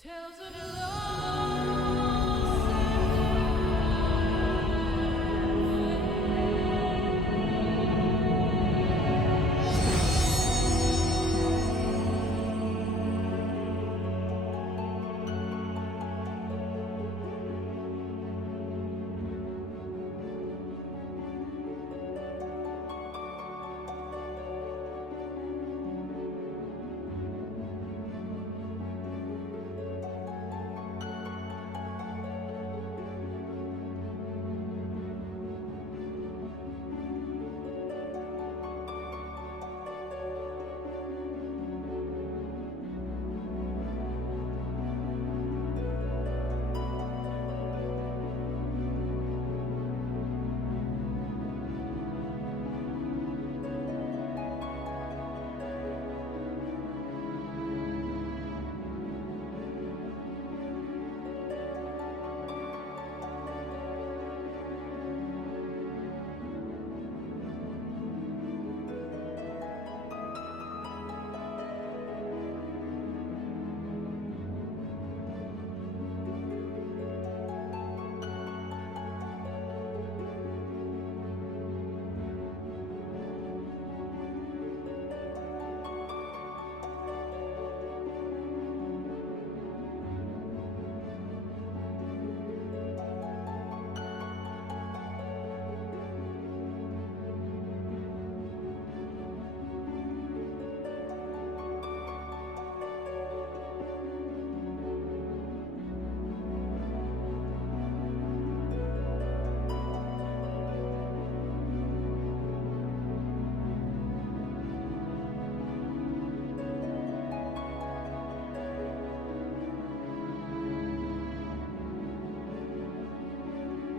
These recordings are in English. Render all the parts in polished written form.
Tales of love.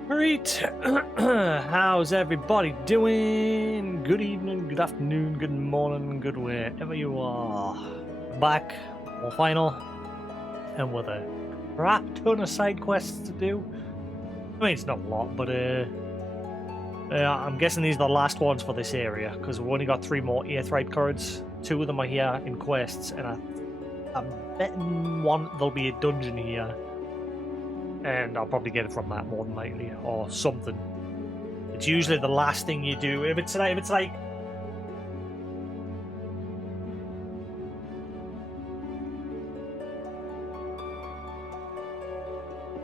Great. How's everybody doing? Good evening, good afternoon, good morning, good wherever you are. Back, or final, and with a crap ton of side quests to do. I mean, it's not a lot, but I'm guessing these are the last ones for this area, because we've only got 3 more Aetheryte cards. 2 of them are here in quests, and I'm betting there'll be a dungeon here. And I'll probably get it from that more than likely, or something. It's usually the last thing you do. If it's like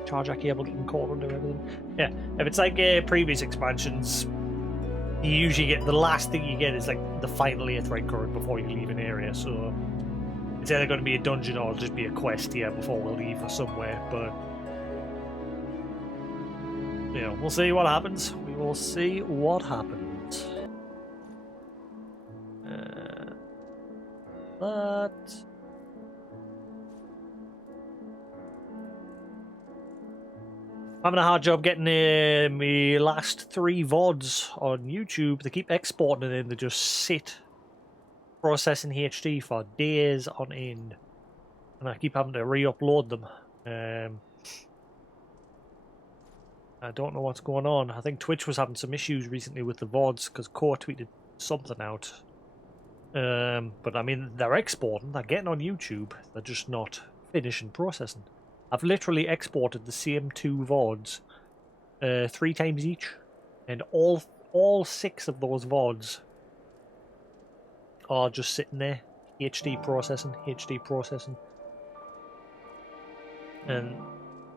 charger cable getting caught under everything. Yeah, if it's like previous expansions, you usually get the last thing you get is like the final Aetheryte card before you leave an area. So it's either going to be a dungeon or it'll just be a quest here before we leave or somewhere. But you know, we'll see what happens. We will see what happens. But I'm having a hard job getting my last 3 VODs on YouTube. They keep exporting it in. They just sit processing HD for days on end, and I keep having to re-upload them. I don't know what's going on. I think Twitch was having some issues recently with the VODs because Core tweeted something out. But I mean, they're exporting, they're getting on YouTube, they're just not finishing processing. I've literally exported the same 2 VODs 3 times each, and all 6 of those VODs are just sitting there, HD processing, and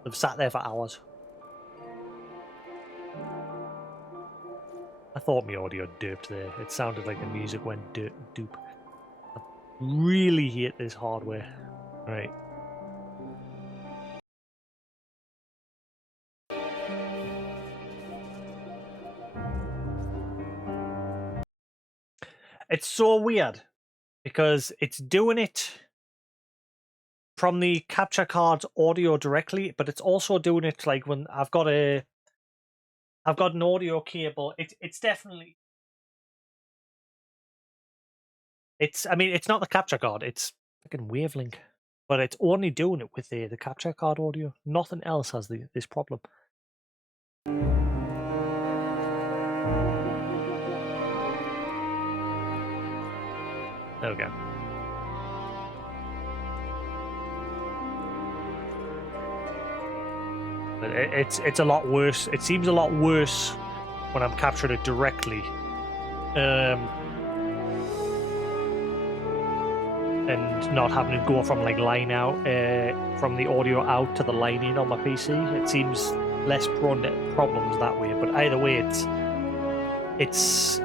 they've sat there for hours. I thought my audio derped there. It sounded like the music went doop. I really hate this hardware. Right. It's so weird because it's doing it from the capture card's audio directly, but it's also doing it like when I've got an audio cable. It's definitely I mean, it's not the capture card, it's fucking Wavelink. But it's only doing it with the capture card audio. Nothing else has this problem. There we go. but it's a lot worse. It seems a lot worse when I'm capturing it directly. And not having to go from like line out, from the audio out to the line in on my PC. It seems less prone to problems that way. But either way, it's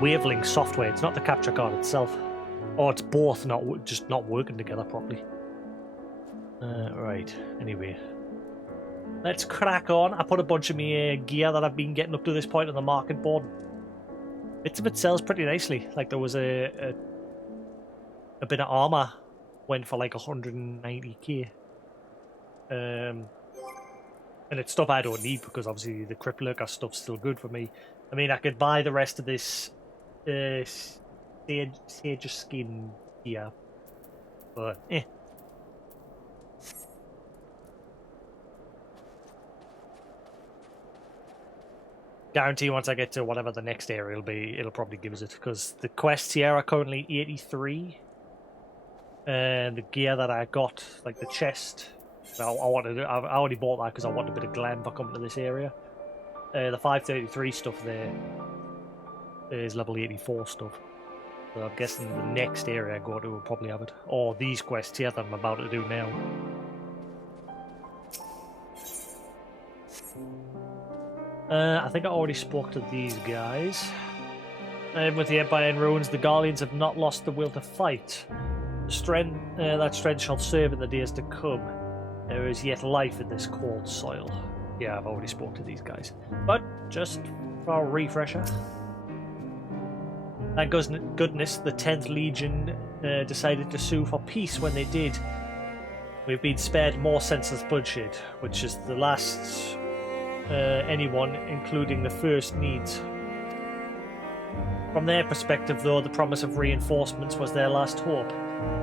wavelength software. It's not the capture card itself, or it's both just not working together properly. Right. Anyway, let's crack on. I put a bunch of my gear that I've been getting up to this point on the market board. Bits of it sells pretty nicely. Like there was a bit of armor went for like 190k. And it's stuff I don't need because obviously the Crypt Lurker stuff's still good for me. I mean, I could buy the rest of this sage skin here, but eh. Guarantee once I get to whatever the next area will be, it'll probably give us it, because the quests here are currently 83. And the gear that I got, like the chest, I already bought that because I wanted a bit of glam for coming to this area. The 533 stuff there is level 84 stuff. So I'm guessing the next area I go to will probably have it. Or these quests here that I'm about to do now. I think I already spoke to these guys. With the Empire in ruins, the Garleans have not lost the will to fight. That strength shall serve in the days to come. There is yet life in this cold soil. Yeah, I've already spoke to these guys. But, just for a refresher. Thank goodness the 10th Legion decided to sue for peace when they did. We've been spared more senseless bloodshed, which is the last anyone, including the first, needs. From their perspective, though, the promise of reinforcements was their last hope.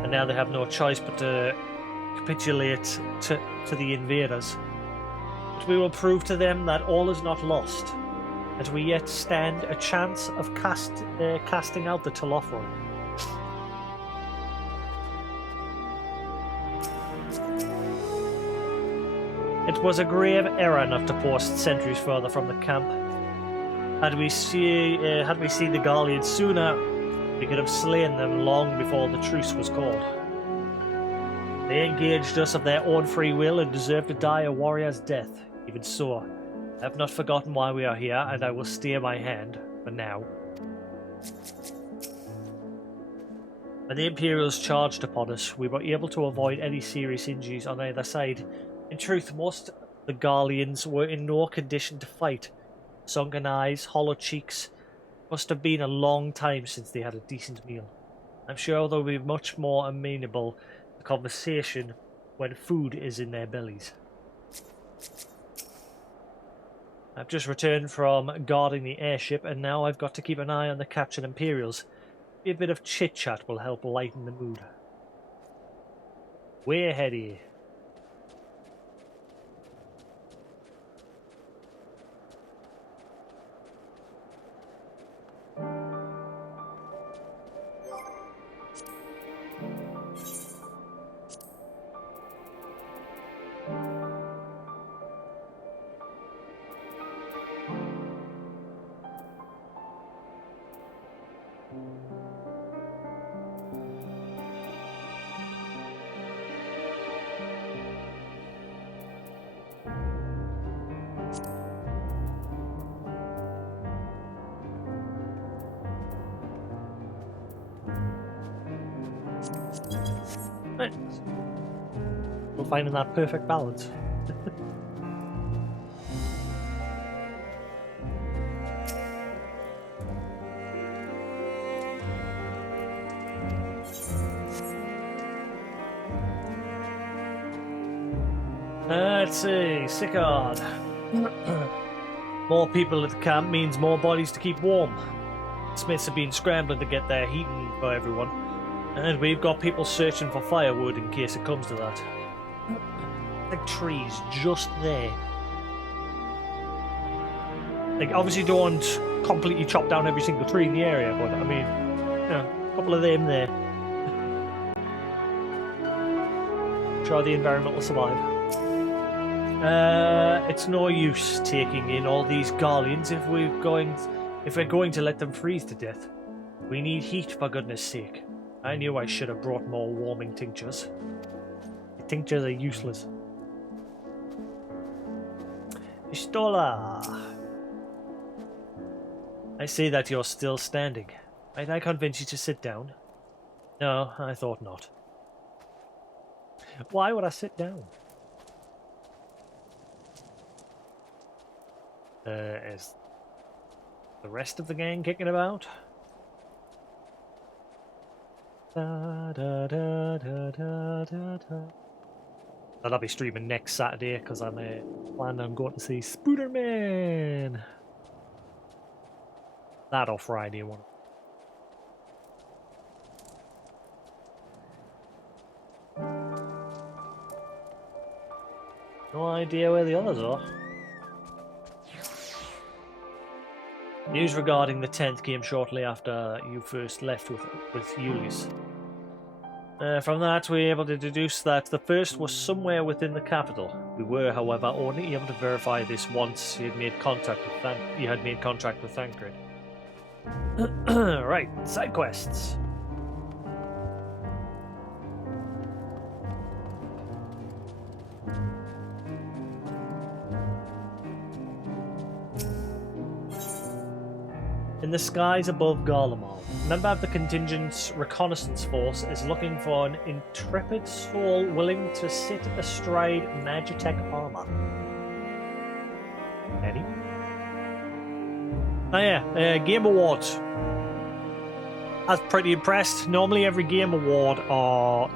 And now they have no choice but to capitulate to the invaders. But we will prove to them that all is not lost, and we yet stand a chance of casting out the Telofron. It was a grave error not to post sentries further from the camp. Had we seen the Garleans sooner, we could have slain them long before the truce was called. They engaged us of their own free will and deserve to die a warrior's death. Even so, I have not forgotten why we are here, and I will stay my hand for now. When the Imperials charged upon us, we were able to avoid any serious injuries on either side. In truth, most of the Garleans were in no condition to fight. Sunken eyes, hollow cheeks. Must have been a long time since they had a decent meal. I'm sure they'll be much more amenable to conversation when food is in their bellies. I've just returned from guarding the airship, and now I've got to keep an eye on the captured Imperials. A bit of chit-chat will help lighten the mood. Way ahead here. Right. We're finding that perfect balance. Let's see, Sickard. More people at the camp means more bodies to keep warm. Smiths have been scrambling to get their heating for everyone. And we've got people searching for firewood in case it comes to that. Like trees just there. Like, obviously don't completely chop down every single tree in the area, but I mean, you know, a couple of them there. Sure the environment will survive. It's no use taking in all these Garleans if we're going to let them freeze to death. We need heat, for goodness sake. I knew I should have brought more warming tinctures. The tinctures are useless. Pistola! I see that you're still standing. Might I convince you to sit down? No, I thought not. Why would I sit down? Is the rest of the gang kicking about? Da, da, da, da, da, da, da. I'll be streaming next Saturday because I'm planning on going to see Spooderman. That or Friday one. No idea where the others are. News regarding the 10th came shortly after you first left with Julius. From that, we were able to deduce that the first was somewhere within the capital. We were, however, only able to verify this once you had made contact with Thancred. Right, side quests. In the skies above Garlemald, a member of the contingent's reconnaissance force is looking for an intrepid soul willing to sit astride Magitech armor. Any? Oh yeah, Game Awards. I was pretty impressed. Normally every Game Award or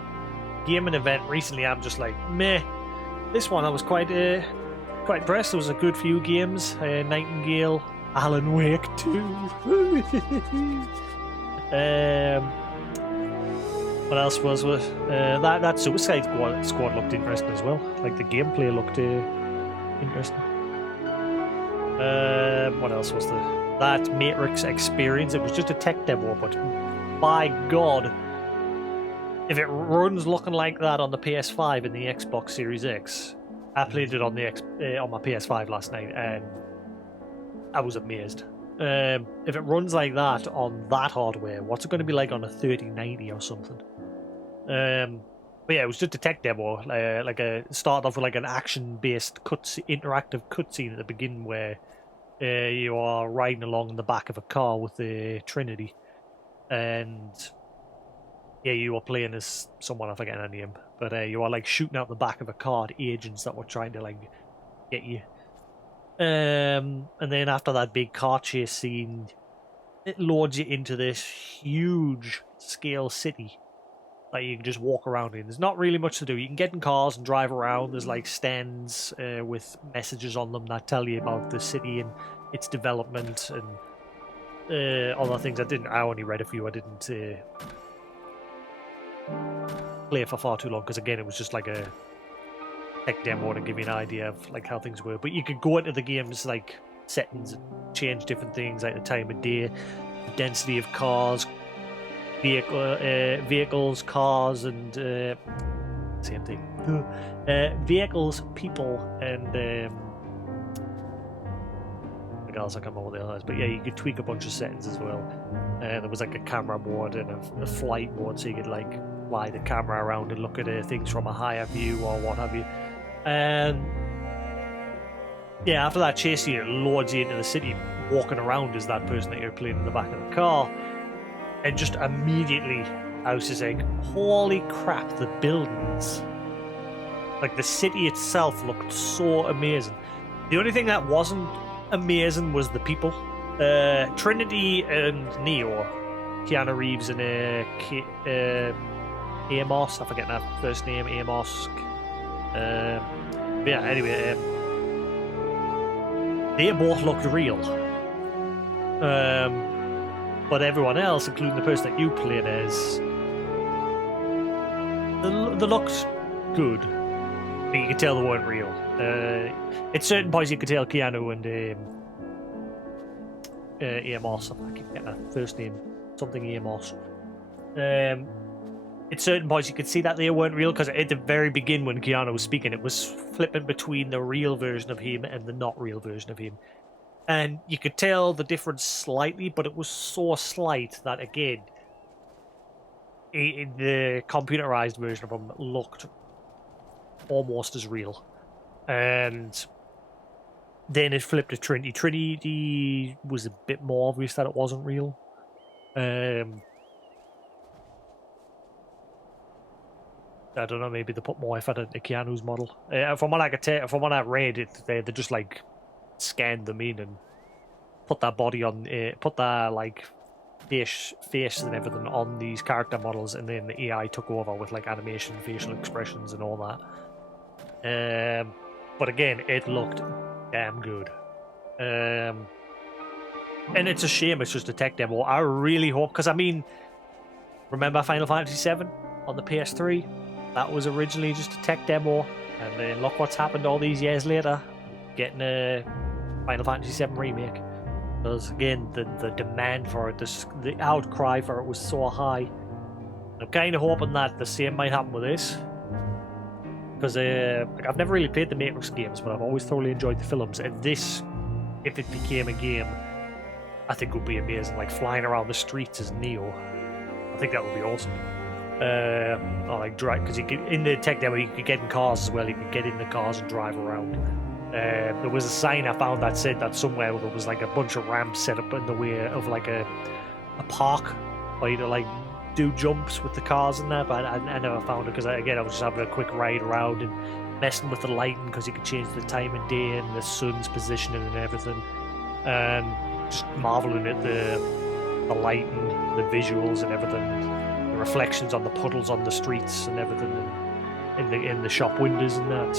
gaming event recently I'm just like, meh. This one I was quite impressed. There was a good few games. Nightingale, Alan Wake 2. What else was that Suicide Squad looked interesting as well. Like the gameplay looked interesting. What else was there? That Matrix Experience. It was just a tech demo, but by God, if it runs looking like that on the PS5 and the Xbox Series X, I played it on the on my PS5 last night and I was amazed. If it runs like that on that hardware, what's it going to be like on a 3090 or something? But yeah, it was just a tech demo. Started off with like an action-based interactive cutscene at the beginning where you are riding along the back of a car with the Trinity, and yeah, you are playing as someone, I forget her name, but you are like shooting out the back of a car at agents that were trying to like get you. And then after that big car chase scene, it loads you into this huge scale city that you can just walk around in. There's not really much to do. You can get in cars and drive around. There's like stands with messages on them that tell you about the city and its development and other things. I only read a few. I didn't play it for far too long because again, it was just like a tech demo to give you an idea of like how things were. But you could go into the game's like settings and change different things, like the time of day, the density of cars, vehicles, cars, and same thing. Vehicles, people, and what else I can't remember what the others. But yeah, you could tweak a bunch of settings as well. There was like a camera mode and a flight mode, so you could like fly the camera around and look at things from a higher view or what have you. And yeah, after that chase scene, it loads you into the city, walking around as that person that you're playing in the back of the car. And just immediately, I was just like, holy crap, the buildings. Like, the city itself looked so amazing. The only thing that wasn't amazing was the people. Trinity and Neo, Keanu Reeves and Amos, I forget that first name, Amos. But yeah, anyway, they both looked real. But everyone else, including the person that you played as, they looked good. But you could tell they weren't real. At certain points, you could tell Keanu and Amos. I keep getting that first name, something Amos. at certain points you could see that they weren't real, because at the very beginning when Keanu was speaking, it was flipping between the real version of him and the not real version of him. And you could tell the difference slightly, but it was so slight that, again, the computerized version of him looked almost as real. And then it flipped to Trinity. Trinity was a bit more obvious that it wasn't real. I don't know, maybe they put more effort into Keanu's model. From what I could tell, from what I read, they just like scanned them in and put that body on, put that like face and everything on these character models, and then the AI took over with like animation, facial expressions, and all that. But again, it looked damn good. And it's a shame it's just a tech demo. I really hope, because I mean, remember Final Fantasy VII on the PS3? That was originally just a tech demo, and then look what's happened all these years later, getting a Final Fantasy VII remake. Because again, the demand for it, the outcry for it was so high. I'm kind of hoping that the same might happen with this. Because I've never really played the Matrix games, but I've always thoroughly enjoyed the films. And this, if it became a game, I think would be amazing. Like flying around the streets as Neo. I think that would be awesome. Or like drive, because in the tech demo you could get in cars as well. You could get in the cars and drive around. There was a sign I found that said that somewhere there was like a bunch of ramps set up in the way of like a park, for you to like do jumps with the cars and that, but I never found it, because again I was just having a quick ride around and messing with the lighting, because you could change the time of day and the sun's positioning and everything, and just marveling at the lighting, the visuals and everything, the reflections on the puddles on the streets and everything, and in the shop windows and that.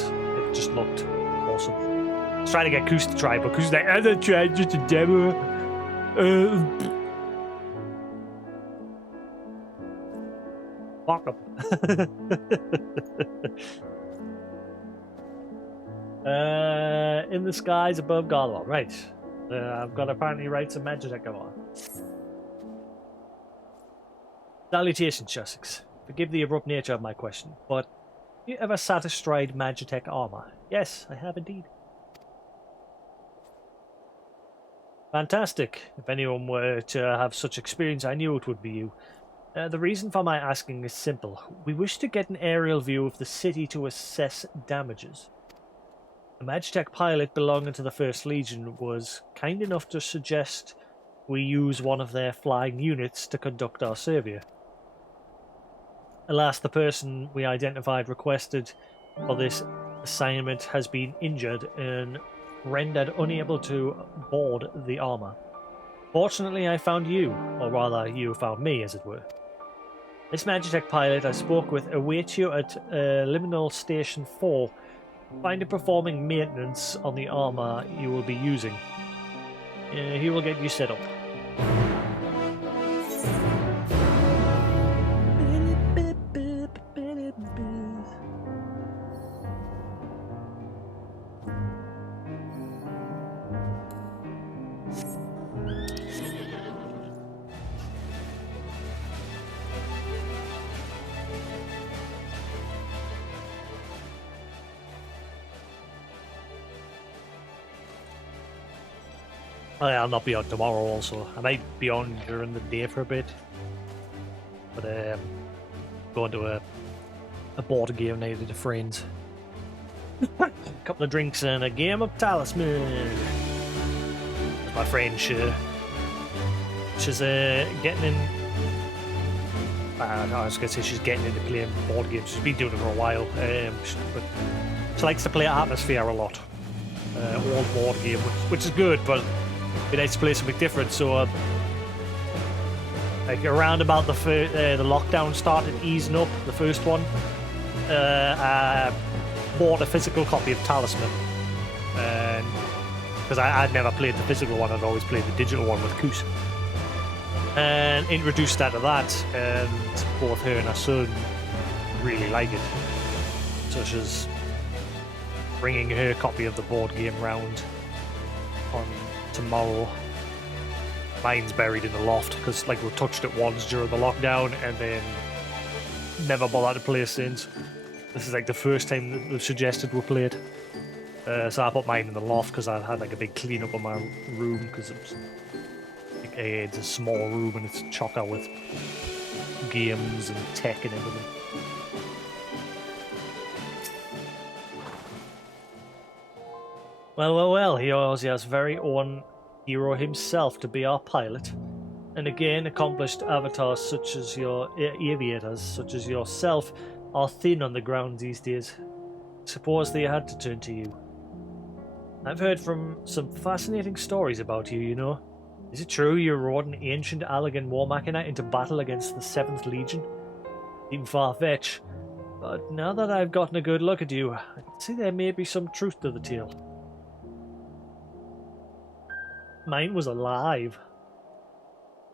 It just looked awesome. I was trying to get Koos to try, but Koos was like, I'm not trying, just a demo. Fuck him. In the skies above Garlow. Right. I've got to apparently write some Magitech on. Salutations, Jasix. Forgive the abrupt nature of my question, but have you ever sat astride Magitech armor? Yes, I have indeed. Fantastic. If anyone were to have such experience, I knew it would be you. The reason for my asking is simple. We wish to get an aerial view of the city to assess damages. A Magitech pilot belonging to the 1st Legion was kind enough to suggest we use one of their flying units to conduct our survey. Alas, the person we identified requested for this assignment has been injured and rendered unable to board the armor. Fortunately, I found you, or rather, you found me, as it were. This Magitech pilot I spoke with awaits you at Liminal Station 4. Find him performing maintenance on the armor you will be using. He will get you set up. I'll not be on tomorrow also. I might be on during the day for a bit. But going to a board game night with the friends. A couple of drinks and a game of Talisman. My friend she's getting in. I was going to say she's getting into playing board games. She's been doing it for a while. But she likes to play Atmosphere a lot. Old board game, which is good, but it'd be nice to play something different. So, like around about the lockdown started easing up, the first one, I bought a physical copy of Talisman, because I'd never played the physical one. I'd always played the digital one with Koos, and introduced her to that, and both her and her son really like it. So she's bringing her copy of the board game round on tomorrow. Mine's buried in the loft because like we touched it once during the lockdown, and then never bothered to play since. This is like the first time that they've suggested we play it. So I put mine in the loft because I had like a big clean up of my room because it's a small room and it's chocker with games and tech and everything. Well, he has his very own hero himself to be our pilot. And again, accomplished avatars such as your aviators, such as yourself, are thin on the ground these days. Suppose they had to turn to you. I've heard from some fascinating stories about you, you know. Is it true you rode an ancient Allegan war machina into battle against the 7th Legion? Seems far-fetched, but now that I've gotten a good look at you, I can see there may be some truth to the tale. Mine was alive.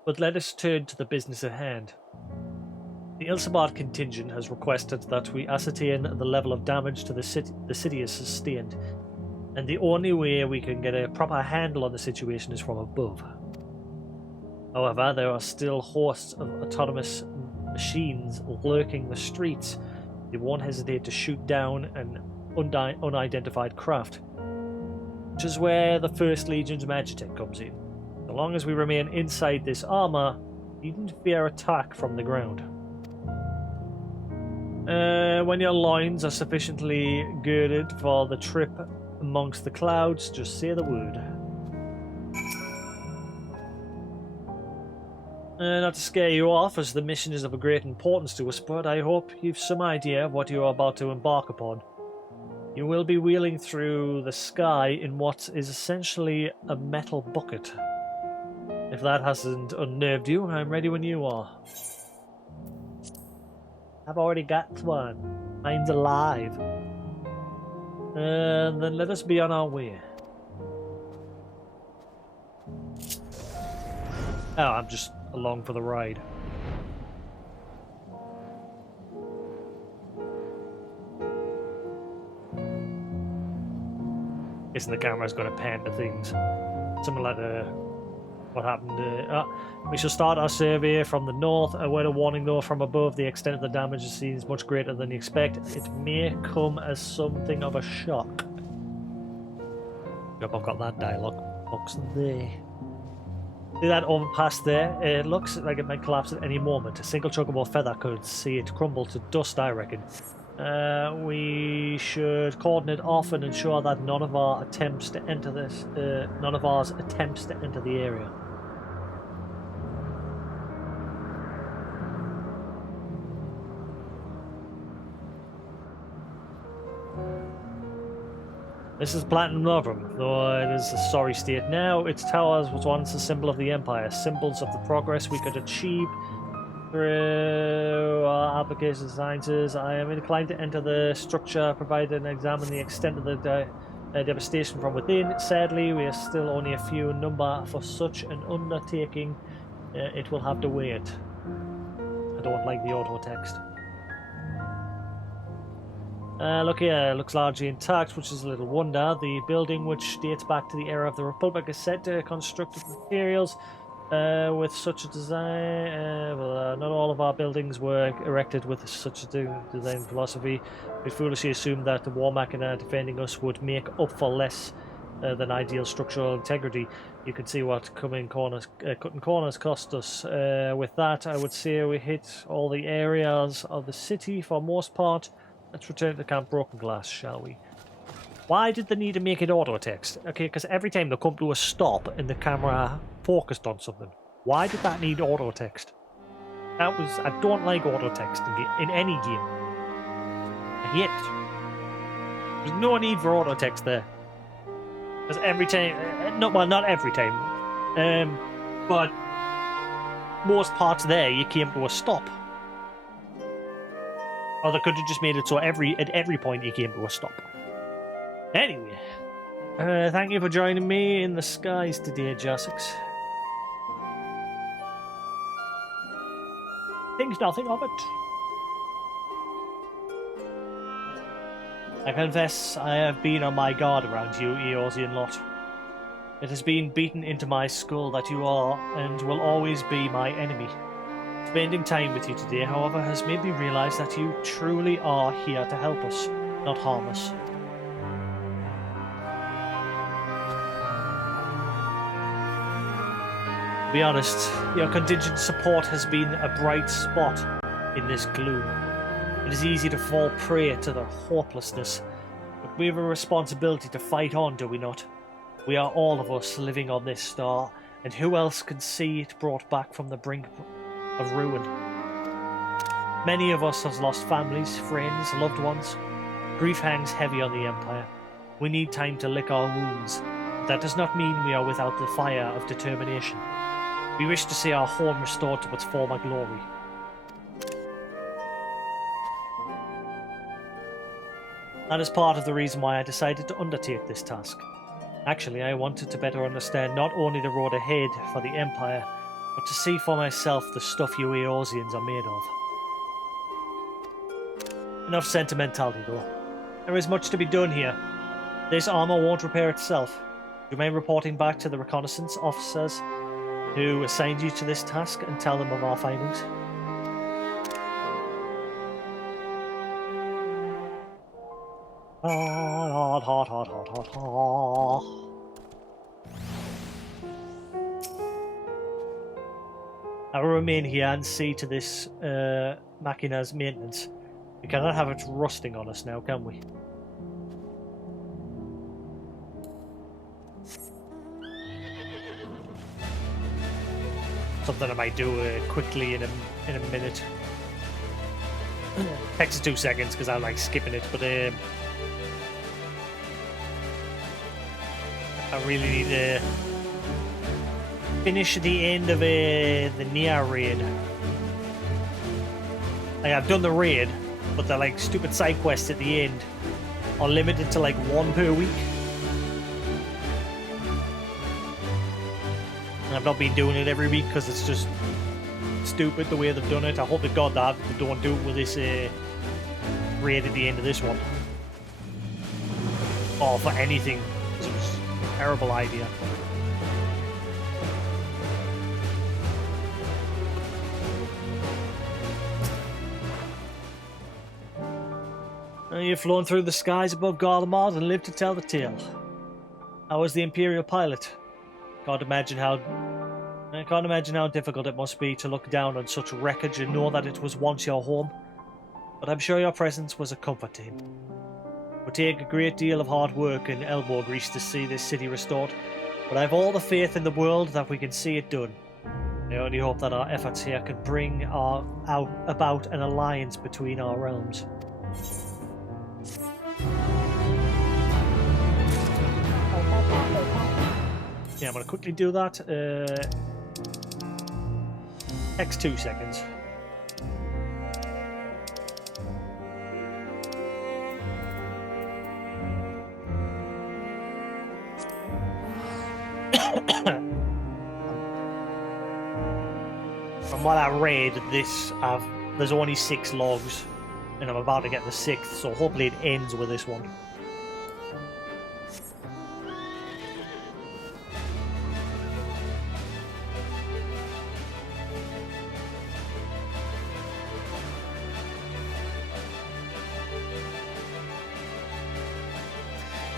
But let us turn to the business at hand. The Ilsabard contingent has requested that we ascertain the level of damage to the city has sustained, and the only way we can get a proper handle on the situation is from above. However, there are still hosts of autonomous machines lurking the streets. They won't hesitate to shoot down an unidentified craft, which is where the 1st Legion's Magitech comes in. So long as we remain inside this armor, you needn't fear attack from the ground. When your loins are sufficiently girded for the trip amongst the clouds, just say the word. Not to scare you off, as the mission is of a great importance to us, but I hope you've some idea of what you are about to embark upon. You will be wheeling through the sky in what is essentially a metal bucket. If that hasn't unnerved you, I'm ready when you are. I've already got one. Mine's alive. Then let us be on our way. Oh, I'm just along for the ride. Guessing the camera's going to pan to things. Similar to what happened. We shall start our survey from the north. A word of warning though, from above, the extent of the damage is seen is much greater than you expect. It may come as something of a shock. Yep, I've got that dialogue box there. See that overpass there? It looks like it might collapse at any moment. A single chocobo feather could see it crumble to dust, I reckon. We should cordon it off and ensure that none of ours attempts to enter the area. This is Platinum Novum, though it is a sorry state now. Its towers was once a symbol of the Empire, symbols of the progress we could achieve through our application sciences. I am inclined to enter the structure, provided and examine the extent of the devastation from within. Sadly, we are still only a few in number for such an undertaking. It will have to wait. I don't like the auto text. Look here, looks largely intact, which is a little wonder. The building, which dates back to the era of the Republic, is said to constructed materials with such a design. Not all of our buildings were erected with such a design philosophy. We foolishly assumed that the war machina defending us would make up for less than ideal structural integrity. You can see what cutting corners cost us. With that, I would say we hit all the areas of the city for most part. Let's return to Camp Broken Glass, shall we? Why did they need to make it auto text? Okay, because every time they come to a stop and the camera focused on something. Why did that need auto text? I don't like auto text in any game. I hate it. There's no need for auto text there. Because every time, not every time, but most parts there you came to a stop. Or they could have just made it so at every point you came to a stop. Anyway, thank you for joining me in the skies today, Jasix. Think nothing of it. I confess I have been on my guard around you, Eorzean lot. It has been beaten into my skull that you are and will always be my enemy. Spending time with you today, however, has made me realize that you truly are here to help us, not harm us. To be honest, your contingent support has been a bright spot in this gloom. It is easy to fall prey to the hopelessness, but we have a responsibility to fight on, do we not? We are all of us living on this star, and who else can see it brought back from the brink of ruin? Many of us have lost families, friends, loved ones. Grief hangs heavy on the Empire. We need time to lick our wounds. That does not mean we are without the fire of determination. We wish to see our home restored to its former glory. That is part of the reason why I decided to undertake this task. Actually, I wanted to better understand not only the road ahead for the Empire, but to see for myself the stuff you Eorzeans are made of. Enough sentimentality, though. There is much to be done here. This armor won't repair itself. You may reporting back to the reconnaissance officers who assigned you to this task and tell them of our findings. I will remain here and see to this Machina's maintenance. We cannot have it rusting on us now, can we? Something I might do quickly in a minute. Takes 2 seconds because I'm like skipping it, but I really need to finish the end of the Nia raid. Like, I've done the raid, but the like stupid side quests at the end are limited to like 1 per week. And I've not been doing it every week because it's just stupid the way they've done it. I hope to God that they don't do it with this raid at the end of this one. Or for anything. It was a terrible idea. You've flown through the skies above Garlemald and lived to tell the tale. I was the Imperial pilot. I can't imagine how difficult it must be to look down on such wreckage and know that it was once your home. But I'm sure your presence was a comfort to him. It would take a great deal of hard work and elbow grease to see this city restored, but I have all the faith in the world that we can see it done. I only hope that our efforts here can bring about an alliance between our realms. Yeah, I'm going to quickly do that. Next 2 seconds. From what I read, there's only 6 logs, and I'm about to get the 6th, so hopefully it ends with this one.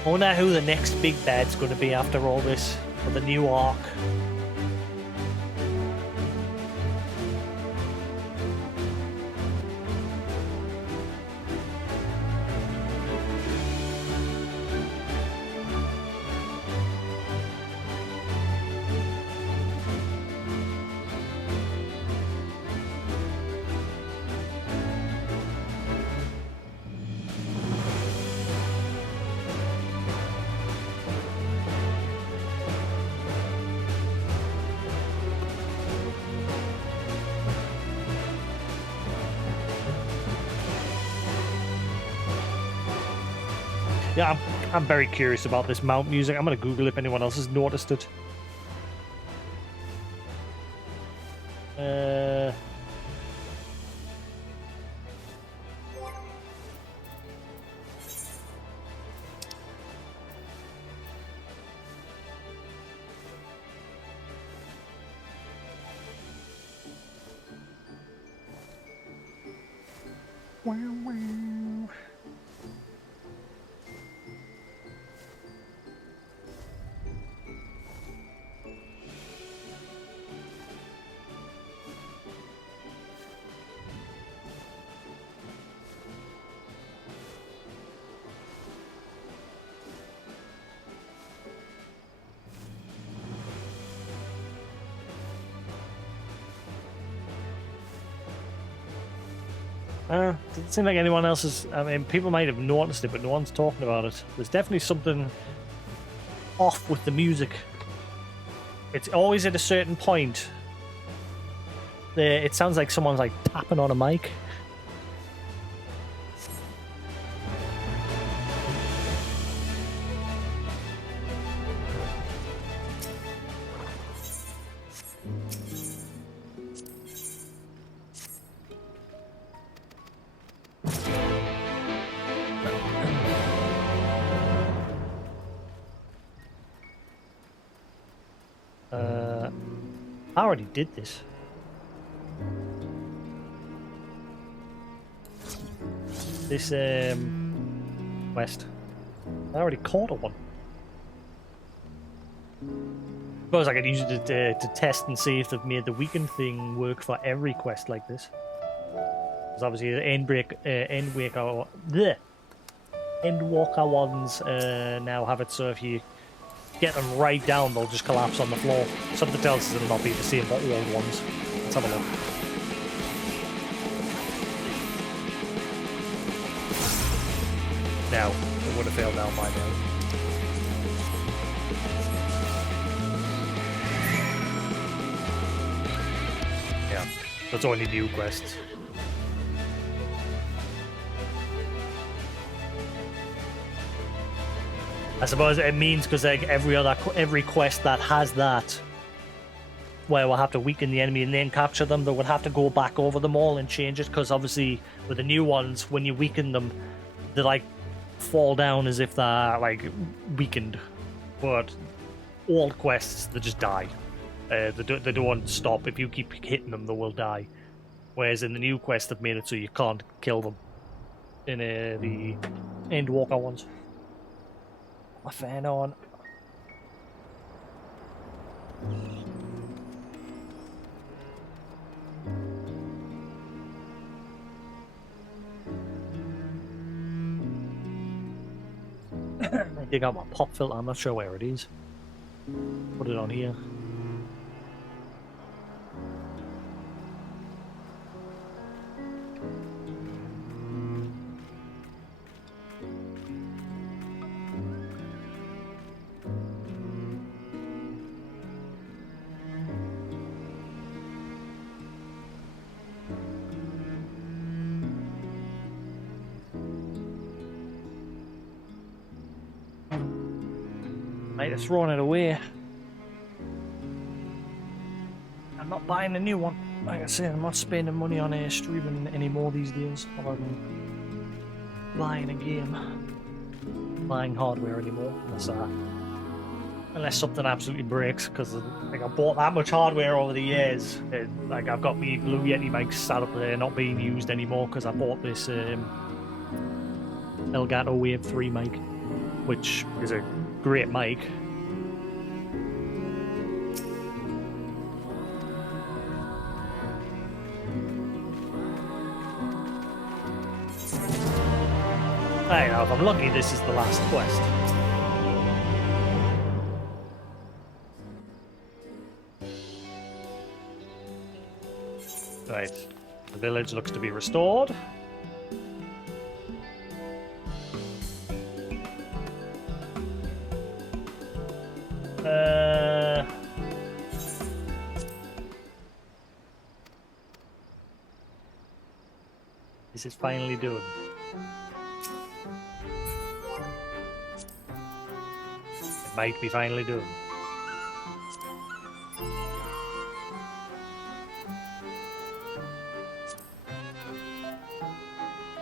I wonder who the next big bad's going to be after all this, for the new arc. Yeah, I'm very curious about this mount music. I'm going to Google if anyone else has noticed it. Wow, wow. Doesn't seem like anyone else is. I mean, people might have noticed it, but no one's talking about it. There's definitely something off with the music. It's always at a certain point. It sounds like someone's like tapping on a mic. I already did this. This quest. I already caught a one. Suppose I could use it to test and see if they've made the weekend thing work for every quest like this. Because obviously the Endwalker ones now have it so if you get them right down, they'll just collapse on the floor. Something tells us it'll not be the same for all ones. Let's have a look. Now, it would have failed down by now. Yeah, that's only new quests. I suppose it means because like every quest that has that, where we'll have to weaken the enemy and then capture them, they would have to go back over them all and change it. Because obviously with the new ones, when you weaken them, they like fall down as if they're like weakened. But old quests, they just die. They don't stop. If you keep hitting them, they will die. Whereas in the new quest, they've made it so you can't kill them. In the Endwalker ones. My fan on. I dig out my pop filter. I'm not sure where it is. Put it on here. Might have thrown it away. I'm not buying a new one. Like I said, I'm not spending money on streaming anymore these days. Other than buying a game. Buying hardware anymore. Unless something absolutely breaks, because like I bought that much hardware over the years. Like I've got me Blue Yeti mics sat up there not being used anymore because I bought this Elgato Wave 3 mic, which is a great mic. Hey, now if I'm lucky, this is the last quest. Right, the village looks to be restored. This is finally done. It might be finally done.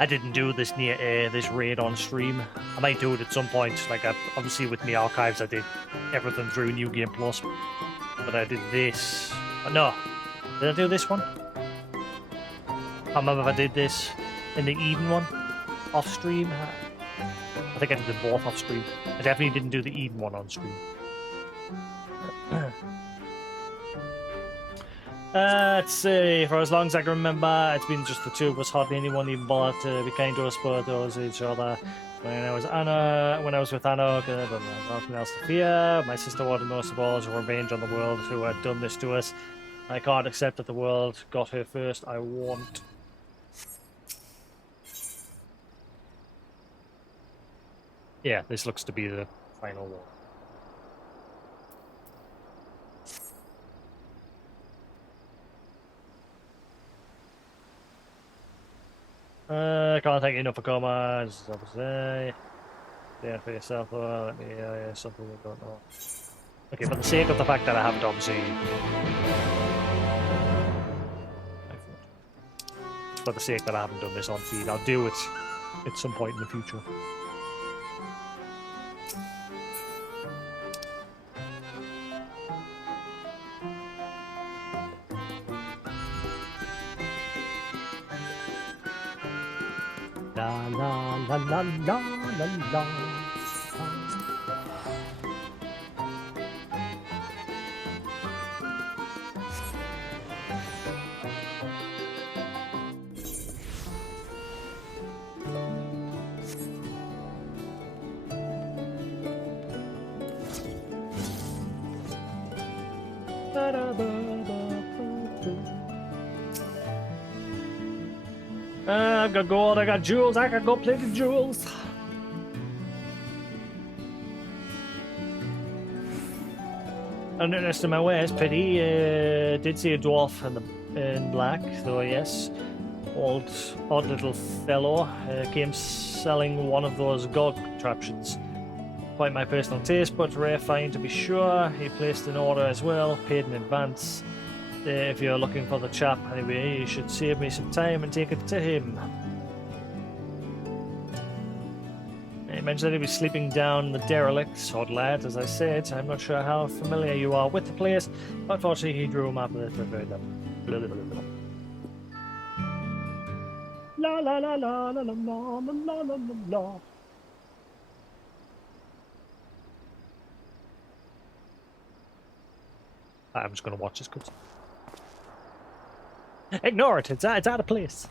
I didn't do this this raid on stream. I might do it at some point. Like obviously with my archives, I did everything through New Game Plus. But I did this. Oh, no, did I do this one? I can't remember if I did this. in the Eden one off stream. I think I did them both off stream. I definitely didn't do the Eden one on stream. Let's see, for as long as I can remember, it's been just the two of us, hardly anyone even bothered to be kind to us, but towards each other. When I was with Anna, nothing else to fear. My sister wanted most of all revenge on the world who had done this to us. I can't accept that the world got her first. I want. Yeah, this looks to be the final one. I can't thank you enough for comments. Say for yourself. Let me something we don't know. Okay, for the sake of the fact that I haven't obviously, for the sake that I haven't done this on feed, I'll do it at some point in the future. La la la la la la la. I've got gold, I got jewels, I can go play the jewels. Underneath my waist, pity. Did see a dwarf in black, though yes. Odd little fellow came selling one of those gold contraptions. Quite my personal taste, but rare find to be sure. He placed an order as well, paid in advance. If you're looking for the chap, anyway, you should save me some time and take it to him. He mentioned that he was sleeping down the derelict, odd lad, as I said. I'm not sure how familiar you are with the place, but fortunately he drew him up and preferred them. Blah, blah, blah, blah. La la la la la la la la la la la. I'm just going to watch this cutscene. Ignore it, it's out of place.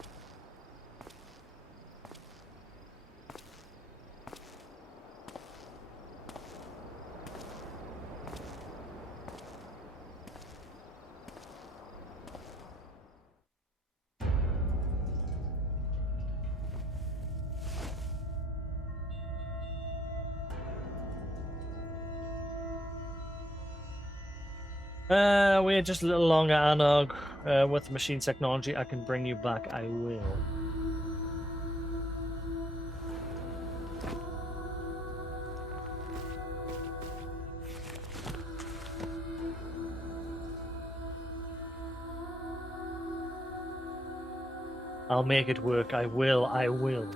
We're just a little longer, Anog. With machine technology, I can bring you back. I will. I'll make it work. I will. I will.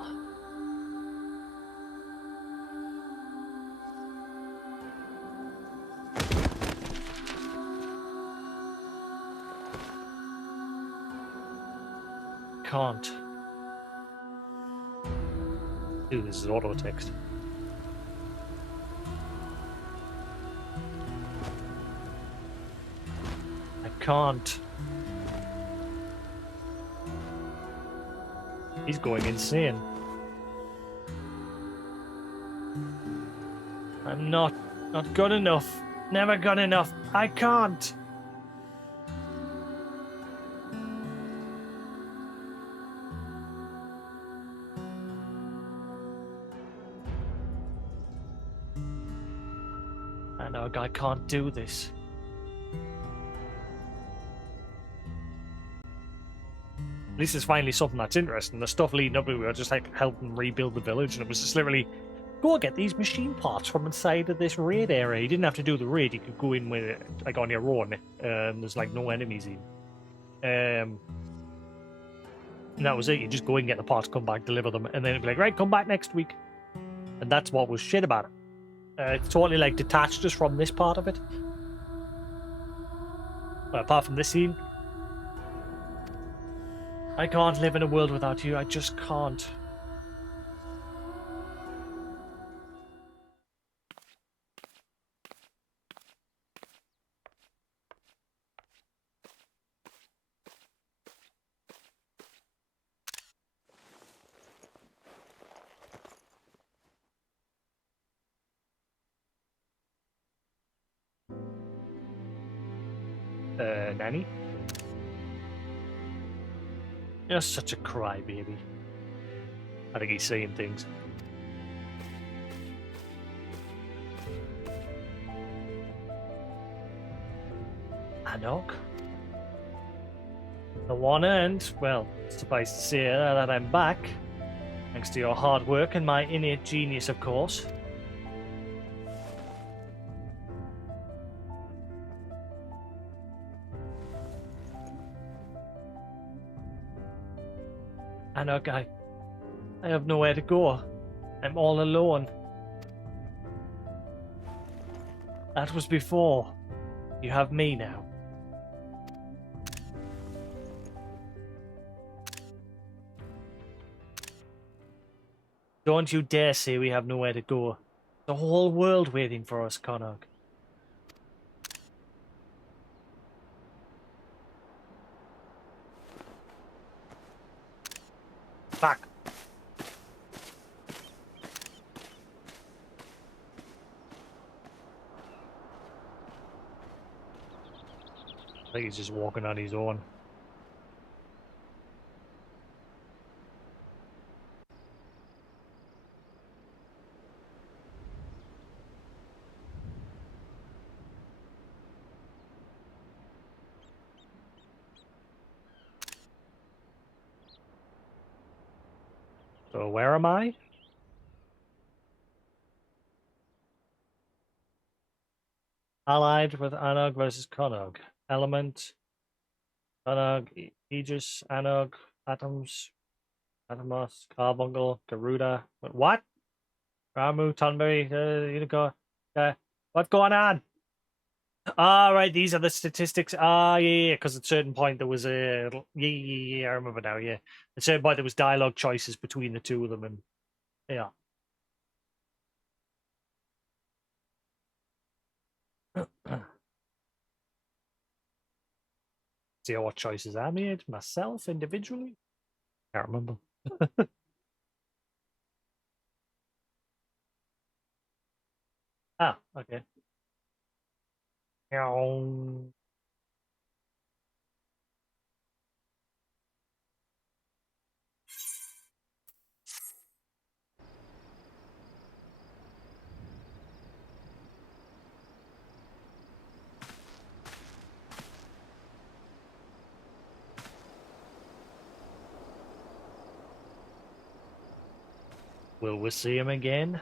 Can't. Ooh, this is auto text. I can't. He's going insane. I'm not good enough. Never good enough. I can't. I can't do this. At least it's finally something that's interesting. The stuff leading up to it, we were just like helping rebuild the village, and it was just literally go get these machine parts from inside of this raid area. You didn't have to do the raid; you could go in with it like on your own. There's like no enemies in. And that was it. You just go in, get the parts, come back, deliver them, and then it'd be like, right, come back next week. And that's what was shit about it. It's totally like detached us from this part of it. Well, apart from this scene. I can't live in a world without you. I just can't. Nanny? You're such a crybaby. I think he's saying things. Anog? The one end, well, suffice to say that I'm back. Thanks to your hard work and my innate genius, of course. Anog, I have nowhere to go. I'm all alone. That was before. You have me now. Don't you dare say we have nowhere to go. The whole world waiting for us, Connacht. Fuck. I think he's just walking on his own. So where am I? Allied with Anog versus Connacht. Element. Anog, Aegis, Anog, Atoms, Atomos, Carbuncle, Garuda. What? Ramu, Tonberry, Unicorn. What's going on? Ah, right, these are the statistics. Ah, yeah, because at a certain point there was a... Yeah, I remember now, yeah. At a certain point there was dialogue choices between the two of them, and... Yeah. See what choices I made myself individually? Can't remember. Ah, okay. Will we see him again?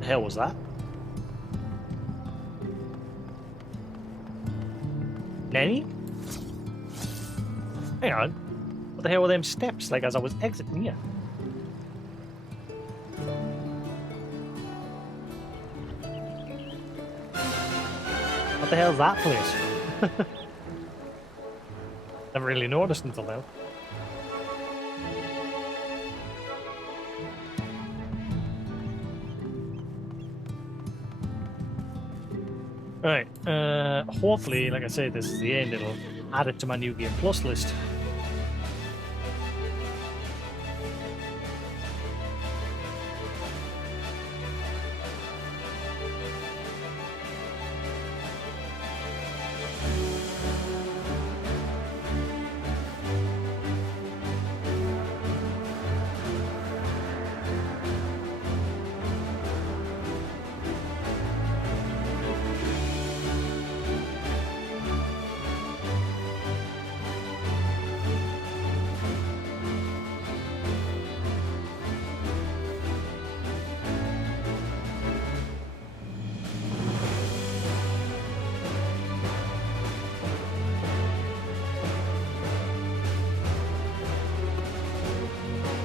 The hell was that? Nanny? Hang on. What the hell were them steps like as I was exiting here? What the hell's that place? Never really noticed until now. Right, hopefully, like I said, this is the end. It'll add it to my New Game Plus list.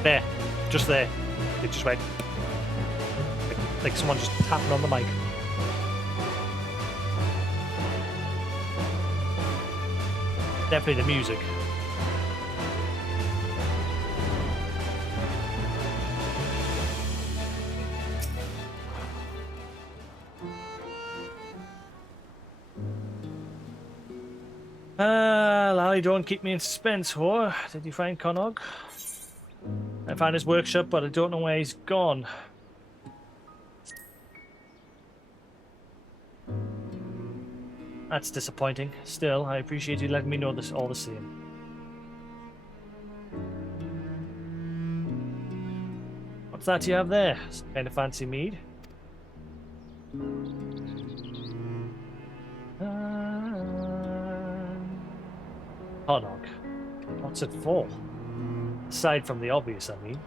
There. Just there. It just went... Like someone just tapping on the mic. Definitely the music. Lally, don't keep me in suspense, whore. Did you find Connog? I found his workshop, but I don't know where he's gone. That's disappointing. Still, I appreciate you letting me know this all the same. What's that you have there? Some kind of fancy mead? Connog. What's it for? Aside from the obvious, I mean.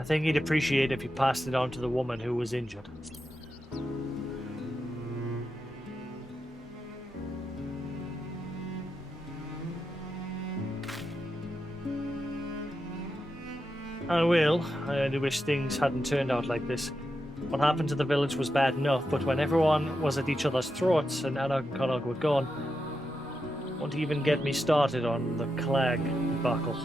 I think he'd appreciate if you passed it on to the woman who was injured. I will. I only wish things hadn't turned out like this. What happened to the village was bad enough, but when everyone was at each other's throats and Anna and Connog were gone, won't even get me started on the Clag debacle.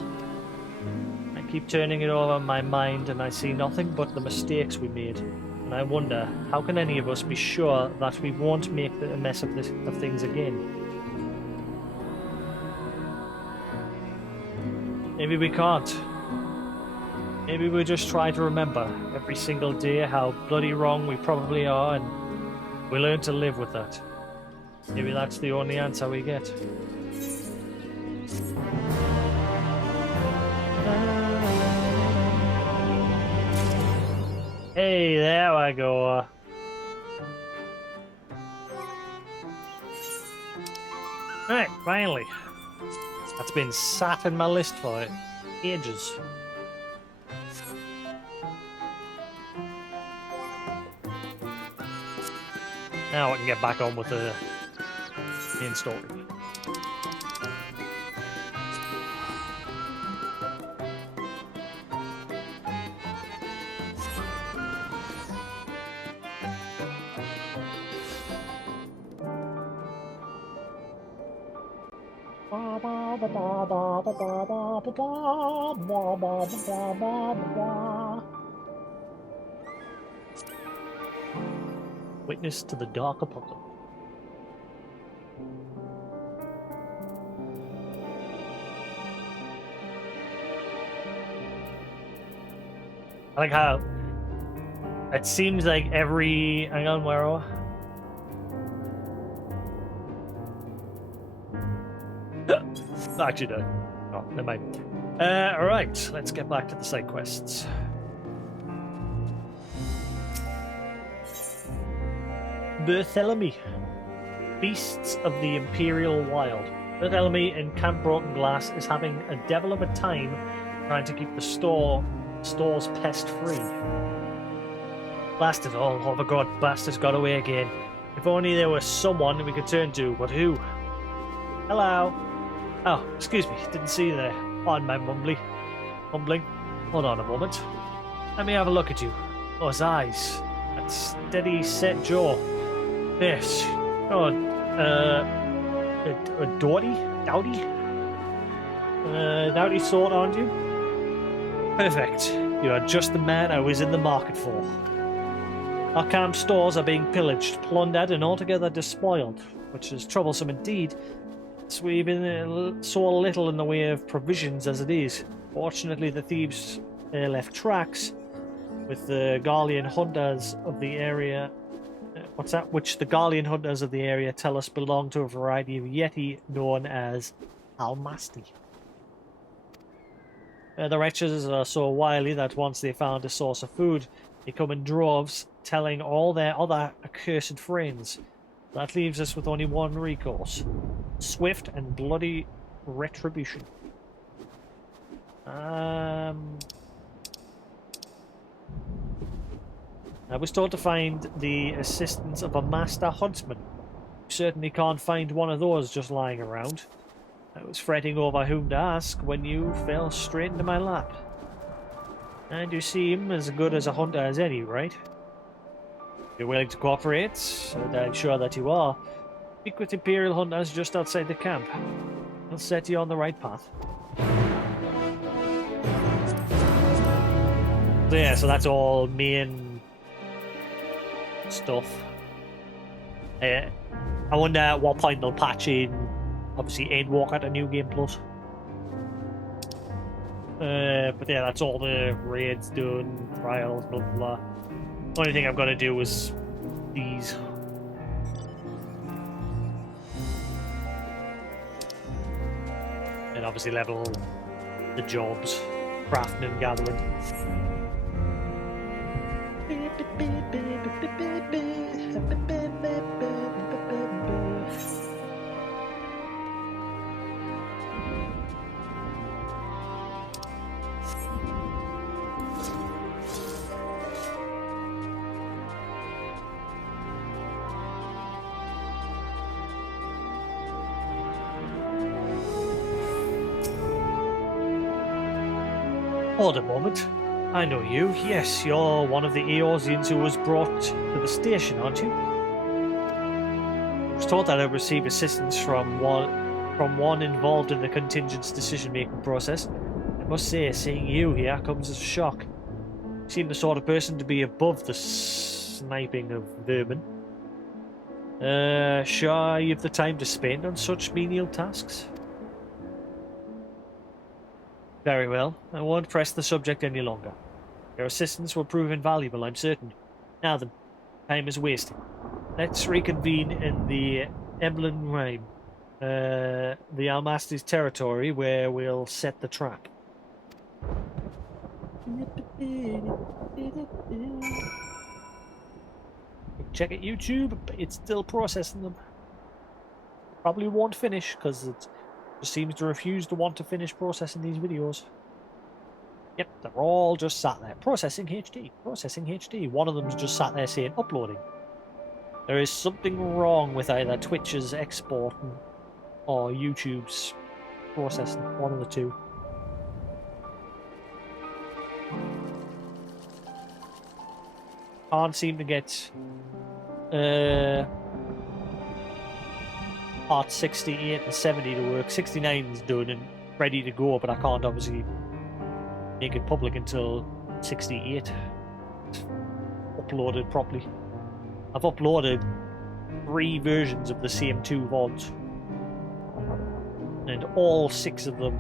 I keep turning it over in my mind and I see nothing but the mistakes we made. And I wonder, how can any of us be sure that we won't make a mess of things again? Maybe we can't. Maybe we just try to remember every single day how bloody wrong we probably are, and we learn to live with that. Maybe that's the only answer we get. Hey, there I go. Right, finally. That's been sat in my list for ages. Now I can get back on with the main story. Witness to the dark apocalypse. I like how it seems like every... Hang on, where are we? Actually, no. Oh, never mind. Alright, let's get back to the side quests. Barthélemy. Beasts of the Imperial Wild. Barthélemy in Camp Broken Glass is having a devil of a time trying to keep the stores pest-free. Blast it all. Oh my god, bastards got away again. If only there was someone we could turn to, but who? Hello. Oh, excuse me, didn't see you there. Pardon my mumbling. Hold on a moment. Let me have a look at you. Oh, his eyes. That steady set jaw. Yes. Oh, Dowdy? Dowdy sword, aren't you? Perfect. You are just the man I was in the market for. Our camp stores are being pillaged, plundered, and altogether despoiled, which is troublesome indeed. So we've been so little in the way of provisions as it is. Fortunately, the thieves left tracks with the Garlean hunters of the area. Which the Garlean hunters of the area tell us belong to a variety of Yeti known as Almasti. The wretches are so wily that once they found a source of food, they come in droves, telling all their other accursed friends. That leaves us with only one recourse: swift and bloody retribution. I was told to find the assistance of a master huntsman. Certainly can't find one of those just lying around. I was fretting over whom to ask when you fell straight into my lap. And you seem as good as a hunter as any, right? You're willing to cooperate, and I'm sure that you are. Speak with Imperial hunters just outside the camp. They'll set you on the right path. So yeah, so that's all main stuff. I wonder at what point they'll patch in, obviously, Endwalker to New Game Plus. But yeah, that's all the raids done, trials, blah blah blah. Only thing I've got to do is these. And obviously level the jobs, crafting and gathering. Hold a moment. I know you. Yes, you're one of the Eorzeans who was brought to the station, aren't you? I was told that I received assistance from one involved in the contingent's decision-making process. I must say, seeing you here comes as a shock. You seem the sort of person to be above the sniping of vermin. Sure you have the time to spend on such menial tasks? Very well. I won't press the subject any longer. Your assistance will prove invaluable, I'm certain. Now then, time is wasting. Let's reconvene in the Emblem Rime, the Almasty's territory, where we'll set the trap. Check it, YouTube. It's still processing them. Probably won't finish because it seems to refuse to want to finish processing these videos. Yep, they're all just sat there. Processing HD. Processing HD. One of them's just sat there saying uploading. There is something wrong with either Twitch's exporting or YouTube's processing. One of the two. Can't seem to get part 68 and 70 to work. 69's done and ready to go, but I can't obviously make it public until 68 uploaded properly. I've uploaded 3 versions of the same 2 VODs, and all 6 of them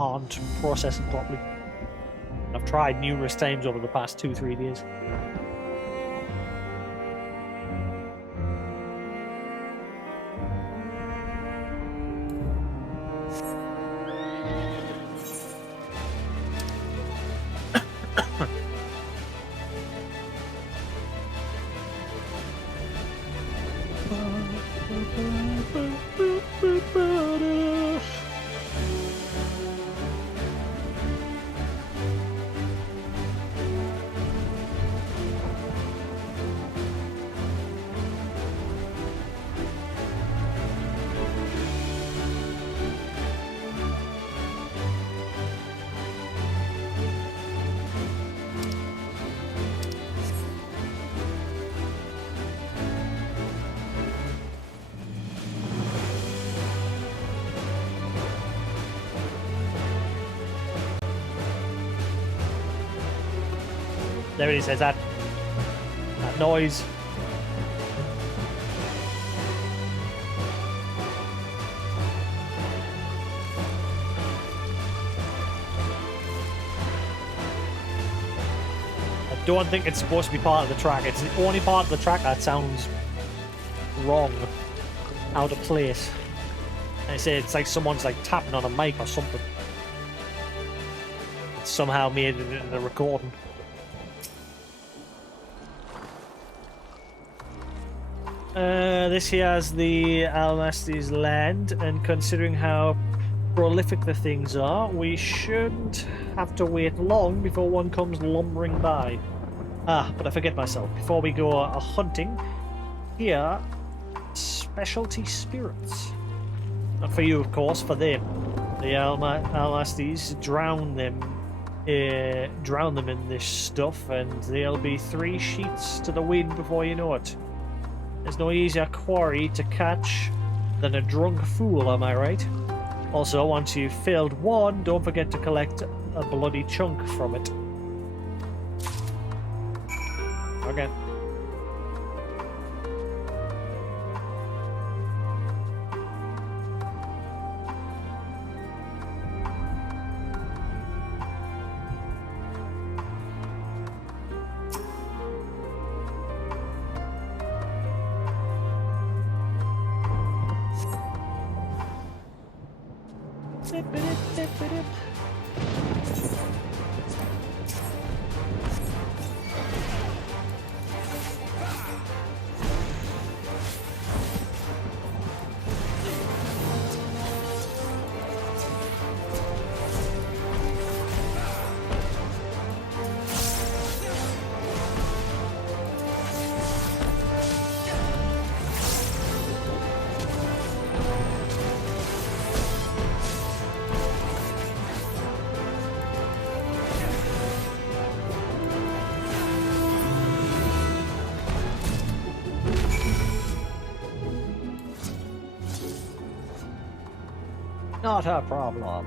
aren't processing properly. I've tried numerous times over the past 2-3 days. There it is, there's that noise. I don't think it's supposed to be part of the track. It's the only part of the track that sounds wrong, out of place. And I say it's like someone's like tapping on a mic or something. It's somehow made it in the recording. This here is the Almasty's land, and considering how prolific the things are, we shouldn't have to wait long before one comes lumbering by. Ah, but I forget myself. Before we go hunting, here, specialty spirits. Not for you, of course, for them. The Almasties, drown them in this stuff, and they'll be 3 sheets to the wind before you know it. There's no easier quarry to catch than a drunk fool, am I right? Also, once you've filled one, don't forget to collect a bloody chunk from it. Okay. Not a problem.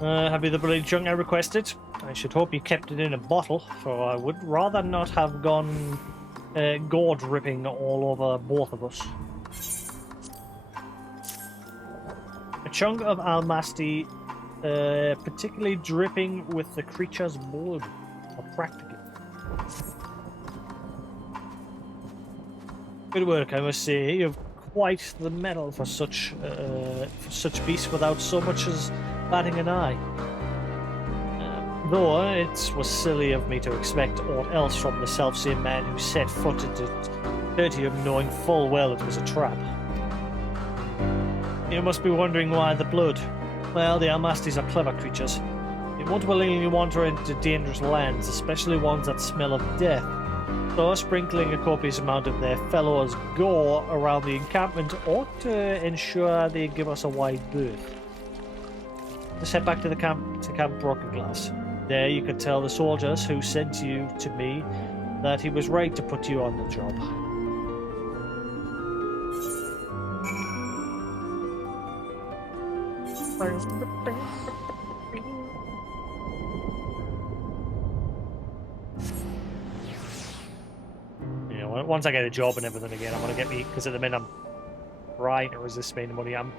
Have you the bloody chunk I requested? I should hope you kept it in a bottle, for I would rather not have gone gourd ripping all over both of us. A chunk of almasti, particularly dripping with the creature's blood, or practically. Good work, I must say. You've quite the mettle for such beasts without so much as batting an eye. Though it was silly of me to expect aught else from the selfsame man who set foot into Tertium, knowing full well it was a trap. You must be wondering why the blood. Well, the Almasties are clever creatures. They won't willingly wander into dangerous lands, especially ones that smell of death. So sprinkling a copious amount of their fellows' gore around the encampment ought to ensure they give us a wide berth. Let's head back to the camp, Broken Glass. There you could tell the soldiers who sent you to me that he was right to put you on the job. Once I get a job and everything again, I'm going to get me, because at the minute I'm trying to resist spending money. I'm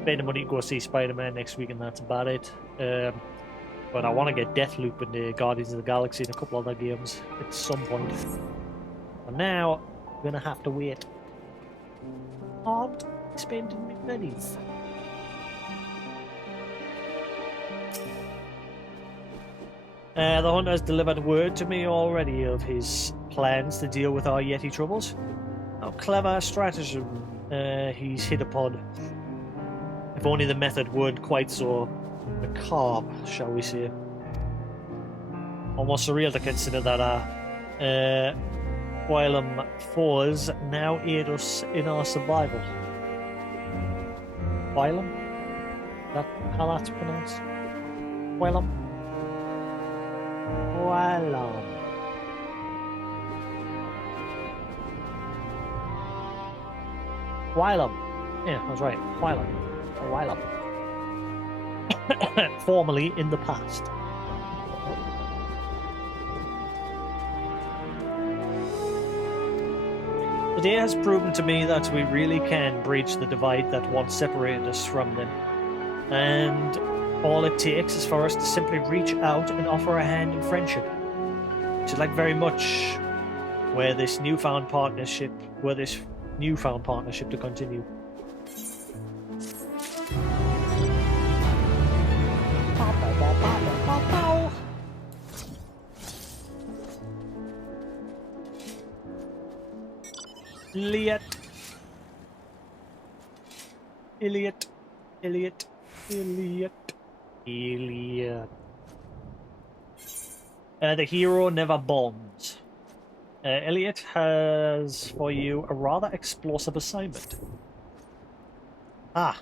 spending money to go see Spider-Man next week, and that's about it. But I want to get Deathloop and Guardians of the Galaxy and a couple other games at some point. But now, I'm going to have to wait. On spending my monies. The hunter has delivered word to me already of his plans to deal with our Yeti troubles. How clever a stratagem he's hit upon. If only the method weren't quite so macabre, shall we say. Almost surreal to consider that our Whilom foes now aid us in our survival. Whilom? Is that how that's pronounced? Whilom? Whilom. Whilom. Yeah, I was right. Whilom. Whilom. Formerly in the past. The day has proven to me that we really can bridge the divide that once separated us from them. And all it takes is for us to simply reach out and offer a hand in friendship. Which I'd like very much this newfound partnership to continue. Elliot. Elliot. The hero never bonds. Elliot has for you a rather explosive assignment. Ah,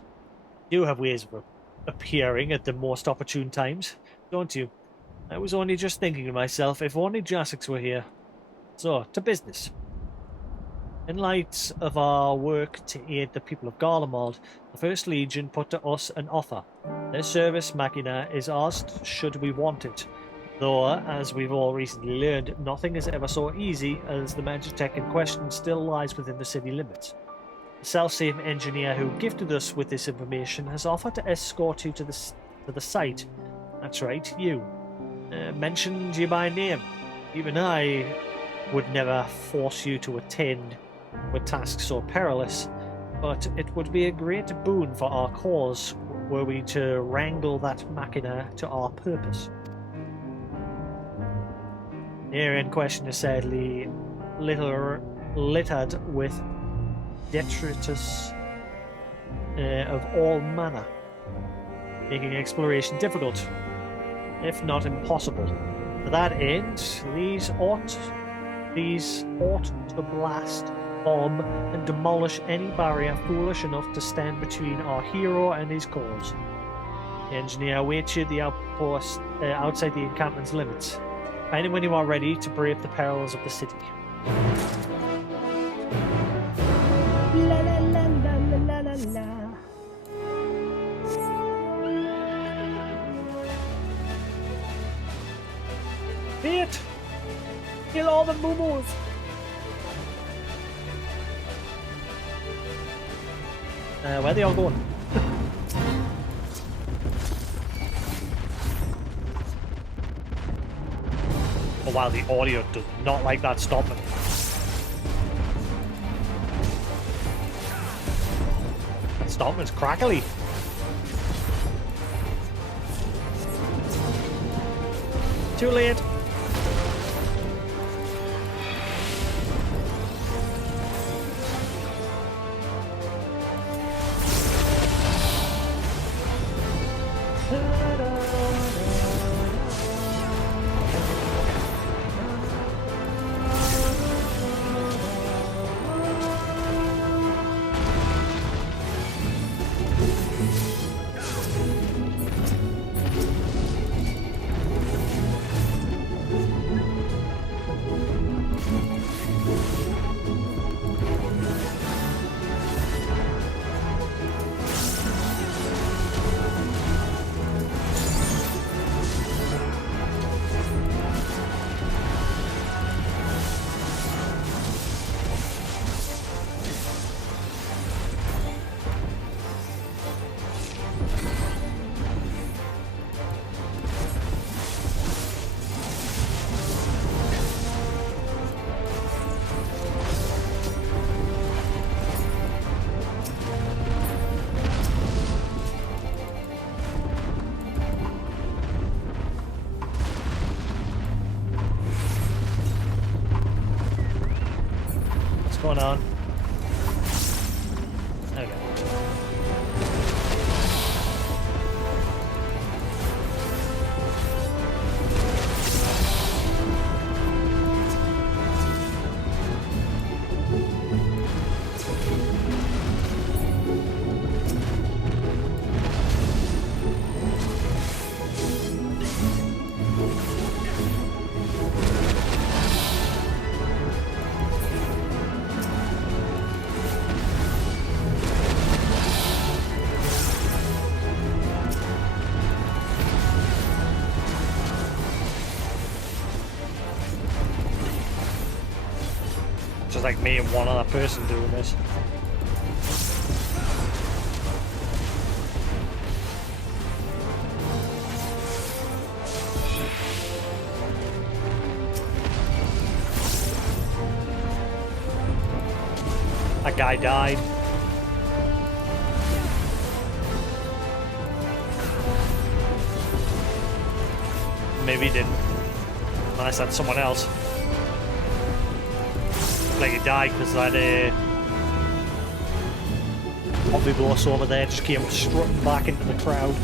you have ways of appearing at the most opportune times, don't you? I was only just thinking to myself, if only Jasix were here. So, to business. In light of our work to aid the people of Garlemald, the First Legion put to us an offer. Their service machina is ours should we want it. Though, as we've all recently learned, nothing is ever so easy as the Magitech in question still lies within the city limits. The self-same engineer who gifted us with this information has offered to escort you to the site. That's right, you. Mentioned you by name. Even I would never force you to attend with tasks so perilous, but it would be a great boon for our cause were we to wrangle that machina to our purpose. The area in question is sadly littered with detritus of all manner, making exploration difficult, if not impossible. To that end, these ought to blast, bomb, and demolish any barrier foolish enough to stand between our hero and his cause. The engineer awaits you at the outpost outside the encampment's limits. Find him when you are ready to brave the perils of the city. La la la la la la la. Beat! Kill all the moo-moos! Where are they all going? Oh wow, the audio does not like that stopping. That stopping's crackly. Too late. What's going on? Okay. Just like me and one other person doing this. That guy died. Maybe he didn't. Unless that's someone else. Like he died because that omnibus over there just came strutting back into the crowd.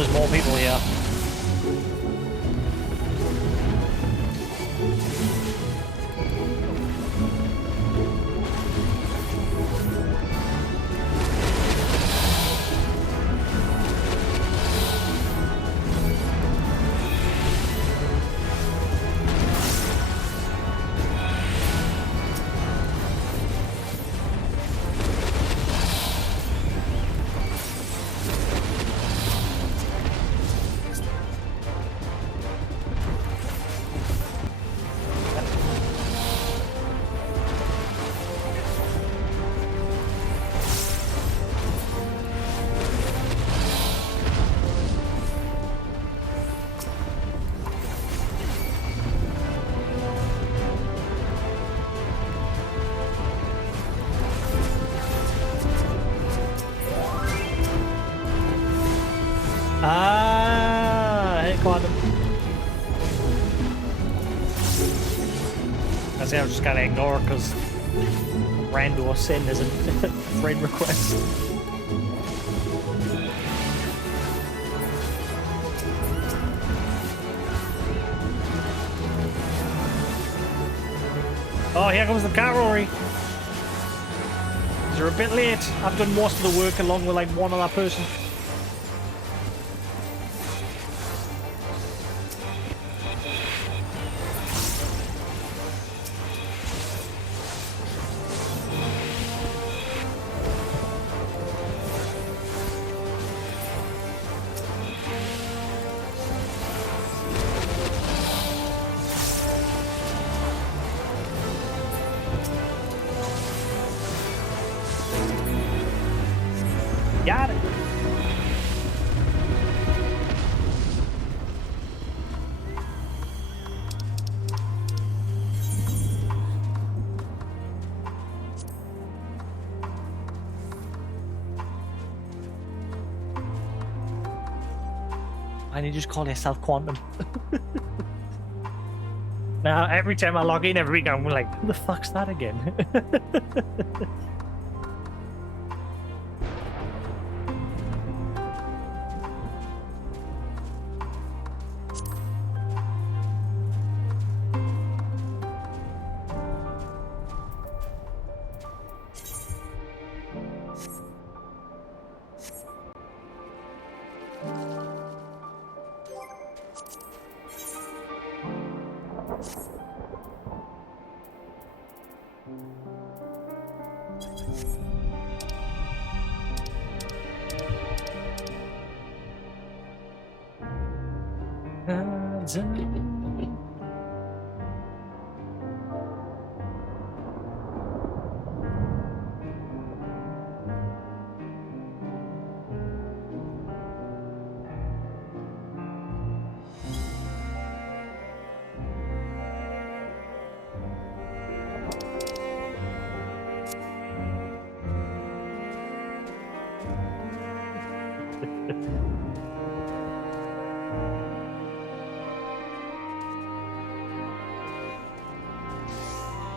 there's more people here. Hit quantum. I say I'm just gonna ignore it because Rando sent as a friend request. Oh, here comes the cavalry. They're a bit late. I've done most of the work along with like one other person. Got it. And you just call yourself Quantum. Now, every time I log in every week, I'm like, who the fuck's that again?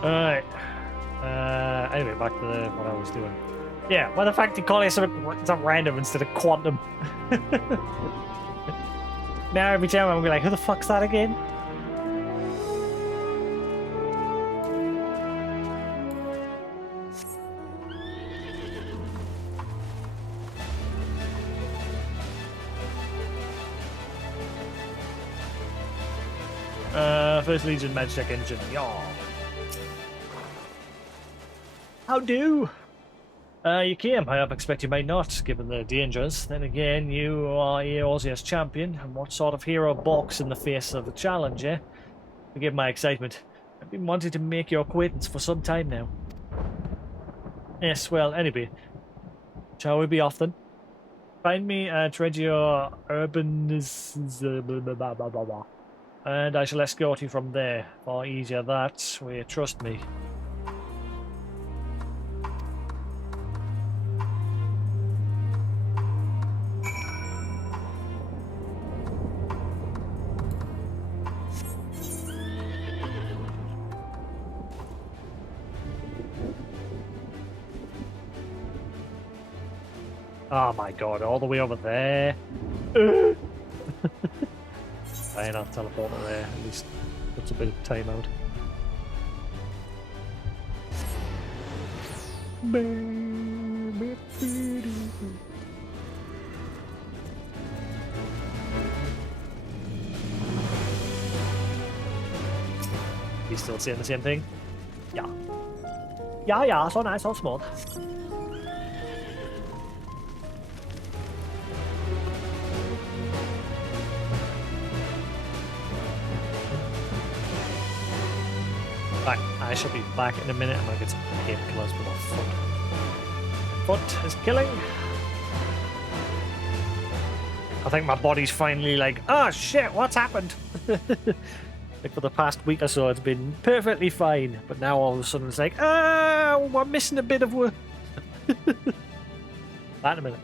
Alright. Anyway, back to what I was doing. Yeah, why the fuck do you call it something random instead of quantum? Now every time I'm gonna be like, who the fuck's that again? First Legion Magitech Engine, yaw. How do? You came. I expect you might not, given the dangers. Then again, you are Eorzea's champion, and what sort of hero balks in the face of a challenge, eh? Forgive my excitement. I've been wanting to make your acquaintance for some time now. Yes, well, anyway. Shall we be off then? Find me at Regio Urbanis... blah, blah, blah, blah. And I shall escort you from there. Far easier that way, trust me. Oh my god, all the way over there. Fine, I'll teleport it there. At least puts a bit of time out. You still saying the same thing? Yeah. Yeah, so nice, so smooth. Right, I shall be back in a minute. I'm gonna get some painkillers for my foot. Foot is killing. I think my body's finally like, oh shit, what's happened? Like for the past week or so, it's been perfectly fine, but now all of a sudden it's like, oh, we're missing a bit of work. Back in a minute.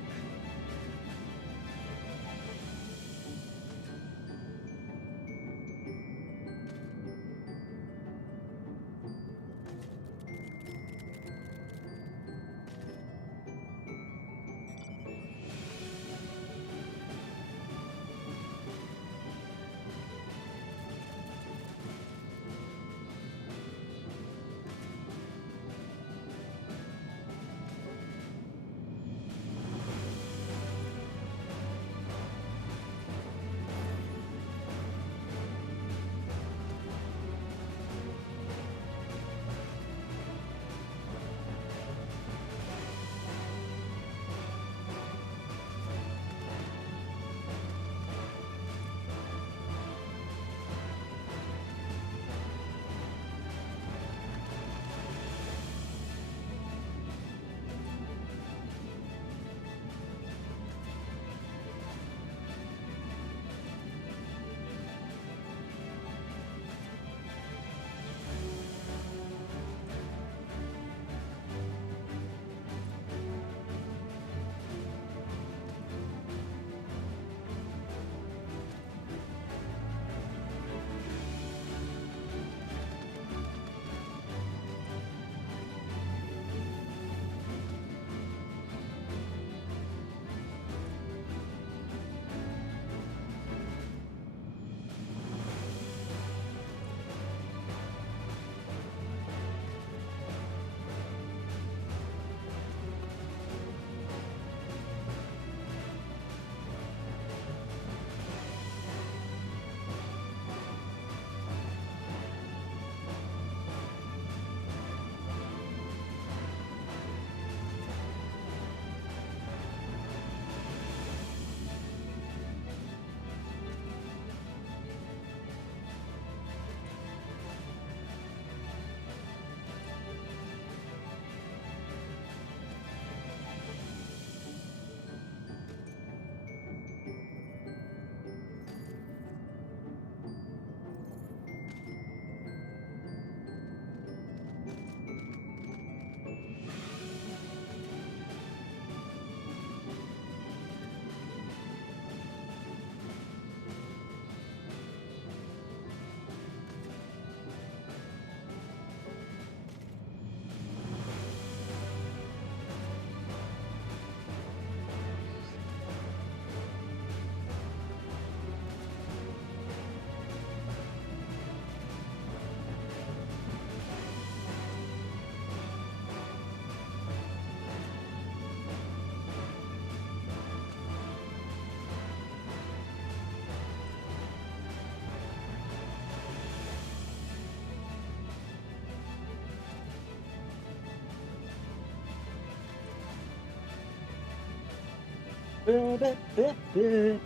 Hey,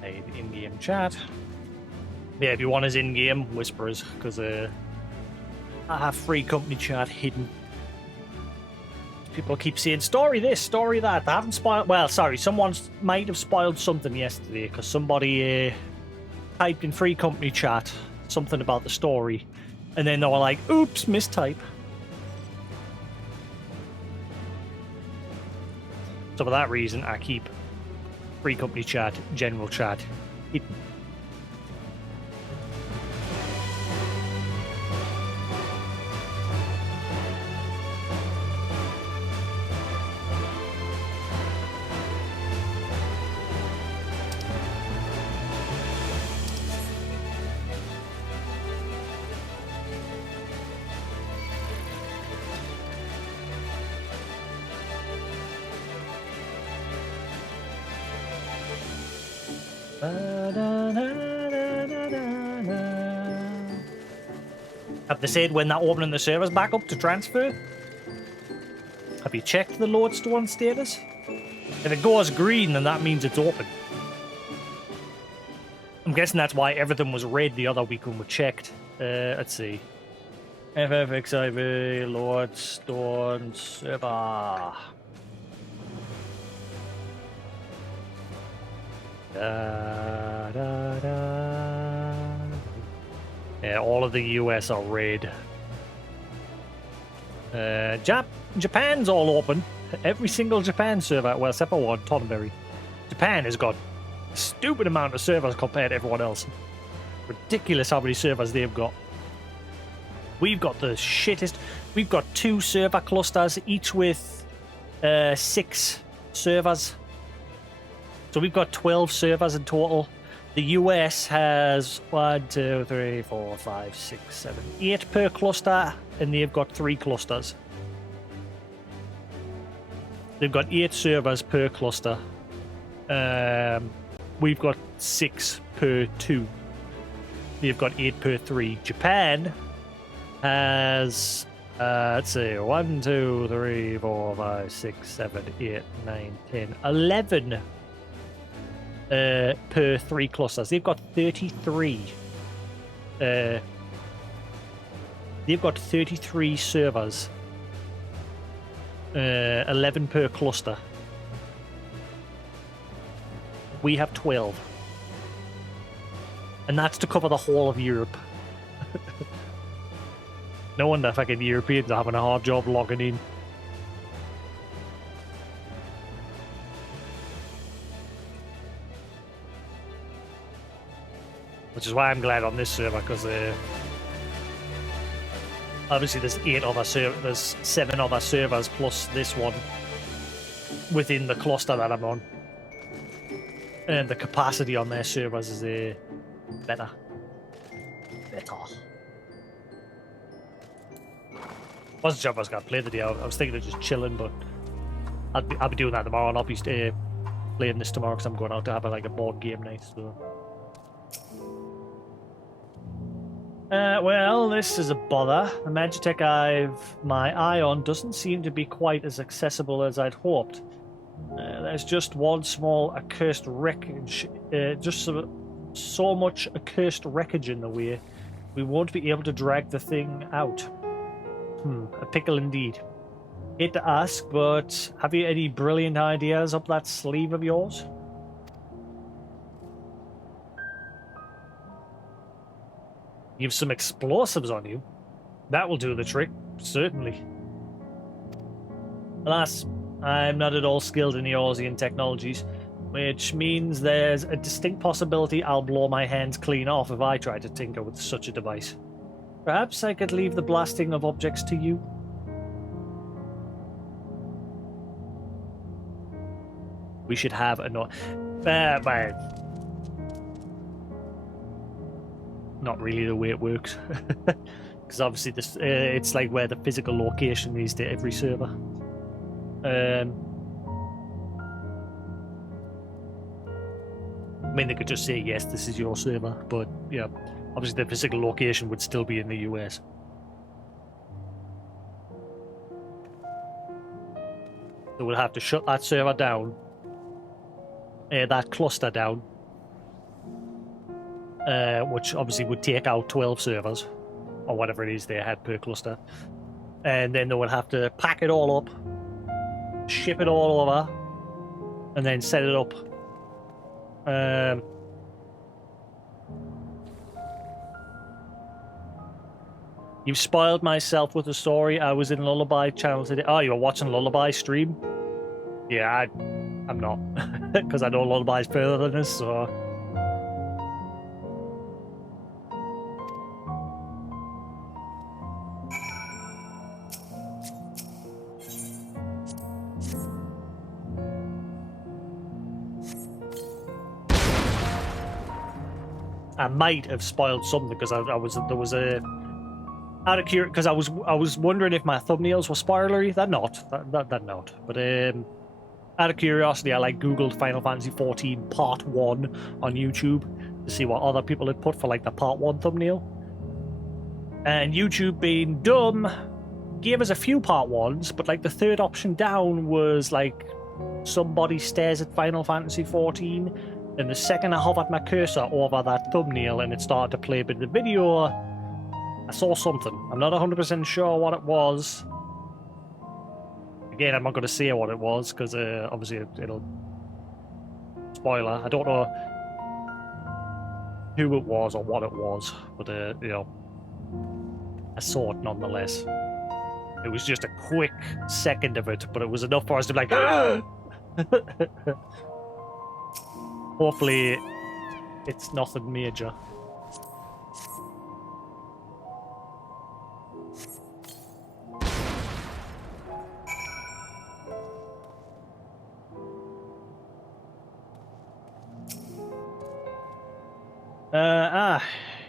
the in-game chat. Yeah, if you want his in-game whispers, because I have free company chat hidden. People keep saying story this, story that. They haven't spoiled. Well, sorry, someone might have spoiled something yesterday because somebody typed in free company chat something about the story, and then they were like, "Oops, mistype." So for that reason, I keep free company chat, general chat hidden. Have they said when they're opening the servers back up to transfer? Have you checked the lodestone status? If it goes green, then that means it's open. I'm guessing that's why everything was red the other week when we checked. Let's see. XIV, lodestone server. Da, da, da. Yeah, all of the US are red. Japan's all open. Every single Japan server, well, except for one, Tonberry. Japan has got a stupid amount of servers compared to everyone else. Ridiculous how many servers they've got. We've got the shittest. We've got 2 server clusters, each with 6 servers. So we've got 12 servers in total. The US has 1, 2, 3, 4, 5, 6, 7, 8 per cluster, and they've got 3 clusters. They've got 8 servers per cluster. We've got 6 per 2. They've got 8 per 3. Japan has, let's see, 1, 2, 3, 4, 5, 6, 7, 8, 9, 10, 11 per 3 clusters. They've got 33. They've got 33 servers. 11 per cluster. We have 12. And that's to cover the whole of Europe. No wonder fucking Europeans are having a hard job logging in. Which is why I'm glad on this server, because obviously there's 7 other servers plus this one within the cluster that I'm on, and the capacity on their servers is better. Wasn't sure if I was gonna play the day. I was thinking of just chilling, but I'll be doing that tomorrow, and I'll be playing this tomorrow because I'm going out to have a board game night. So. Well, this is a bother. The Magitech I've my eye on doesn't seem to be quite as accessible as I'd hoped. There's just one small accursed wreckage, just so much accursed wreckage in the way. We won't be able to drag the thing out. A pickle indeed. Hate to ask, but have you any brilliant ideas up that sleeve of yours? You have some explosives on you. That will do the trick, certainly. Alas, I'm not at all skilled in the Eorzean technologies, which means there's a distinct possibility I'll blow my hands clean off if I try to tinker with such a device. Perhaps I could leave the blasting of objects to you? We should have a not really the way it works, because obviously this it's like where the physical location is to every server. I mean, they could just say yes, this is your server, but yeah, obviously the physical location would still be in the US. So we'll have to shut that server down, that cluster down, which obviously would take out 12 servers, or whatever it is they had per cluster. And then they would have to pack it all up, ship it all over, and then set it up. You've spoiled myself with the story. I was in Lullaby channel today. Oh, you were watching Lullaby stream? Yeah, I'm not, because I know Lullaby's further than this, so... I might have spoiled something because there was a out of curiosity, because I was wondering if my thumbnails were spoilery. They're not. They're not. But out of curiosity, I googled Final Fantasy XIV Part 1 on YouTube to see what other people had put for the Part 1 thumbnail. And YouTube being dumb gave us a few part ones, but like the third option down was like somebody stares at Final Fantasy 14, and the second I hovered my cursor over that thumbnail and it started to play a bit of the video, I saw something. I'm not 100% sure what it was. Again, I'm not going to say what it was because obviously it'll spoiler. I don't know who it was or what it was, but you know, I saw it nonetheless. It was just a quick second of it, but it was enough for us to be like, "Ah!" Hopefully, it's nothing major.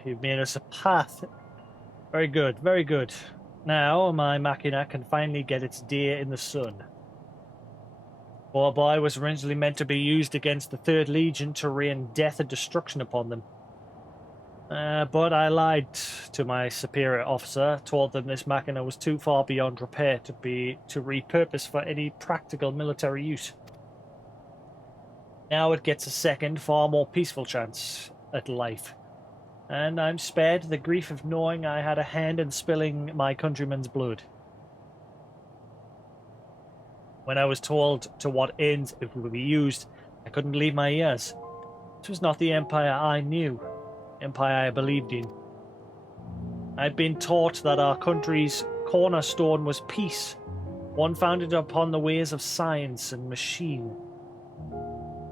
You've made us a path. Very good, very good. Now my machina can finally get its day in the sun. Poor boy was originally meant to be used against the Third Legion to rain death and destruction upon them. But I lied to my superior officer, told them this machina was too far beyond repair to repurpose for any practical military use. Now it gets a second, far more peaceful chance at life. And I'm spared the grief of knowing I had a hand in spilling my countrymen's blood. When I was told to what ends it would be used, I couldn't believe my ears. This was not the empire I knew, empire I believed in. I'd been taught that our country's cornerstone was peace, one founded upon the ways of science and machine.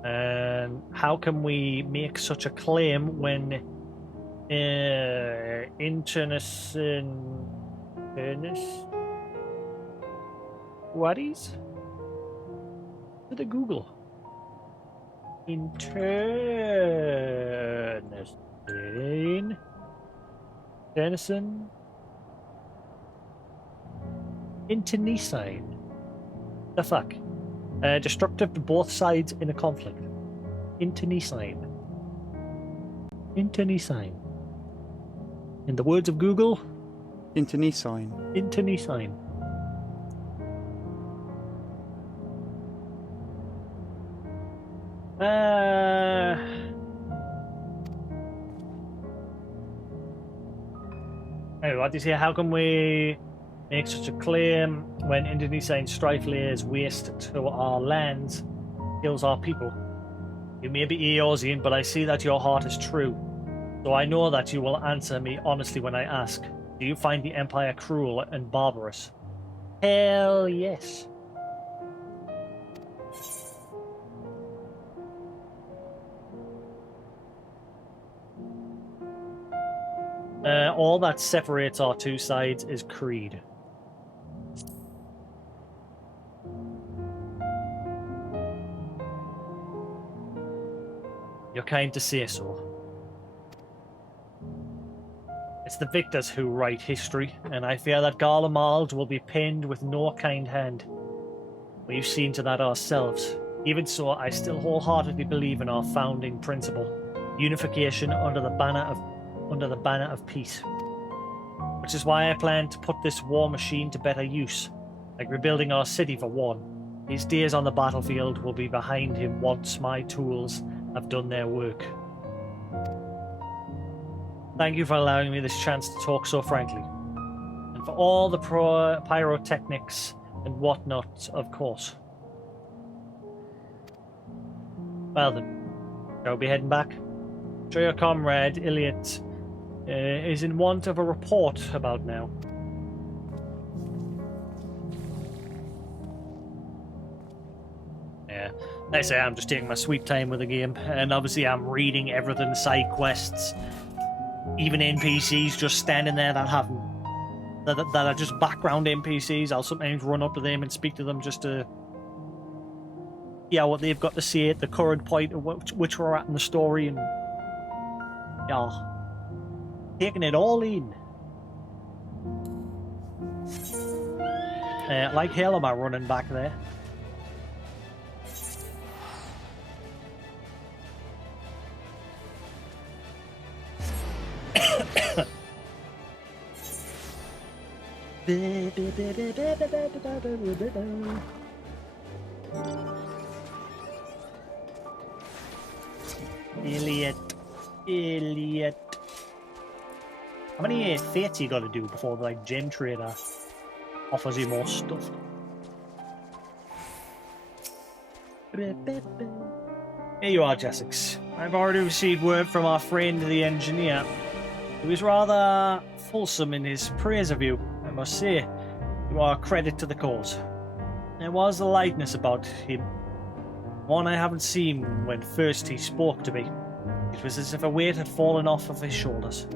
And how can we make such a claim when what is? Did I Google? Internecine. Internecine. The fuck? Destructive to both sides in a conflict. Internecine. Internecine. In the words of Google, Internecine. Internecine. Anyway, what do you say? How can we make such a claim when internecine strife lays waste to our lands, kills our people? You may be Eosian, but I see that your heart is true. So I know that you will answer me honestly when I ask. Do you find the Empire cruel and barbarous? Hell yes. All that separates our two sides is creed. You're kind to say so. It's the victors who write history, and I fear that Garlemald will be pinned with no kind hand. We've seen to that ourselves. Even so, I still wholeheartedly believe in our founding principle: unification under the banner of peace. Which is why I plan to put this war machine to better use, like rebuilding our city for one. His days on the battlefield will be behind him once my tools have done their work. Thank you for allowing me this chance to talk so frankly. And for all the pyrotechnics and whatnot, of course. Well then, shall we be heading back? Sure your comrade, Iliot, is in want of a report about now. Yeah, like I say, I'm just taking my sweet time with the game, and obviously I'm reading everything, side quests, even NPCs just standing there that are just background NPCs. I'll sometimes run up to them and speak to them just to what they've got to say at the current point of which we're at in the story, and yeah, taking it all in. Like hell am I running back there. Elliot. How many fates you gotta do before the like gem trader offers you more stuff? Here you are, Jasix. I've already received word from our friend the engineer. He was rather fulsome in his praise of you, I must say. You are a credit to the cause. There was a lightness about him, one I haven't seen when first he spoke to me. It was as if a weight had fallen off of his shoulders.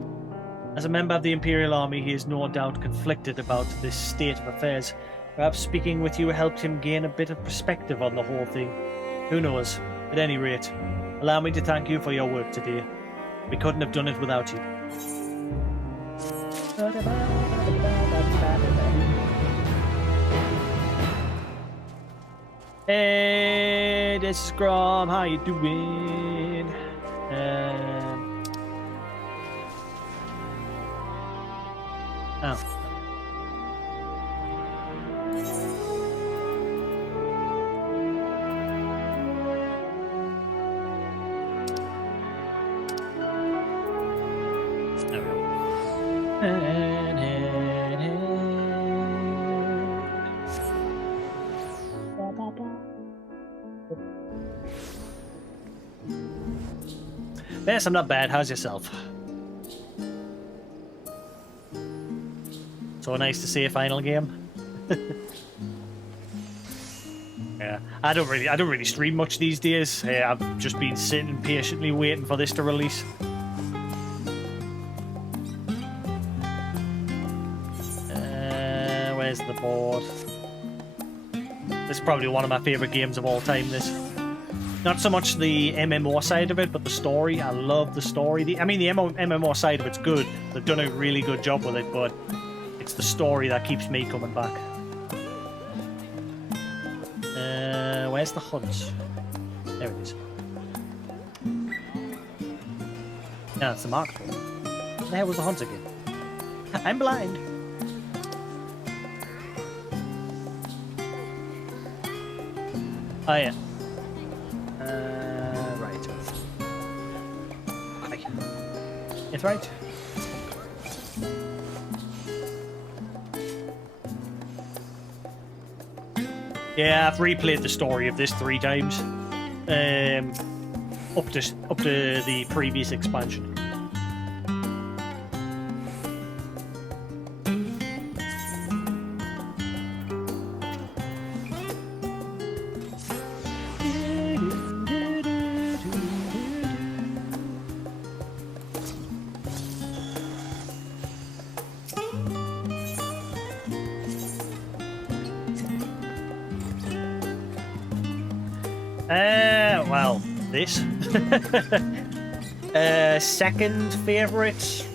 As a member of the Imperial Army, he is no doubt conflicted about this state of affairs. Perhaps speaking with you helped him gain a bit of perspective on the whole thing. Who knows? At any rate, allow me to thank you for your work today. We couldn't have done it without you. Hey, this is Grom. How you doing? Oh. There we go. Yes, I'm not bad. How's yourself? So nice to see a final game. Yeah, I don't really stream much these days. I've just been sitting patiently waiting for this to release. Where's the board? This is probably one of my favorite games of all time. This. Not so much the MMO side of it, but the story. I love the story. The MMO side of it's good. They've done a really good job with it, but it's the story that keeps me coming back. Where's the hunt? There it is. No, it's the mark. Where the hell was the hunt again? I'm blind. Oh, yeah. Right. Hi. It's right. Yeah, I've replayed the story of this 3 times. Up to the previous expansion. Well, this. Second favourite.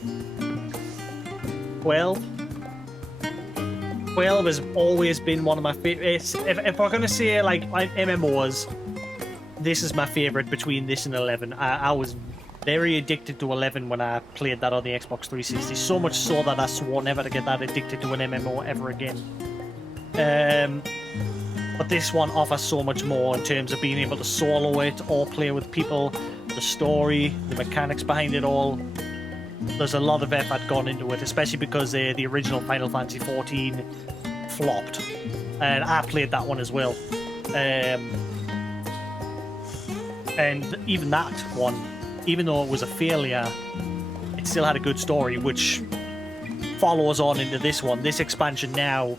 12. 12 has always been one of my favourites. If we're going to say, like, MMOs, this is my favourite between this and 11. I was very addicted to 11 when I played that on the Xbox 360. So much so that I swore never to get that addicted to an MMO ever again. But this one offers so much more in terms of being able to solo it or play with people, the story, the mechanics behind it all. There's a lot of effort gone into it, especially because the original Final Fantasy XIV flopped. And I played that one as well. And even that one, even though it was a failure, it still had a good story, which follows on into this one. This expansion now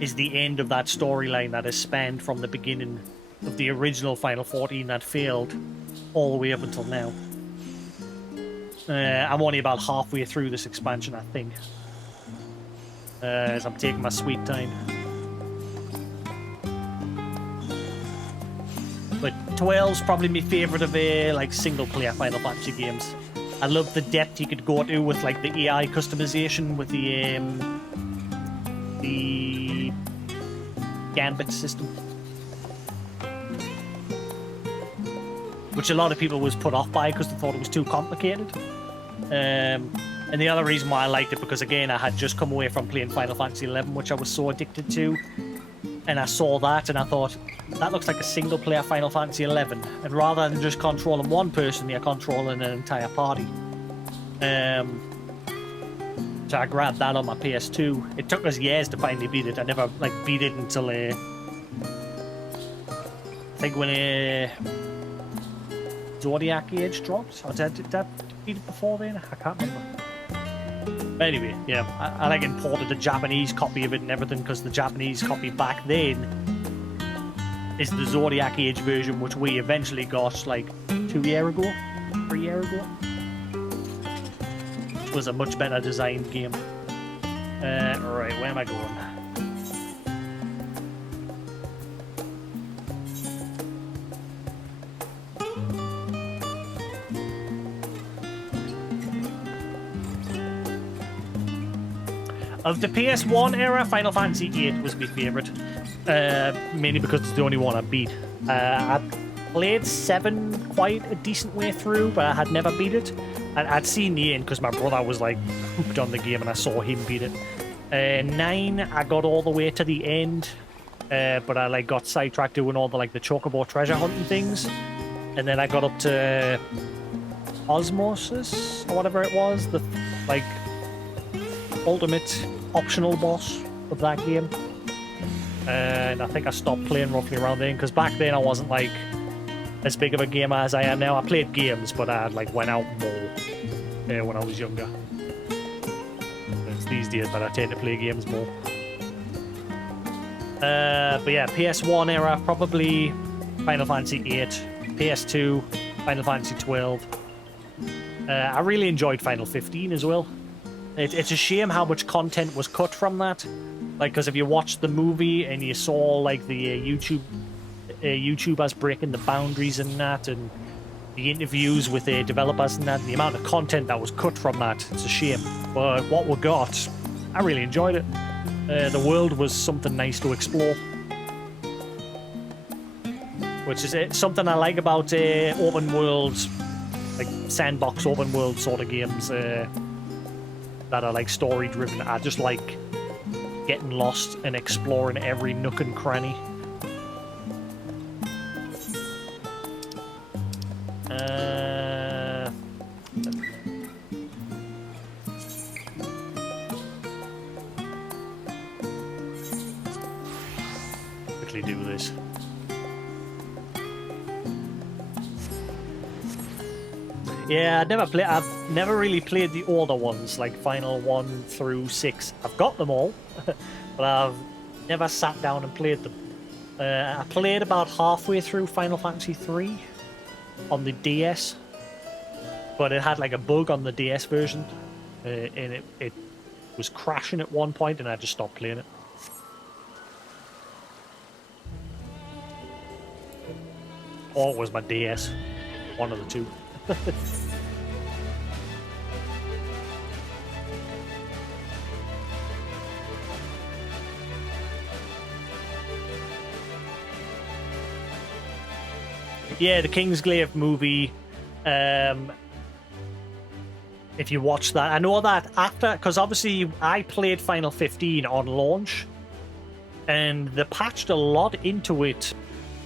is the end of that storyline that has spanned from the beginning of the original Final 14 that failed all the way up until now. I'm only about halfway through this expansion, I think, as I'm taking my sweet time. But 12's probably my favourite of like single-player Final Fantasy games. I love the depth you could go to with like the AI customization with the Gambit system, which a lot of people was put off by because they thought it was too complicated. And the other reason why I liked it, because again, I had just come away from playing Final Fantasy XI, which I was so addicted to. And I saw that and I thought, that looks like a single player Final Fantasy XI. And rather than just controlling one person, you're controlling an entire party. So I grabbed that on my PS2. It took us years to finally beat it. I never beat it until I think when Zodiac Age dropped. Or did I beat it before then? I can't remember. But anyway, yeah, I imported a Japanese copy of it and everything, because the Japanese copy back then is the Zodiac Age version, which we eventually got 3 years ago. Which was a much better designed game. Right, where am I going? Of the PS1 era, Final Fantasy VIII was my favourite. Mainly because it's the only one I beat. I played 7 quite a decent way through, but I had never beat it. I'd seen the end because my brother was hooked on the game and I saw him beat it. 9, I got all the way to the end, but I got sidetracked doing all the Chocobo treasure hunting things. And then I got up to Osmosis, or whatever it was, the ultimate optional boss of that game. And I think I stopped playing roughly around then, because back then I wasn't as big of a gamer as I am now. I played games, but I went out more when I was younger. It's these days that I tend to play games more. But yeah, PS1 era, probably Final Fantasy VIII. PS2, Final Fantasy XII. I really enjoyed Final 15 as well. It's a shame how much content was cut from that. Because if you watched the movie and you saw the YouTubers breaking the boundaries and that, and the interviews with the developers and that, and the amount of content that was cut from that, it's a shame. But what we got, I really enjoyed it. The world was something nice to explore, which is something I like about open worlds, sandbox open world sort of games that are story driven. I just like getting lost and exploring every nook and cranny. Quickly do this. Yeah, I've never really played the older ones, like Final 1 through 6. I've got them all, but I've never sat down and played them. I played about halfway through Final Fantasy 3 on the DS, but it had a bug on the DS version, and it was crashing at one point, and I just stopped playing it. Or it was my DS, one of the two. Yeah, the Kingsglaive movie. If you watch that, I know that after, because obviously I played Final 15 on launch, and they patched a lot into it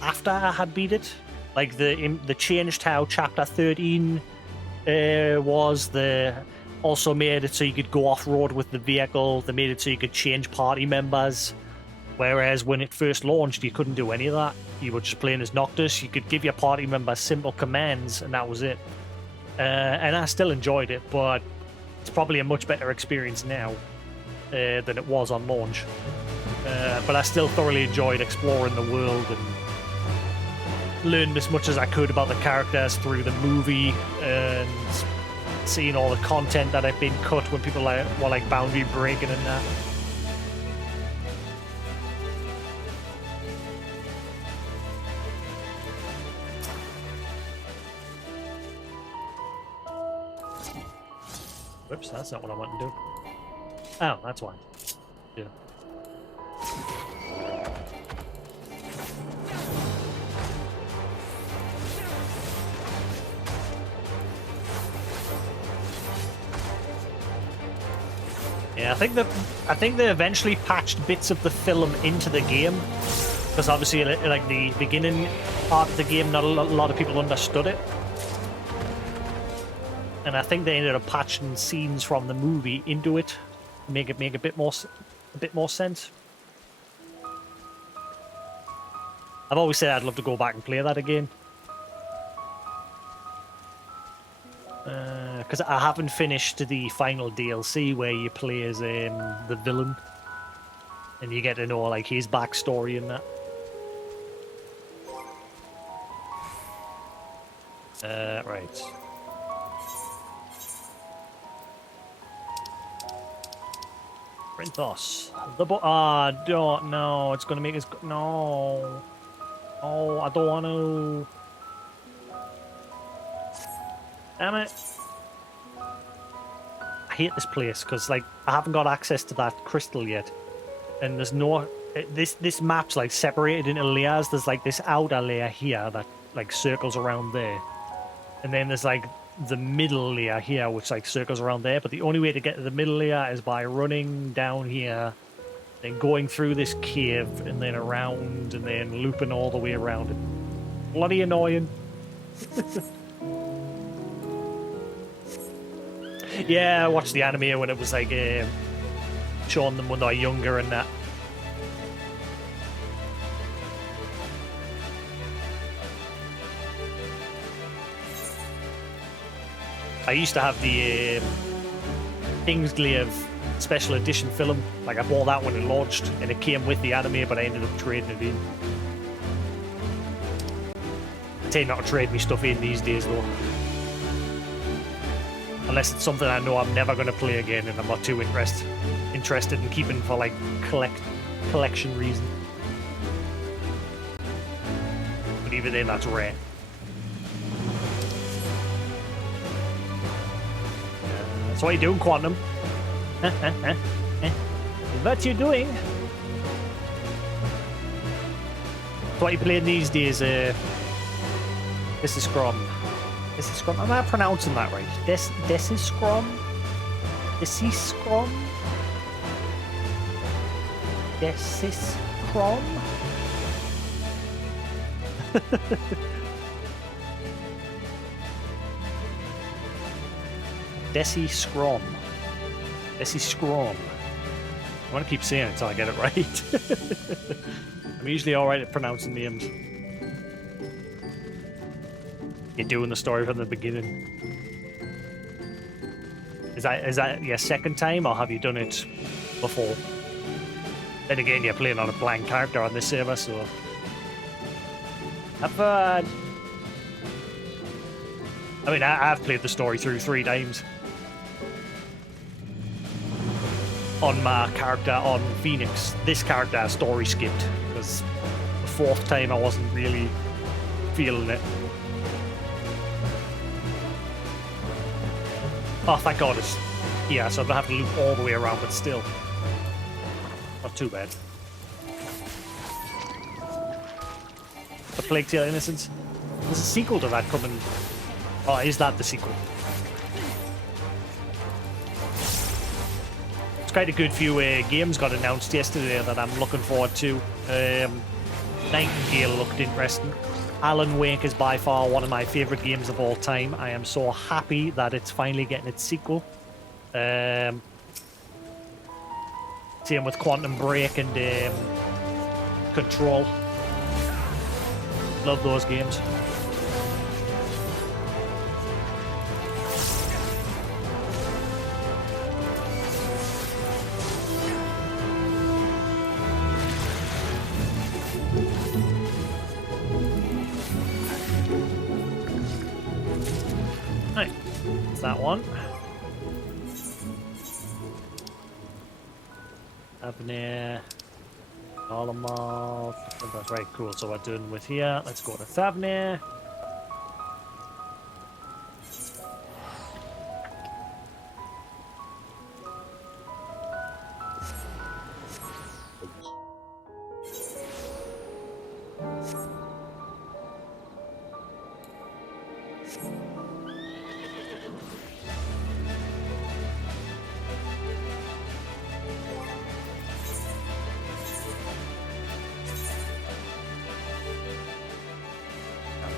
after I had beat it. They changed how Chapter 13 was. They also made it so you could go off-road with the vehicle. They made it so you could change party members. Whereas when it first launched, you couldn't do any of that. You were just playing as Noctis. You could give your party members simple commands, and that was it. And I still enjoyed it, but it's probably a much better experience now than it was on launch. But I still thoroughly enjoyed exploring the world and learned as much as I could about the characters through the movie, and seeing all the content that had been cut when people were boundary breaking and that. Whoops, that's not what I want to do. Oh, that's why. Yeah. Yeah, I think they eventually patched bits of the film into the game, because obviously, like the beginning part of the game, not a lot of people understood it, and I think they ended up patching scenes from the movie into it, to make it a bit more sense. I've always said I'd love to go back and play that again. Because I haven't finished the final DLC where you play as the villain. And you get to know like his backstory and that. Right. Printhos. Don't, no, it's gonna make us, no. Oh, I don't want to. Damn it. I hate this place because like I haven't got access to that crystal yet, and there's no this map's like separated into layers. There's like this outer layer here that like circles around there, and then there's like the middle layer here which like circles around there. But the only way to get to the middle layer is by running down here, then going through this cave, and then around, and then looping all the way around it. Bloody annoying. Yeah, I watched the anime when it was like showing them when they're younger and that. I used to have the Kingsglaive special edition film. Like I bought that when it launched, and it came with the anime, but I ended up trading it in. I tend not to trade me stuff in these days though. Unless it's something I know I'm never going to play again and I'm not too interested in keeping for like collection reason. But even then, that's rare. So what are you doing, Quantum? What you doing? So what are you playing these days? This is Scrum. This is Scrum. Am I pronouncing that right? This is Scrum? This is Scrum? This is Scrum? Desi Scrum. Desi Scrum. I want to keep saying it until I get it right. I'm usually alright at pronouncing names. You're doing the story from the beginning. Is that your second time, or have you done it before? Then again, you're playing on a blank character on this server, so... I've heard... I mean, I've played the story through 3 times. On my character on Phoenix. This character story skipped, because the 4th time I wasn't really feeling it. Oh, thank God it's... Yeah, so I don't have to loop all the way around, but still. Not too bad. The Plague Tale Innocence. There's a sequel to that coming. Oh, is that the sequel? It's quite a good few games got announced yesterday that I'm looking forward to. Nightingale looked interesting. Alan Wake is by far one of my favourite games of all time. I am so happy that it's finally getting its sequel. Same with Quantum Break and Control. Love those games. Right, that's that one. Thavnir, Dolomoth. That's right, cool. So we're done with here. Let's go to Thavnir.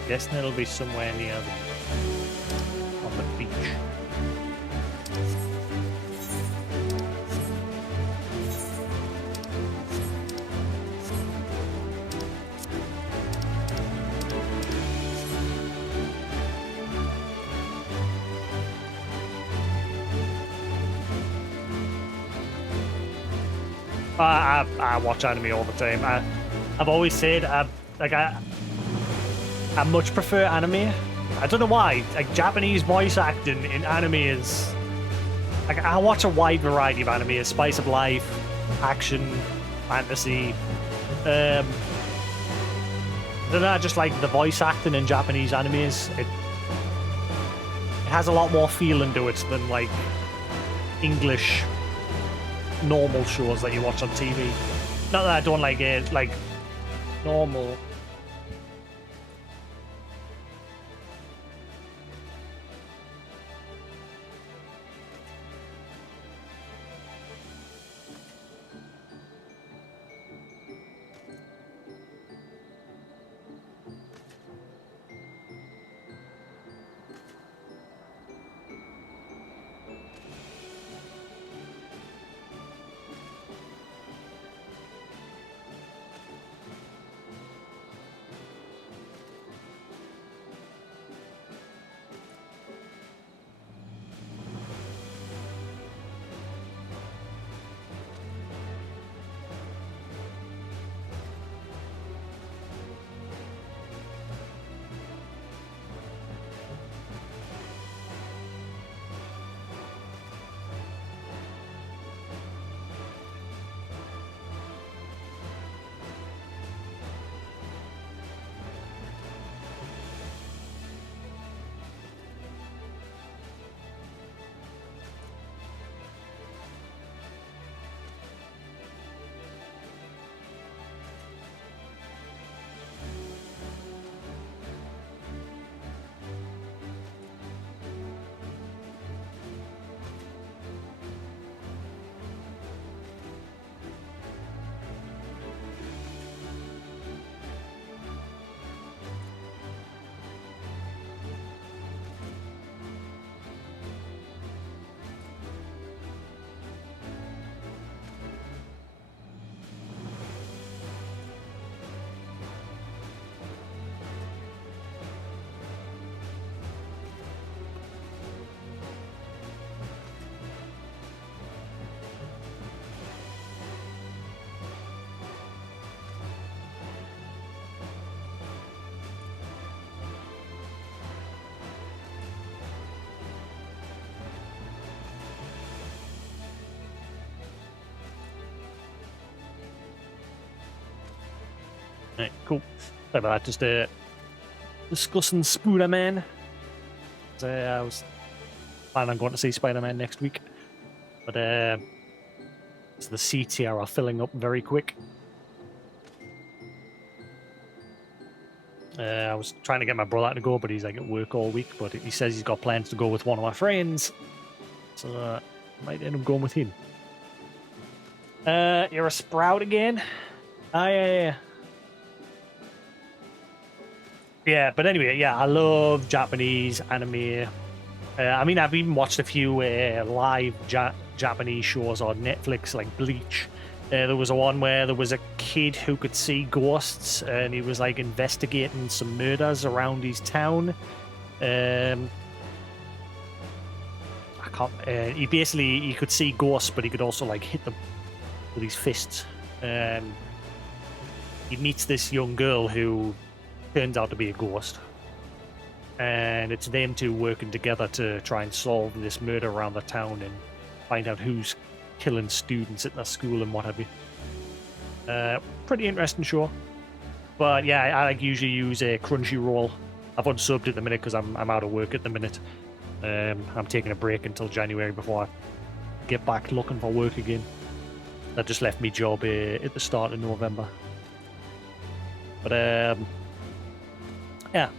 Guessing it'll be somewhere near on the beach. I watch anime all the time. I've always said I much prefer anime. I don't know why. Like Japanese voice acting in anime is like I watch a wide variety of anime: spice of life, action, fantasy. I don't know. I just like the voice acting in Japanese animes. It has a lot more feeling to it than like English normal shows that you watch on TV. Not that I don't like it, like normal. Right, cool. Sorry about that. Just discussing Spider-Man. I was planning on going to see Spider-Man next week, but so the seats here are filling up very quick. I was trying to get my brother to go, but he's like at work all week. But he says he's got plans to go with one of my friends, so I might end up going with him. You're a sprout again? Yeah, but anyway, yeah, I love Japanese anime. I mean, I've even watched a few live Japanese shows on Netflix, like Bleach. There was a one where there was a kid who could see ghosts, and he was like investigating some murders around his town. I can't. He could see ghosts, but he could also like hit them with his fists. He meets this young girl who turns out to be a ghost, and it's them two working together to try and solve this murder around the town and find out who's killing students at their school and what have you. Pretty interesting show, but yeah, I like usually use a Crunchyroll. I've unsubbed at the minute because I'm out of work at the minute. I'm taking a break until January before I get back looking for work again. That just left me job at the start of November, but yeah,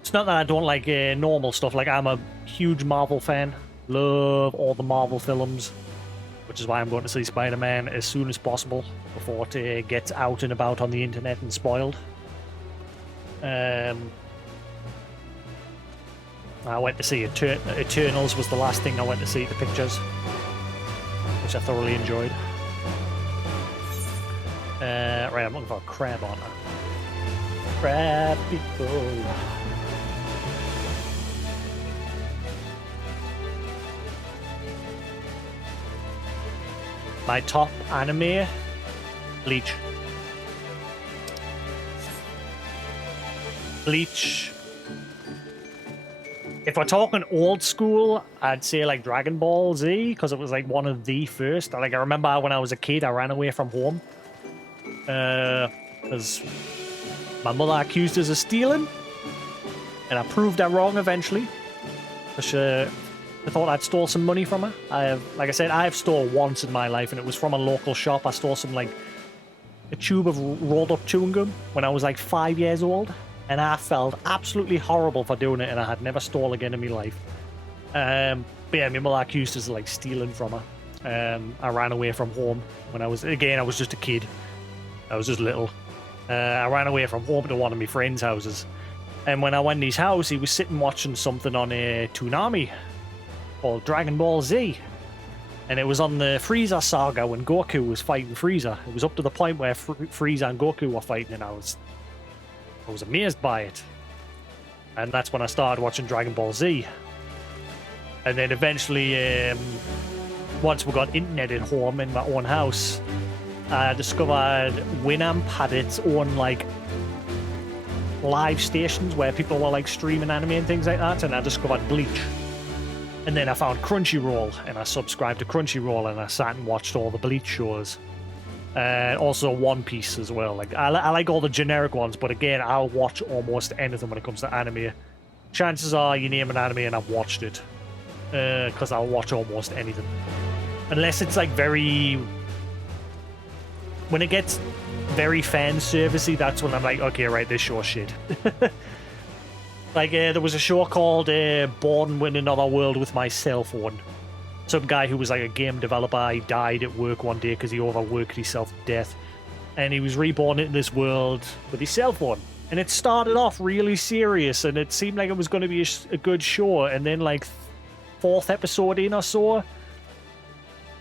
it's not that I don't like normal stuff. Like, I'm a huge Marvel fan. Love all the Marvel films, which is why I'm going to see Spider-Man as soon as possible before it gets out and about on the internet and spoiled. I went to see Eternals was the last thing I went to see at the pictures, which I thoroughly enjoyed. Right, I'm looking for a crab on her. Crab people. My top anime, Bleach. Bleach. If we're talking old school, I'd say like Dragon Ball Z, because it was like one of the first. Like I remember when I was a kid, I ran away from home because my mother accused us of stealing, and I proved her wrong eventually. Because I thought I'd stole some money from her. Like I said, I've stole once in my life, and it was from a local shop. I stole some like a tube of rolled up chewing gum when I was like 5 years old. And I felt absolutely horrible for doing it, and I had never stole again in my life. But yeah, my mother accused us of like stealing from her. I ran away from home when I was just a kid. I was just little. I ran away from home to one of my friends' houses. And when I went to his house, he was sitting watching something on a Toonami called Dragon Ball Z. And it was on the Frieza saga when Goku was fighting Frieza. It was up to the point where Frieza and Goku were fighting, and I was amazed by it. And that's when I started watching Dragon Ball Z. And then eventually, once we got internet at home in my own house, I discovered Winamp had its own like live stations where people were like streaming anime and things like that, and I discovered Bleach. And then I found Crunchyroll, and I subscribed to Crunchyroll, and I sat and watched all the Bleach shows. Also One Piece as well. Like I like all the generic ones, but again, I'll watch almost anything when it comes to anime. Chances are you name an anime and I've watched it, because I'll watch almost anything, unless it's like when it gets very fan servicey. That's when I'm like, okay, right, this show's shit. Like there was a show called Born in Another World with My Cell Phone. Some guy who was like a game developer, he died at work one day because he overworked himself to death, and he was reborn in this world with his cell phone. And it started off really serious, and it seemed like it was going to be a good show, and then like 4th episode in or so,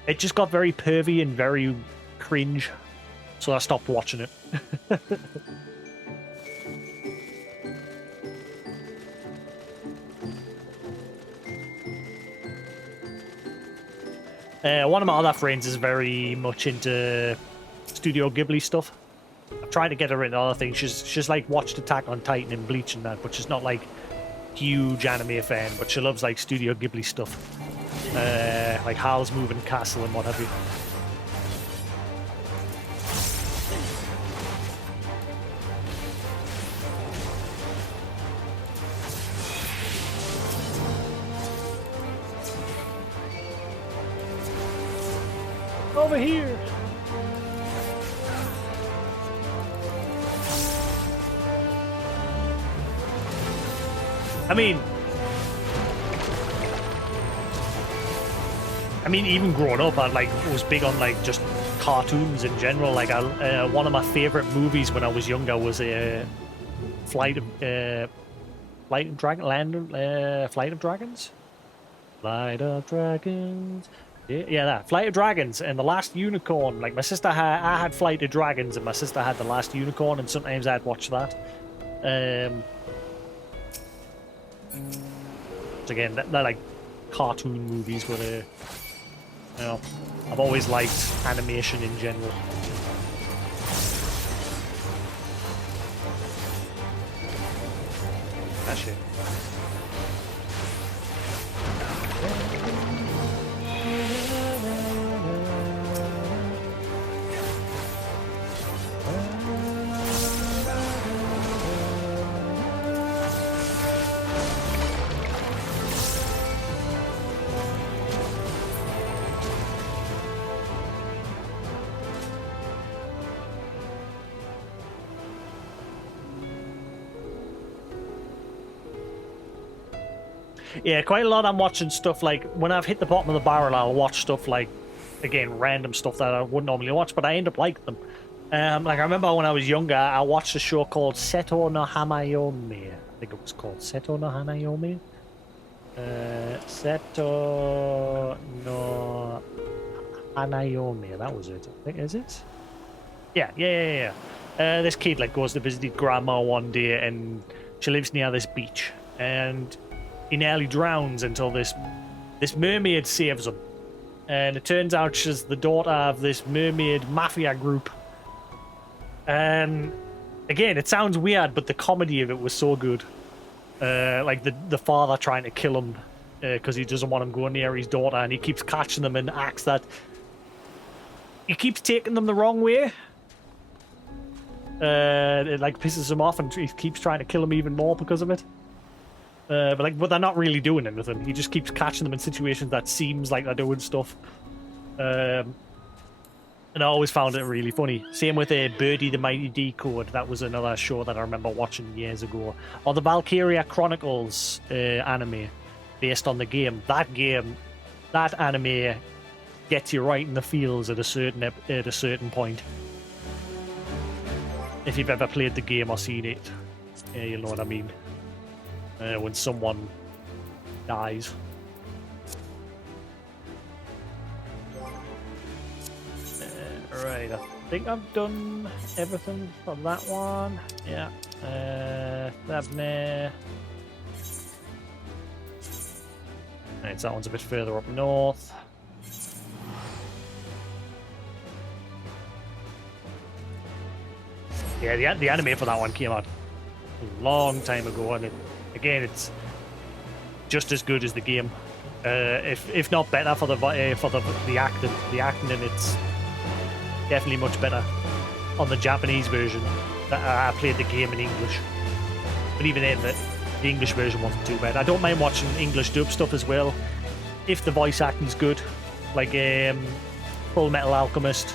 it just got very pervy and very cringe, so I stopped watching it. One of my other friends is very much into Studio Ghibli stuff. I've tried to get her into other things. She's like watched Attack on Titan and Bleach and that, but she's not like huge anime fan. But she loves like Studio Ghibli stuff, like Howl's Moving Castle and what have you. Over here. I mean, even growing up, I was big on like just cartoons in general. Like, one of my favorite movies when I was younger was Flight of Dragons. Yeah, that Flight of Dragons and The Last Unicorn. Like I had Flight of Dragons, and my sister had The Last Unicorn, and sometimes I'd watch that. So again, they're like cartoon movies where I've always liked animation in general. That shit. Yeah, quite a lot. I'm watching stuff like when I've hit the bottom of the barrel, I'll watch stuff like, again, random stuff that I wouldn't normally watch, but I end up liking them. Like I remember when I was younger, I watched a show called Seto no Hanayomi. I think it was called Seto no Hanayomi. Seto no Hanayomi. That was it. I think, is it? Yeah. This kid like goes to visit his grandma one day, and she lives near this beach, and he nearly drowns until this mermaid saves him, and it turns out she's the daughter of this mermaid mafia group. And again, it sounds weird, but the comedy of it was so good. Like the father trying to kill him because he doesn't want him going near his daughter, and he keeps catching them and acts that he keeps taking them the wrong way. It like pisses him off, and he keeps trying to kill him even more because of it. But they're not really doing anything. He just keeps catching them in situations that seems like they're doing stuff. And I always found it really funny. Same with Birdie the Mighty Decode. That was another show that I remember watching years ago. Or the Valkyria Chronicles anime, based on the game. That anime gets you right in the feels at a certain point. If you've ever played the game or seen it, you'll know what I mean. When someone dies. Right, I think I've done everything for that one. Yeah. Thabne. Right, so that one's a bit further up north. Yeah, the anime for that one came out a long time ago, and it's just as good as the game, if not better for the acting. The acting in it's definitely much better on the Japanese version. I played the game in English, but even then, the English version wasn't too bad. I don't mind watching English dub stuff as well, if the voice acting's good, like Full Metal Alchemist.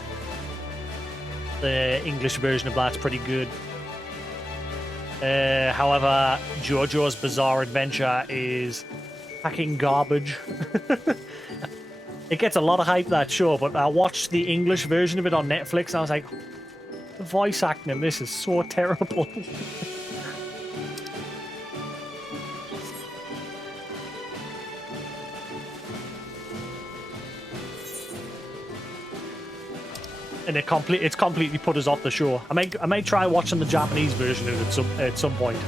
The English version of that's pretty good. However, JoJo's Bizarre Adventure is fucking garbage. It gets a lot of hype, that show, but I watched the English version of it on Netflix, and I was like, the voice acting in this is so terrible. And it's completely put us off the show. I might try watching the Japanese version of it at some point,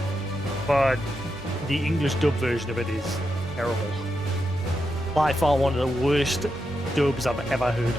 but the English dub version of it is terrible. By far one of the worst dubs I've ever heard.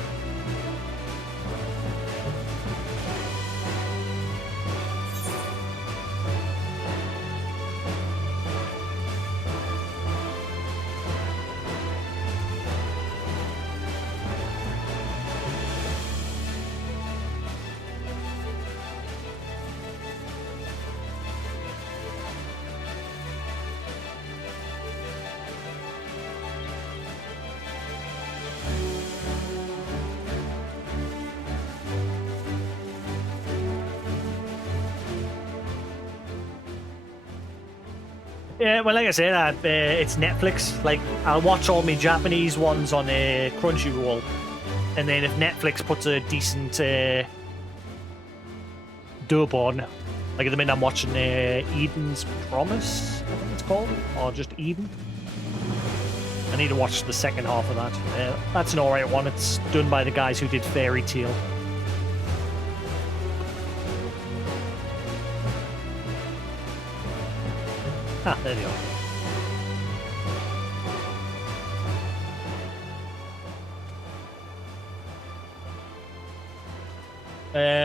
Yeah, well, like I said, it's Netflix. Like, I'll watch all my Japanese ones on Crunchyroll, and then if Netflix puts a decent dub on, like at the minute I'm watching Eden's Promise, I think it's called, or just Eden. I need to watch the second half of that. That's an alright one. It's done by the guys who did Fairy Tail. Ah, there you go.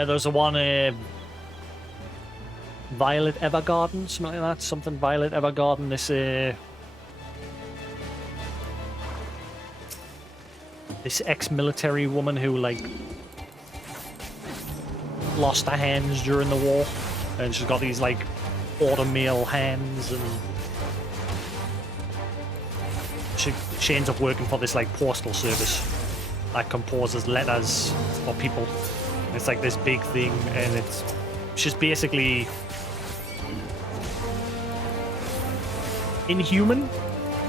There's a one, Violet Evergarden, something like that. Something Violet Evergarden. This ex-military woman who, like, lost her hands during the war, and she's got these, like, automail hands, and she ends up working for this like postal service that composes letters for people. It's like this big thing, and she's basically inhuman.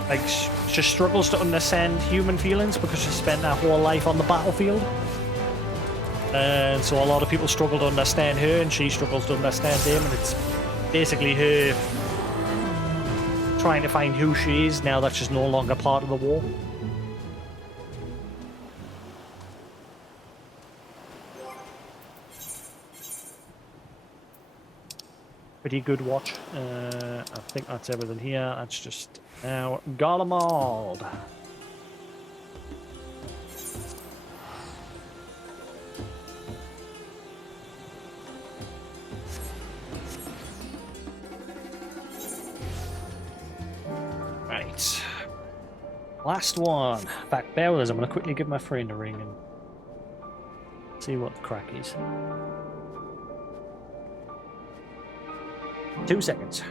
Like she struggles to understand human feelings because she spent her whole life on the battlefield. And so a lot of people struggle to understand her, and she struggles to understand them, and it's basically her trying to find who she is now that she's no longer part of the war. Pretty good watch. I think that's everything here. That's just now Garlemald. Right. Last one. In fact, bear with us. I'm going to quickly give my friend a ring and see what the crack is. 2 seconds.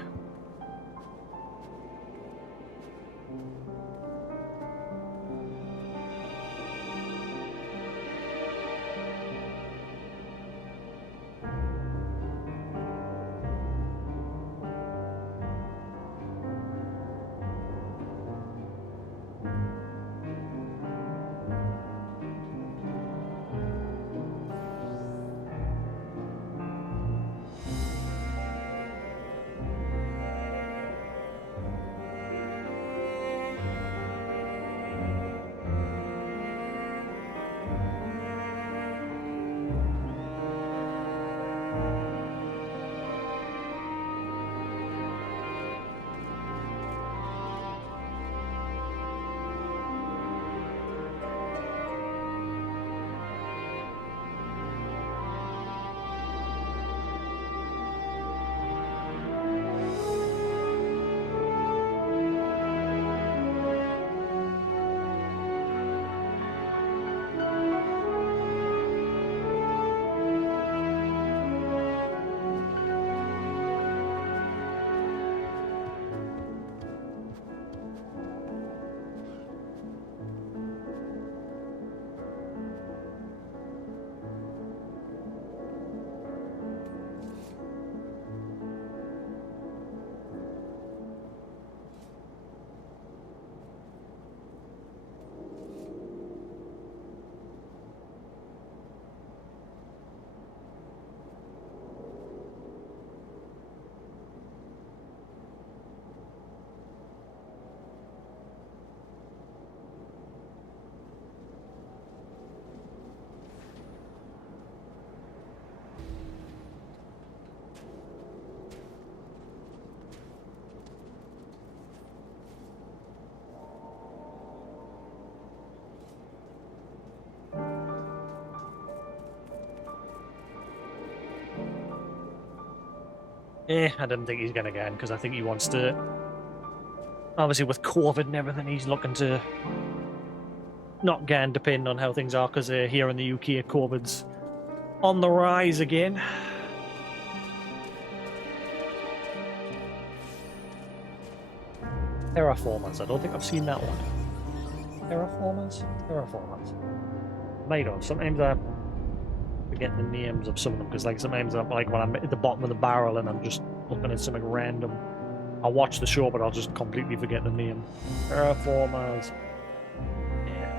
I didn't think he's going to get in because I think he wants to. Obviously, with COVID and everything, he's looking to not get in, depending on how things are, because here in the UK, COVID's on the rise again. Terraformers. I don't think I've seen that one. Terraformers? Terraformers. Might have. Sometimes I forget the names of some of them, because like sometimes I'm like when I'm at the bottom of the barrel and I'm just looking at something random, I'll watch the show but I'll just completely forget the name. Terraformers. Yeah.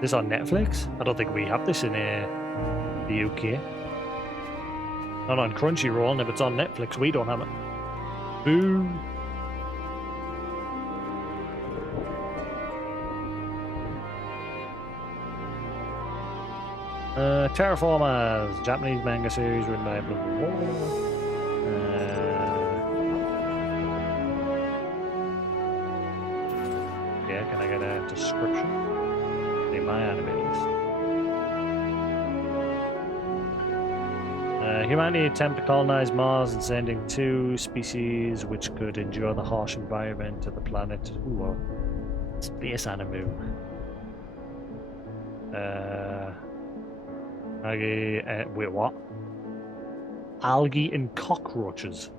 This on Netflix? I don't think we have this in the UK. Not on Crunchyroll, and if it's on Netflix we don't have it. Boo! Terraformers, Japanese manga series written by blah, blah, blah. Yeah, can I get a description? See my anime list. Humanity attempt to colonize Mars and sending 2 species which could endure the harsh environment of the planet. Ooh, space anime. Algae, wait, what? Algae and cockroaches.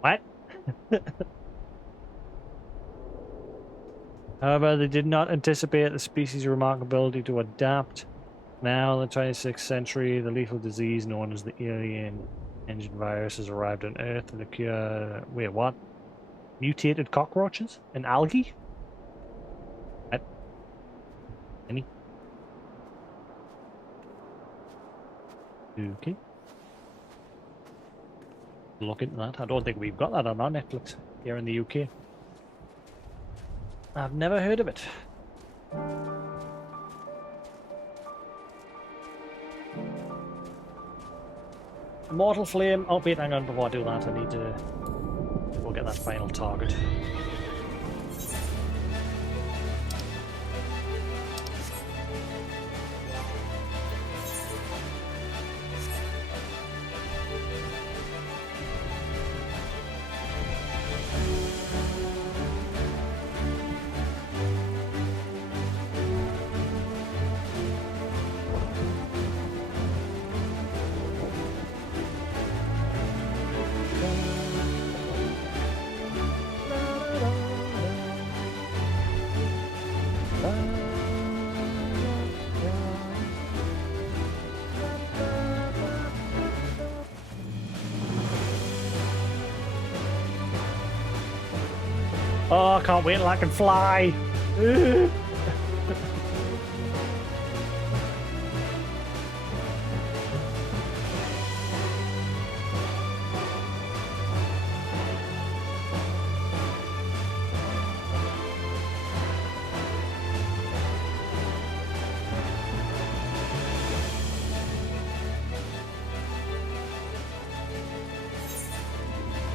What? However, they did not anticipate the species' remarkable ability to adapt. Now, in the 26th century, the lethal disease known as the alien engine virus has arrived on Earth, and the cure... Wait, what? Mutated cockroaches and algae? Any? Okay. Look into that. I don't think we've got that on our Netflix here in the UK. I've never heard of it. Mortal Flame. Oh, wait, hang on. Before I do that, I need to go get that final target. Oh, I can't wait till I can fly. I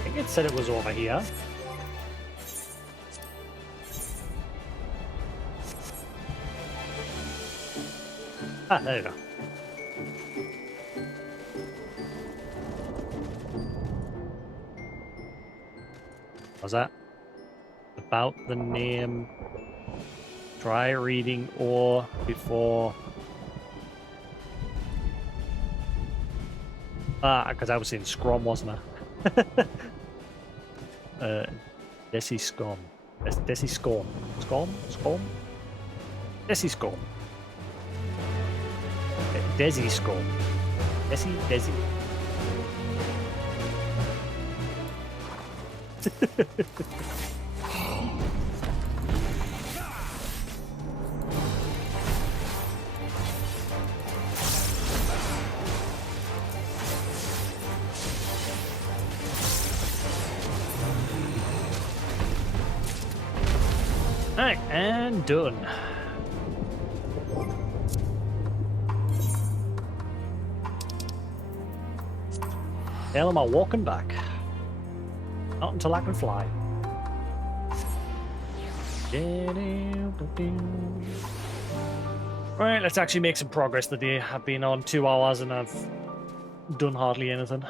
think it said it was over here. Ah, there you go. Was that about the name? Try reading or before. Ah, because I was saying Scrum, wasn't I? Desi Scum. Desi Scum. Scum? Scum? Desi Scum. Desi Scum. Desi. Alright, and done. Hell am I walking back? Not until I can fly. Right, let's actually make some progress today. I've been on 2 hours and I've done hardly anything.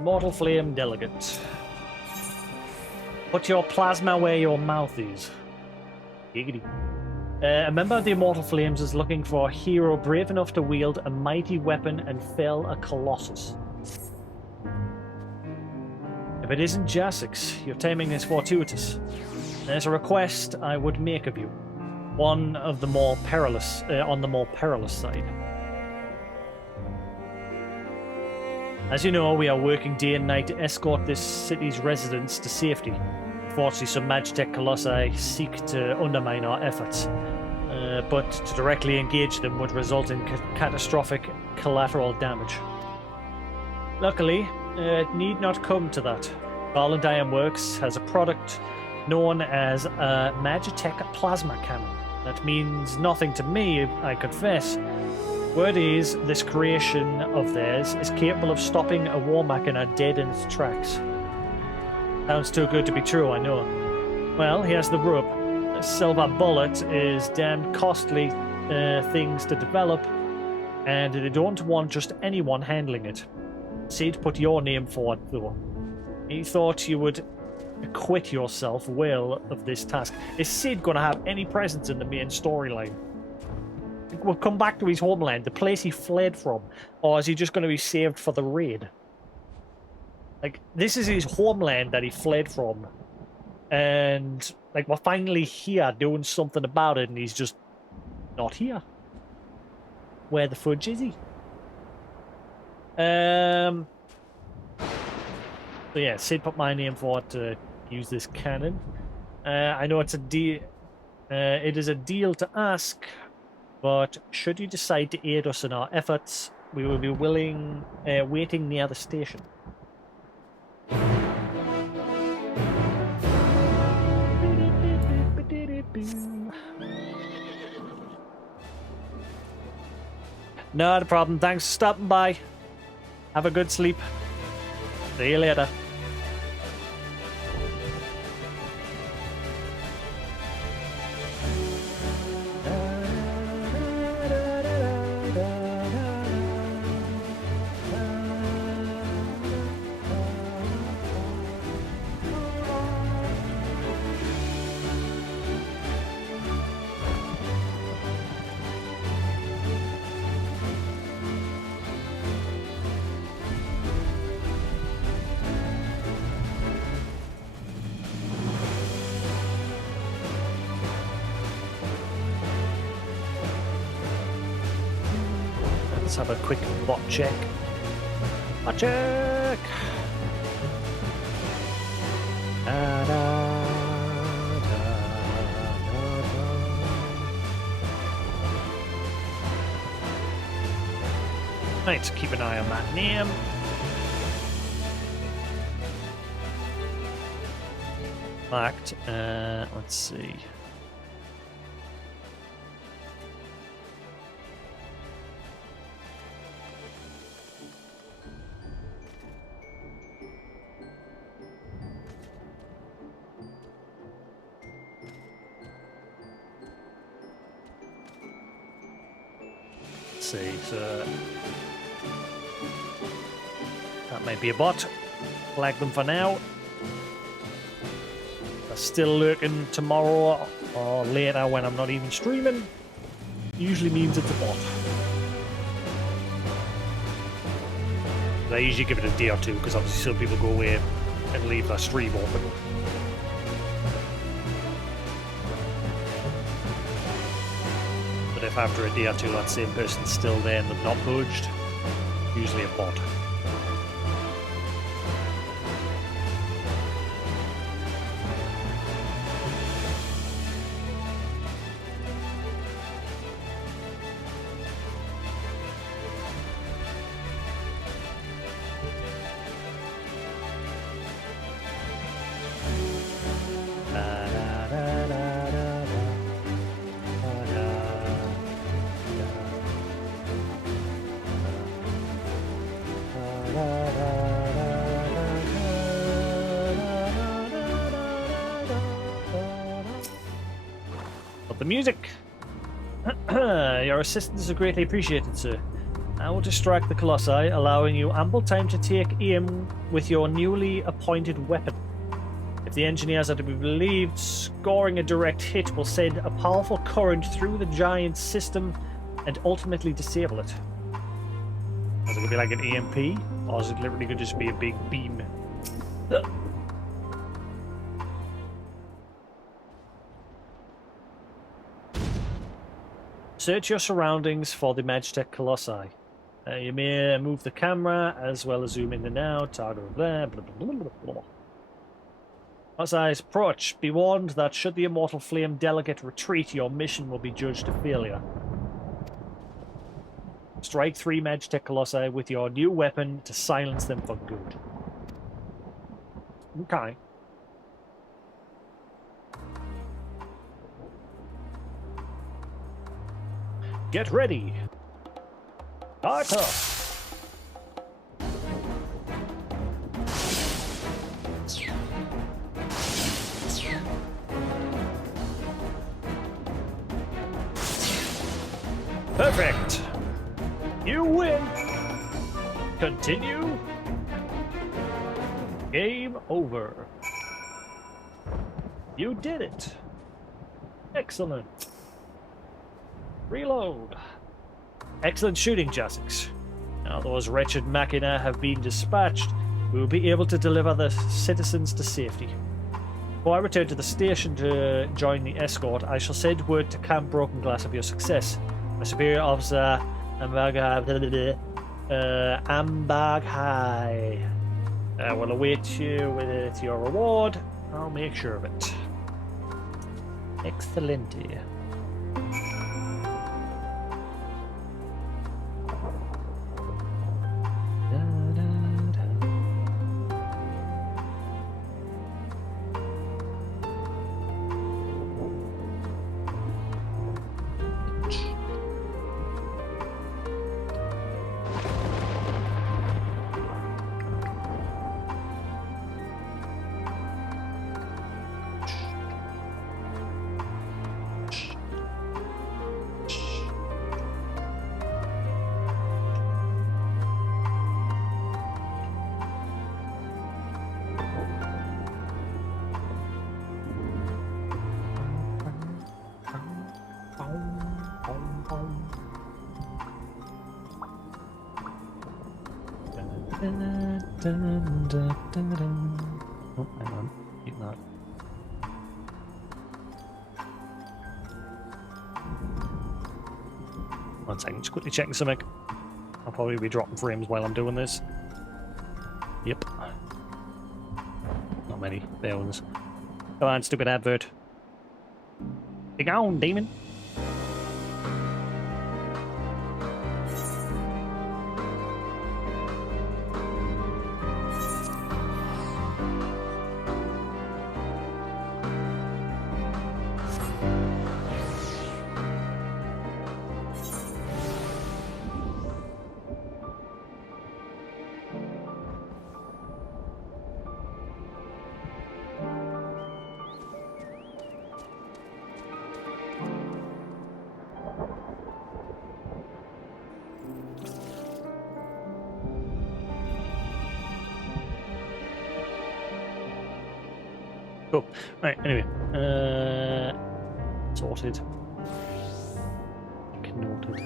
Mortal Flame Delegate. Put your plasma where your mouth is. Giggity. A member of the Immortal Flames is looking for a hero brave enough to wield a mighty weapon and fell a colossus. If it isn't Jasix, your timing is fortuitous. There's a request I would make of you. One of the more perilous, on the more perilous side. As you know, we are working day and night to escort this city's residents to safety. Unfortunately, some Magitech Colossi seek to undermine our efforts, but to directly engage them would result in catastrophic collateral damage. Luckily, it need not come to that. Garland Iron Works has a product known as a Magitech Plasma Cannon. That means nothing to me, I confess. Word is, this creation of theirs is capable of stopping a war machina dead in its tracks. Sounds too good to be true, I know. Well, here's the rub. A silver bullet is damn costly things to develop, and they don't want just anyone handling it. Sid put your name forward, though. He thought you would acquit yourself well of this task. Is Sid going to have any presence in the main storyline? We'll come back to his homeland, the place he fled from, or is he just going to be saved for the raid? Like, this is his homeland that he fled from, and like we're finally here doing something about it, and he's just Not here. Where the fudge is he? So yeah, Sid put my name forward to use this cannon. I know it's a deal. It is a deal to ask, but should you decide to aid us in our efforts, we will be waiting near the station. Not a problem. Thanks for stopping by. Have a good sleep. See you later. Let's have a quick bot check. Bot check! Da, da, da, da, da. Right, keep an eye on that name. Fact, let's see. So that might be a bot. Flag them for now. They're still lurking tomorrow or later when I'm not even streaming. Usually means it's a bot. I usually give it a day or two because obviously some people go away and leave their stream open. If after a day or two that same person's still there and they've not budged, usually a bot. The music. Your assistance is greatly appreciated, sir. I will distract the Colossi, allowing you ample time to take aim with your newly appointed weapon. If the engineers are to be believed, scoring a direct hit will send a powerful current through the giant system and ultimately disable it. Is it going to be like an EMP, or is it literally going to just be a big beam? Search your surroundings for the Magitech Colossi. You may move the camera as well as zoom in and out. Target blah, blah, blah, blah, blah, blah. As I approach, be warned that should the Immortal Flame Delegate retreat, your mission will be judged a failure. Strike 3 Magitech Colossi with your new weapon to silence them for good. Okay. Get ready. Start up. Perfect. You win. Continue. Game over. You did it. Excellent. Reload. Excellent shooting, Jasix. Now those wretched machina have been dispatched. We will be able to deliver the citizens to safety. Before I return to the station to join the escort, I shall send word to Camp Broken Glass of your success. My superior officer, Ambaghai, will await you with your reward. I'll make sure of it. Excelente. Oh, hang on. Keep that. One second, just quickly checking something. I'll probably be dropping frames while I'm doing this. Yep. Not many. There ones. Come on, stupid advert. Get on, demon. Cool. Right, anyway. Sorted. Noted.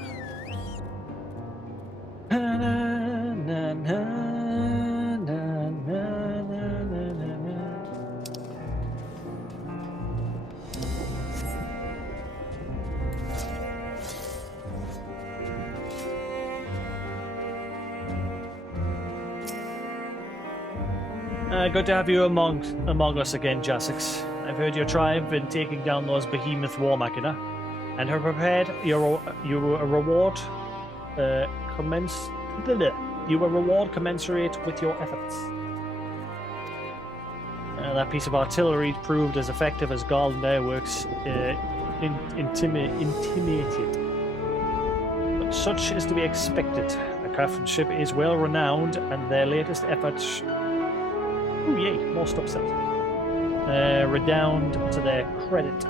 Good to have you among us again, Jasix. I've heard your triumph in taking down those behemoth war machina, and have prepared your reward commensurate with your efforts. That piece of artillery proved as effective as Garland Airworks intimidated. But such is to be expected. The craftsmanship is well renowned, and their latest efforts. Oh yay, more stop set. Redound to their credit.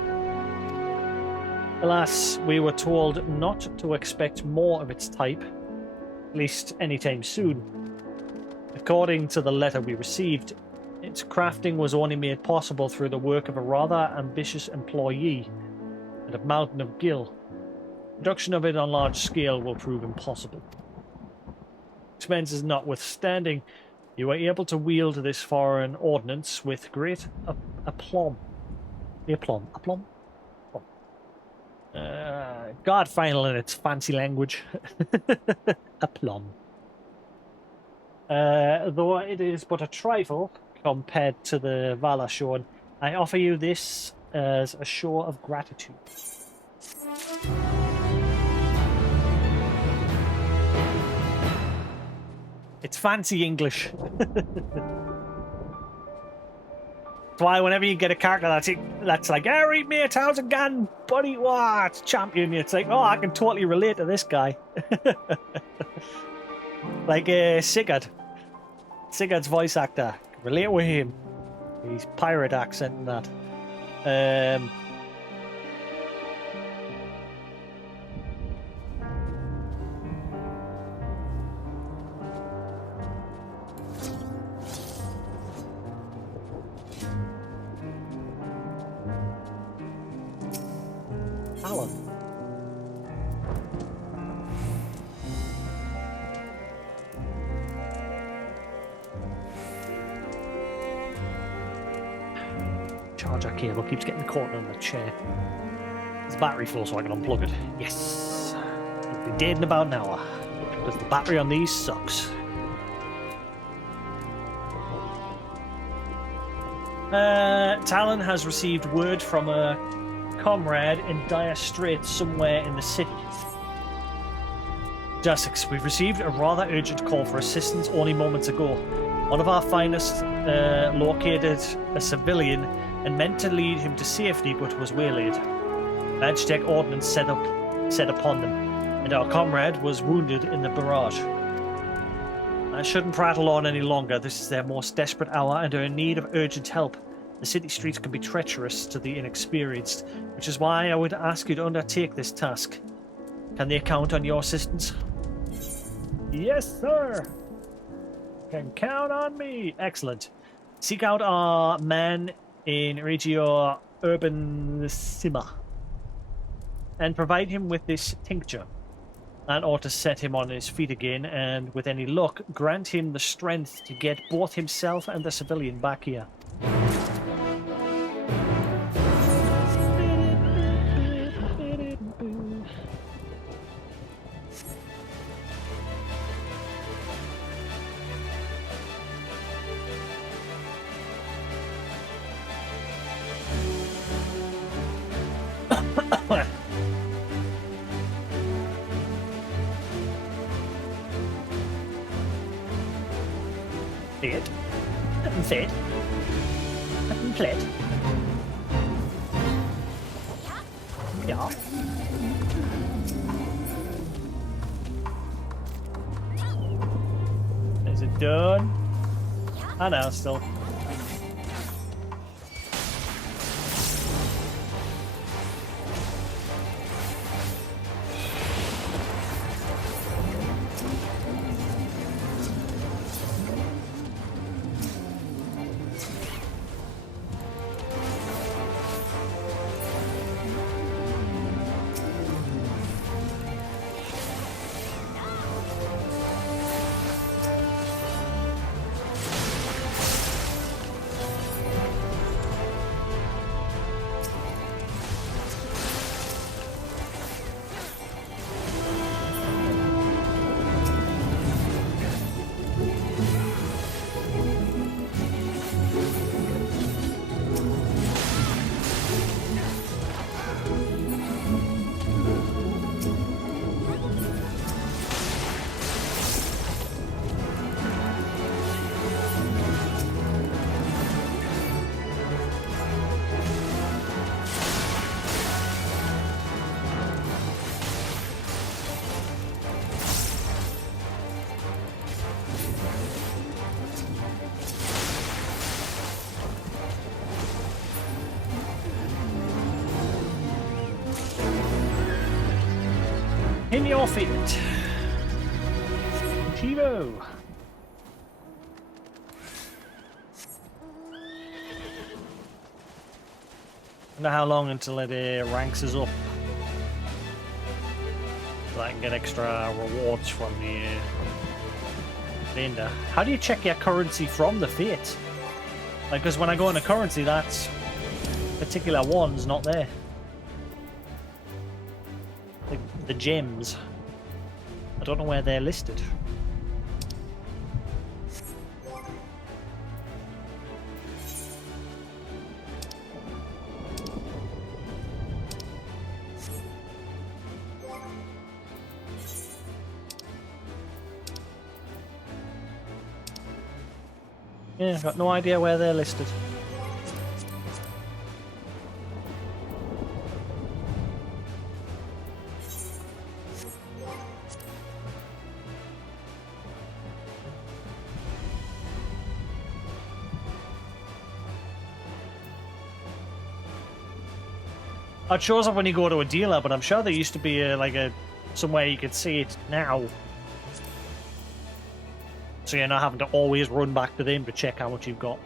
Alas, we were told not to expect more of its type, at least anytime soon. According to the letter we received, its crafting was only made possible through the work of a rather ambitious employee at a mountain of Gil. Production of it on large scale will prove impossible. Expenses notwithstanding, you were able to wield this foreign ordnance with great aplomb. Aplomb? God final in its fancy language. Aplomb. Though it is but a trifle compared to the valor shown, I offer you this as a show of gratitude. It's fancy English. That's why whenever you get a character that's like, hey, read me 1,000 gun, buddy, what? Champion, it's like, oh, I can totally relate to this guy. Like Sigurd. Sigurd's voice actor. Relate with him. He's pirate accent and that. Alan. charger cable keeps getting caught on the chair. Is the battery full so I can unplug it? Yes. It'll be dead in about an hour. Because the battery on these sucks. Talon has received word from a comrade in dire straits somewhere in the city. Jasix, we've received a rather urgent call for assistance only moments ago. One of our finest located a civilian and meant to lead him to safety but was waylaid. Magtech ordnance set upon them, and our comrade was wounded in the barrage. I shouldn't prattle on any longer. This is their most desperate hour and are in need of urgent help. The city streets can be treacherous to the inexperienced, which is why I would ask you to undertake this task. Can they count on your assistance? Yes, sir. Can count on me. Excellent. Seek out our man in Regio Urbansima and provide him with this tincture. That ought to set him on his feet again, and with any luck, grant him the strength to get both himself and the civilian back here. Fit. Fit. Complete. Yeah. Is it done? I know, still. In your feet. Chivo. Wonder how long until it ranks us up. So I can get extra rewards from the vendor. How do you check your currency from the fate? Like, because when I go into currency, that particular one's not there. The gems. I don't know where they're listed. Yeah, I've got no idea where they're listed. It shows up when you go to a dealer, but I'm sure there used to be somewhere you could see it now. So you're not having to always run back to them to check how much you've got.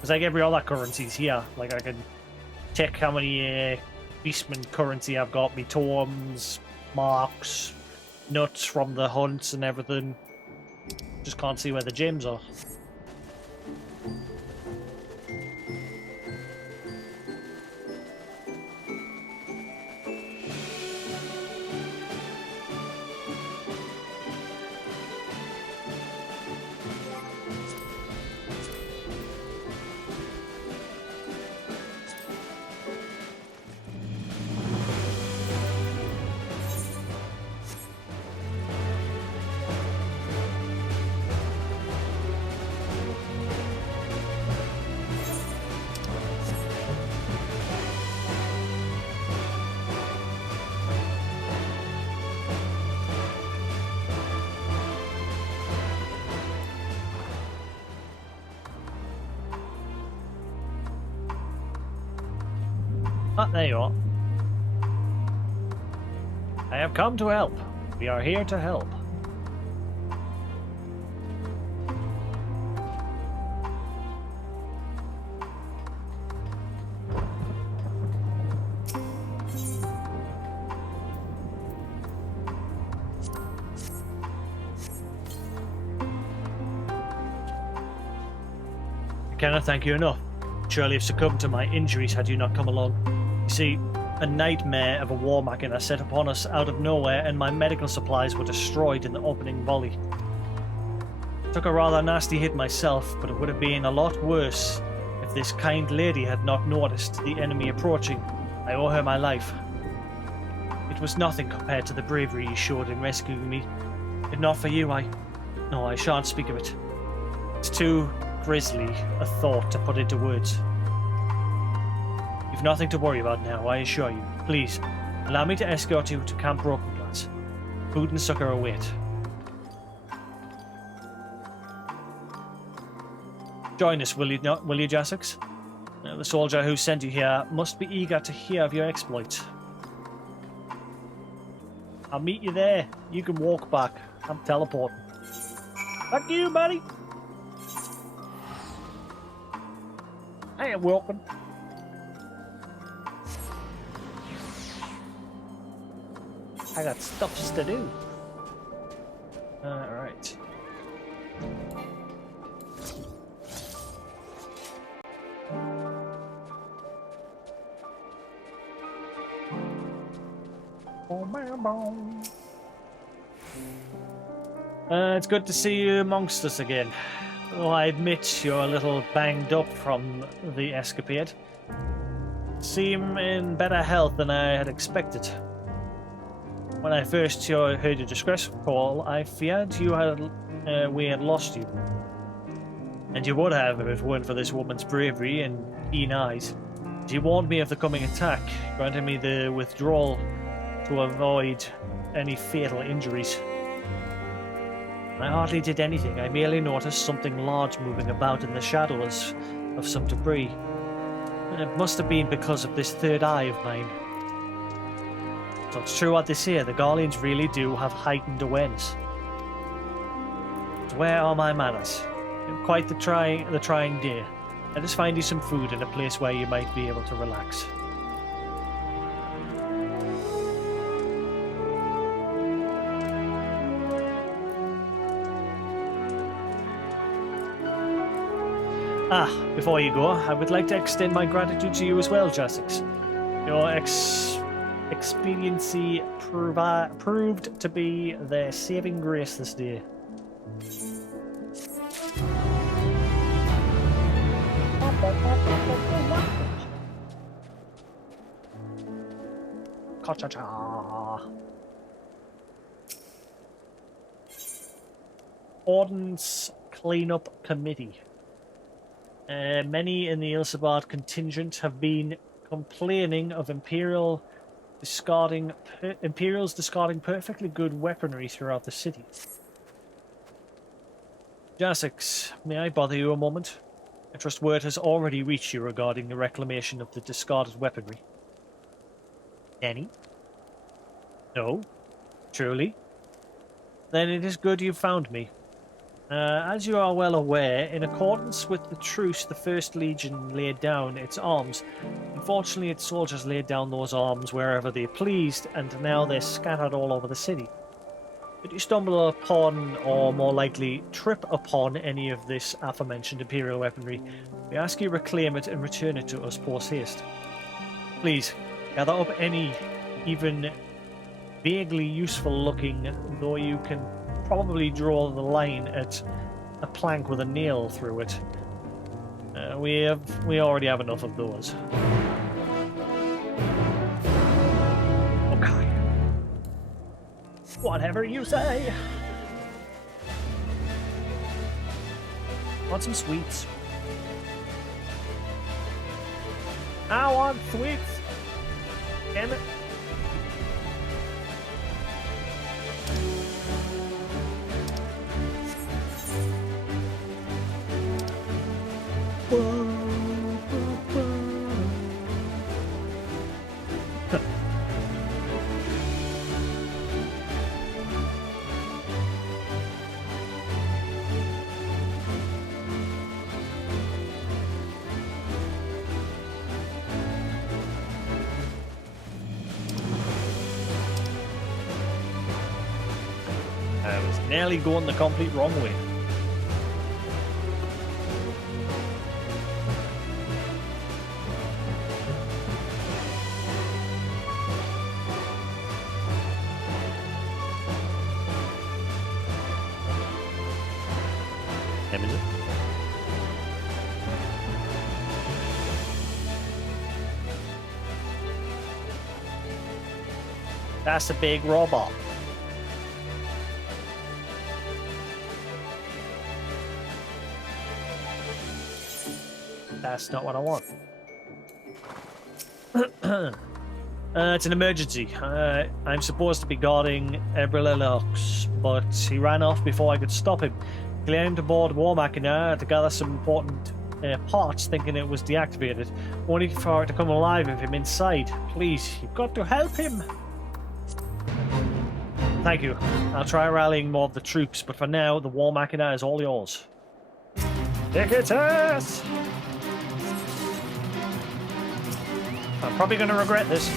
It's like every other currency's here. Like I can check how many beastman currency I've got, me totems, marks, nuts from the hunts and everything. Just can't see where the gems are. Ah, there you are. I have come to help. We are here to help. I cannot thank you enough. Surely have succumbed to my injuries had you not come along. You see, a nightmare of a war machina set upon us out of nowhere, and my medical supplies were destroyed in the opening volley. Took a rather nasty hit myself, but it would have been a lot worse if this kind lady had not noticed the enemy approaching. I owe her my life. It was nothing compared to the bravery you showed in rescuing me. If not for you, No, I shan't speak of it. It's too grisly a thought to put into words. You've nothing to worry about now, I assure you. Please, allow me to escort you to Camp Broken Glass. Food and succor await. Join us, will you, Jasix? The soldier who sent you here must be eager to hear of your exploits. I'll meet you there. You can walk back. I'm teleporting. Fuck you, buddy! I am welcome. I got stuffs to do. Alright. It's good to see you amongst us again. Though I admit you're a little banged up from the escapade. Seem in better health than I had expected. When I first heard your distress call, I feared we had lost you. And you would have if it weren't for this woman's bravery and keen eyes. She warned me of the coming attack, granting me the withdrawal to avoid any fatal injuries. I hardly did anything. I merely noticed something large moving about in the shadows of some debris. And it must have been because of this third eye of mine. So it's true what they say, the Guardians really do have heightened awareness. But where are my manners? Quite the trying day. Let us find you some food and a place where you might be able to relax. Before you go, I would like to extend my gratitude to you as well, Jasix. Your expediency proved to be their saving grace this day. Cha-cha-cha. Ordnance Cleanup Committee. Many in the Ilsabard contingent have been complaining of Imperials discarding perfectly good weaponry throughout the city. Jasix, may I bother you a moment? I trust word has already reached you regarding the reclamation of the discarded weaponry. Any? No? Truly? Then it is good you found me. As you are well aware, in accordance with the truce the First Legion laid down its arms. Unfortunately, its soldiers laid down those arms wherever they pleased, and now they're scattered all over the city. If you stumble upon, or more likely trip upon, any of this aforementioned Imperial weaponry, we ask you reclaim it and return it to us post-haste. Please, gather up any, even vaguely useful-looking, though you can probably draw the line at a plank with a nail through it. We already have enough of those. Okay. Whatever you say. Want some sweets? I want sweets. Damn it. was nearly going the complete wrong way. Is it? That's a big robot. That's not what I want. It's an emergency. I'm supposed to be guarding Ebrilelux, but he ran off before I could stop him. Claimed aboard War Machina to gather some important parts, thinking it was deactivated, only for it to come alive with him inside. Please, you've got to help him. Thank you. I'll try rallying more of the troops, but for now, the War Machina is all yours. Take it, ass! I'm probably going to regret this.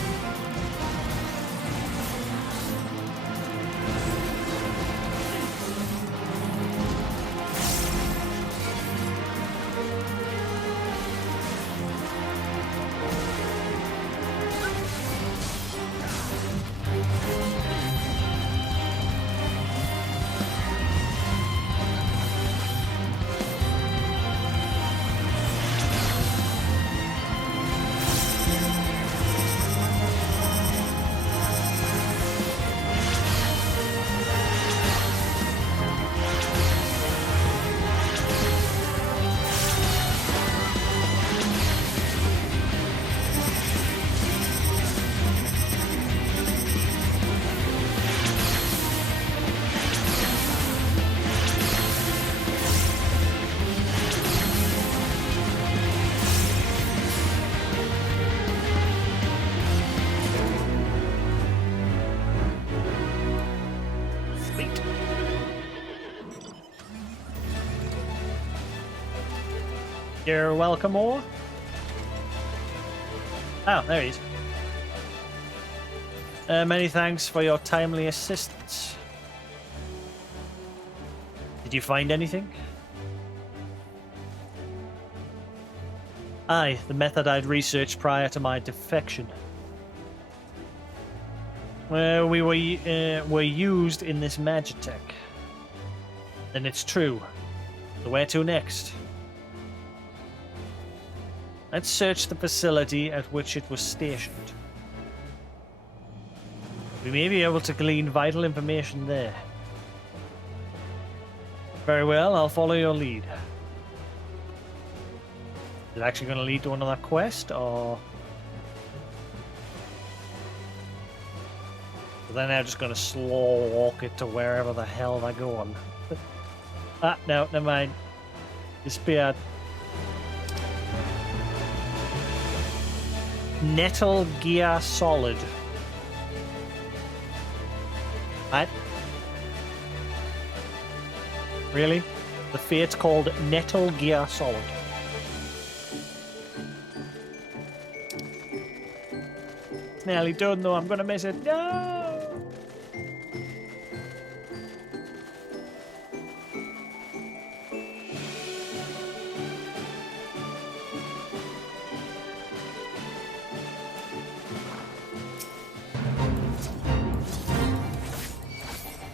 You're welcome, Or. Oh, there he is. Many thanks for your timely assistance. Did you find anything? Aye, the method I'd researched prior to my defection. We were used in this magitech. Then it's true. So where to next? Let's search the facility at which it was stationed. We may be able to glean vital information there. Very well, I'll follow your lead. Is it actually going to lead to another quest, or... Then I'm just going to slow walk it to wherever the hell they're going. Ah, no, never mind. Disappeared. Nettle Gear Solid. What? Really? The fate's called Nettle Gear Solid. It's nearly done though, I'm gonna miss it. No!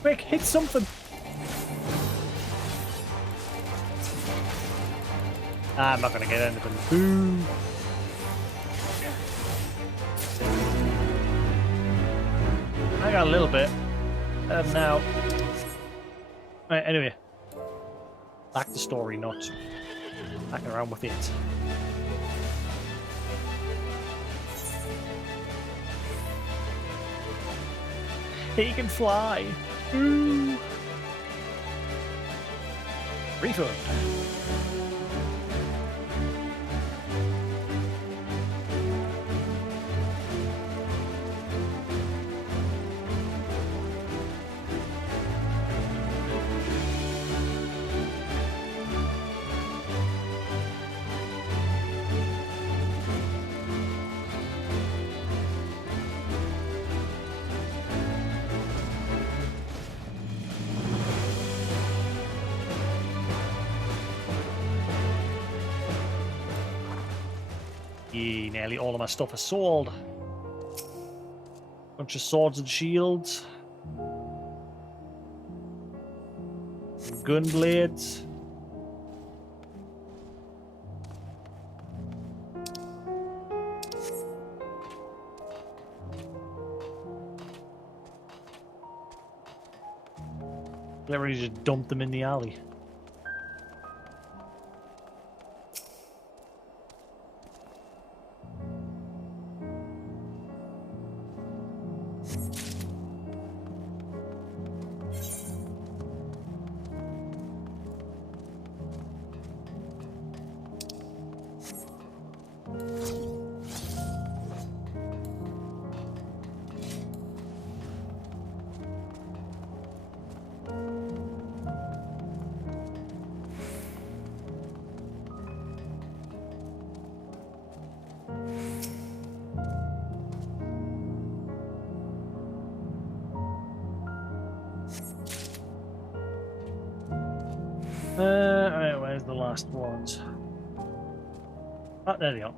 Quick, hit something! Ah, I'm not gonna get anything. Boo! I got a little bit. Now. Right, anyway. Back to story, not back around with it. He can fly! Ooh. Refund. Nearly all of my stuff is sold. Bunch of swords and shields. Gun blades. Literally just dumped them in the alley. Alright, where's the last ones? Oh, there they are.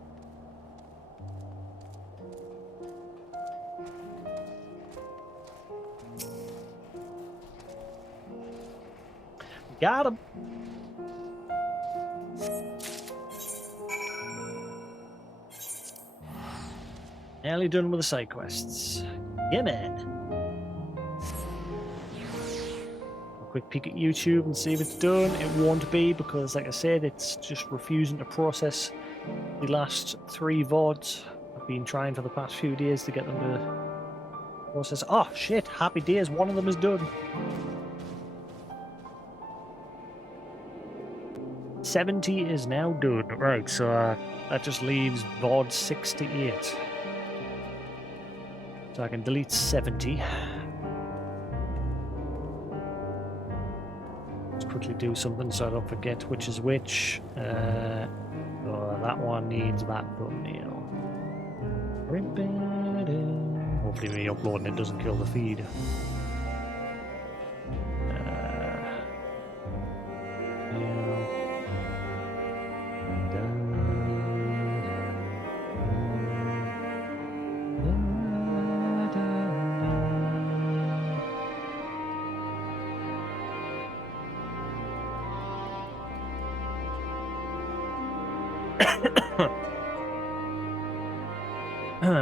Got him. Nearly done with the side quests. Yeah, man. Quick peek at YouTube and see if it's done. It won't be because, like I said, it's just refusing to process the last 3 VODs. I've been trying for the past few days to get them to process. Oh shit, happy days, one of them is done. 70 is now done. Right, so that just leaves VOD 68. So I can delete 70. Quickly do something so I don't forget which is which. So that one needs that thumbnail. Hopefully me uploading it doesn't kill the feed.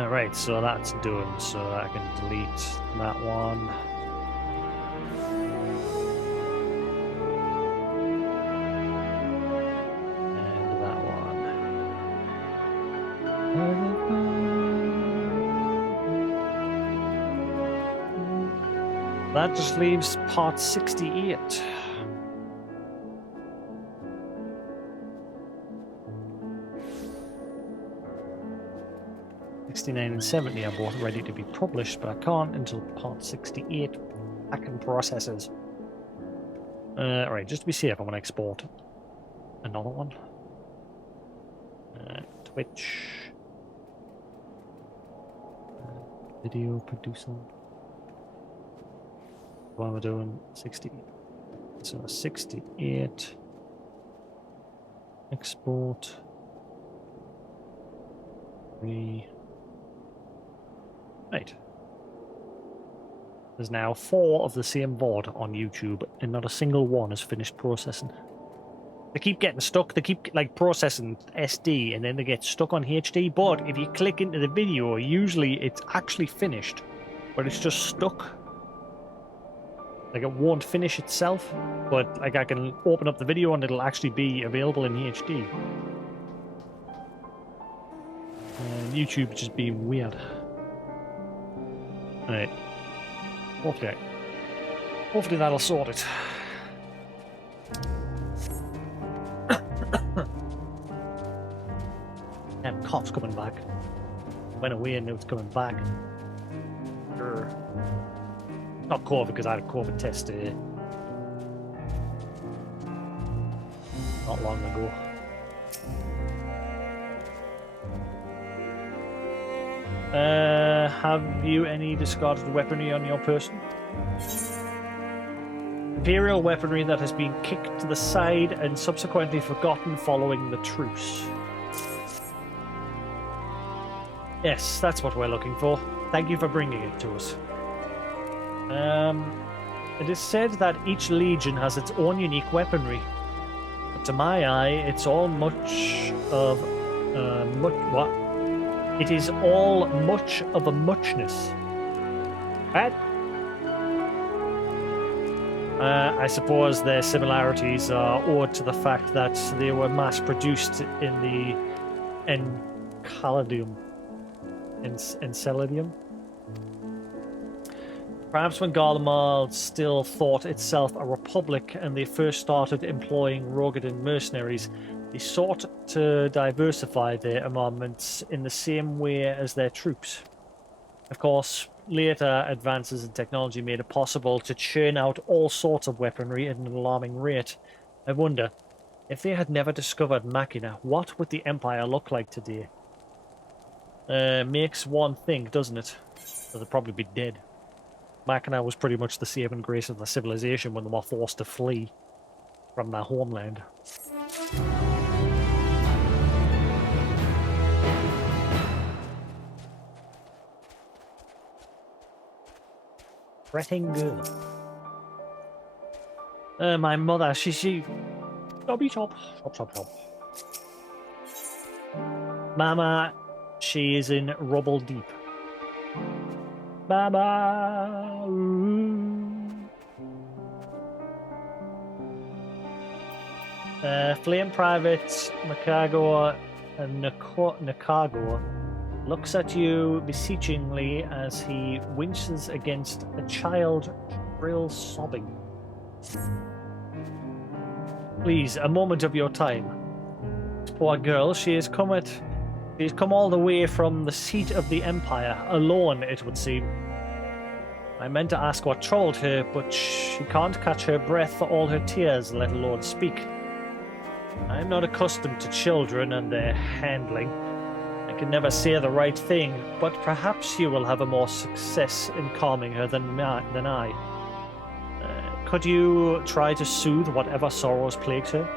Right, so that's done, so I can delete that one. And that one. That just leaves part 68. And 70 are both ready to be published, but I can't until part 68 back in processes. Alright, just to be safe, I'm going to export another one. Twitch. Video producer. What am I doing? 68. So 68. Export. 3. Right. There's now 4 of the same VOD on YouTube, and not a single one has finished processing. They keep getting stuck. They keep like processing SD, and then they get stuck on HD. But if you click into the video, usually it's actually finished, but it's just stuck. Like it won't finish itself, but like I can open up the video and it'll actually be available in HD. And YouTube just being weird. Right. Hopefully that'll sort it. Damn, cough's coming back. Went away and now it's coming back. Not COVID because I had a COVID test not long ago. Have you any discarded weaponry on your person? Imperial weaponry that has been kicked to the side and subsequently forgotten following the truce. Yes, that's what we're looking for. Thank you for bringing it to us. It is said that each legion has its own unique weaponry. But to my eye, it's all much of what? It is all much of a muchness. What? I suppose their similarities are owed to the fact that they were mass-produced in the Enceladium. Perhaps when Garlemald still thought itself a republic and they first started employing Rogadan mercenaries, they sought to diversify their armaments in the same way as their troops. Of course, later advances in technology made it possible to churn out all sorts of weaponry at an alarming rate. I wonder, if they had never discovered Machina, what would the Empire look like today? Makes one think, doesn't it? That they'd probably be dead. Machina was pretty much the saving grace of the civilization when they were forced to flee from their homeland. Fretting girl. My mother, she... Dobby chop. Chop. Mama, she is in rubble deep. Mama. Flame Private Nakago and Nakago looks at you beseechingly as he winces against a child shrill sobbing. Please, a moment of your time. This poor girl, she has come all the way from the seat of the Empire, alone, it would seem. I meant to ask what troubled her, but she can't catch her breath for all her tears, let alone speak. I am not accustomed to children and their handling. I can never say the right thing, but perhaps you will have a more success in calming her than I. Could you try to soothe whatever sorrows plagued her?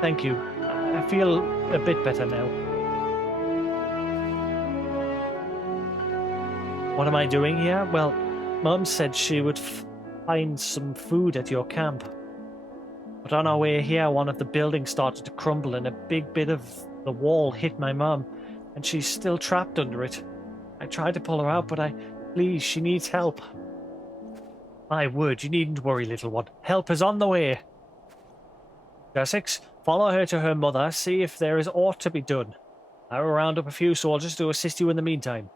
Thank you. I feel a bit better now. What am I doing here? Well, Mum said she would find some food at your camp. But on our way here, one of the buildings started to crumble and a big bit of the wall hit my mum, and she's still trapped under it. I tried to pull her out, but please, she needs help. My word, you needn't worry, little one. Help is on the way. Jasix, follow her to her mother, see if there is aught to be done. I will round up a few soldiers to assist you in the meantime.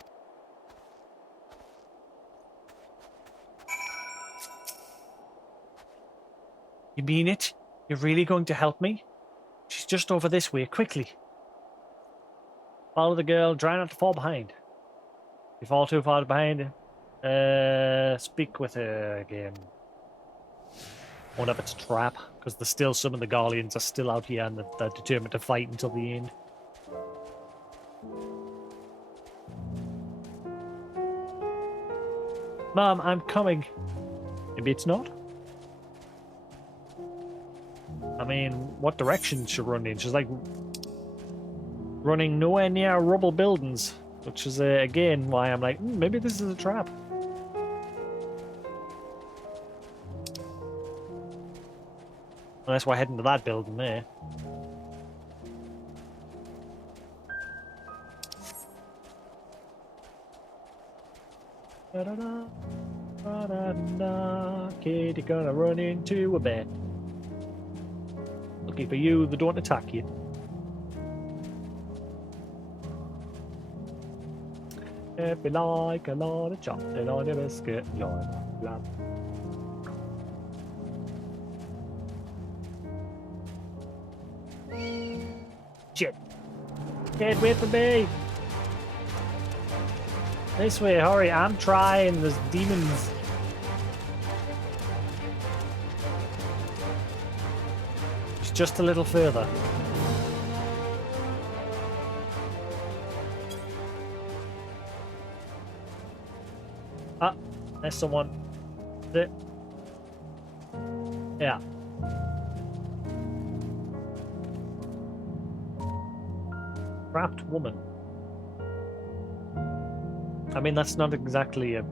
You mean it? You're really going to help me? She's just over this way, quickly. Follow the girl, try not to fall behind. If you fall too far behind, speak with her again. I wonder if it's a trap, because there's still some of the Garleans are still out here and they're determined to fight until the end. Mom, I'm coming. Maybe it's not? I mean, what direction should she run in? She's like running nowhere near rubble buildings, which is again why I'm like, maybe this is a trap. Unless we're heading to that building there. Kid, you're gonna run into a bear. Lucky for you, they don't attack you. If you like a lot of chocolate on your biscuit, you're glad. Shit. Can't wait for me. This way, hurry. I'm trying. There's demons. It's just a little further. There's someone. There. Yeah. Trapped woman. I mean, that's not exactly a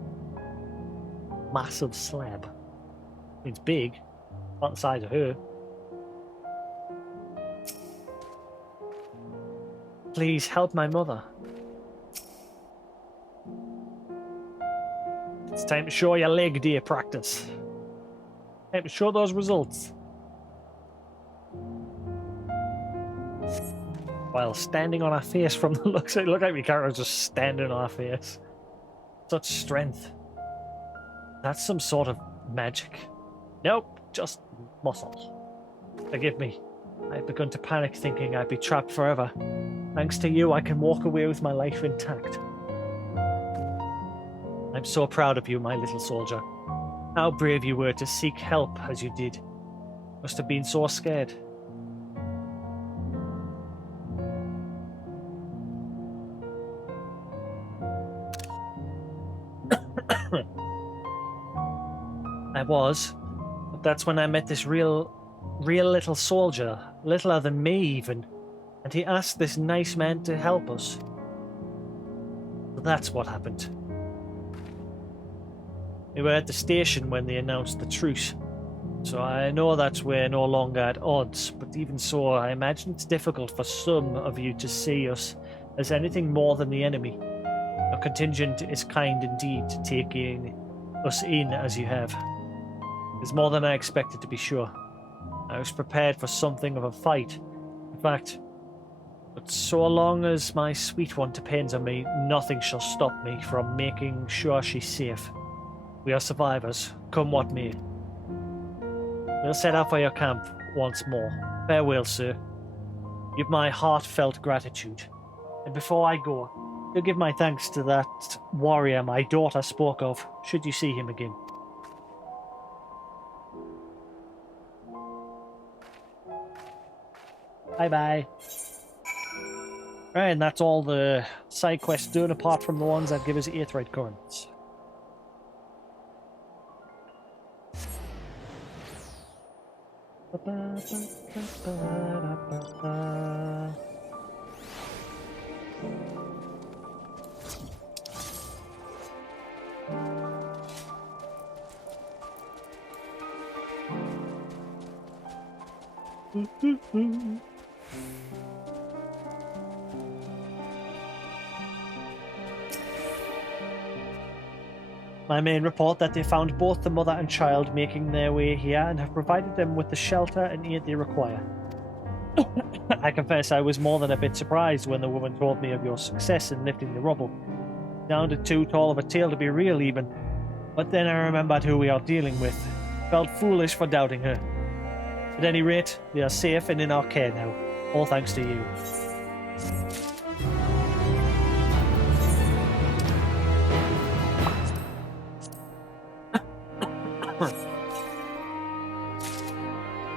massive slab. It's big. Not the size of her. Please help my mother. It's time to show your leg day practice. Time to show those results. While standing on her face from the looks, it looked like my character's just standing on her face. Such strength. That's some sort of magic. Nope, just muscle. Forgive me. I've begun to panic thinking I'd be trapped forever. Thanks to you, I can walk away with my life intact. I'm so proud of you, my little soldier. How brave you were to seek help as you did. Must have been so scared. I was, but that's when I met this real little soldier, littler than me even, and he asked this nice man to help us. So that's what happened. We were at the station when they announced the truce, so I know that we're no longer at odds, but even so, I imagine it's difficult for some of you to see us as anything more than the enemy. Your contingent is kind indeed to taking us in as you have. It's more than I expected, to be sure. I was prepared for something of a fight, in fact, but so long as my sweet one depends on me, nothing shall stop me from making sure she's safe. We are survivors, come what may. We'll set out for your camp once more. Farewell, sir. Give my heartfelt gratitude. And before I go, you'll give my thanks to that warrior my daughter spoke of, should you see him again. Bye-bye. Right, and that's all the side quests done, apart from the ones that give us aetheryte currents. My men report that they found both the mother and child making their way here and have provided them with the shelter and aid they require. I confess I was more than a bit surprised when the woman told me of your success in lifting the rubble. It sounded too tall of a tale to be real even, but then I remembered who we are dealing with. Felt foolish for doubting her. At any rate, they are safe and in our care now, all thanks to you.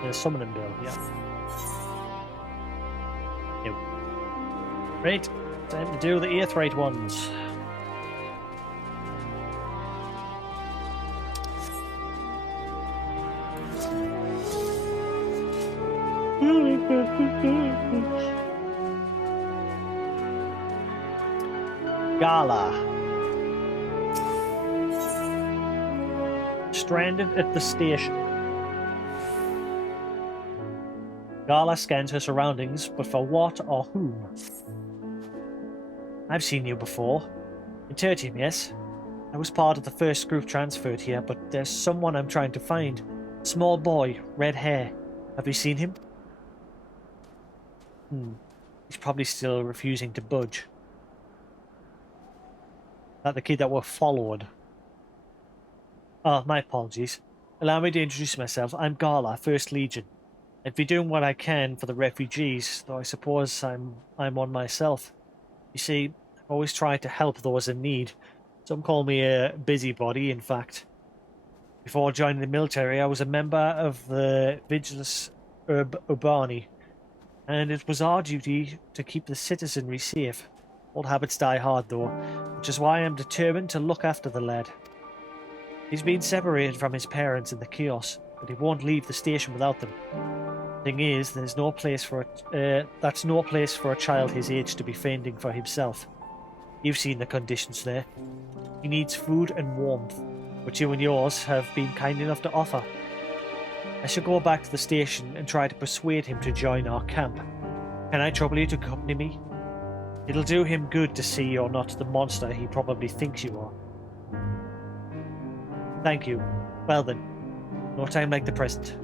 The summoning bell, yeah. Yep. Right, time to do the aetheryte ones. Gala. Stranded at the station. Gala scans her surroundings, but for what or whom? I've seen you before. In Tertium, yes. I was part of the first group transferred here, but there's someone I'm trying to find. Small boy, red hair. Have you seen him? He's probably still refusing to budge. That the kid that were followed. Oh, my apologies. Allow me to introduce myself. I'm Gala, First Legion. I'd be doing what I can for the refugees, though I suppose I'm one myself. You see, I've always tried to help those in need. Some call me a busybody, in fact. Before joining the military, I was a member of the Vigilus Urbani, and it was our duty to keep the citizenry safe. Old habits die hard, though, which is why I'm determined to look after the lad. He's been separated from his parents in the chaos, but he won't leave the station without them. Thing is, there's no place for that's no place for a child his age to be fending for himself. You've seen the conditions there. He needs food and warmth, which you and yours have been kind enough to offer. I shall go back to the station and try to persuade him to join our camp. Can I trouble you to accompany me? It'll do him good to see you're not the monster he probably thinks you are. Thank you. Well then, no time like the present.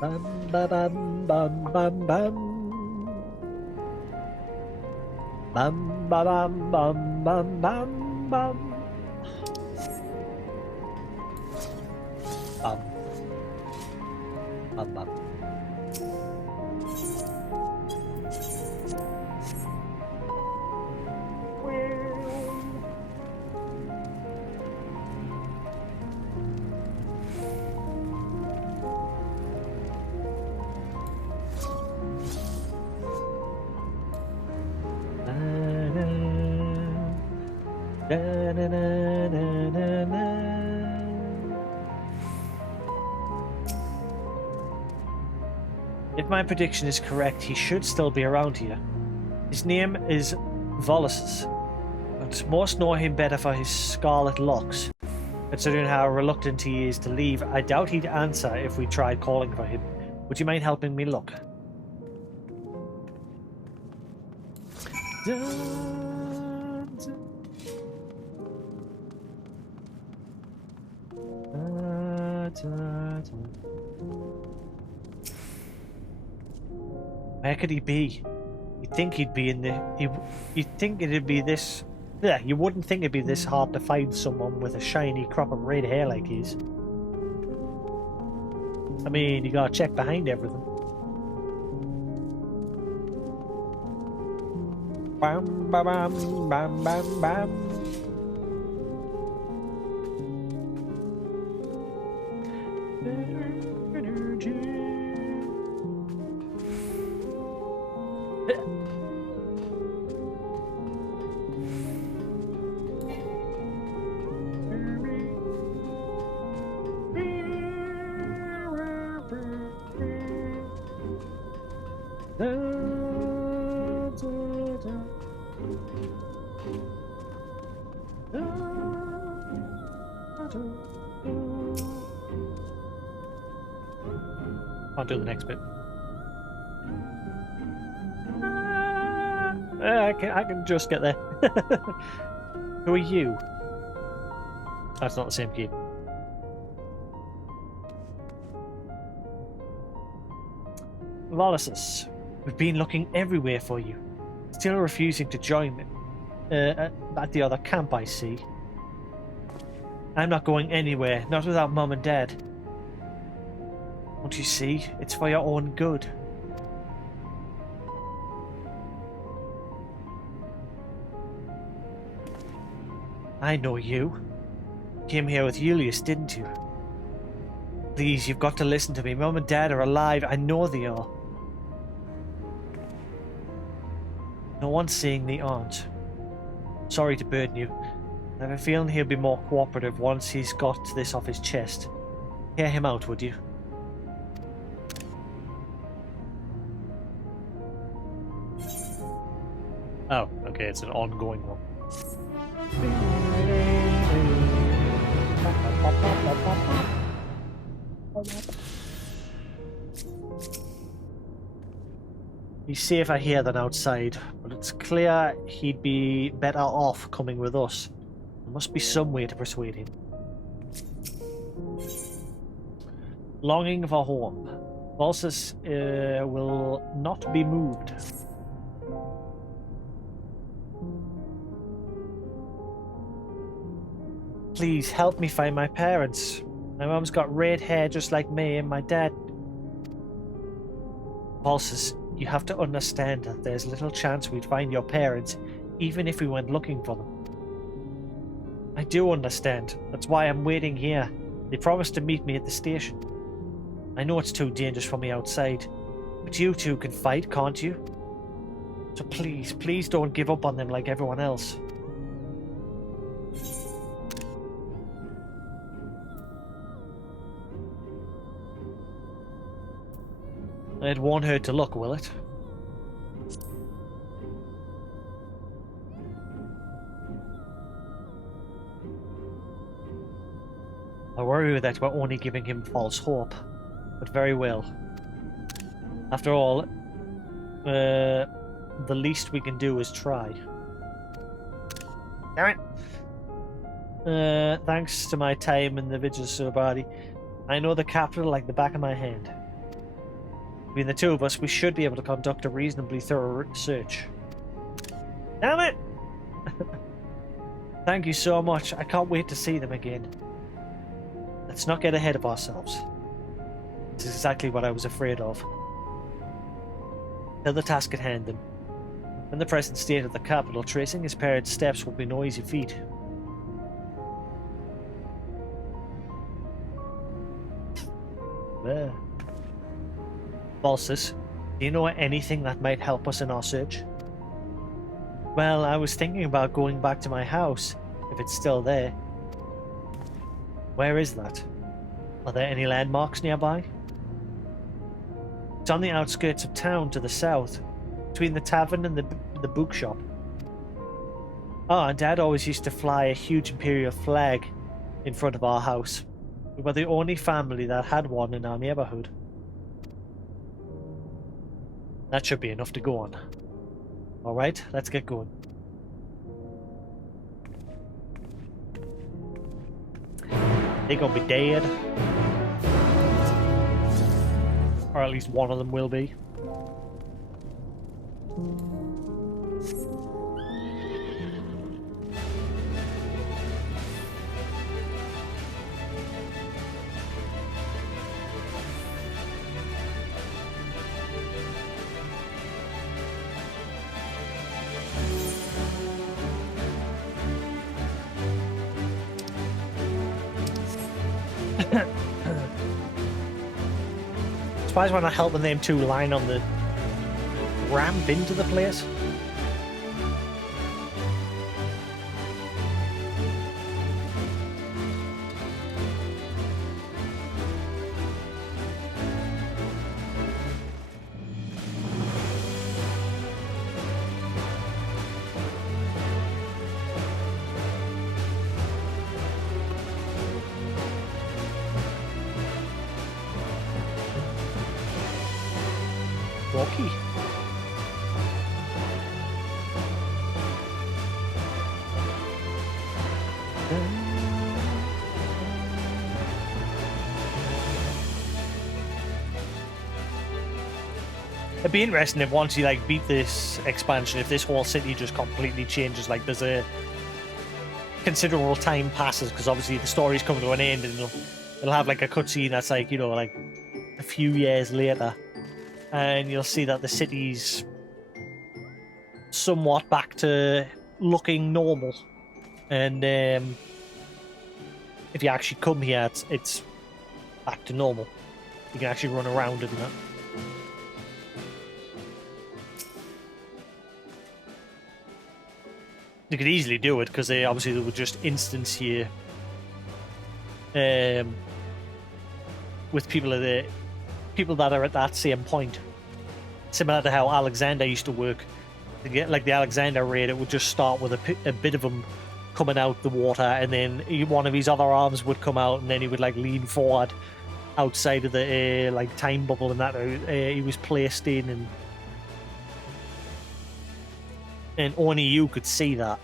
Bam ba bam bam bam bam. Bam ba bam bam bam bam bam. Bam. Bam bam. If my prediction is correct, he should still be around here. His name is Volus's, but most know him better for his scarlet locks. Considering how reluctant he is to leave, I doubt he'd answer if we tried calling for him. Would you mind helping me look? Where could he be? You'd think he'd be in the... You'd think it'd be this... Yeah, you wouldn't think it'd be this hard to find someone with a shiny crop of red hair like his. I mean, you gotta check behind everything. Bam, bam, bam, bam, bam, bam. I'll do the next bit. I can just get there. Who are you? That's not the same kid. Volus's, we've been looking everywhere for you. Still refusing to join me at the other camp, I see. I'm not going anywhere, not without Mum and Dad. Don't you see? It's for your own good. I know you. Came here with Julius, didn't you? Please, you've got to listen to me. Mum and Dad are alive. I know they are. No one's saying they aren't. Sorry to burden you. I have a feeling he'll be more cooperative once he's got this off his chest. Hear him out, would you? Oh, okay, it's an ongoing one. He's safer here than outside, but it's clear he'd be better off coming with us. There must be some way to persuade him. Longing for home. Volus's will not be moved. Please help me find my parents. My mum's got red hair just like me, and my dad... Pulses, you have to understand that there's little chance we'd find your parents, even if we went looking for them. I do understand. That's why I'm waiting here. They promised to meet me at the station. I know it's too dangerous for me outside, but you two can fight, can't you? So please, please don't give up on them like everyone else. It won't hurt to look, will it? I worry that we're only giving him false hope, but very well. After all, the least we can do is try. Damn it! Thanks to my time in the Vigil's Body, I know the capital like the back of my hand. Between the two of us, we should be able to conduct a reasonably thorough search. Damn it! Thank you so much. I can't wait to see them again. Let's not get ahead of ourselves. It's exactly what I was afraid of. Tell the task at hand, then. In the present state of the capital, tracing his parents' steps will be no easy feat. There. Balsus, do you know anything that might help us in our search? Well, I was thinking about going back to my house, if it's still there. Where is that? Are there any landmarks nearby? It's on the outskirts of town to the south, between the tavern and the bookshop. Oh, and Dad always used to fly a huge imperial flag in front of our house. We were the only family that had one in our neighborhood. That should be enough to go on. Alright, let's get going. They're gonna be dead. Or at least one of them will be. Surprised we're not helping them two line on the ramp into the place. Rocky. It'd be interesting if once you like beat this expansion, if this whole city just completely changes, like there's a considerable time passes, because obviously the story's coming to an end, and it'll have like a cutscene that's like, you know, like a few years later, and you'll see that the city's somewhat back to looking normal, and if you actually come here, it's back to normal. You can actually run around and that. You could easily do it because they would just instance here with people that are at that same point, similar to how Alexander used to work. To get like the Alexander raid, it would just start with a bit of him coming out the water, and then one of his other arms would come out, and then he would like lean forward outside of the like time bubble, and that he was placed in, and only you could see that,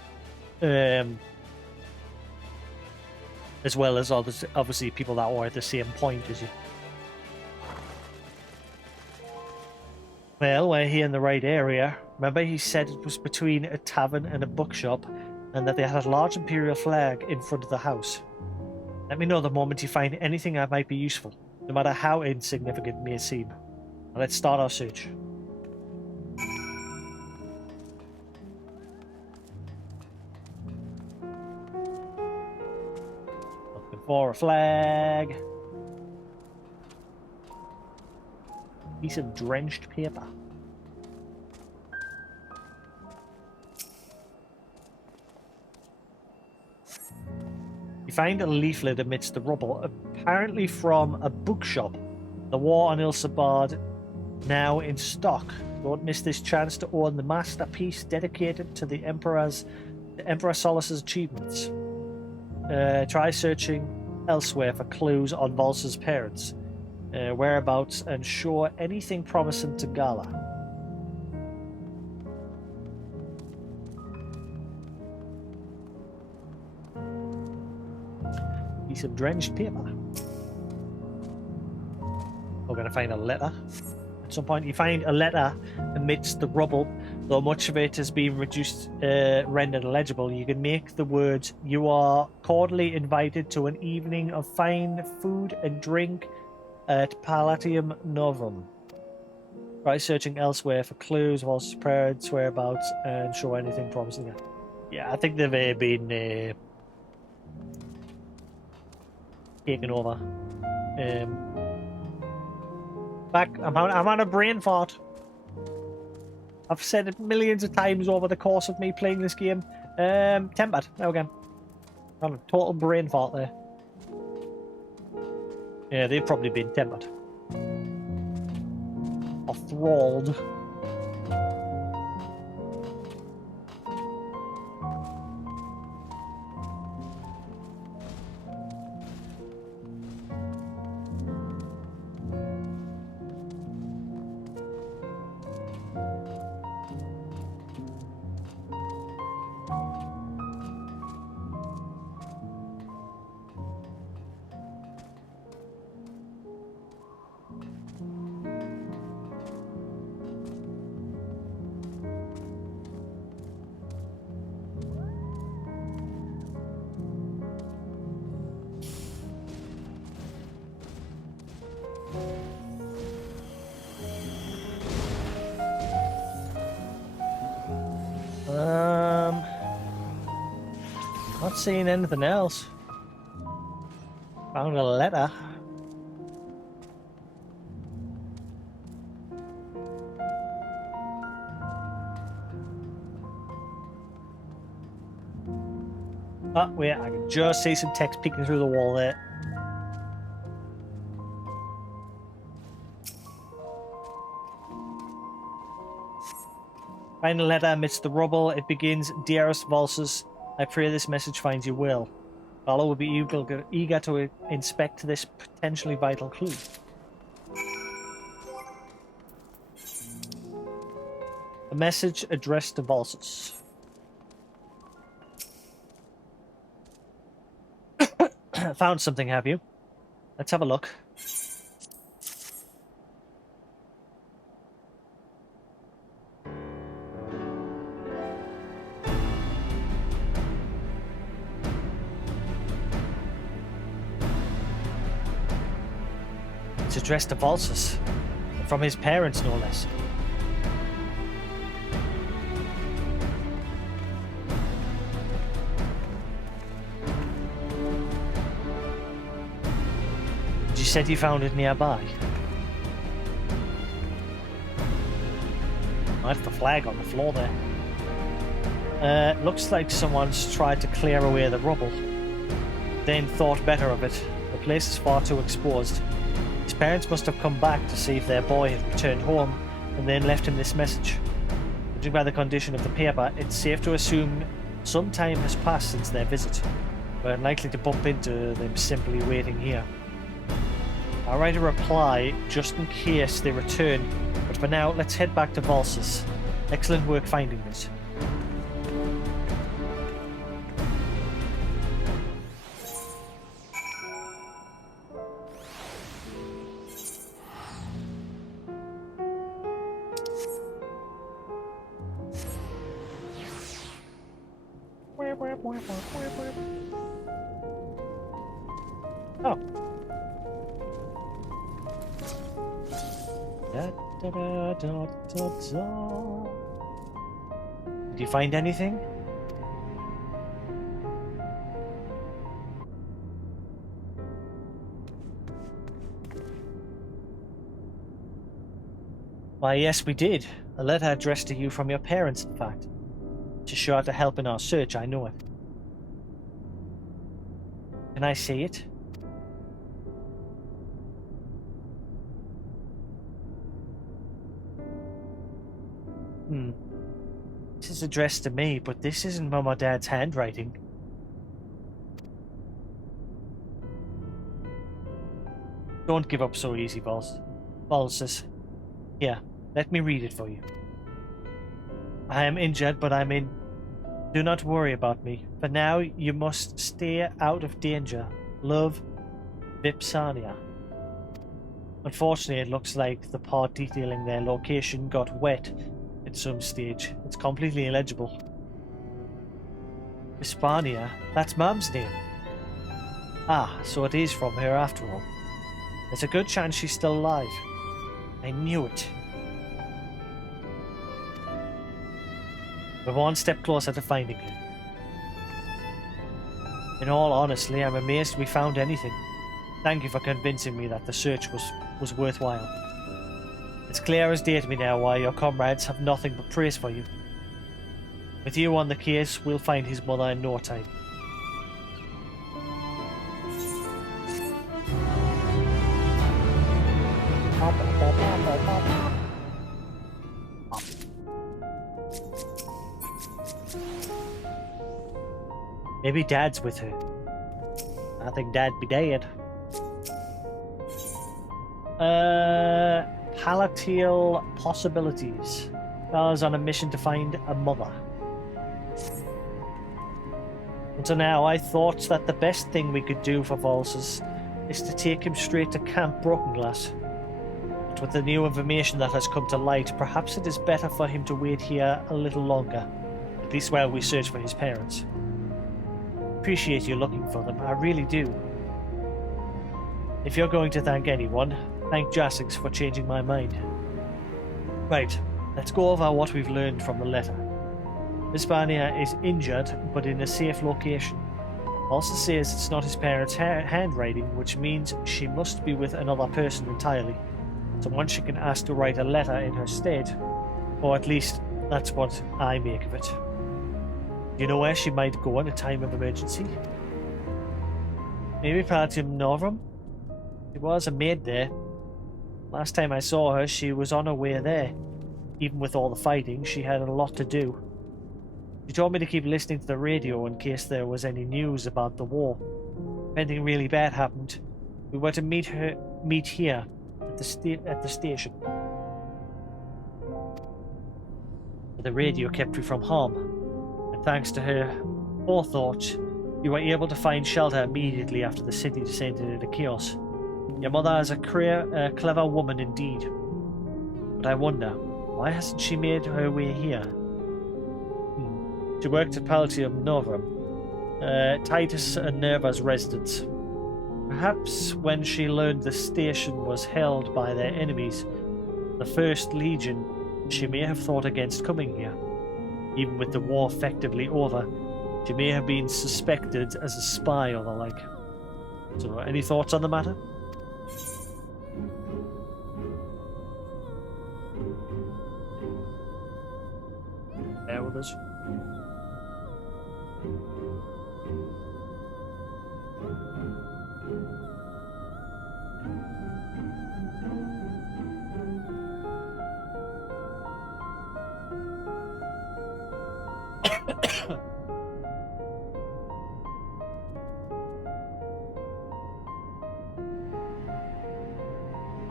as well as others, obviously people that were at the same point as you. Well, we're here in the right area. Remember, he said it was between a tavern and a bookshop, and that they had a large imperial flag in front of the house. Let me know the moment you find anything that might be useful, no matter how insignificant it may seem. Let's start our search. Looking for a flag. Piece of drenched paper. You find a leaflet amidst the rubble, apparently from a bookshop. The War on Ilsabard, now in stock. Don't miss this chance to own the masterpiece dedicated to the Emperor Solus's achievements. Try searching elsewhere for clues on Volsa's parents, whereabouts, and show anything promising to Gala. Piece of drenched paper. We're going to find a letter. At some point, you find a letter amidst the rubble. Though much of it has been reduced, rendered illegible, you can make the words, "You are cordially invited to an evening of fine food and drink at Palatium Novum. Try searching elsewhere for clues, Walsh's parents' whereabouts, and show anything promising." Yeah, I think they've been taken over. I'm on a brain fart. I've said it millions of times over the course of me playing this game. Tempered. There we go. On a total brain fart there. Yeah, they've probably been tempered. Or thralled. Not seeing anything else. Found a letter. Oh, wait, I can just see some text peeking through the wall there. Find a letter amidst the rubble. It begins, "Dearest Volsus, I pray this message finds you well. Gala will be eager to inspect this potentially vital clue." A message addressed to Volsus. Found something, have you? Let's have a look. It's addressed to Volsus. From his parents, no less. You said you found it nearby. That's the flag on the floor there. Looks like someone's tried to clear away the rubble, then thought better of it. The place is far too exposed. His parents must have come back to see if their boy had returned home, and then left him this message. Judging by the condition of the paper, it's safe to assume some time has passed since their visit. We're unlikely to bump into them simply waiting here. I'll write a reply just in case they return, but for now, let's head back to Volsus. Excellent work finding this. Oh. That Da, da, da, da, da. Did you find anything? Why, yes, we did. A letter addressed to you from your parents, in fact. She's sure to help in our search, I know it. Can I see it? This is addressed to me, but this isn't Mum or Dad's handwriting. Don't give up so easy, Volsus. Here, let me read it for you. I am injured, but I'm in. Do not worry about me. For now, you must stay out of danger. Love, Vipsania. Unfortunately, it looks like the part detailing their location got wet at some stage. It's completely illegible. Vipsania? That's Mum's name. Ah, so it is from her after all. There's a good chance she's still alive. I knew it. We're one step closer to finding her. In all honesty, I'm amazed we found anything. Thank you for convincing me that the search was worthwhile. It's clear as day to me now why your comrades have nothing but praise for you. With you on the case, we'll find his mother in no time. Maybe Dad's with her. I think Dad'd be dead. Palatal possibilities. Bella's on a mission to find a mother. Until now, I thought that the best thing we could do for Volsus is to take him straight to Camp Broken Glass. But with the new information that has come to light, perhaps it is better for him to wait here a little longer, at least while we search for his parents. Appreciate you looking for them, I really do. If you're going to thank anyone, thank Jasix for changing my mind. Right, let's go over what we've learned from the letter. Hispania is injured, but in a safe location. Also says it's not his parents' handwriting, which means she must be with another person entirely. Someone she can ask to write a letter in her stead. Or at least, that's what I make of it. Do you know where she might go in a time of emergency? Maybe Palatium Novum? She was a maid there. Last time I saw her, she was on her way there. Even with all the fighting, she had a lot to do. She told me to keep listening to the radio in case there was any news about the war. If anything really bad happened, we were to meet here at the station. The radio kept you from harm. Thanks to her forethought, you were able to find shelter immediately after the city descended into chaos. Your mother is a clever woman indeed. But I wonder, why hasn't she made her way here? She worked at Palatium Novum, Titus and Nerva's residence. Perhaps when she learned the station was held by their enemies, the First Legion, she may have thought against coming here. Even with the war effectively over, she may have been suspected as a spy or the like. So, any thoughts on the matter? Bear with us.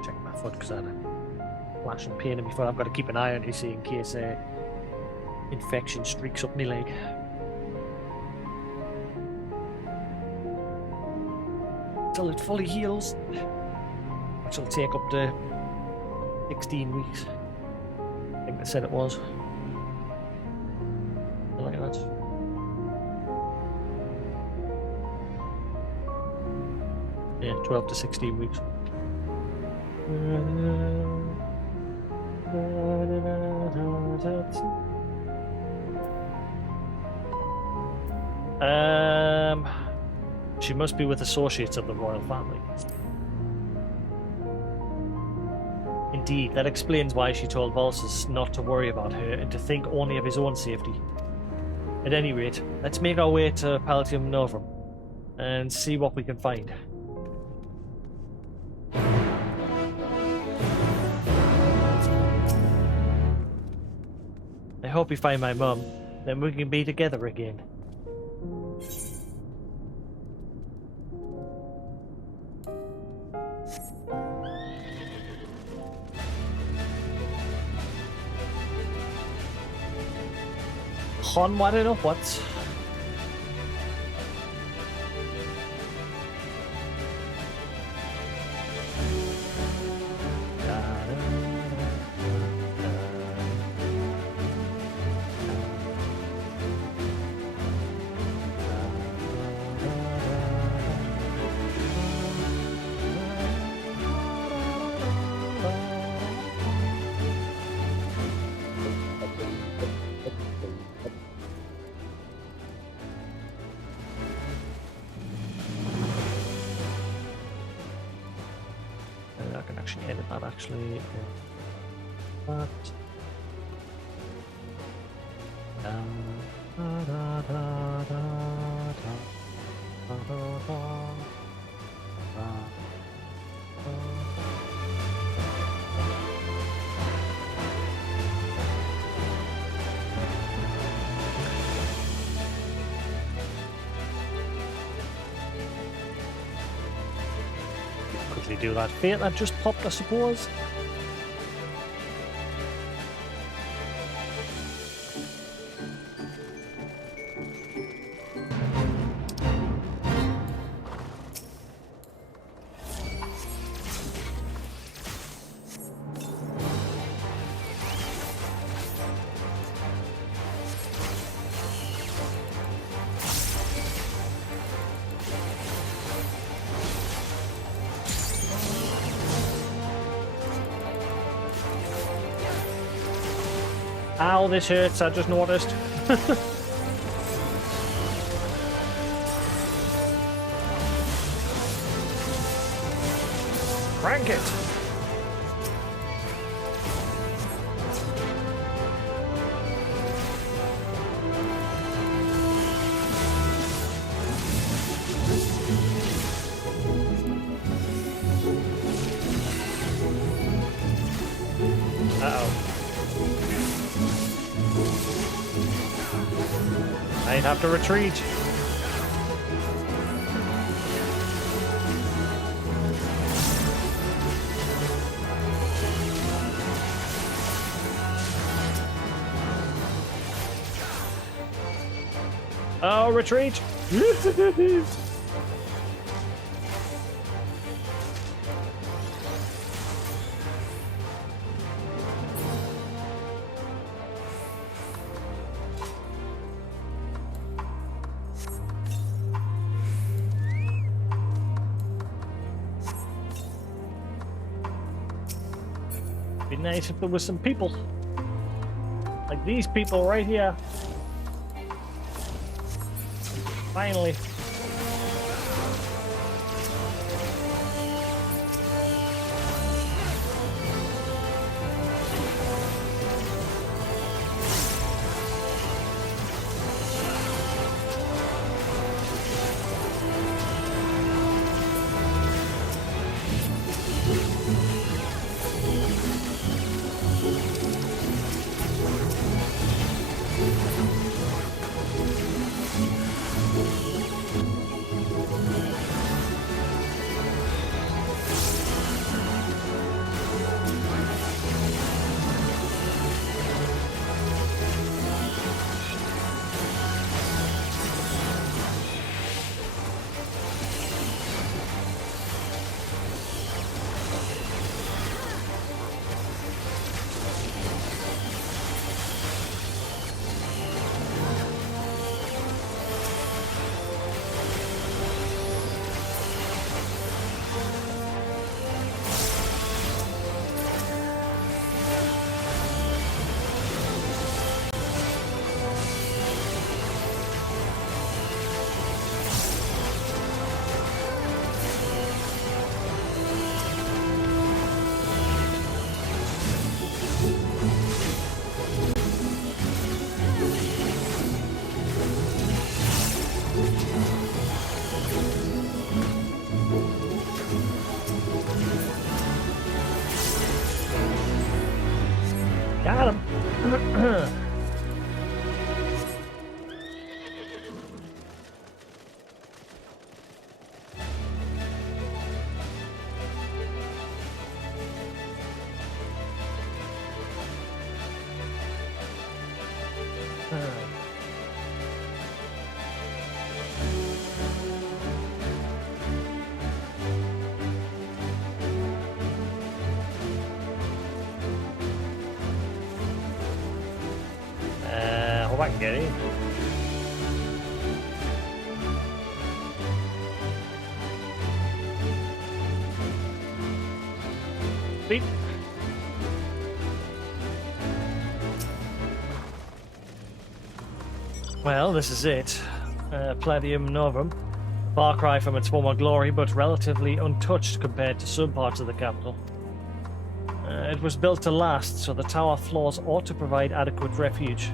Check my foot because I had a flashing pain in my foot. I've got to keep an eye on it, see, in case infection streaks up my leg. Till it fully heals, which will take up to 16 weeks. I think they said it was. Look at that. Yeah, 12 to 16 weeks. She must be with associates of the royal family. Indeed, that explains why she told Volsus not to worry about her and to think only of his own safety. At any rate, let's make our way to Palatium Novum and see what we can find. I hope you find my mum, then we can be together again. What enough what? I can actually edit that actually. But quickly do that fate that just popped, I suppose. Ow, this hurts, I just noticed. Crank it! Uh-oh. I'd have to retreat. Oh, retreat! Be nice if there was some people. Like these people right here. Finally. Got him. Hope I can get in. Beep. Well, this is it. Palladium Novum. Far cry from its former glory, but relatively untouched compared to some parts of the capital. It was built to last, so the tower floors ought to provide adequate refuge.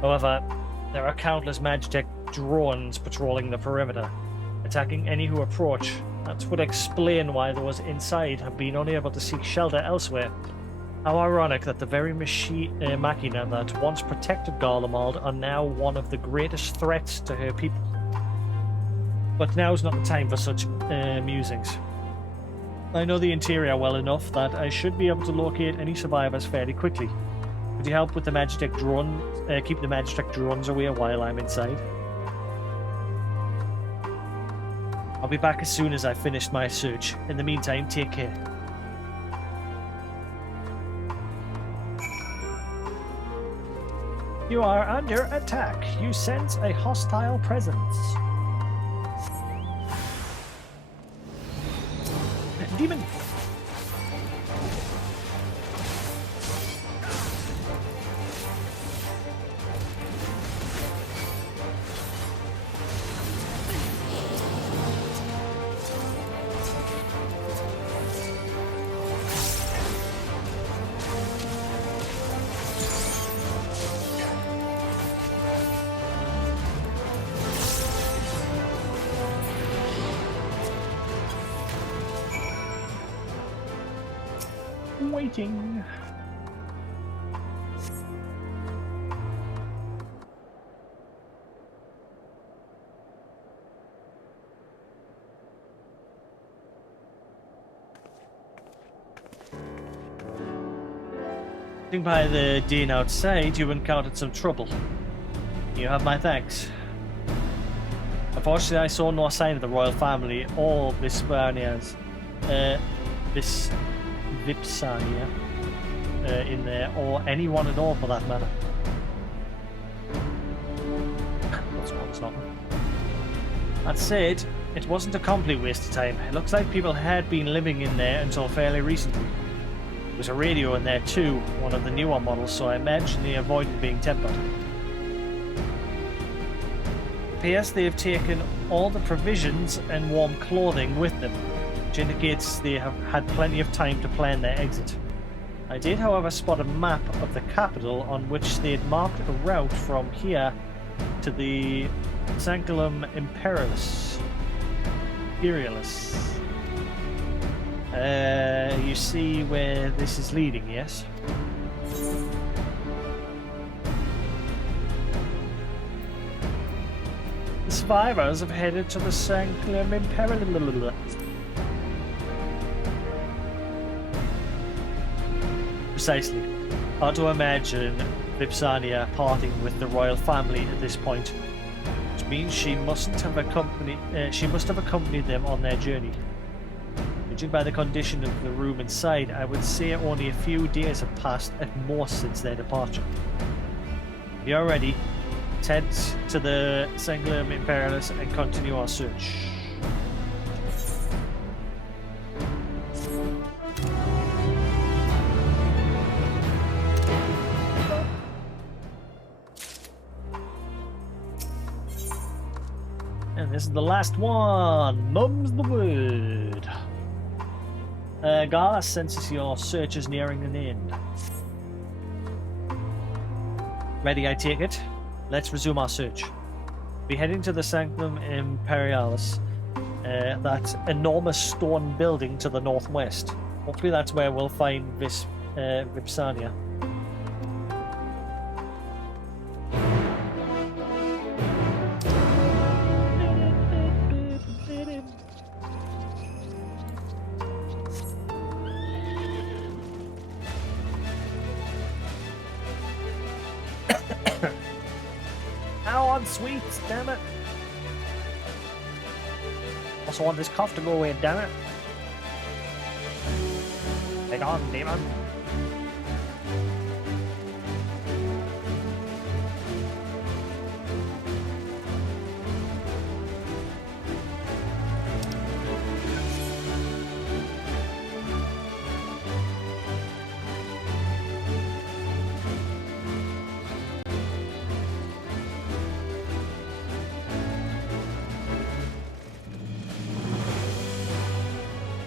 However, there are countless Magitech drones patrolling the perimeter, attacking any who approach. That would explain why those inside have been unable to seek shelter elsewhere. How ironic that the very machina that once protected Garlemald are now one of the greatest threats to her people. But now's not the time for such musings. I know the interior well enough that I should be able to locate any survivors fairly quickly. Could you help with the Magitech drone? Keep the Magitech drones away while I'm inside. I'll be back as soon as I've finished my search. In the meantime, take care. You are under attack. You sense a hostile presence. Demon! Waiting. Sitting by the den outside, you encountered some trouble. You have my thanks. Unfortunately, I saw no sign of the royal family or Vipsania's. Vipsania in there, or anyone at all for that matter. What's wrong with something? That said, it wasn't a complete waste of time. It looks like people had been living in there until fairly recently. There was a radio in there too, one of the newer models, so I imagine they avoided being tempered. It appears they have taken all the provisions and warm clothing with them, which indicates they have had plenty of time to plan their exit. I did, however, spot a map of the capital on which they had marked a route from here to the Sanctum Imperialis. You see where this is leading, yes? The survivors have headed to the Sanctum Imperialis. Precisely. Hard to imagine Vipsania parting with the royal family at this point, which means she must have accompanied them on their journey. Judging by the condition of the room inside, I would say only a few days have passed at most since their departure. If you're ready, let's head to the Sanctum Imperialis and continue our search. And this is the last one. Mum's the word. Gala senses your search is nearing an end. Ready, I take it? Let's resume our search. We're heading to the Sanctum Imperialis, that enormous stone building to the northwest. Hopefully that's where we'll find this Vipsania. on, sweets, damn it. Also want this cough to go away, damn it. Take on, demon.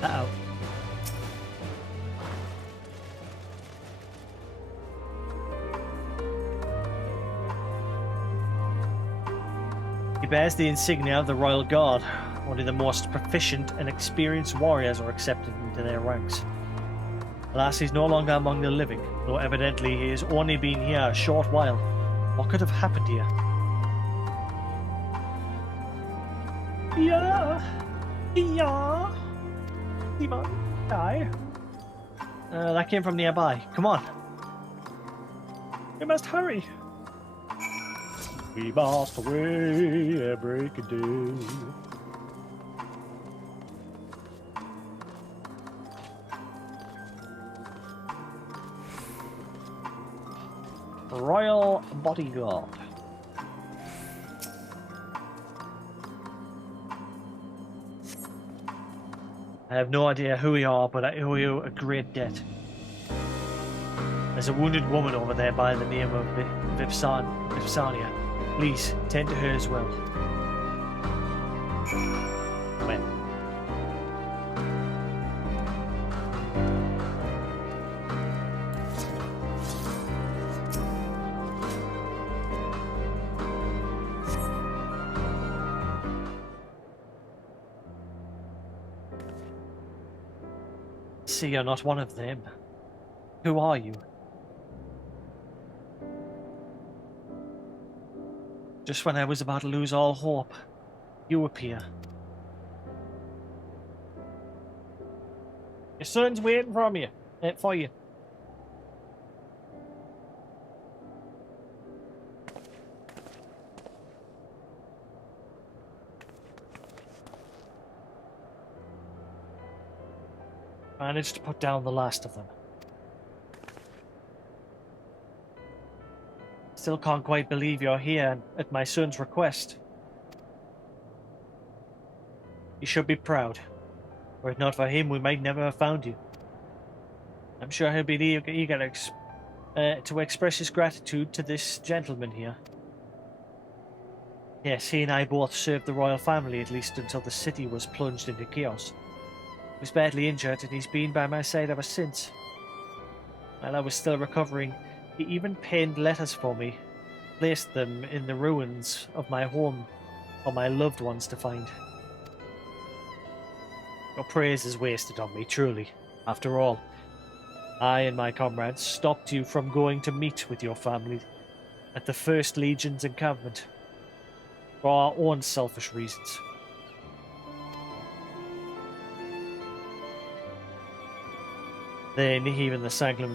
Uh-oh. He bears the insignia of the Royal Guard. Only the most proficient and experienced warriors are accepted into their ranks. Alas, he's no longer among the living, though evidently he has only been here a short while. What could have happened here? Yeah. Yeah. Demon. Die. That came from nearby. Come on. We must hurry. We must away at break of day. Royal Bodyguard. I have no idea who you are, but I owe you a great debt. There's a wounded woman over there by the name of Vipsania. Please, tend to her as well. When? See, you're not one of them. Who are you? Just when I was about to lose all hope, you appear. Your son's waiting for you. Managed to put down the last of them. Still can't quite believe you're here at my son's request. You should be proud. Were it not for him, we might never have found you. I'm sure he'll be eager to express his gratitude to this gentleman here. Yes, he and I both served the royal family, at least until the city was plunged into chaos. He was badly injured, and he's been by my side ever since. While I was still recovering, he even penned letters for me, placed them in the ruins of my home for my loved ones to find. Your praise is wasted on me, truly. After all, I and my comrades stopped you from going to meet with your family at the First Legion's encampment for our own selfish reasons. Then even the Sanctum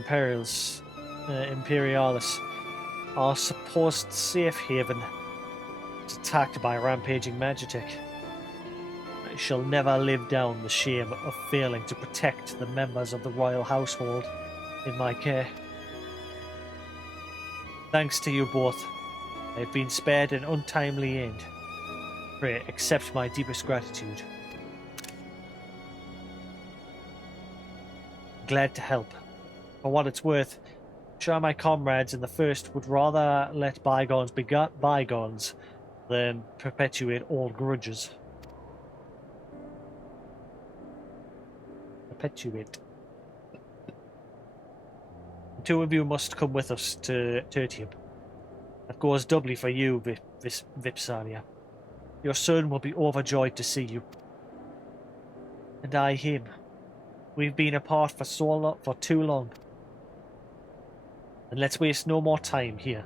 Imperialis, our supposed safe haven, was attacked by a rampaging Magitech. I shall never live down the shame of failing to protect the members of the royal household in my care. Thanks to you both, I have been spared an untimely end. Pray, accept my deepest gratitude. Glad to help. For what it's worth, I'm sure my comrades in the First would rather let bygones be bygones than perpetuate old grudges. Perpetuate. The two of you must come with us to Tertium. That goes doubly for you, Vipsania. Your son will be overjoyed to see you. And I him. We've been apart for too long. And let's waste no more time here.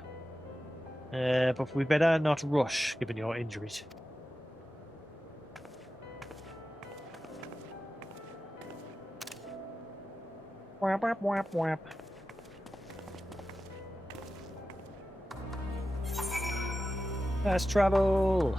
But we better not rush, given your injuries. Whap, whap, whap, whap. Let's travel.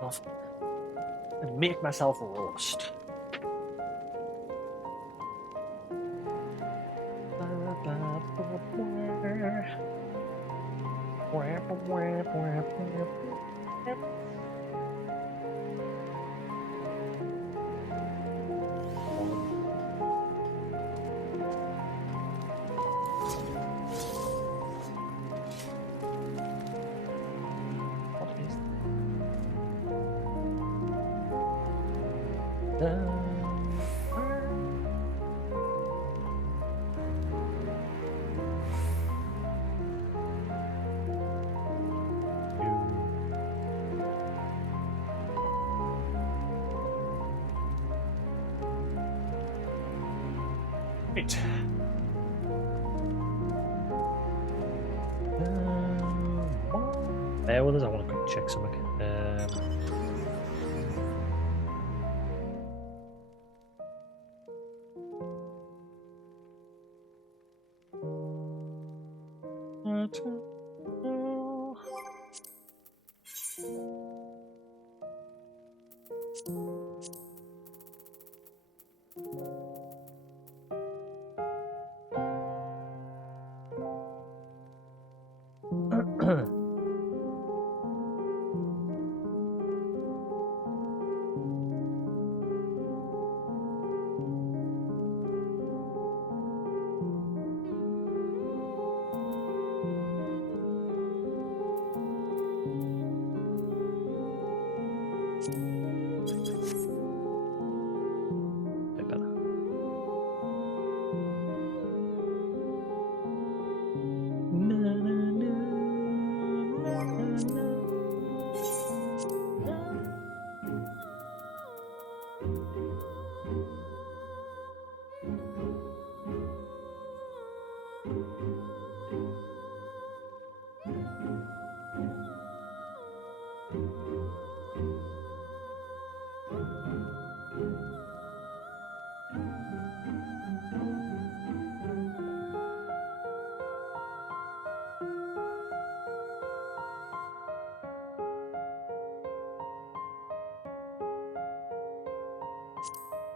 Off and make myself a roast. What is Right. Bear with us, I want to quick check something. Bit better.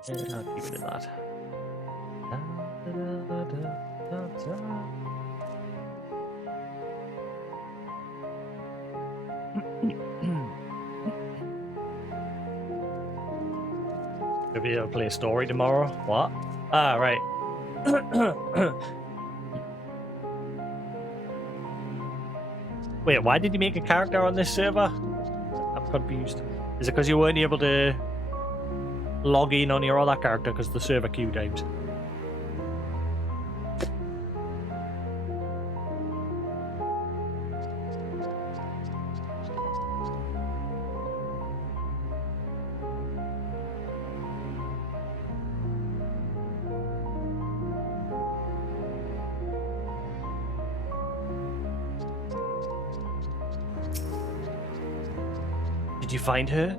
And I'll keep it at that. You'll be able to play a story tomorrow? What? Ah, right. Wait, why did you make a character on this server? I'm confused. Is it because you weren't able to log in on your other character because the server queue times? Did you find her?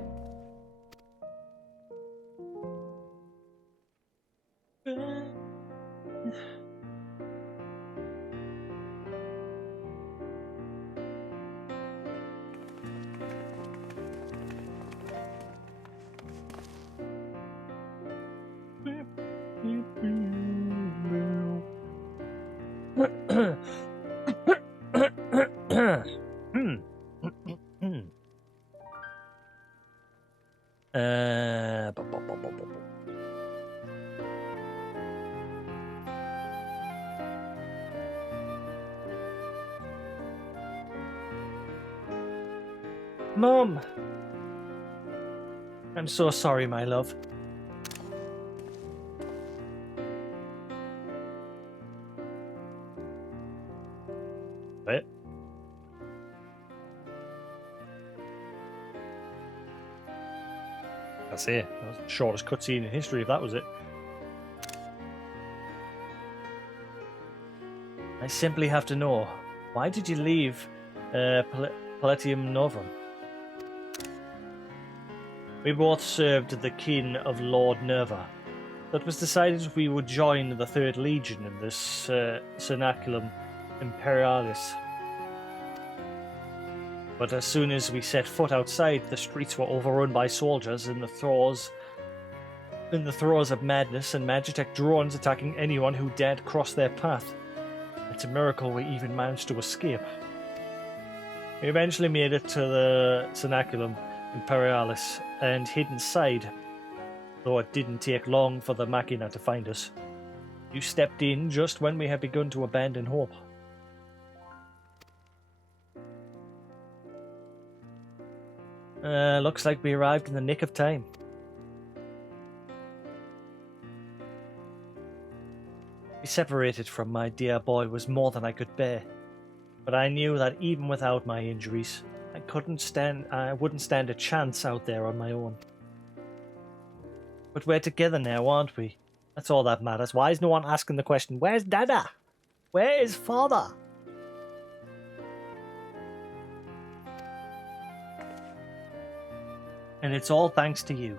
Bu- bu- bu- bu- bu- bu- Mom! I'm so sorry, my love. Wait. I see. That was the shortest cutscene in history, if that was it. I simply have to know, why did you leave Palatium Novum. We both served the kin of Lord Nerva. So it was decided we would join the 3rd Legion in this Cenaculum Imperialis. But as soon as we set foot outside, the streets were overrun by soldiers in the throes of madness and Magitech drones attacking anyone who dared cross their path. It's a miracle we even managed to escape. We eventually made it to the Cenaculum Imperialis and hid inside, though it didn't take long for the Machina to find us. You stepped in just when we had begun to abandon hope. Looks like we arrived in the nick of time. To be separated from my dear boy was more than I could bear, but I knew that even without my injuries, I wouldn't stand a chance out there on my own. But we're together now, aren't we? That's all that matters. Why is no one asking the question, where's Dada? Where is Father? And it's all thanks to you.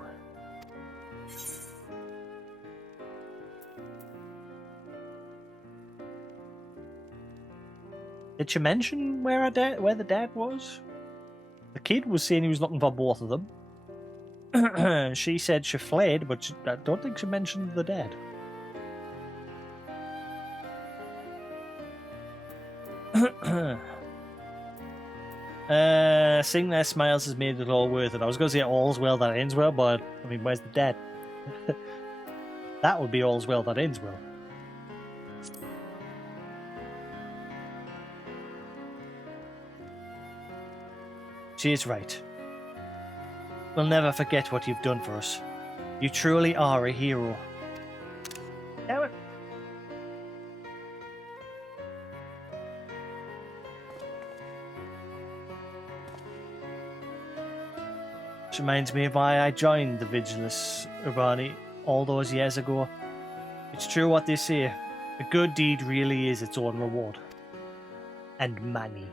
Did you mention where the dad was? The kid was saying he was looking for both of them. She said she fled, but I don't think she mentioned the dad. Seeing their smiles has made it all worth it. I was going to say all's well that ends well, but I mean, where's the dad? That would be all's well that ends well. She is right. We'll never forget what you've done for us. You truly are a hero. Damn it. Which reminds me of why I joined the Vigilus Urbani all those years ago. It's true what they say. A good deed really is its own reward. And money.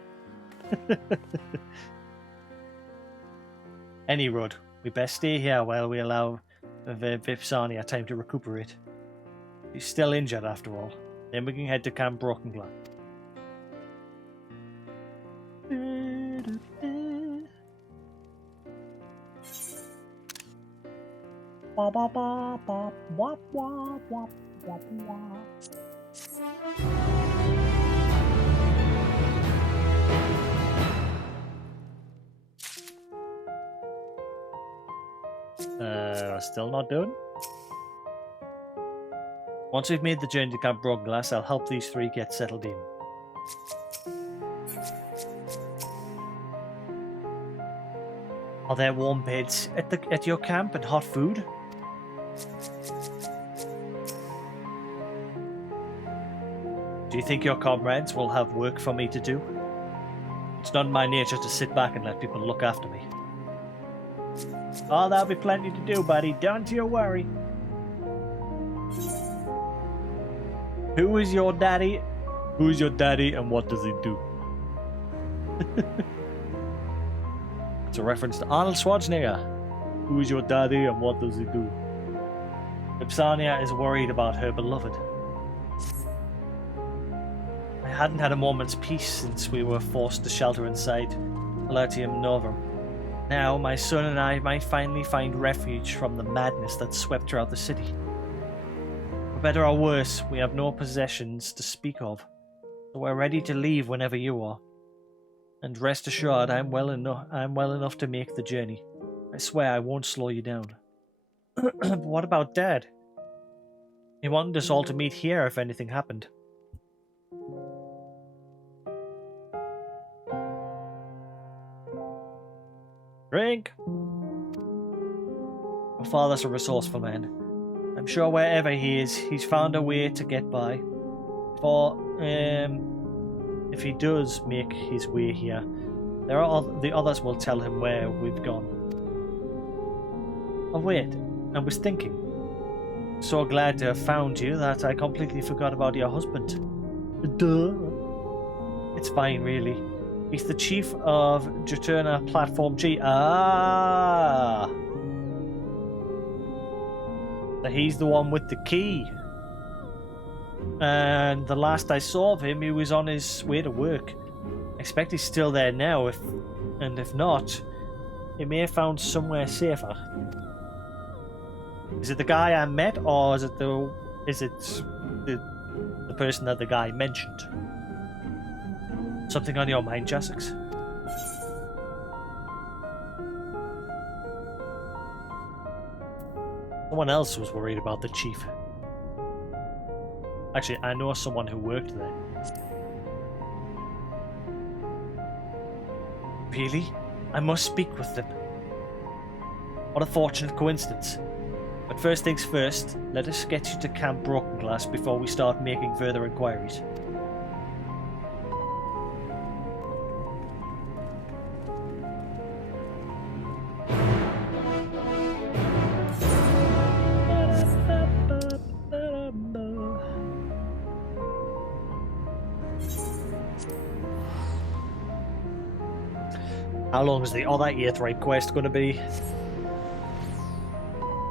Any road. We best stay here while we allow Vipsania time to recuperate. She's still injured after all. Then we can head to Camp Brokenglass. Still not doing? Once we've made the journey to Camp Brokenglass, I'll help these three get settled in. Are there warm beds at your camp and hot food? Do you think your comrades will have work for me to do? It's not in my nature to sit back and let people look after me. Oh, there'll be plenty to do, buddy. Don't you worry. Who is your daddy? Who's your daddy and what does he do? It's a reference to Arnold Schwarzenegger. Who is your daddy and what does he do? Ipsania is worried about her beloved. I hadn't had a moment's peace since we were forced to shelter inside Palatium Novum. Now, my son and I might finally find refuge from the madness that swept throughout the city. For better or worse, we have no possessions to speak of, so we're ready to leave whenever you are. And rest assured, I'm well enough to make the journey. I swear I won't slow you down. But what about Dad? He wanted us all to meet here if anything happened. Drink! Your father's a resourceful man. I'm sure wherever he is, he's found a way to get by. If he does make his way here, the others will tell him where we've gone. Oh wait, I was thinking. So glad to have found you that I completely forgot about your husband. Duh. It's fine, really. He's the chief of Juturna Platform G. Ah! So he's the one with the key. And the last I saw of him, he was on his way to work. I expect he's still there now, if not, he may have found somewhere safer. Is it the guy I met, or is it the person that the guy mentioned? Something on your mind, Jasix? Someone else was worried about the chief. Actually, I know someone who worked there. Really? I must speak with them. What a fortunate coincidence. But first things first, let us get you to Camp Broken Glass before we start making further inquiries. How long is the other 8th raid quest going to be?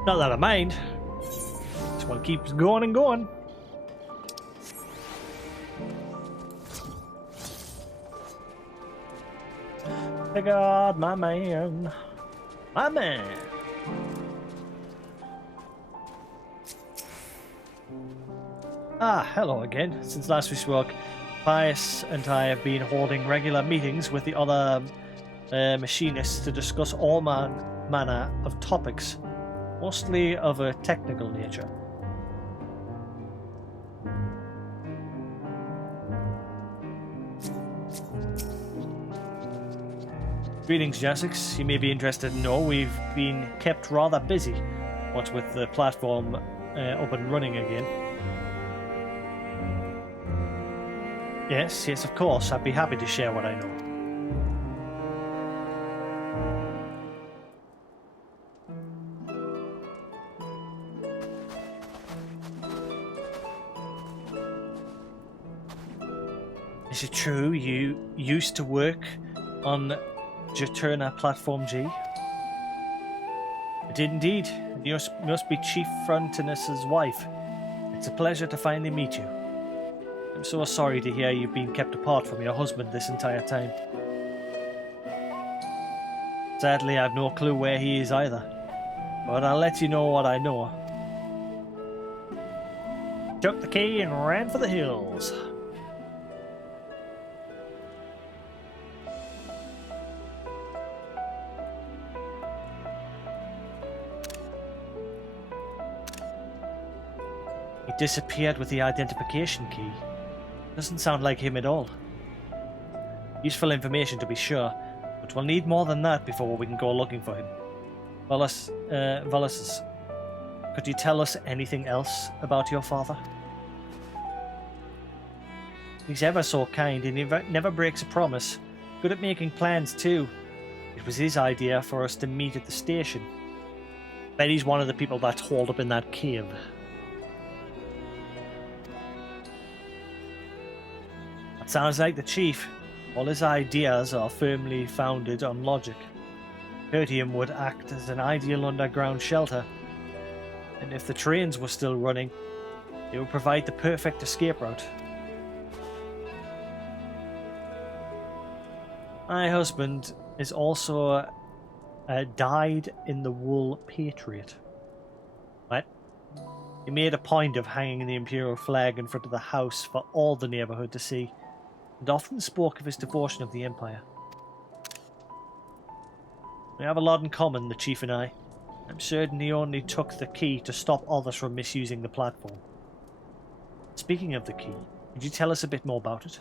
Not that I mind. Just want to keep going and going. Hey God, my man. My man. Ah, hello again. Since last we spoke, Pius and I have been holding regular meetings with the other machinists to discuss all manner of topics, mostly of a technical nature. Greetings, Jasix. You may be interested to know we've been kept rather busy, what with the platform up and running again. Yes, of course. I'd be happy to share what I know. Is it true you used to work on Juturna Platform G? I did indeed. You must be Chief Frontinus's wife. It's a pleasure to finally meet you. I'm so sorry to hear you've been kept apart from your husband this entire time. Sadly, I've no clue where he is either. But I'll let you know what I know. Took the key and ran for the hills. He disappeared with the identification key. Doesn't sound like him at all. Useful information to be sure, but we'll need more than that before we can go looking for him. Valis, could you tell us anything else about your father? He's ever so kind and he never breaks a promise. Good at making plans too. It was his idea for us to meet at the station. Bet he's one of the people that's holed up in that cave. Sounds like the chief. All his ideas are firmly founded on logic. Hertium would act as an ideal underground shelter, and if the trains were still running, it would provide the perfect escape route. My husband is also a dyed-in-the-wool patriot. What? He made a point of hanging the Imperial flag in front of the house for all the neighbourhood to see, and often spoke of his devotion of the Empire. We have a lot in common, the Chief and I. I'm certain he only took the key to stop others from misusing the platform. Speaking of the key, could you tell us a bit more about it?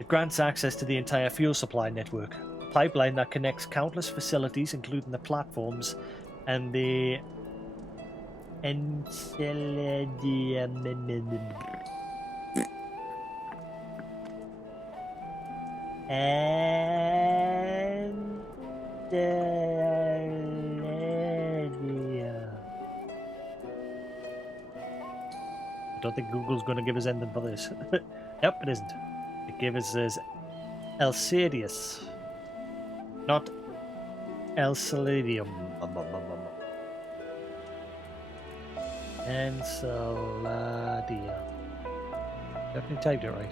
It grants access to the entire fuel supply network, a pipeline that connects countless facilities, including the platforms and the I don't think Google's going to give us anything for this. Yep, it isn't. It gives us Elsadius. Not Elsaladium. Ensaladium. Definitely typed it right.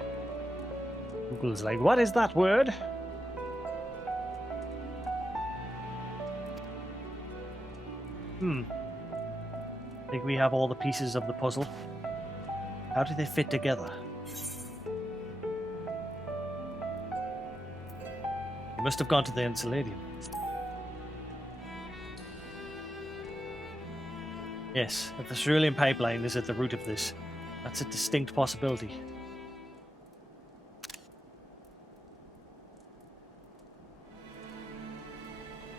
Google's like, what is that word? I think we have all the pieces of the puzzle. How do they fit together? We must have gone to the Ensaladium. Yes, if the cerulean pipeline is at the root of this, that's a distinct possibility.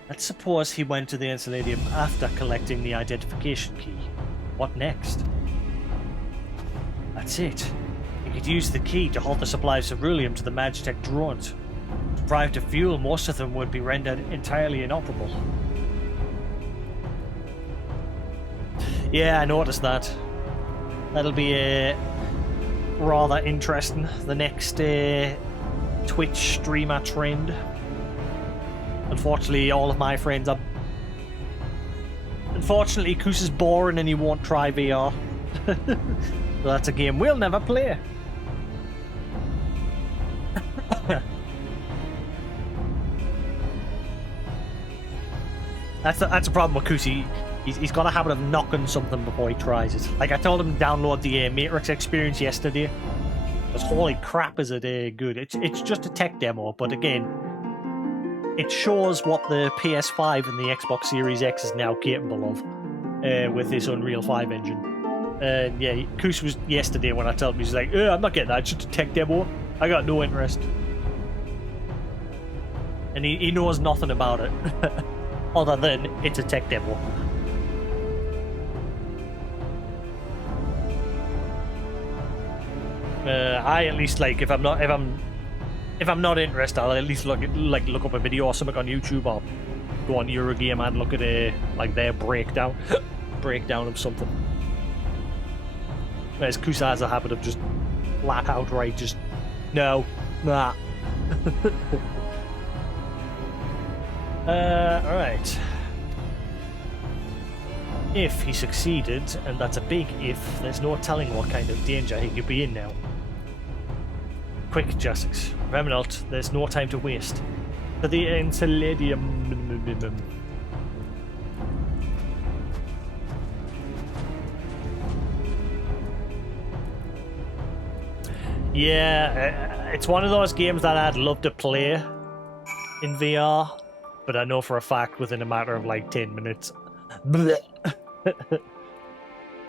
Let's suppose he went to the Ensaladium after collecting the identification key. What next? That's it. He could use the key to halt the supply of ceruleum to the Magitech drones. Deprived of fuel, most of them would be rendered entirely inoperable. Yeah, I noticed that. That'll be rather interesting. The next Twitch streamer trend. Unfortunately, all of my friends are... Unfortunately, Koos is boring and he won't try VR. So that's a game we'll never play. That's a problem with Koos. He's got a habit of knocking something before he tries it. Like, I told him to download the Matrix experience yesterday. Because holy crap is it good. It's just a tech demo, but again... It shows what the PS5 and the Xbox Series X is now capable of with this Unreal 5 engine. And yeah, Koos was yesterday when I told him, he's like, I'm not getting that, it's just a tech demo. I got no interest. And he knows nothing about it, other than it's a tech demo. I at least like if I'm not interested, I'll at least look up a video or something on YouTube, or go on Eurogame and look at their breakdown of something. Whereas Koos has a habit of just flat outright just no, nah. Alright. If he succeeded, and that's a big if, there's no telling what kind of danger he could be in now. Quick, Jasix. Remnant, there's no time to waste. To the Ensaladium. Yeah, it's one of those games that I'd love to play in VR, but I know for a fact within a matter of like 10 minutes.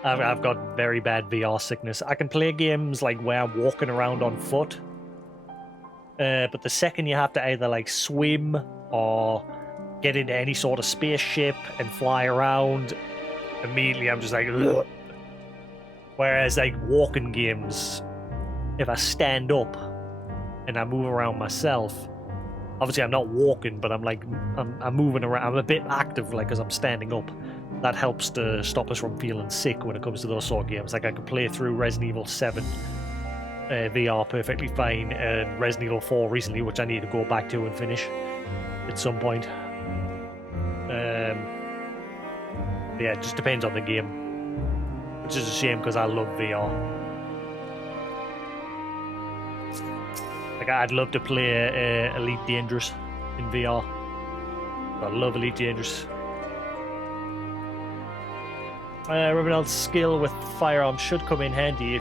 I've got very bad VR sickness. I can play games like where I'm walking around on foot. But the second you have to either like swim or get into any sort of spaceship and fly around, immediately I'm just like, ugh. Whereas like walking games, if I stand up and I move around myself, obviously I'm not walking, but I'm moving around. I'm a bit active, like, as I'm standing up. That helps to stop us from feeling sick when it comes to those sort of games. Like I could play through Resident Evil 7. VR perfectly fine, and Resident Evil 4 recently, which I need to go back to and finish at some point. Yeah, it just depends on the game, which is a shame because I love VR. Like, I'd love to play Elite Dangerous in VR. I love Elite Dangerous. Revenant's skill with firearms should come in handy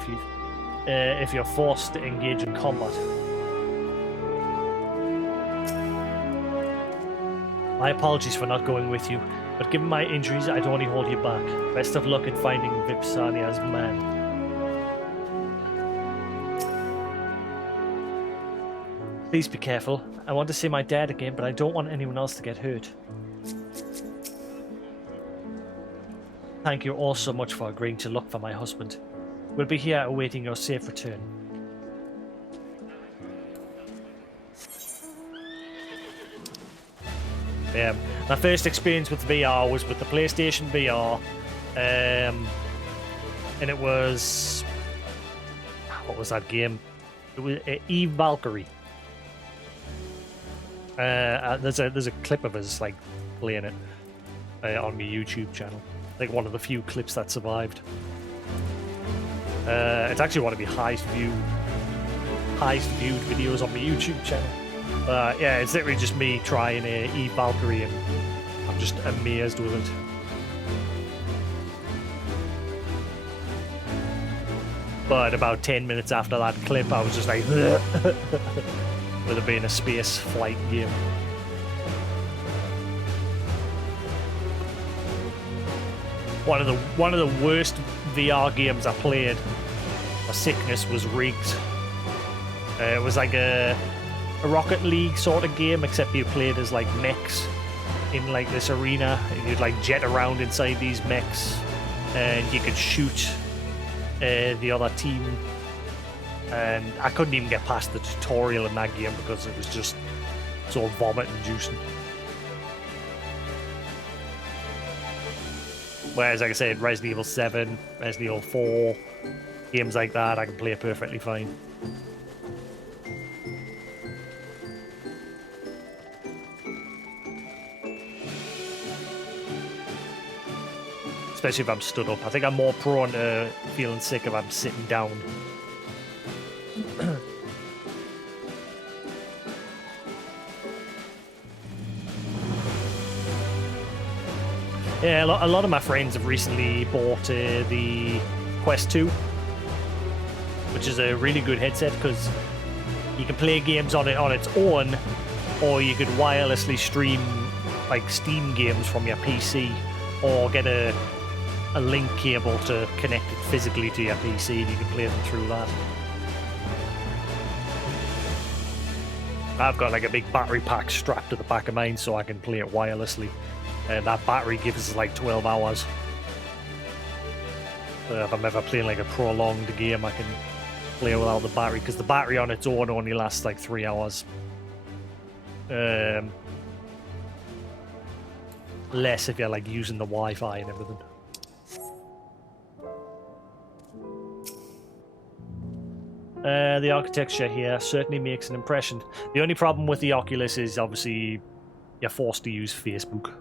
if you're forced to engage in combat. My apologies for not going with you, but given my injuries, I'd only hold you back. Best of luck in finding Vipsania's man. Please be careful. I want to see my dad again, but I don't want anyone else to get hurt. Thank you all so much for agreeing to look for my husband. We'll be here awaiting your safe return. Yeah, my first experience with VR was with the PlayStation VR, and it was... What was that game? It was Eve Valkyrie. There's a clip of us like playing it on my YouTube channel. Like one of the few clips that survived. It's actually one of the highest viewed videos on my YouTube channel. Yeah, it's literally just me trying Eve Valkyrie, and I'm just amazed with it. But about 10 minutes after that clip, I was just like, with it being a space flight game. One of the worst VR games I played for sickness was Rigged. It was like a Rocket League sort of game, except you played as like mechs in like this arena, and you'd like jet around inside these mechs, and you could shoot the other team. And I couldn't even get past the tutorial in that game because it was just so vomit inducing. Whereas, like I said, Resident Evil 7, Resident Evil 4, games like that, I can play perfectly fine. Especially if I'm stood up. I think I'm more prone to feeling sick if I'm sitting down. Yeah, a lot of my friends have recently bought the Quest 2, which is a really good headset because you can play games on it on its own, or you could wirelessly stream like Steam games from your PC, or get a link cable to connect it physically to your PC, and you can play them through that. I've got like a big battery pack strapped to the back of mine so I can play it wirelessly. And that battery gives us like 12 hours. If I'm ever playing like a prolonged game, I can play without the battery, because the battery on its own only lasts like 3 hours. Less if you're like using the Wi-Fi and everything. The architecture here certainly makes an impression. The only problem with the Oculus is obviously you're forced to use Facebook.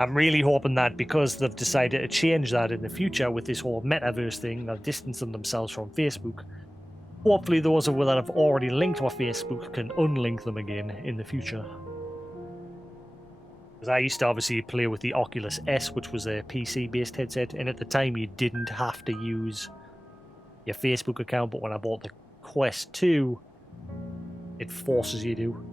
I'm really hoping that because they've decided to change that in the future with this whole metaverse thing, they're distancing themselves from Facebook. Hopefully those of you that have already linked with Facebook can unlink them again in the future. Because I used to obviously play with the Oculus S, which was a PC-based headset, and at the time you didn't have to use your Facebook account, but when I bought the Quest 2, it forces you to.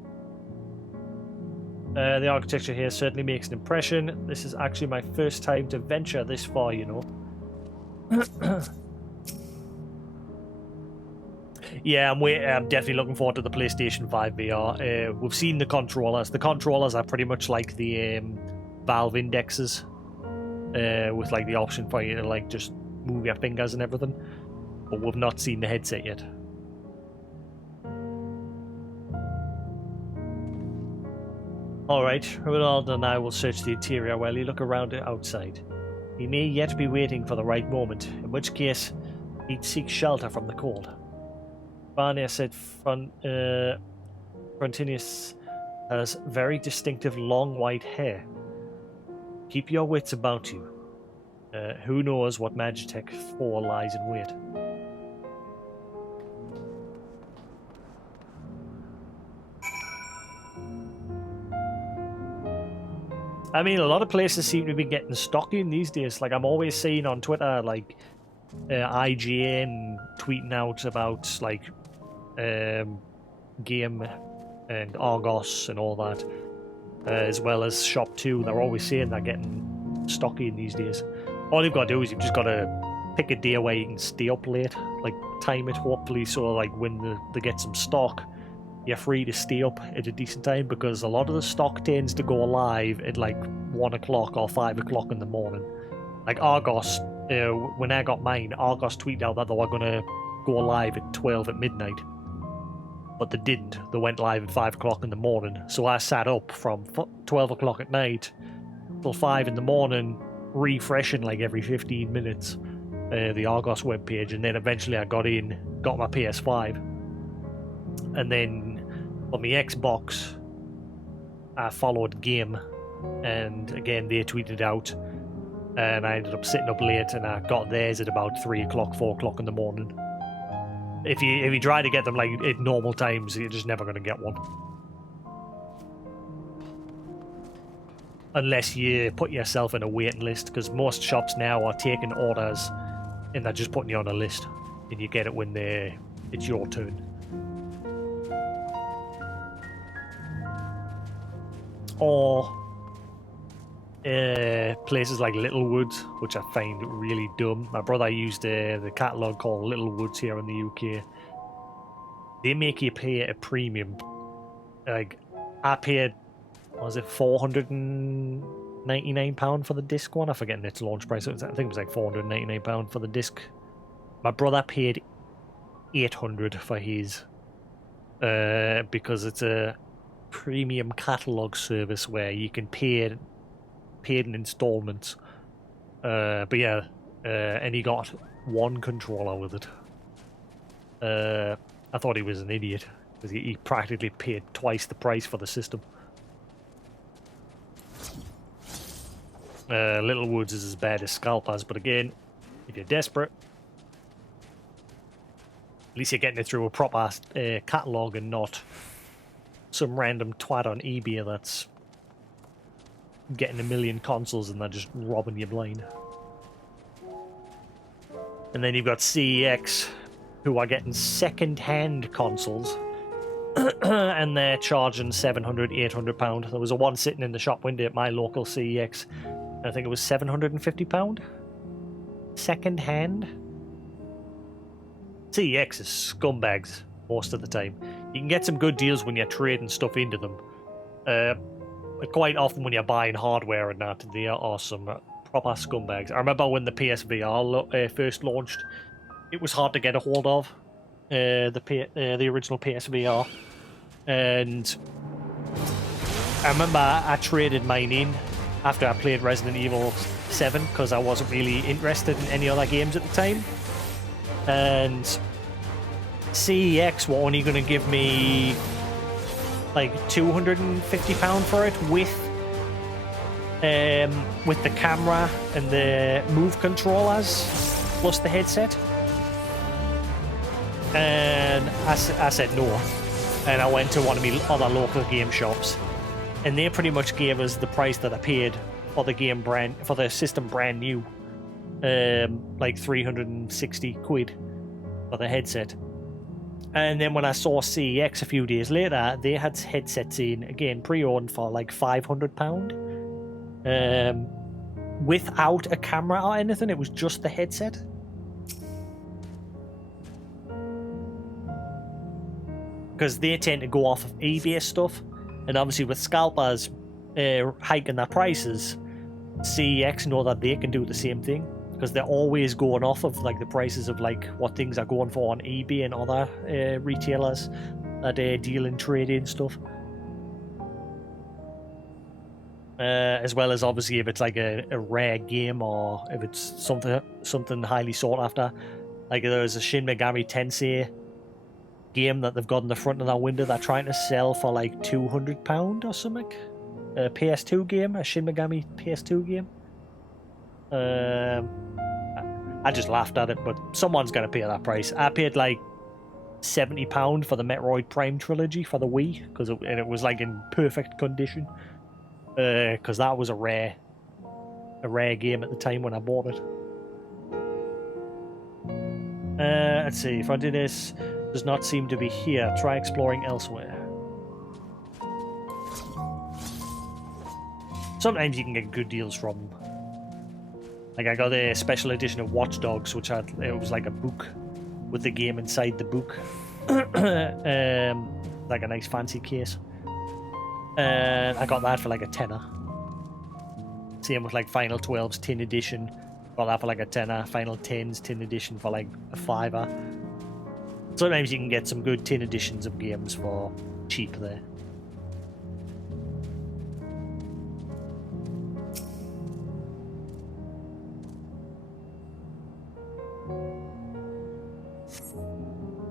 The architecture here certainly makes an impression. This is actually my first time to venture this far, you know. Yeah, I'm definitely looking forward to the PlayStation 5 VR. We've seen the controllers. The controllers are pretty much like the Valve indexes, with like the option for you to like just move your fingers and everything. But we've not seen the headset yet. Alright, Ronaldo and I will search the interior while you look around it outside. He may yet be waiting for the right moment, in which case he'd seek shelter from the cold. Barney said Frontinus has very distinctive long white hair. Keep your wits about you. Who knows what Magitech 4 lies in wait. I mean, a lot of places seem to be getting stocky in these days. Like, I'm always seeing on Twitter, like, IGN tweeting out about, like, Game and Argos and all that, as well as Shop 2. They're always saying they're getting stocky in these days. All you've got to do is you've just got to pick a day where you can stay up late, like, time it, hopefully, so, like, when they get some stock, you're free to stay up at a decent time, because a lot of the stock tends to go live at like 1 o'clock or 5 o'clock in the morning. Like Argos, when I got mine, Argos tweeted out that they were going to go live at 12 at midnight. But they didn't. They went live at 5 o'clock in the morning. So I sat up from 12 o'clock at night till 5 in the morning, refreshing like every 15 minutes the Argos webpage, and then eventually I got my PS5. And then on my Xbox, I followed Game, and again they tweeted out, and I ended up sitting up late, and I got theirs at about 3 o'clock, 4 o'clock in the morning. If you try to get them like at normal times, you're just never going to get one. Unless you put yourself in a waiting list, because most shops now are taking orders and they're just putting you on a list, and you get it when it's your turn. Or places like Littlewoods, which I find really dumb. My brother used the catalogue called Littlewoods here in the UK. They make you pay a premium. Like, I paid, what was it, £499 for the disc one? I forget its launch price. I think it was like £499 for the disc. My brother paid £800 for his, because it's a premium catalogue service where you can pay it in installments. But yeah, and he got one controller with it. I thought he was an idiot, because he practically paid twice the price for the system. Littlewoods is as bad as Scalpers, but again, if you're desperate, at least you're getting it through a proper catalogue and not some random twat on eBay that's getting a million consoles and they're just robbing you blind. And then you've got CEX, who are getting second-hand consoles, and they're charging £700, £800. There was a one sitting in the shop window at my local CEX. I think it was £750. Second-hand. CEX is scumbags most of the time. You can get some good deals when you're trading stuff into them. Quite often when you're buying hardware and that, they are some proper scumbags. I remember when the PSVR first launched, it was hard to get a hold of the original PSVR, and I remember I traded mine in after I played Resident Evil 7 because I wasn't really interested in any other games at the time, and CEX were only going to give me like £250 for it with the camera and the Move controllers plus the headset. And I said no, and I went to one of my other local game shops, and they pretty much gave us the price that I paid for the system brand new, like 360 quid for the headset. And then when I saw CEX a few days later, they had headsets in, again, pre-owned for like £500. Without a camera or anything, it was just the headset. Because they tend to go off of eBay stuff. And obviously with scalpers hiking their prices, CEX know that they can do the same thing. Because they're always going off of like the prices of like what things are going for on eBay and other retailers that deal in trade-in stuff. As well as obviously if it's like a rare game or if it's something highly sought after. Like there's a Shin Megami Tensei game that they've got in the front of that window they're trying to sell for like £200 or something. A PS2 game, a Shin Megami PS2 game. I just laughed at it, but someone's going to pay that price. I paid like £70 for the Metroid Prime trilogy for the Wii, because it was like in perfect condition. Because that was a rare game at the time when I bought it. Let's see, if I do this, does not seem to be here. Try exploring elsewhere. Sometimes you can get good deals from them. Like I got a special edition of Watch Dogs, which it was like a book with the game inside the book. Like a nice fancy case. And I got that for like a tenner. Same with like Final 12's tin edition. Got that for like a tenner. Final 10's tin edition for like a fiver. Sometimes you can get some good tin editions of games for cheap there.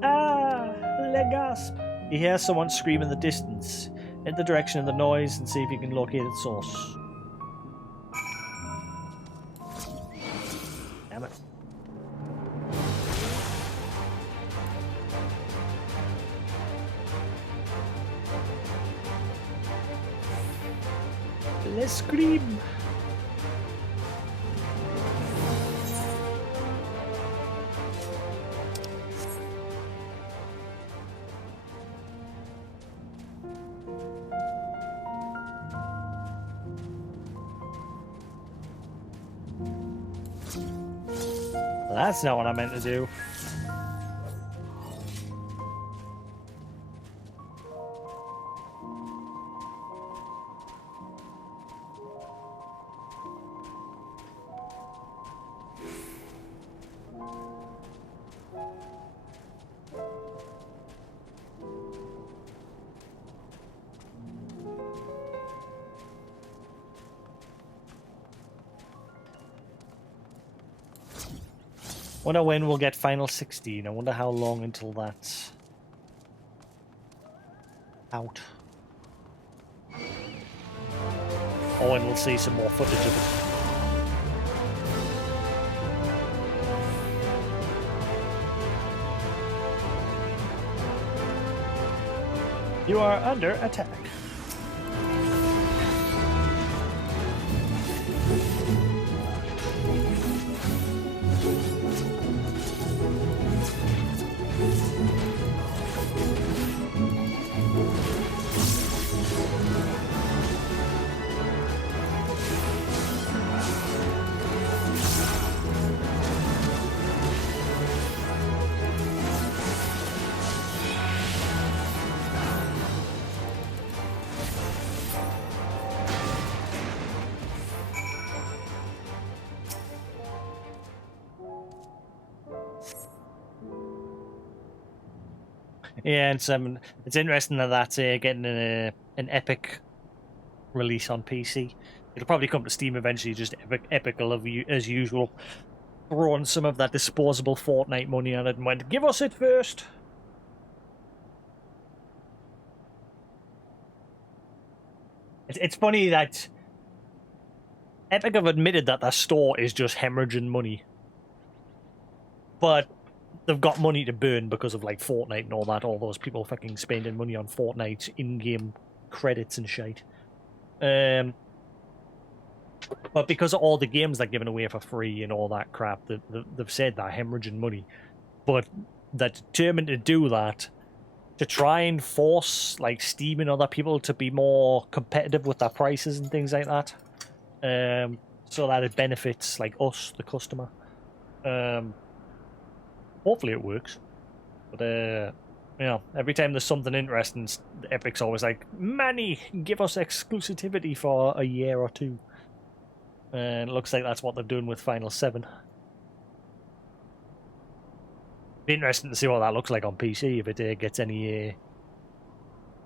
Ah, le gasp. You hear someone scream in the distance. in the direction of the noise and see if you can locate its source. Damn it. Let's scream. That's not what I meant to do. Wonder when we'll get Final 16. I wonder how long until that's out. Or when we'll see some more footage of it. You are under attack. Yeah, and it's interesting that that's getting an Epic release on PC. It'll probably come to Steam eventually, just epical as usual. Throwing some of that disposable Fortnite money on it and went, give us it first! It's funny that Epic have admitted that their store is just hemorrhaging money. But they've got money to burn because of like Fortnite and all that. All those people fucking spending money on Fortnite in-game credits and shit. But because of all the games they're giving away for free and all that crap, they've said they're hemorrhaging money. But they're determined to do that to try and force like Steam and other people to be more competitive with their prices and things like that. So that it benefits like us, the customer. Hopefully it works. But, you know, every time there's something interesting, Epic's always like, money, give us exclusivity for a year or two. And it looks like that's what they're doing with Final 7. Be interesting to see what that looks like on PC, if it gets any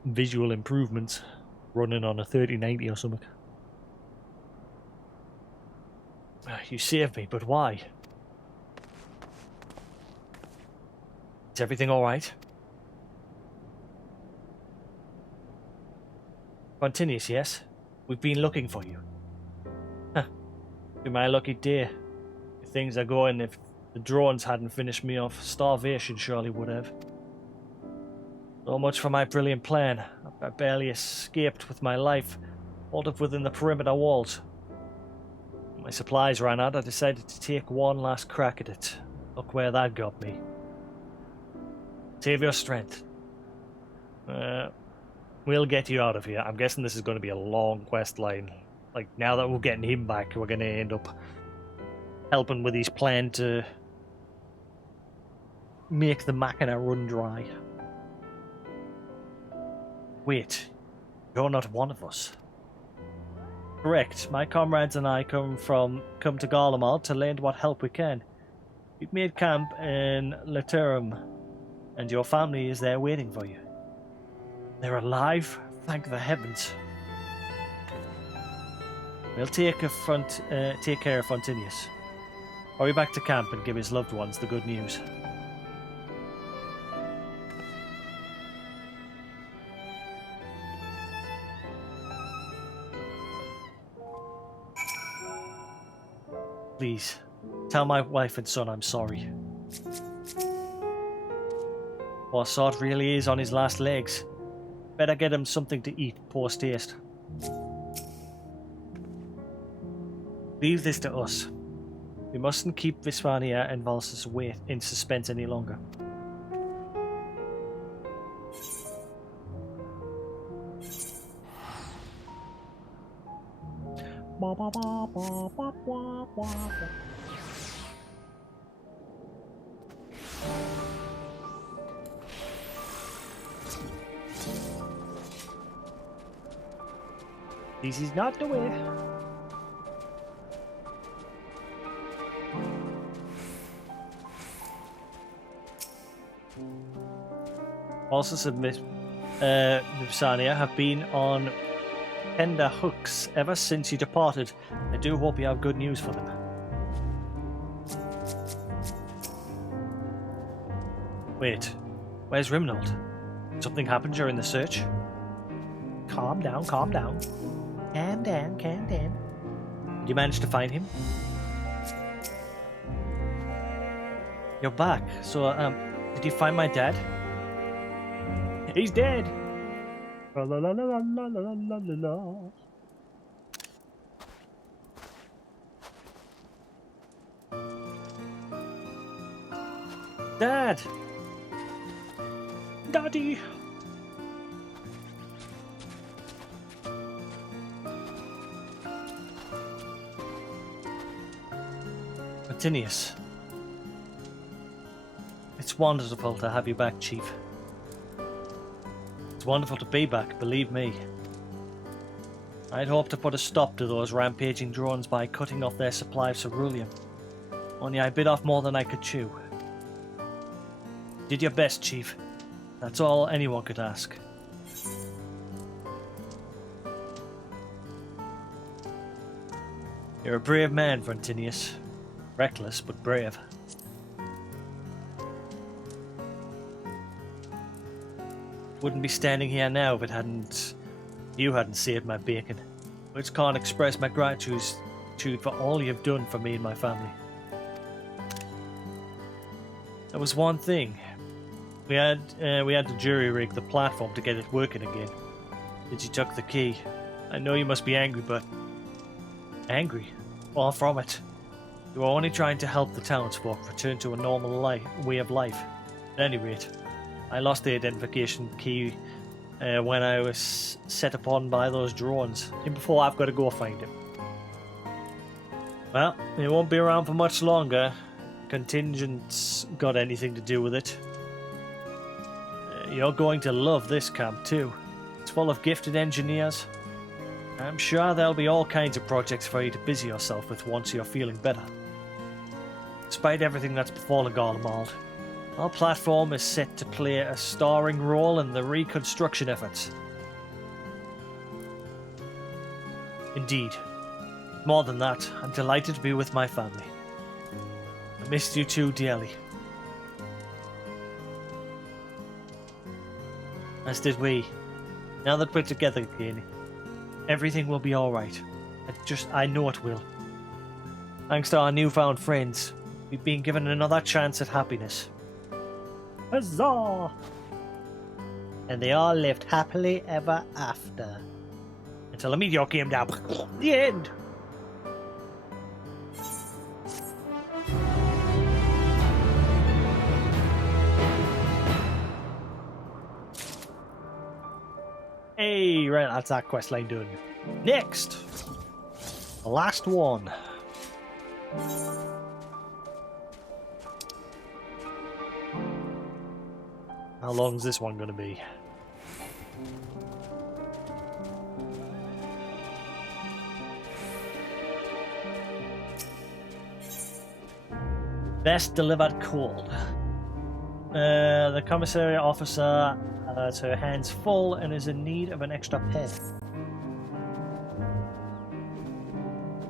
visual improvements running on a 3090 or something. You saved me, but why? Is everything alright? Continuous, yes? We've been looking for you. Huh. Be my lucky day. If things are going, if the drones hadn't finished me off, starvation surely would have. So much for my brilliant plan. I barely escaped with my life, hauled up within the perimeter walls. When my supplies ran out, I decided to take one last crack at it. Look where that got me. Save your strength. We'll get you out of here. I'm guessing this is going to be a long quest line. Like, now that we're getting him back, we're going to end up helping with his plan to make the Machina run dry. Wait, you're not one of us. Correct. My comrades and I come to Garlemald to lend what help we can. We've made camp in Laterum, and your family is there waiting for you. They're alive? Thank the heavens. We'll take care of Fontinius. Hurry back to camp and give his loved ones the good news. Please, tell my wife and son I'm sorry. Poor sod really is on his last legs. Better get him something to eat post haste. Leave this to us. We mustn't keep Visvania and Valsa's wait in suspense any longer. This is not the way. Also submit Visvania have been on tender hooks ever since you departed. I do hope you have good news for them. Wait, where's Rimnold? Something happened during the search? Calm down, calm down. Calm down, calm down. Did you manage to find him? You're back. So, did you find my dad? He's dead. La la la la la la la la la. Dad! Daddy! Martinius. It's wonderful to have you back, Chief. It's wonderful to be back, believe me. I'd hoped to put a stop to those rampaging drones by cutting off their supply of ceruleum. Only I bit off more than I could chew. Did your best, Chief. That's all anyone could ask. You're a brave man, Frontinius. Reckless, but brave. Wouldn't be standing here now if you hadn't saved my bacon. Which can't express my gratitude for all you've done for me and my family. There was one thing. We had to jury-rig the platform to get it working again. Since you took the key. I know you must be angry, but... Angry? Far from it. You were only trying to help the townsfolk return to a normal way of life. At any rate, I lost the identification key when I was set upon by those drones. And before I've got to go find him. Well, it won't be around for much longer. Contingent's got anything to do with it. You're going to love this camp too. It's full of gifted engineers. I'm sure there'll be all kinds of projects for you to busy yourself with once you're feeling better. Despite everything that's befallen Garlemald, our platform is set to play a starring role in the reconstruction efforts. Indeed. More than that, I'm delighted to be with my family. I missed you too dearly. As did we. Now that we're together again, everything will be alright. I know it will. Thanks to our newfound friends, we've been given another chance at happiness. Huzzah! And they all lived happily ever after. Until a meteor came down. The end! Hey, right, that's that quest line done. Next! The last one. How long is this one going to be? Best delivered cold. The commissary officer has her hands full and is in need of an extra pen.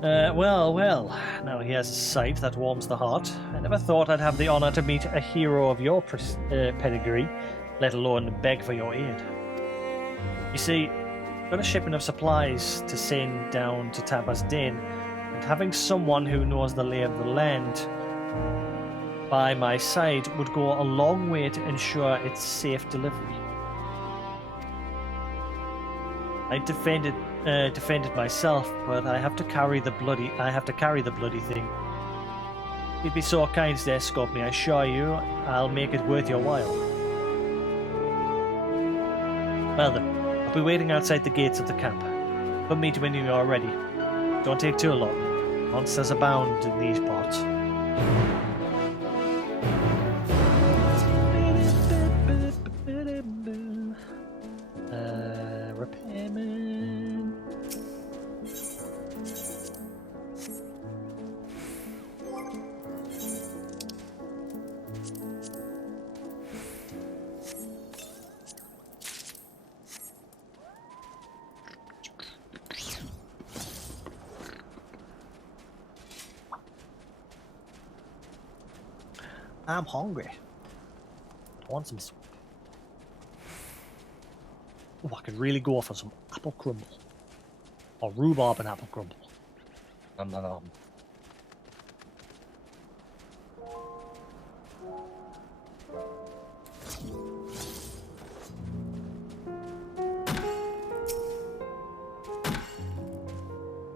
Well. Now here's a sight that warms the heart. I never thought I'd have the honor to meet a hero of your pedigree, let alone beg for your aid. You see, I've got a shipment of supplies to send down to Taba's Den, and having someone who knows the lay of the land by my side would go a long way to ensure its safe delivery. I defended myself, but I have to carry the bloody thing. If you'd be so kind as to escort me, I assure you, I'll make it worth your while. Well then, I'll be waiting outside the gates of the camp. Come meet when you are ready. Don't take too long. Monsters abound in these parts. Repairman. I'm hungry. I want some soup. Oh, I could really go for some apple crumble. Or rhubarb and apple crumble. Nom, nom, nom.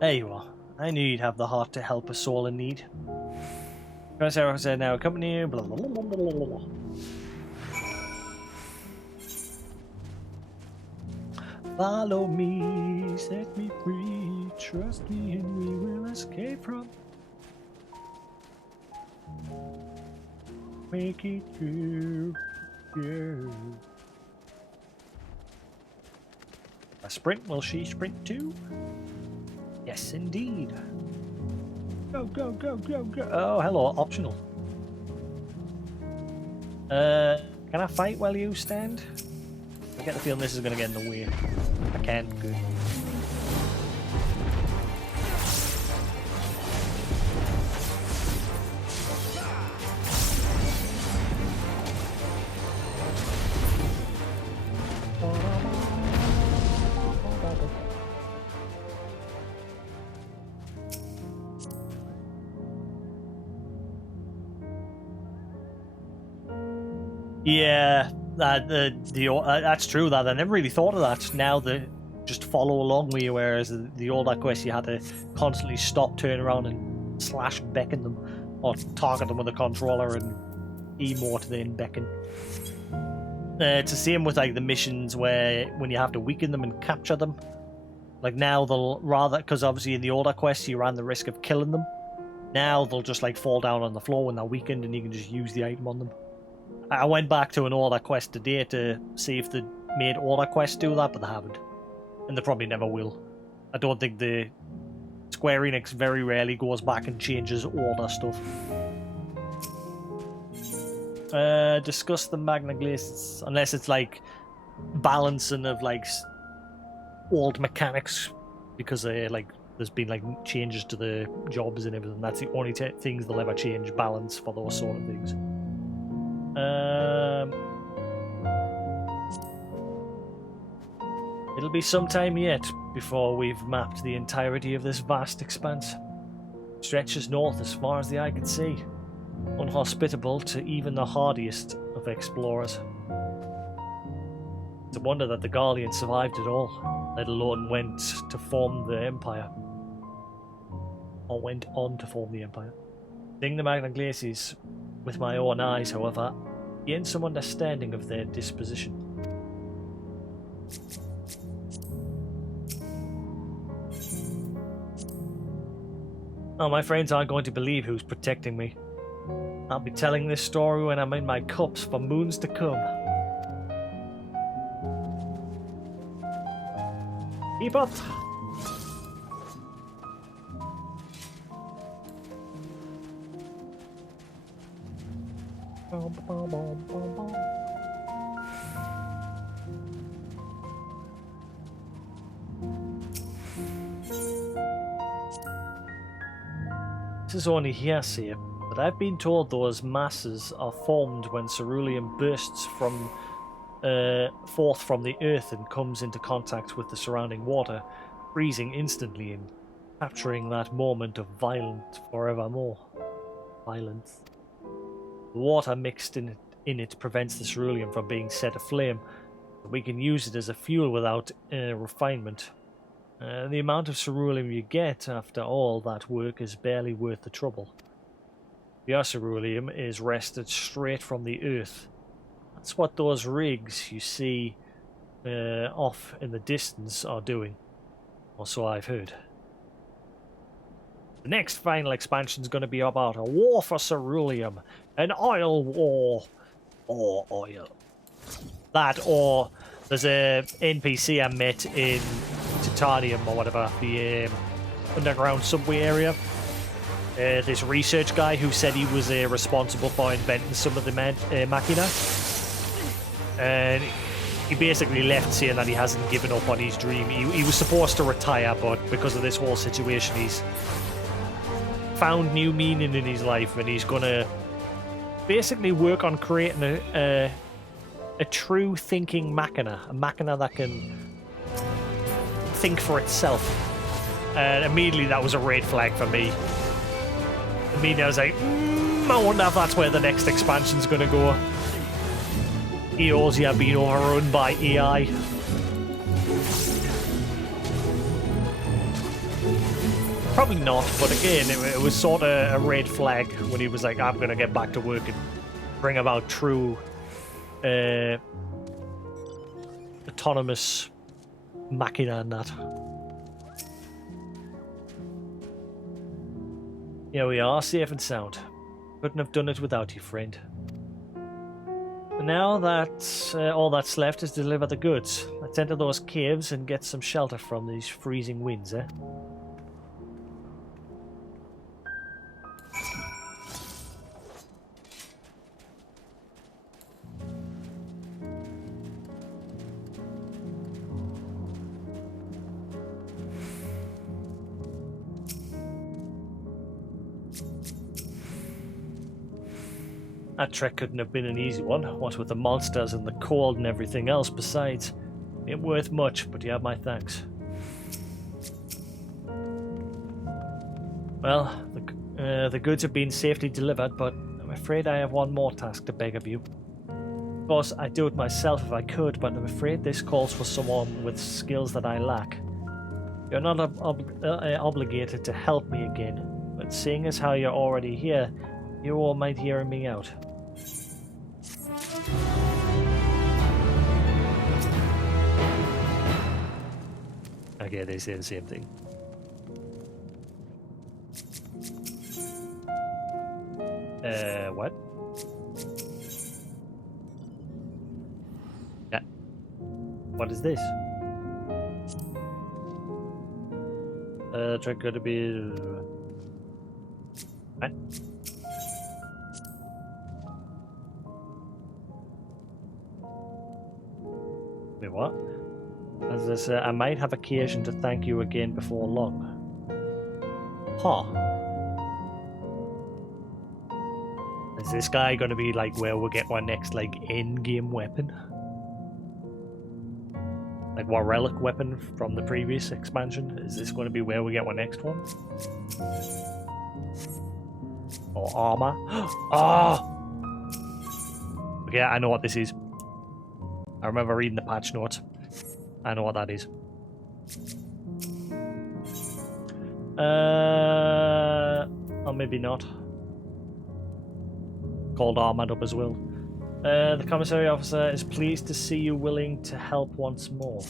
There you are. I knew you'd have the heart to help a soul in need. Sarah said now accompany you. Blah, blah, blah, blah, blah, blah. Follow me, set me free, trust me and we will escape from. Make it through, yeah. A sprint, will she sprint too? Yes, indeed. Go, go, go, go, go. Oh, hello, optional. Can I fight while you stand? I get the feeling this is going to get in the way. I can, good. Yeah, that's true. That I never really thought of that. Now they just follow along with you, whereas the older quest you had to constantly stop, turn around, and slash beckon them, or target them with a controller and emote then beckon. It's the same with like the missions where when you have to weaken them and capture them. Like now they'll rather, because obviously in the older quests you ran the risk of killing them. Now they'll just like fall down on the floor when they're weakened, and you can just use the item on them. I went back to an older quest today to see if they made older quests do that, but they haven't. And they probably never will. I don't think the Square Enix very rarely goes back and changes older stuff. Discuss the Magna Glaces, unless it's like balancing of like old mechanics, because they like there's been like changes to the jobs and everything. That's the only things they'll ever change, balance for those sort of things. It'll be some time yet before we've mapped the entirety of this vast expanse. It stretches north as far as the eye can see, unhospitable to even the hardiest of explorers. It's a wonder that the Guardians survived it all, let alone went to form the Empire. Or went on to form the Empire. Seeing the Magna Glacies with my own eyes, however, gained some understanding of their disposition. Oh, my friends aren't going to believe who's protecting me. I'll be telling this story when I'm in my cups for moons to come. Keep up! This is only hearsay, but I've been told those masses are formed when ceruleum bursts from forth from the earth and comes into contact with the surrounding water, freezing instantly and capturing that moment of violence forevermore. Violence. The water mixed in it prevents the ceruleum from being set aflame. We can use it as a fuel without refinement. The amount of ceruleum you get after all that work is barely worth the trouble. Pure ceruleum is wrested straight from the earth. That's what those rigs you see off in the distance are doing. Or so I've heard. The next final expansion is going to be about a war for ceruleum. An oil war. Or oil. That or there's a NPC I met in Titanium or whatever, the underground subway area. This research guy who said he was responsible for inventing some of the machina. And he basically left saying that he hasn't given up on his dream. He was supposed to retire, but because of this whole situation, he's found new meaning in his life, and he's going to basically work on creating a true thinking machina. A machina that can think for itself. And immediately that was a red flag for me. Immediately I was like, I wonder if that's where the next expansion's going to go. Eorzea being overrun by AI. Probably not, but again, it was sort of a red flag when he was like, I'm going to get back to work and bring about true autonomous machina and that. Here we are, safe and sound. Couldn't have done it without you, friend. And now that all that's left is to deliver the goods. Let's enter those caves and get some shelter from these freezing winds, eh? That trek couldn't have been an easy one, what with the monsters and the cold and everything else besides. Ain't worth much, but you have my thanks. Well, the goods have been safely delivered, but I'm afraid I have one more task to beg of you. Of course, I'd do it myself if I could, but I'm afraid this calls for someone with skills that I lack. You're not obligated to help me again, but seeing as how you're already here, you all might hear me out. Okay, they say the same thing. What? Yeah. What is this? Try to be... What? Wait, what? As I said, I might have occasion to thank you again before long. Huh. Is this guy gonna be like where we'll get our next like end-game weapon? Like our relic weapon from the previous expansion? Is this gonna be where we get our next one? Or armor? Ah! Okay, I know what this is. I remember reading the patch notes. I know what that is. Or maybe not. Called armored up as well. The commissary officer is pleased to see you willing to help once more.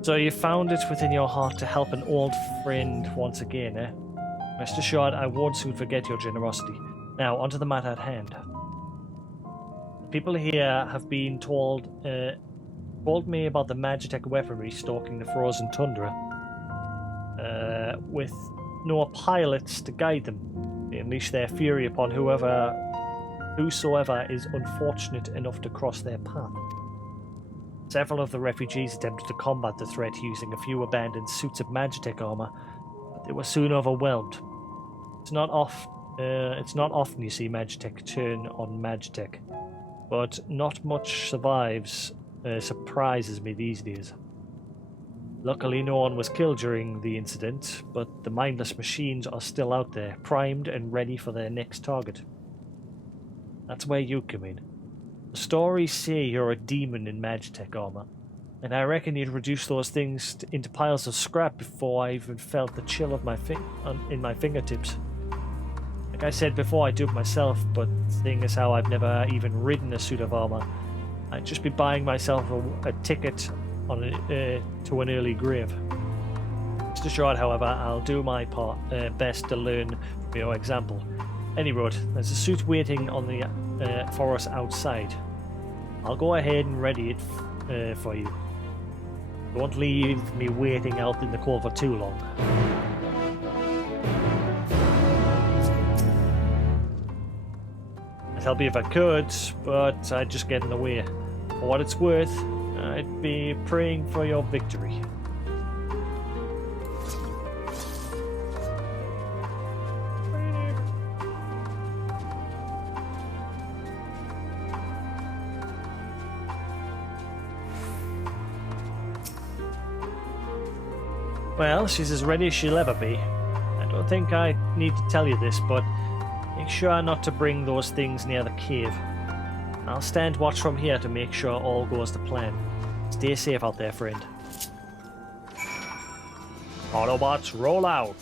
So you found it within your heart to help an old friend once again, eh? Rest assured, I won't soon forget your generosity. Now, onto the matter at hand. People here have been told me about the Magitech weaponry stalking the frozen tundra. With no pilots to guide them, they unleash their fury upon whosoever is unfortunate enough to cross their path. Several of the refugees attempted to combat the threat using a few abandoned suits of Magitech armor, but they were soon overwhelmed. It's not often you see Magitech turn on Magitech. But not much survives, surprises me these days. Luckily, no one was killed during the incident, but the mindless machines are still out there, primed and ready for their next target. That's where you come in. The stories say you're a demon in Magitech armor, and I reckon you'd reduce those things into piles of scrap before I even felt the chill of in my fingertips. Like I said before, I do it myself, but seeing as how I've never even ridden a suit of armor, I'd just be buying myself a ticket on to an early grave. Rest assured, however, I'll do my best to learn from your example. Anyway, there's a suit waiting on the for us outside. I'll go ahead and ready it for you. Don't leave me waiting out in the cold for too long. I'd help you if I could, but I'd just get in the way. For what it's worth, I'd be praying for your victory. Well, she's as ready as she'll ever be. I don't think I need to tell you this, but make sure not to bring those things near the cave. I'll stand watch from here to make sure all goes to plan. Stay safe out there, friend. Autobots, roll out!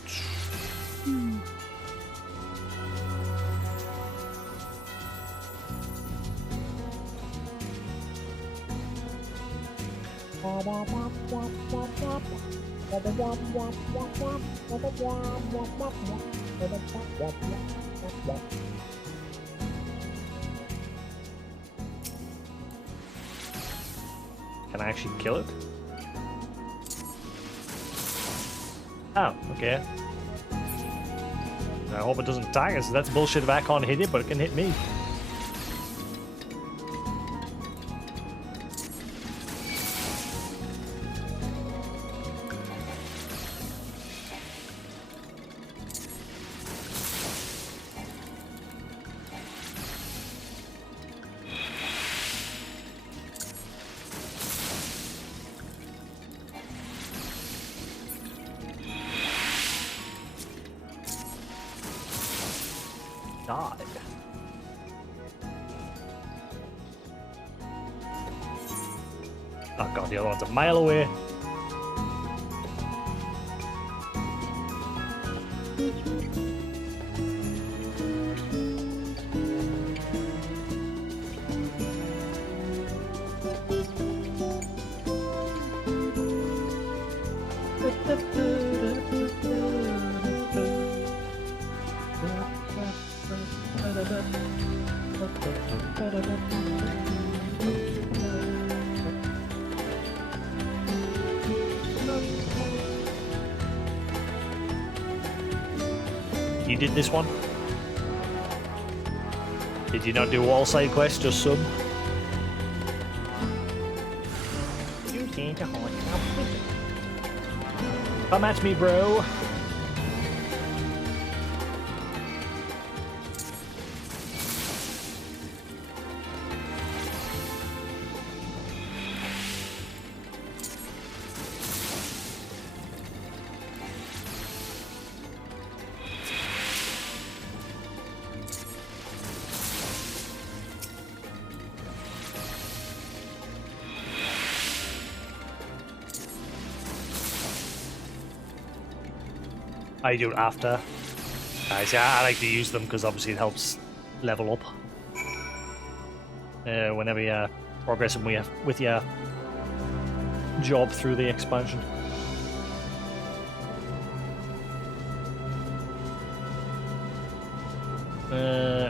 Can I actually kill it? Oh, okay. I hope it doesn't attack us. That's bullshit if I can't hit it, but it can hit me. Died. Oh god, the other one's a mile away. You did this one? Did you not do all side quests, just some? Come at me, bro. I do it after. I like to use them because obviously it helps level up. Whenever you're progressing with your job through the expansion.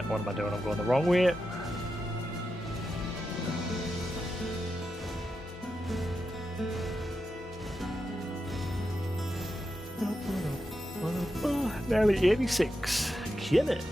What am I doing? I'm going the wrong way. Nearly 86. Kill it.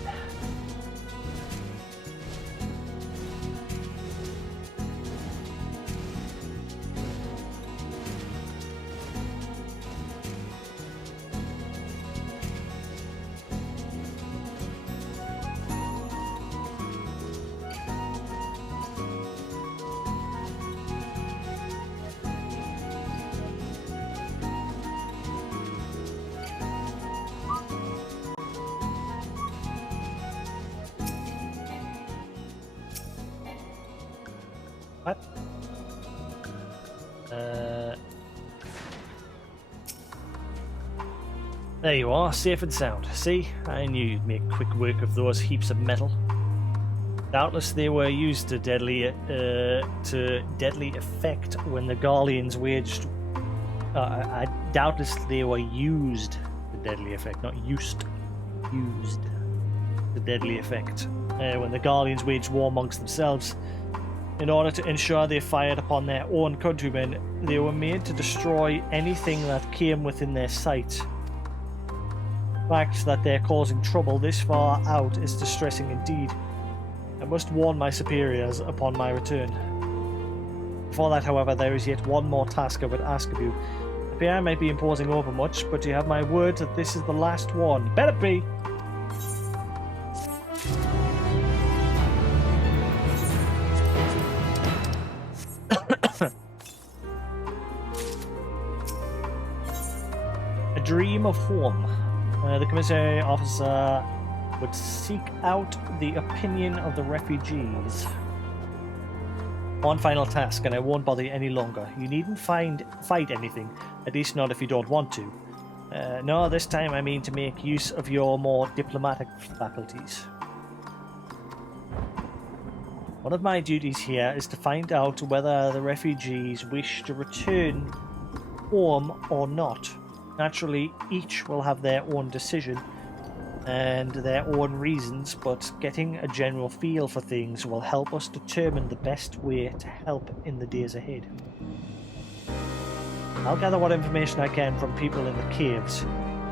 What? There you are, safe and sound. See, I knew you'd make quick work of those heaps of metal. Doubtless they were used to deadly effect when the Garleans waged. Doubtless they were used to deadly effect, not used. Used to deadly effect when the Garleans waged war amongst themselves. In order to ensure they fired upon their own countrymen, they were made to destroy anything that came within their sight. The fact that they're causing trouble this far out is distressing indeed. I must warn my superiors upon my return. Before that, however, there is yet one more task I would ask of you. I fear I might be imposing overmuch, but you have my word that this is the last one. Better be! A dream of home. The commissary officer would seek out the opinion of the refugees. One final task, and I won't bother you any longer. You needn't fight anything, at least not if you don't want to. No, this time I mean to make use of your more diplomatic faculties. One of my duties here is to find out whether the refugees wish to return home or not. Naturally, each will have their own decision and their own reasons, but getting a general feel for things will help us determine the best way to help in the days ahead. I'll gather what information I can from people in the caves.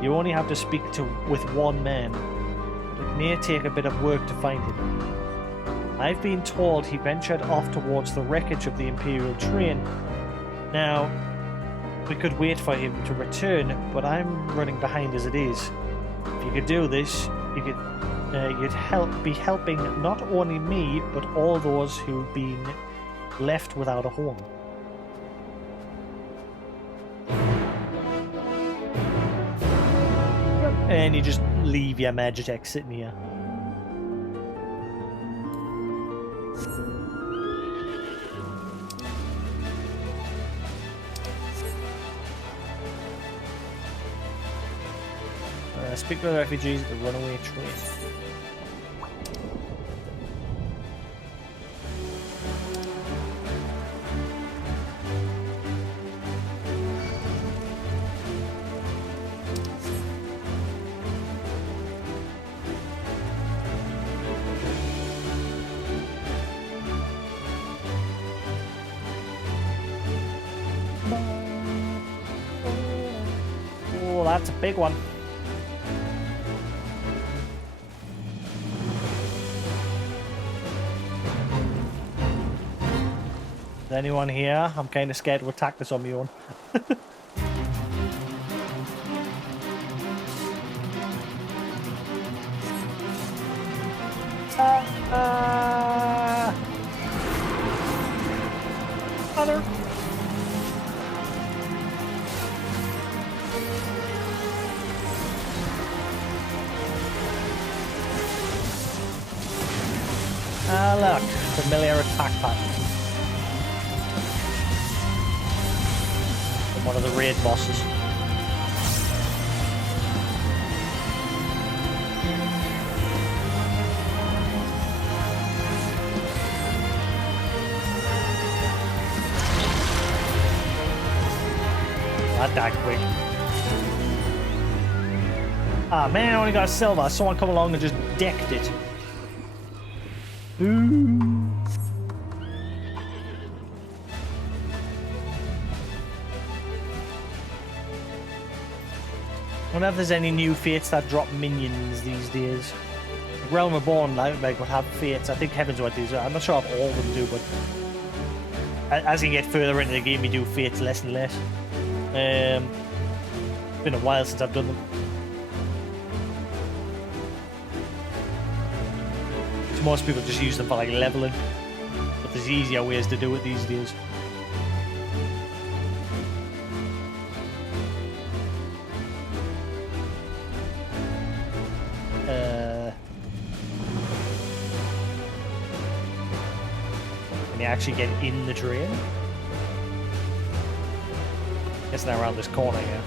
You only have to speak with one man, but it may take a bit of work to find him. I've been told he ventured off towards the wreckage of the Imperial train. Now, we could wait for him to return, but I'm running behind as it is. If you could do this, you'd be helping not only me, but all those who've been left without a home. And you just leave your Magitech sitting here. Speak to the refugees at the runaway train. Oh, that's a big one. Is anyone here? I'm kind of scared to attack this on my own. Other. Look, familiar attack pattern. One of the raid bosses. That died quick. Ah man, I only got a silver. Someone come along and just decked it. Ooh. I wonder if there's any new fates that drop minions these days. Realm Reborn like would have fates. I think Heaven's what do. I'm not sure if all of them do, but as you get further into the game, you do fates less and less. It's been a while since I've done them. So most people just use them for like leveling, but there's easier ways to do it these days. Can you actually get in the train? It's now around this corner here.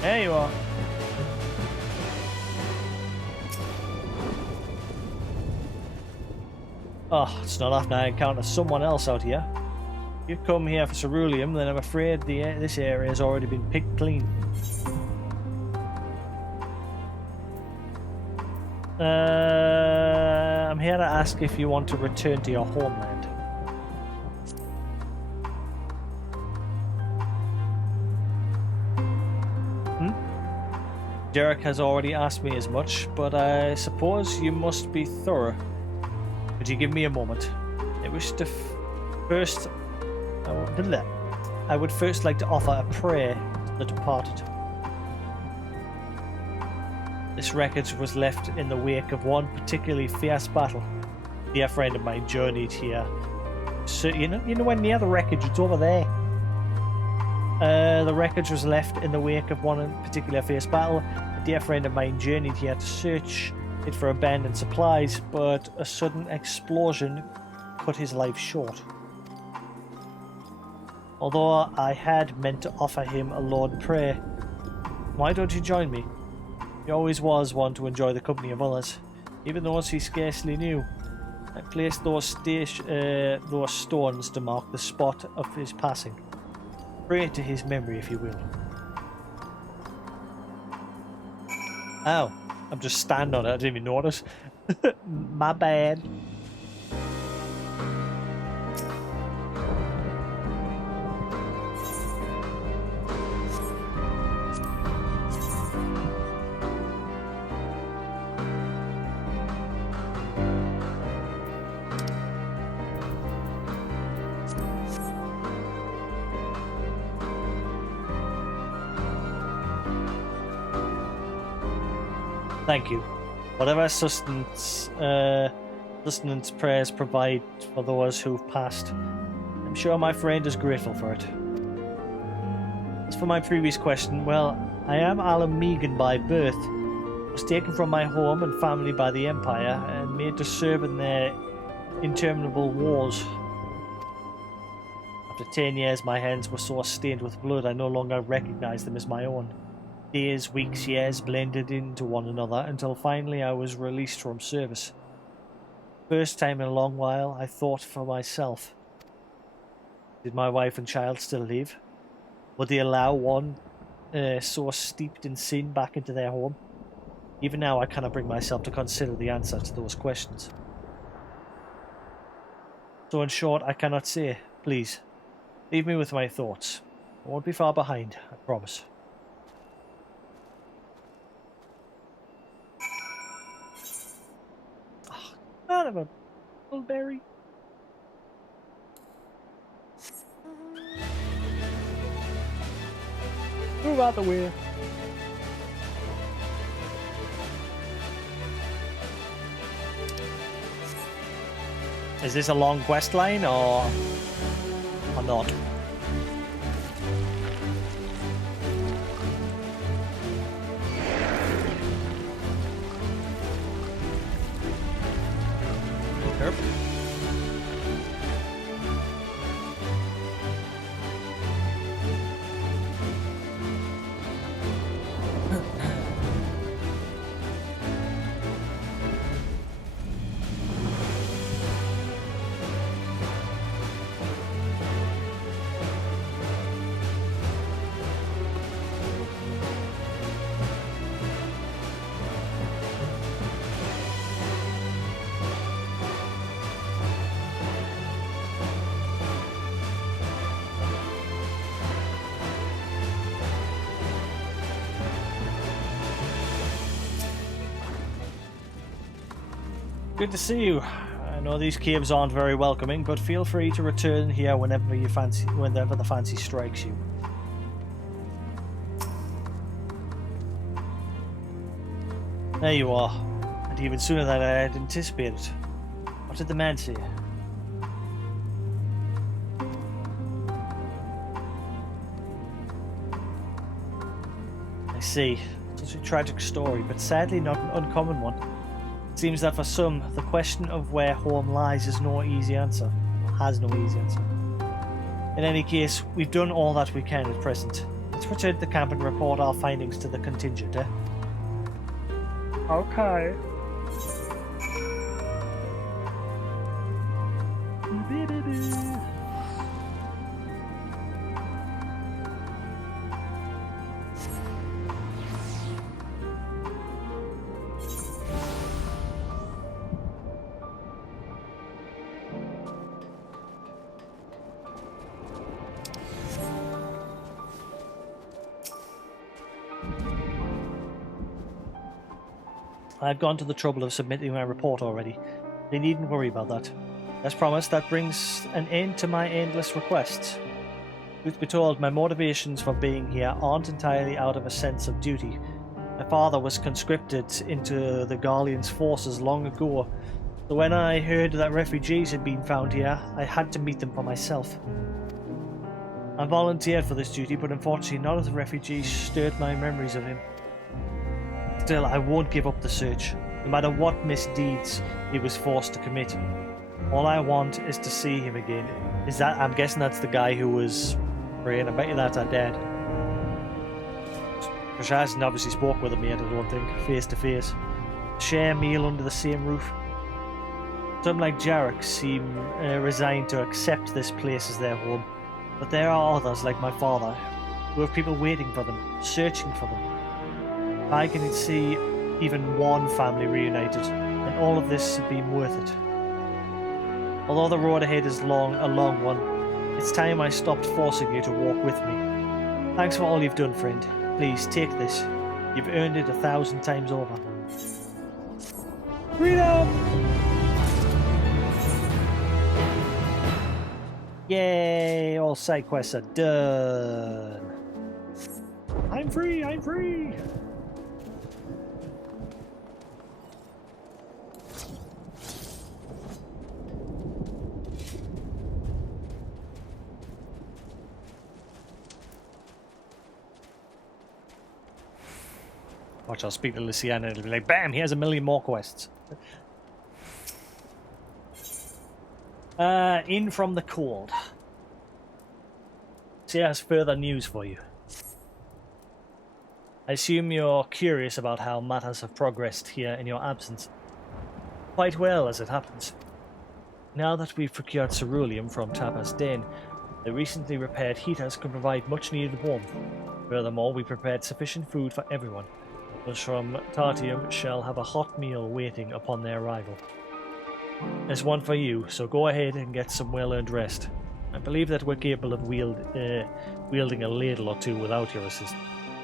There you are. Oh, it's not often I encounter someone else out here. If you come here for ceruleum, then I'm afraid this area has already been picked clean. I'm here to ask if you want to return to your homeland. Derek has already asked me as much, but I suppose you must be thorough. Could you give me a moment? I wish to first... I would first like to offer a prayer to the departed. This wreckage was left in the wake of one particularly fierce battle. A dear friend of mine journeyed here. So you know when near the wreckage, it's over there. The wreckage was left in the wake of one particular fierce battle. A dear friend of mine journeyed here to search it for abandoned supplies, but a sudden explosion cut his life short. Although I had meant to offer him a Lord prayer, why don't you join me? He always was one to enjoy the company of others, even those he scarcely knew. I placed those stones to mark the spot of his passing. Pray to his memory, if you will. Ow, I'm just standing on it, I didn't even notice. My bad. Thank you. Whatever sustenance prayers provide for those who've passed, I'm sure my friend is grateful for it. As for my previous question, well, I am Alan Megan by birth. I was taken from my home and family by the Empire and made to serve in their interminable wars. After 10 years, my hands were so stained with blood I no longer recognized them as my own. Days, weeks, years blended into one another until finally I was released from service. First time in a long while, I thought for myself. Did my wife and child still live? Would they allow one so steeped in sin back into their home? Even now, I cannot bring myself to consider the answer to those questions. So in short, I cannot say. Please, leave me with my thoughts. I won't be far behind, I promise. Out of a bullberry. Move out the way. Is this a long quest line or not? Yep. Good to see you. I know these caves aren't very welcoming, but feel free to return here whenever the fancy strikes you. There you are, and even sooner than I had anticipated. What did the man say? I see. Such a tragic story, but sadly not an uncommon one. Seems that for some, the question of where home lies is no easy answer. Has no easy answer. In any case, we've done all that we can at present. Let's return to the camp and report our findings to the contingent, eh? Okay. I've gone to the trouble of submitting my report already. They needn't worry about that. As promised, that brings an end to my endless requests. Truth be told, my motivations for being here aren't entirely out of a sense of duty. My father was conscripted into the Garlean's forces long ago, so when I heard that refugees had been found here, I had to meet them for myself. I volunteered for this duty, but unfortunately none of the refugees stirred my memories of him. Still, I won't give up the search, no matter what misdeeds he was forced to commit. All I want is to see him again. I'm guessing that's the guy who was praying. I bet you that's our dad. Because I hasn't obviously spoke with him yet, I don't think, face to face. Share a meal under the same roof. Some like Jasix seem resigned to accept this place as their home, but there are others like my father, who have people waiting for them, searching for them. I can see even one family reunited, and all of this has been worth it. Although the road ahead is a long one, it's time I stopped forcing you to walk with me. Thanks for all you've done, friend. Please, take this. You've earned it 1,000 times over. Freedom! Yay! All side quests are done. I'm free! I'm free! Watch, I'll speak to Luciana and it'll be like, bam, here's 1,000,000 more quests. In from the cold. She has further news for you. I assume you're curious about how matters have progressed here in your absence. Quite well, as it happens. Now that we've procured ceruleum from Tapas Den, the recently repaired heaters can provide much needed warmth. Furthermore, we prepared sufficient food for everyone. Those from Tartium shall have a hot meal waiting upon their arrival. There's one for you, so go ahead and get some well-earned rest. I believe that we're capable of wielding a ladle or two without your assistance.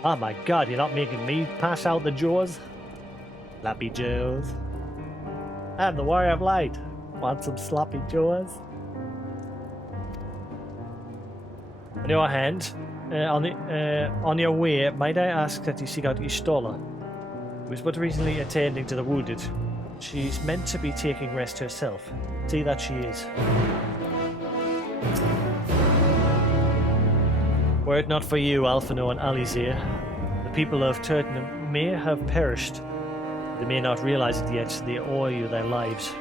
Oh my god, you're not making me pass out the jaws? Sloppy jaws. I'm the warrior of light. Want some sloppy jaws? On your hand, on your way, might I ask that you seek out Istola, who was but recently attending to the wounded. She's meant to be taking rest herself. See that she is. Were it not for you, Alphino and Alizir, the people of Turtnum may have perished. They may not realize it yet. They owe you their lives.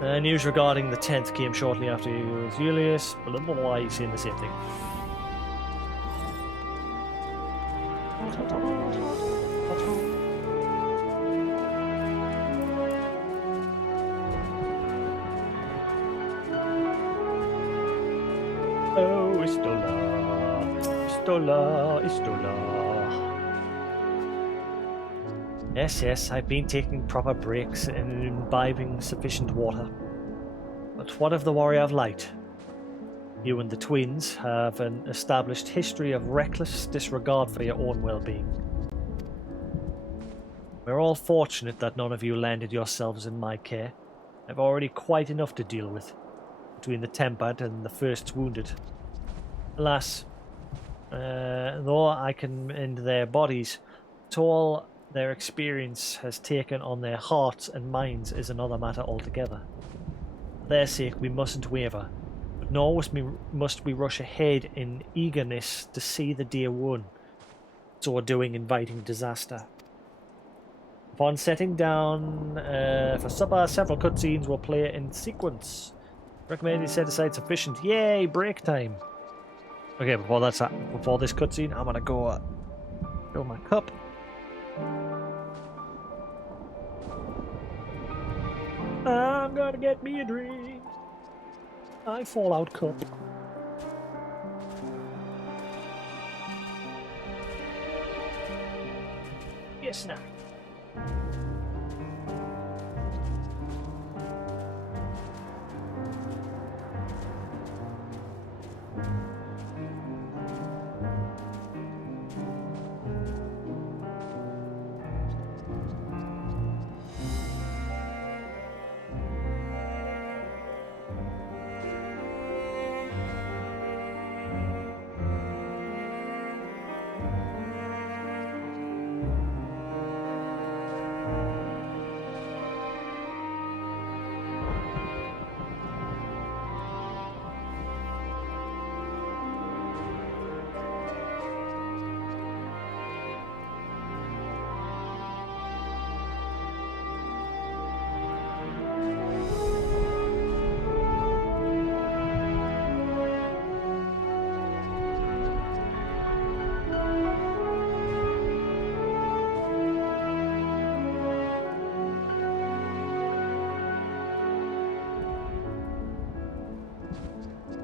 News regarding the 10th came shortly after Julius. Blah, blah, blah, you're saying the same thing. Oh, Istola. Yes, I've been taking proper breaks and imbibing sufficient water. But what of the Warrior of Light? You and the twins have an established history of reckless disregard for your own well-being. We're all fortunate that none of you landed yourselves in my care. I've already quite enough to deal with, between the tempered and the first wounded. Alas, though I can mend their bodies, all their experience has taken on their hearts and minds is another matter altogether. For their sake, we mustn't waver. But nor must we rush ahead in eagerness to see the day one, so doing inviting disaster. Upon setting down for supper, several cutscenes will play in sequence. Recommend you set aside sufficient. Yay, break time. Okay, before this cutscene, I'm gonna go fill my cup. I'm gonna get me a drink. My Fallout cup. Yes, now.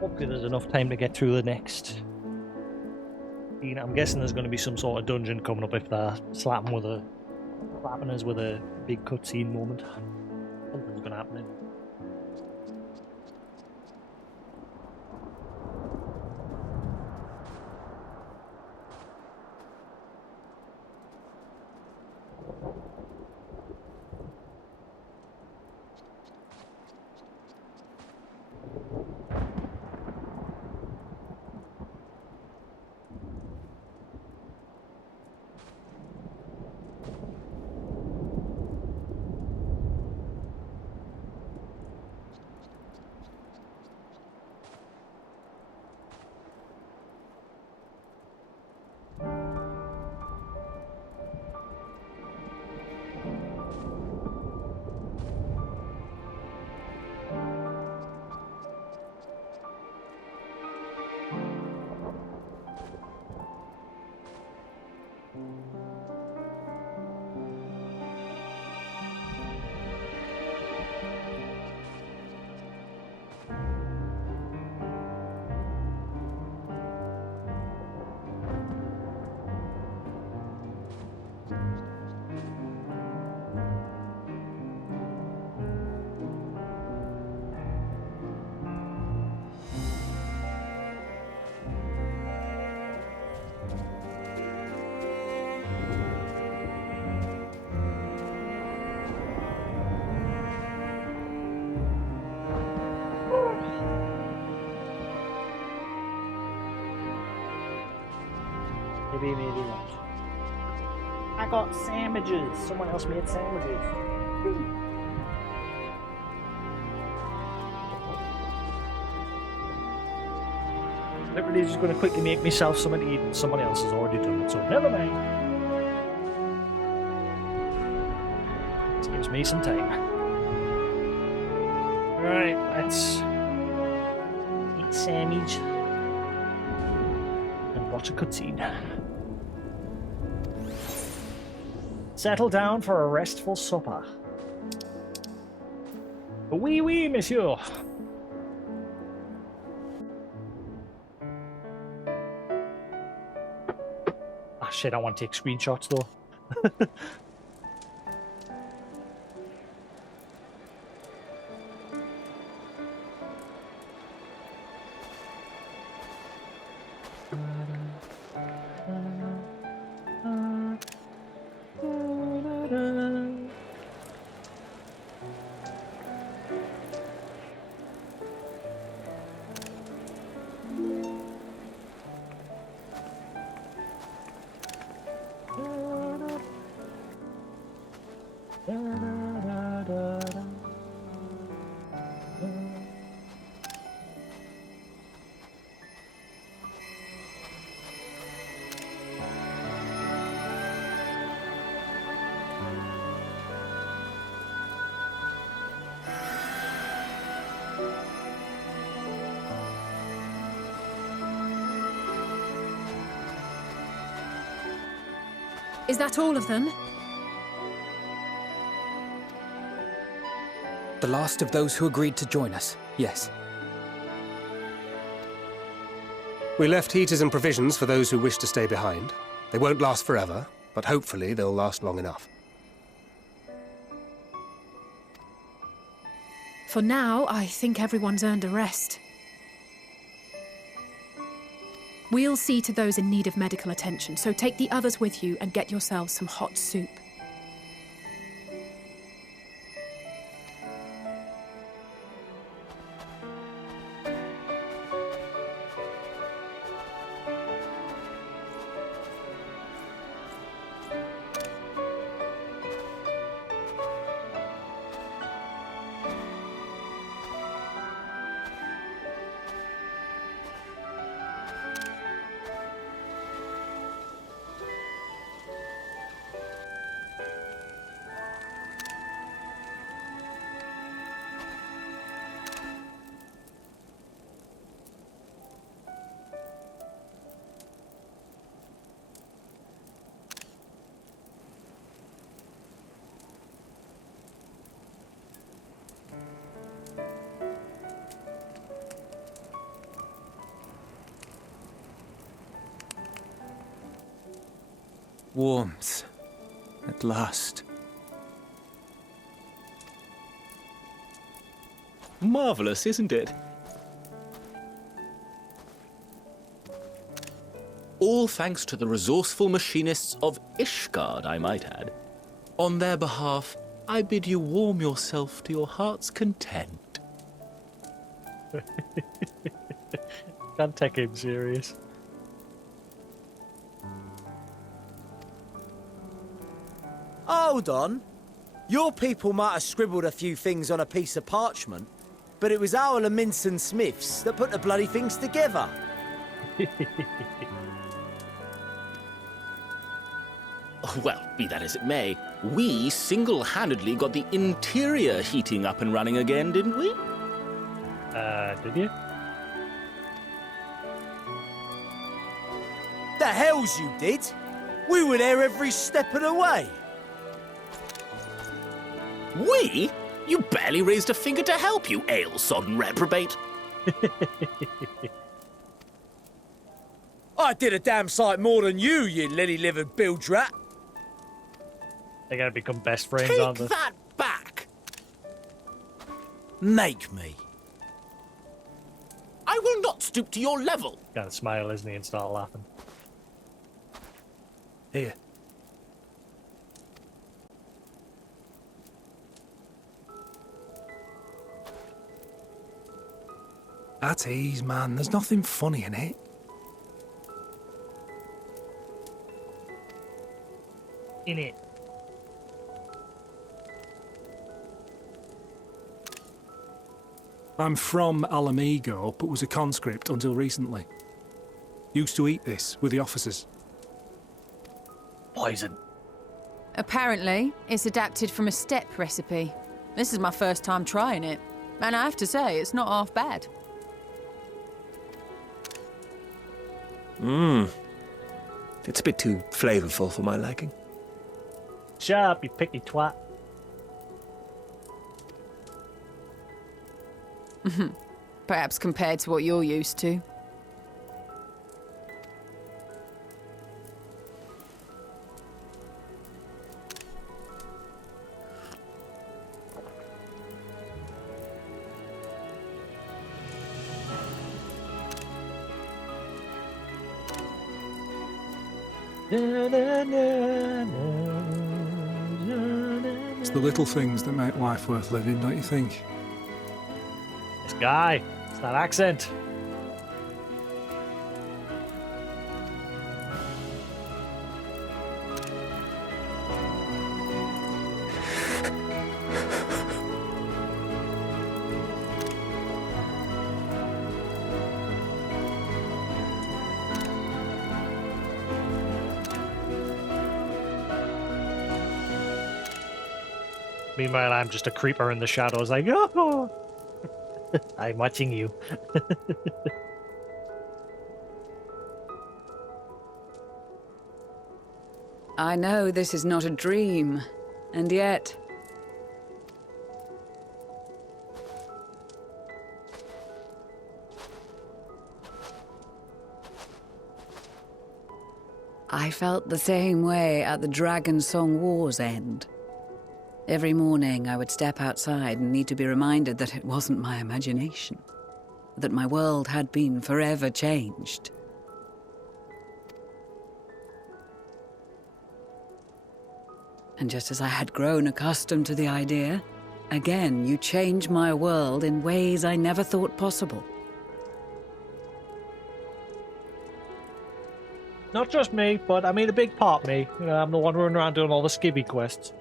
Hopefully there's enough time to get through the next. I'm guessing there's going to be some sort of dungeon coming up if they're slapping us with a big cutscene moment. Something's going to happen. Maybe not. I got sandwiches. Someone else made sandwiches. Everybody's just going to quickly make myself something to eat, and someone else has already done it, so never mind. Saves me some time. Alright, let's eat sandwich and watch a cutscene. Settle down for a restful supper. Oui, oui, monsieur. Ah, shit, I want to take screenshots though. Is that all of them? The last of those who agreed to join us, yes. We left heaters and provisions for those who wish to stay behind. They won't last forever, but hopefully they'll last long enough. For now, I think everyone's earned a rest. We'll see to those in need of medical attention, so take the others with you and get yourselves some hot soup. Warmth. At last. Marvelous, isn't it? All thanks to the resourceful machinists of Ishgard, I might add. On their behalf, I bid you warm yourself to your heart's content. Can't take him serious. Hold on. Your people might have scribbled a few things on a piece of parchment, but it was our Leminson Smiths that put the bloody things together. Well, be that as it may, we single-handedly got the interior heating up and running again, didn't we? Did you? The hells you did! We were there every step of the way. We? You barely raised a finger to help, you ale-sodden reprobate. I did a damn sight more than you, you lily-livered bilge rat. They're gonna become best friends, Take aren't they? that back! Make me. I will not stoop to your level. Gotta smile, isn't he, and start laughing. Here. At ease, man. There's nothing funny in it. In it. I'm from Alamigo, but was a conscript until recently. Used to eat this with the officers. Poison. Apparently, it's adapted from a steppe recipe. This is my first time trying it, and I have to say, it's not half bad. It's a bit too flavorful for my liking. Shut up, you picky twat. Perhaps compared to what you're used to. It's the little things that make life worth living, don't you think? This guy. It's that accent. Meanwhile, I'm just a creeper in the shadows, like, oh, I'm watching you. I know this is not a dream, and yet... I felt the same way at the Dragon Song War's end. Every morning I would step outside and need to be reminded that it wasn't my imagination, that my world had been forever changed. And just as I had grown accustomed to the idea, again you change my world in ways I never thought possible. Not just me, but I mean a big part me. You know, I'm the one running around doing all the skibby quests.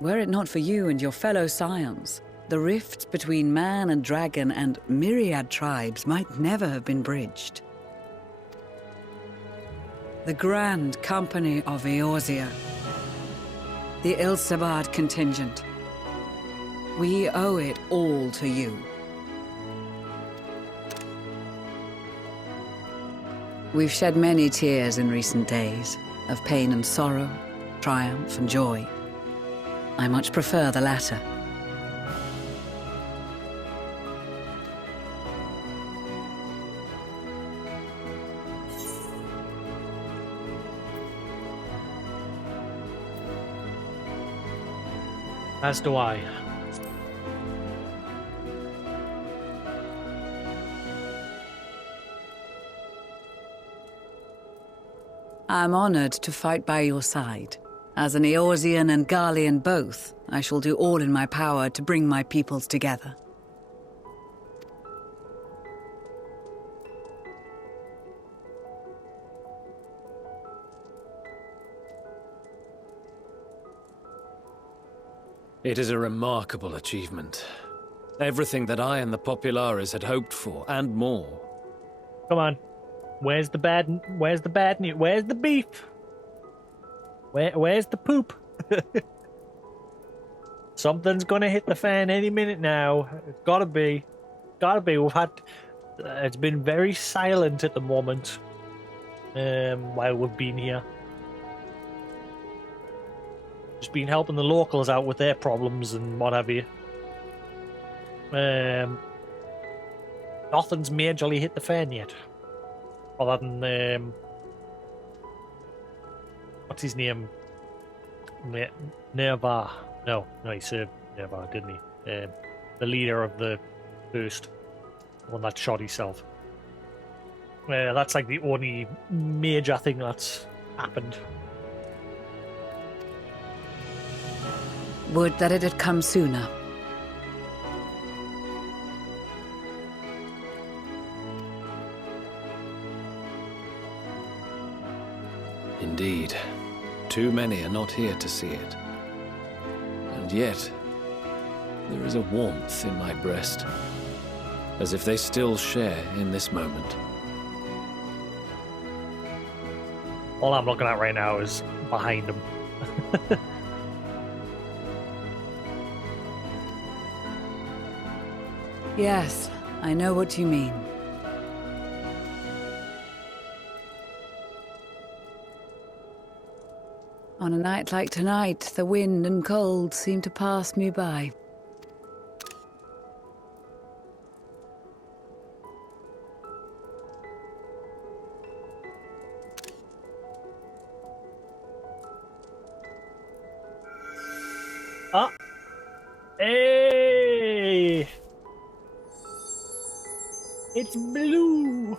Were it not for you and your fellow scions, the rifts between man and dragon and myriad tribes might never have been bridged. The Grand Company of Eorzea. The Ilsabard contingent. We owe it all to you. We've shed many tears in recent days, of pain and sorrow, triumph and joy. I much prefer the latter. As do I. I'm honored to fight by your side. As an Eorzean and Garlean both, I shall do all in my power to bring my peoples together. It is a remarkable achievement. Everything that I and the Populares had hoped for, and more. Come on. Where's the bad news? Where's the beef? Where's the poop? Something's gonna hit the fan any minute now. It's gotta be. We've had... it's been very silent at the moment. While we've been here. Just been helping the locals out with their problems and what have you. Nothing's majorly hit the fan yet. Other than, what's his name? Nerva. No, he served Nerva, didn't he? The leader of the first one that shot himself. That's like the only major thing that's happened. Would that it had come sooner. Indeed. Too many are not here to see it. And yet, there is a warmth in my breast, as if they still share in this moment. All I'm looking at right now is behind him. Yes, I know what you mean. On a night like tonight, the wind and cold seem to pass me by. Ah! Hey! It's blue!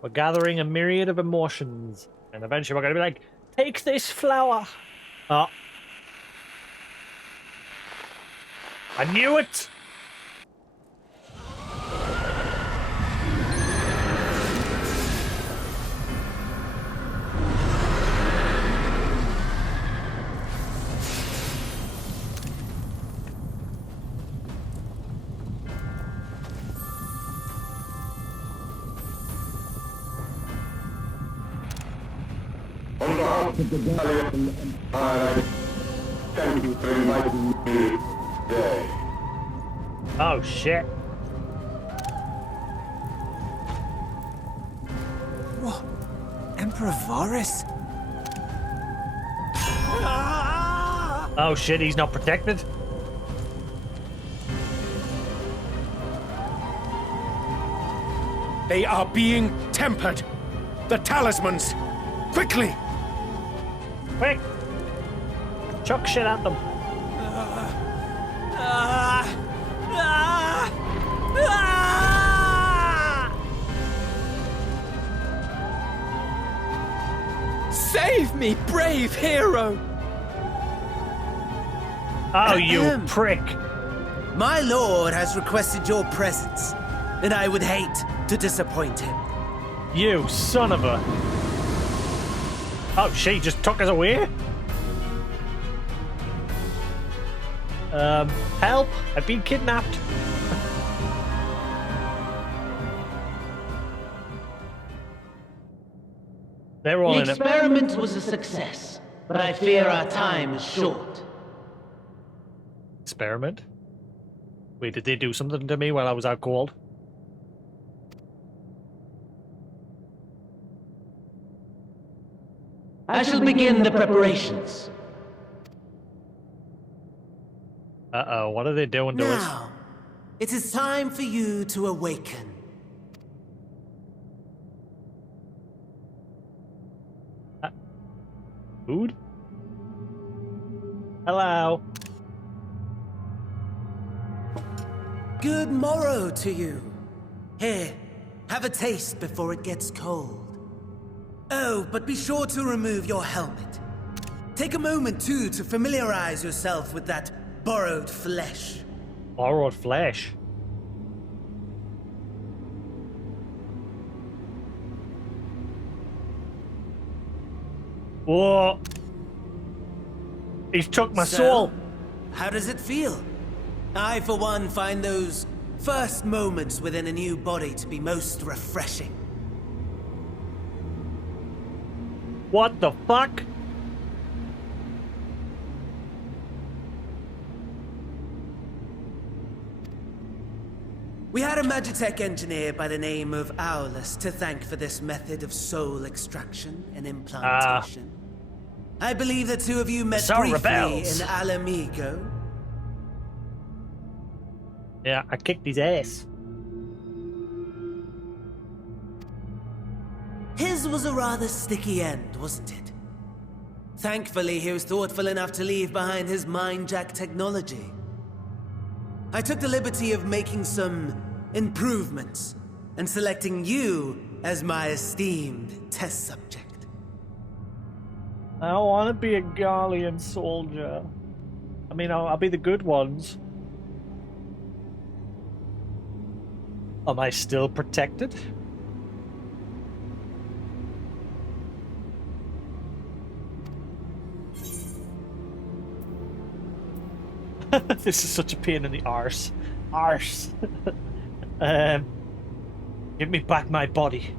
We're gathering a myriad of emotions, and eventually we're going to be like, take this flower! Oh. I knew it! behalf of the Gallian Empire, thank you for inviting me today. Oh shit. What? Emperor Varys? Oh shit, he's not protected? They are being tempered. The talismans. Quickly! Quick! Chuck shit at them. Save me, brave hero! Oh, you prick. My lord has requested your presence, and I would hate to disappoint him. You son of a... Oh, she just took us away? Help! I've been kidnapped. They're all The in it. experiment was a success, but I fear our time is short. Experiment? Wait, did they do something to me while I was out cold? I shall begin the preparations. Uh-oh, what are they doing to us? Now, it is time for you to awaken. Food? Hello. Good morrow to you. Here, have a taste before it gets cold. Oh, but be sure to remove your helmet. Take a moment, too, to familiarize yourself with that borrowed flesh. Borrowed flesh? Whoa! He's took my soul! How does it feel? I, for one, find those first moments within a new body to be most refreshing. What the fuck? We had a Magitech engineer by the name of Aulus to thank for this method of soul extraction and implantation. I believe the two of you met So briefly rebels. in Alamigo. Yeah, I kicked his ass. His was a rather sticky end, wasn't it? Thankfully, he was thoughtful enough to leave behind his mind-jack technology. I took the liberty of making some improvements and selecting you as my esteemed test subject. I don't want to be a Gallian soldier. I mean, I'll be the good ones. Am I still protected? This is such a pain in the arse. Arse. Give me back my body.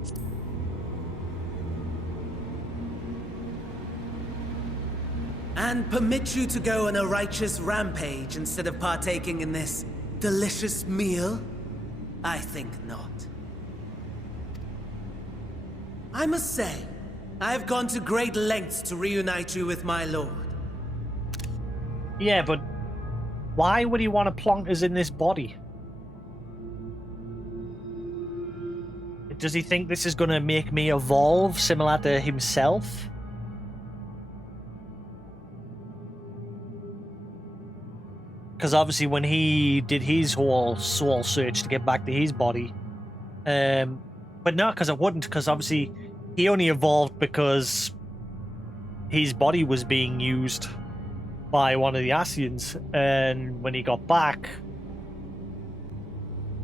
And permit you to go on a righteous rampage instead of partaking in this delicious meal? I think not. I must say, I have gone to great lengths to reunite you with my lord. Yeah, but why would he want to plonk us in this body? Does he think this is going to make me evolve similar to himself? Because obviously when he did his whole soul search to get back to his body, but no, because it wouldn't, because obviously he only evolved because his body was being used by one of the Asians, and when he got back,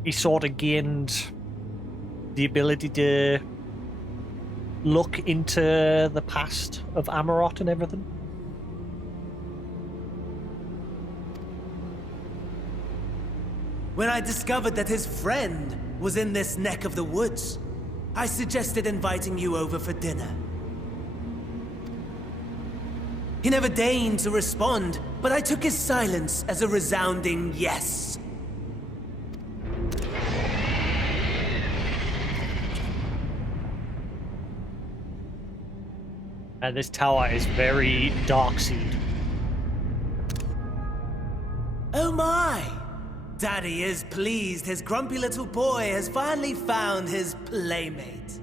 he sort of gained the ability to look into the past of Amarot and everything. When I discovered that his friend was in this neck of the woods, I suggested inviting you over for dinner. He never deigned to respond, but I took his silence as a resounding yes. And this tower is very dark-seed. Oh my! Daddy is pleased his grumpy little boy has finally found his playmate.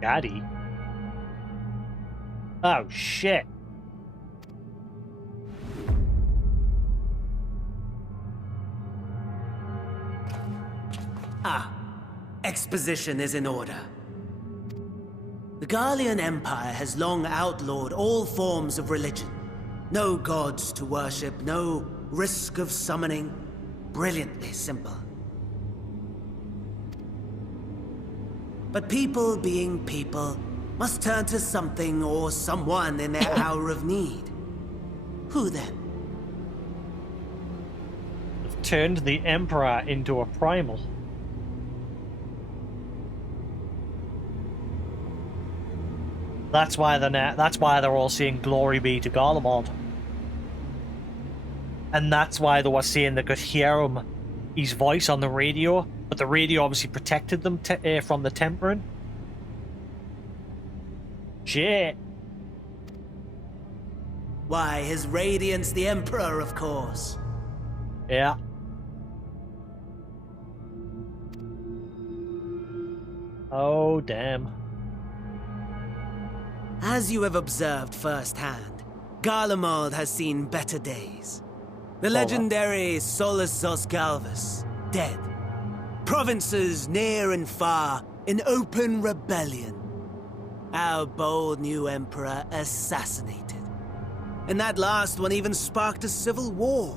Daddy? Oh, shit. Ah, exposition is in order. The Garlean Empire has long outlawed all forms of religion. No gods to worship, no risk of summoning. Brilliantly simple. But people being people must turn to something or someone in their hour of need. Who then? They've turned the Emperor into a primal. That's why they're all saying glory be to Garlemald. And that's why they were saying they could hear his voice on the radio, but the radio obviously protected them from the Tempering. Shit. Why, His Radiance the Emperor, of course. Yeah. Oh, damn. As you have observed firsthand, Garlemald has seen better days. The legendary Solus Zos Galvus, dead. Provinces near and far in open rebellion. Our bold new emperor assassinated. And that last one even sparked a civil war.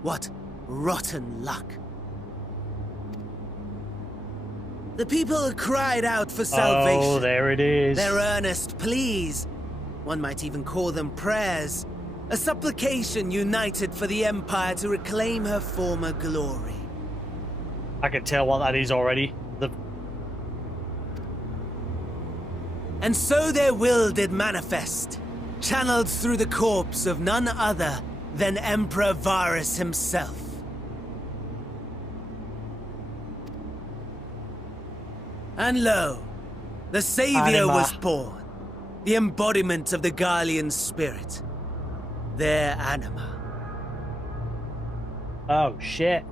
What rotten luck. The people cried out for salvation. Oh, there it is. Their earnest pleas. One might even call them prayers. A supplication united for the Empire to reclaim her former glory. I can tell what that is already. And so their will did manifest, channeled through the corpse of none other than Emperor Varus himself. And lo, the Savior was born, the embodiment of the Garlean spirit, their anima. Oh, shit.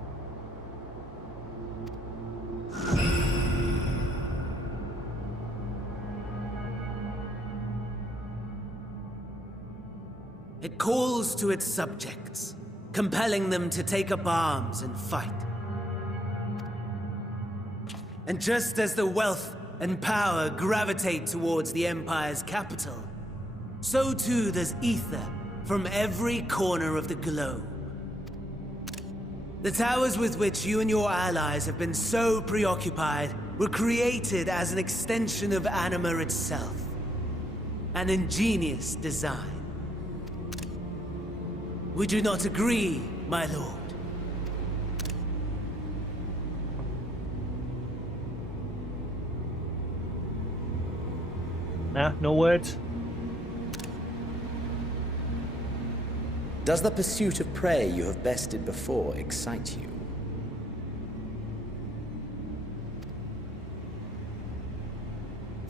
It calls to its subjects, compelling them to take up arms and fight. And just as the wealth and power gravitate towards the Empire's capital, so too does ether from every corner of the globe. The towers with which you and your allies have been so preoccupied were created as an extension of anima itself. An ingenious design. Would you not agree, my lord? Nah, no words. Does the pursuit of prey you have bested before excite you?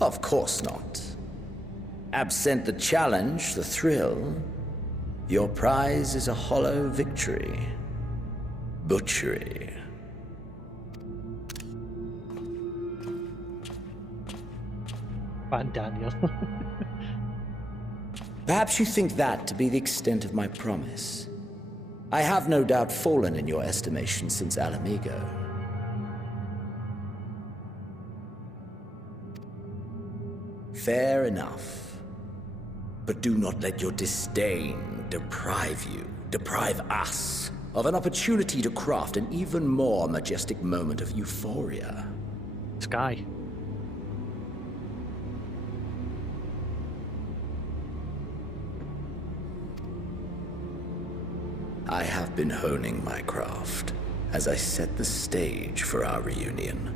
Of course not. Absent the challenge, the thrill, your prize is a hollow victory. Butchery. Van Daniel. Perhaps you think that to be the extent of my promise. I have no doubt fallen in your estimation since Alamigo. Fair enough. But do not let your disdain deprive us, of an opportunity to craft an even more majestic moment of euphoria. Sky. I have been honing my craft as I set the stage for our reunion.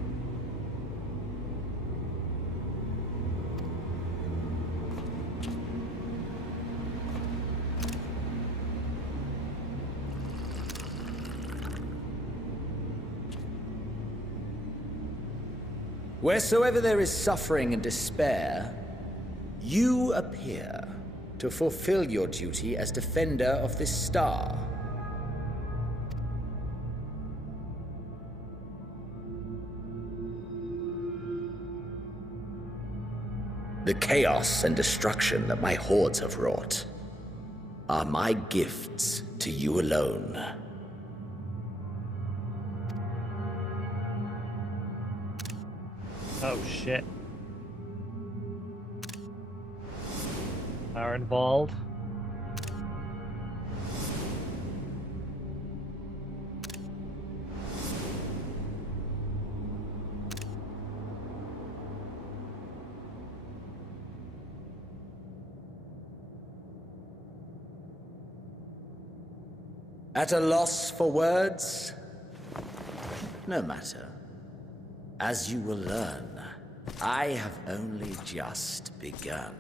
Wheresoever there is suffering and despair, you appear to fulfill your duty as defender of this star. The chaos and destruction that my hordes have wrought are my gifts to you alone. Oh shit. Are involved. At a loss for words? No matter. As you will learn, I have only just begun.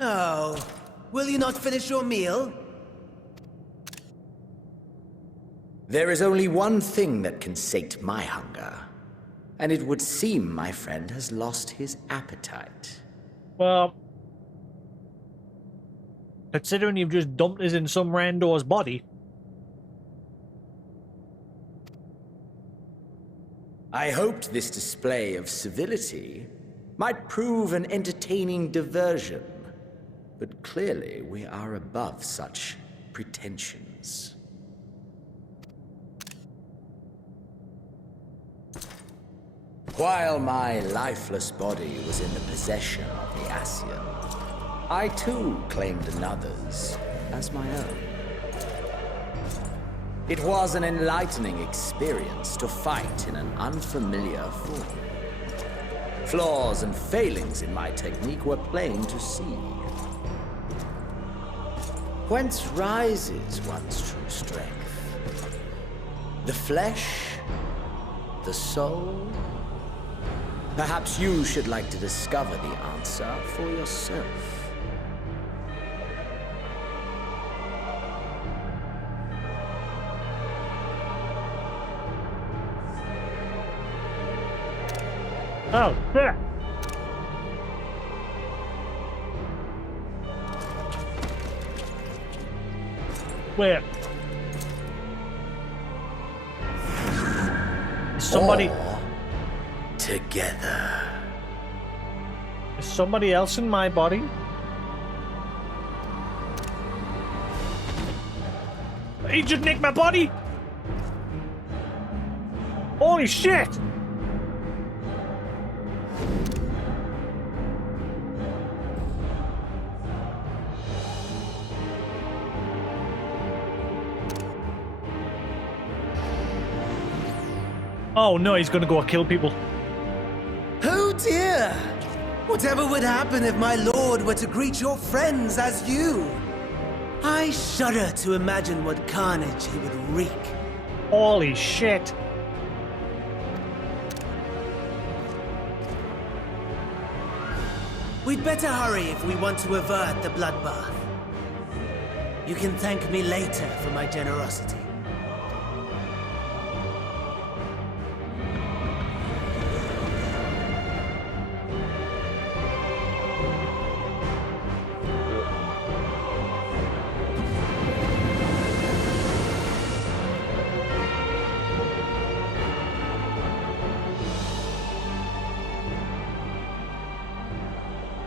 Oh, will you not finish your meal? There is only one thing that can sate my hunger, and it would seem my friend has lost his appetite. Well, considering you've just dumped this in some rando's body. I hoped this display of civility might prove an entertaining diversion, but clearly we are above such pretensions. While my lifeless body was in the possession of the Ascian, I too claimed another's as my own. It was an enlightening experience to fight in an unfamiliar form. Flaws and failings in my technique were plain to see. Whence rises one's true strength? The flesh? The soul? Perhaps you should like to discover the answer for yourself. Oh, shit! Where? Is somebody... Or together. Is somebody else in my body? He just nicked my body! Holy shit! Oh no, he's gonna go kill people. Oh dear! Whatever would happen if my lord were to greet your friends as you? I shudder to imagine what carnage he would wreak. Holy shit. We'd better hurry if we want to avert the bloodbath. You can thank me later for my generosity.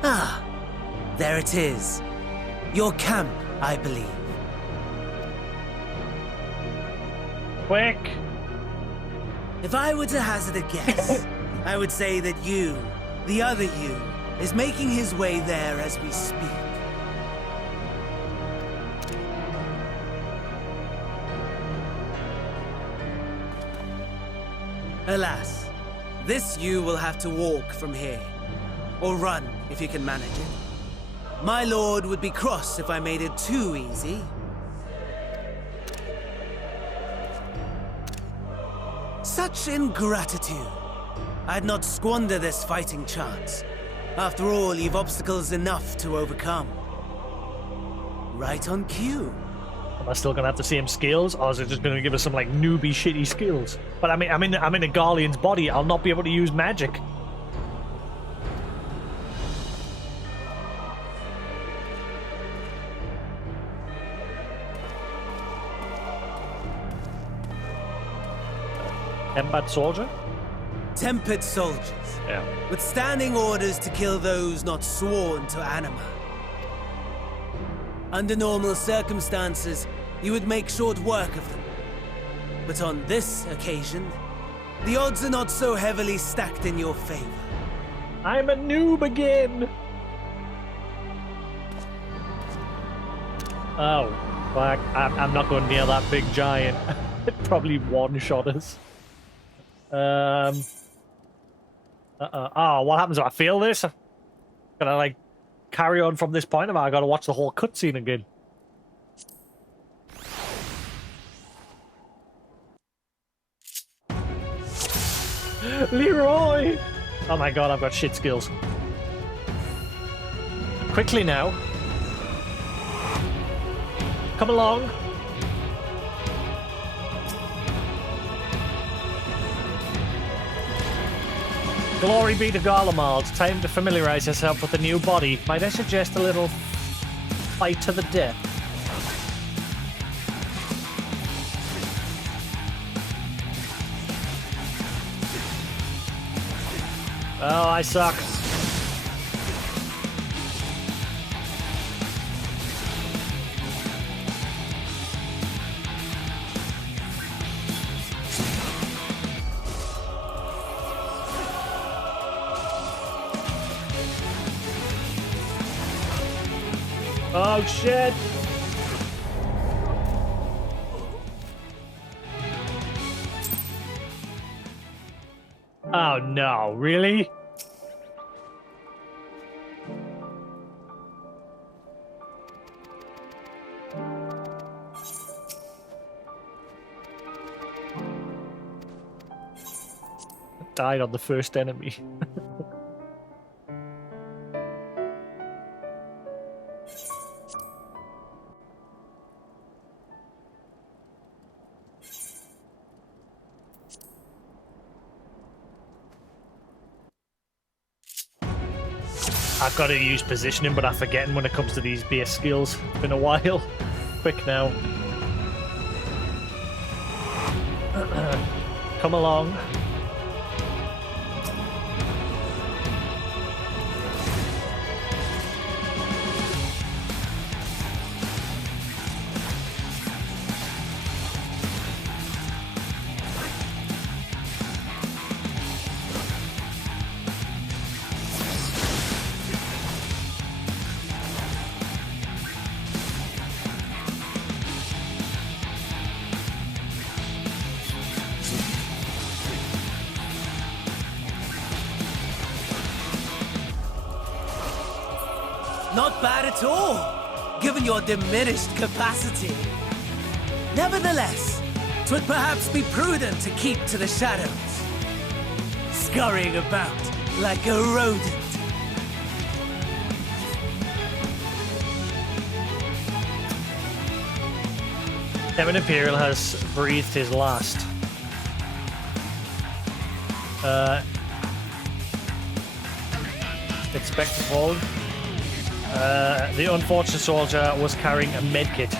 Ah, there it is. Your camp, I believe. Quick! If I were to hazard a guess, I would say that you, the other you, is making his way there as we speak. Alas, this you will have to walk from here. Or run, if you can manage it. My lord would be cross if I made it too easy. Such ingratitude. I'd not squander this fighting chance. After all, you've obstacles enough to overcome. Right on cue. Am I still gonna have the same skills, or is it just gonna give us some like newbie shitty skills? But I mean, I'm in a Garlean's body. I'll not be able to use magic. Tempered soldier? Tempered soldiers. Yeah. With standing orders to kill those not sworn to anima. Under normal circumstances, you would make short work of them. But on this occasion, the odds are not so heavily stacked in your favor. I'm a noob again! Oh, fuck. I'm not going near that big giant. It probably one-shot us. Oh, what happens if I fail this? Can I, like, carry on from this point, or I gotta watch the whole cutscene again? Leroy! Oh my god, I've got shit skills. Quickly now. Come along. Glory be to Garlemald. Time to familiarize yourself with the new body. Might I suggest a little fight to the death? Oh, I suck. Oh shit! Oh no, really? Died on the first enemy. I've got to use positioning, but I'm forgetting when it comes to these base skills. It's been a while. Quick now. Come along. Not bad at all, given your diminished capacity. Nevertheless, 'twould perhaps be prudent to keep to the shadows, scurrying about like a rodent. Evan Imperial has breathed his last. Expect to hold. The unfortunate soldier was carrying a medkit.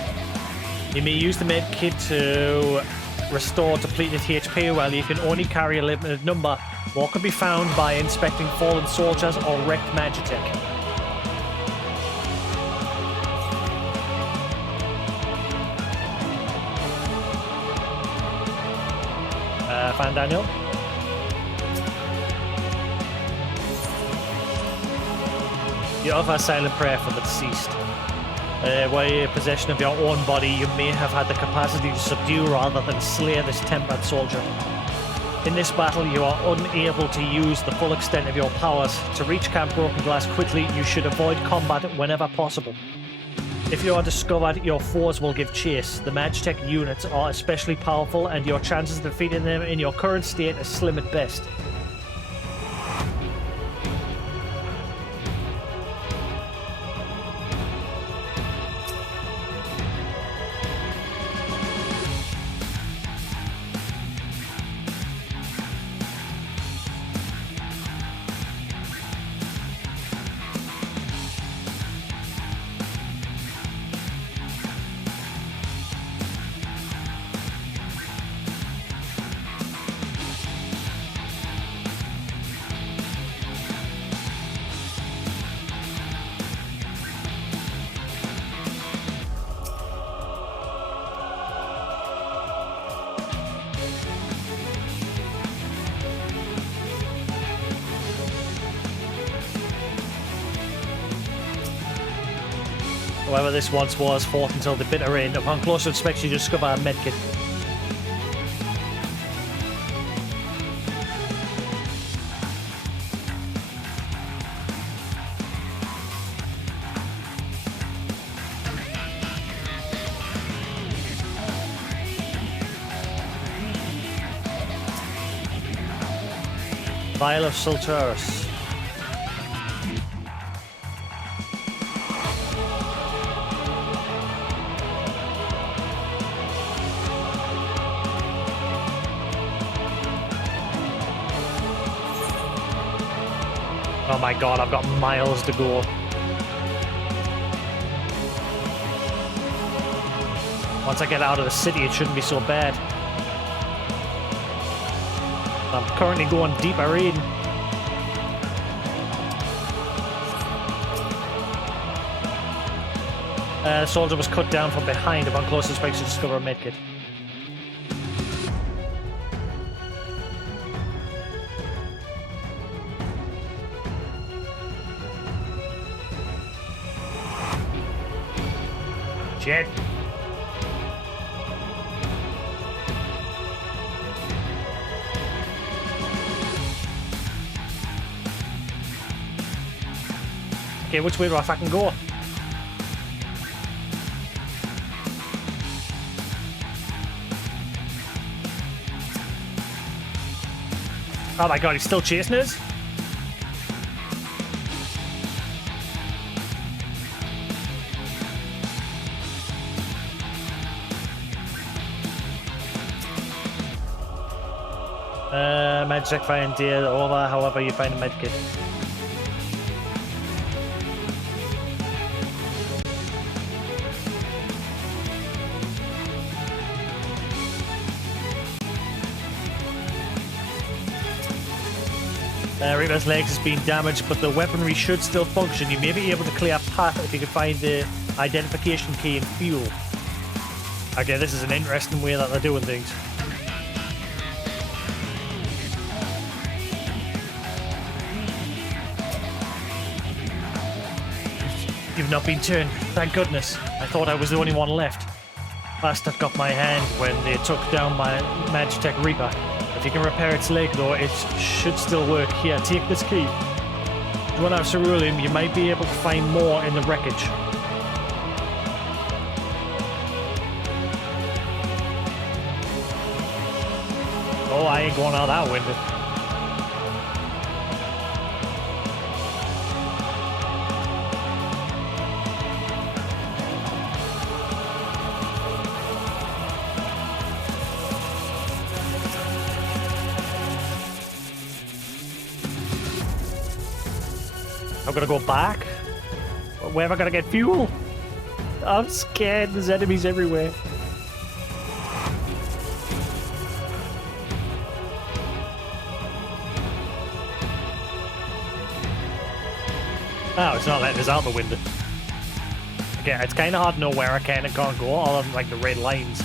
You may use the medkit to restore depleted HP while you can only carry a limited number. More can be found by inspecting fallen soldiers or wrecked Magitech. Find Daniel. You offer a silent prayer for the deceased. While you're in possession of your own body, you may have had the capacity to subdue rather than slay this tempered soldier. In this battle, you are unable to use the full extent of your powers. To reach Camp Broken Glass quickly, you should avoid combat whenever possible. If you are discovered, your foes will give chase. The Magitech units are especially powerful, and your chances of defeating them in your current state are slim at best. Whoever this once was fought until the bitter end. Upon closer inspection, you discover a medkit. Vial of Sulturus. Oh my god, I've got miles to go. Once I get out of the city, it shouldn't be so bad. I'm currently going deeper in. The soldier was cut down from behind. Upon close inspection, discover a medkit. Shit. Okay, which way do I fucking go? Oh my god, he's still chasing us? Medcheck find deal over, however you find a medkit. Reaper's legs has been damaged, but the weaponry should still function. You may be able to clear a path if you can find the identification key and fuel. Okay, this is an interesting way that they're doing things. You've not been turned, thank goodness. I thought I was the only one left. Bastard got my hand when they took down my Magitech Reaper. If you can repair its leg though, it should still work. Here, take this key. Run out ceruleum, you might be able to find more in the wreckage. Oh, I ain't going out that window. I'm gonna go back? Where am I gonna get fuel? I'm scared, there's enemies everywhere. Oh, it's not letting us out the window. Okay, it's kind of hard to know where I can and can't go, other than like the red lines.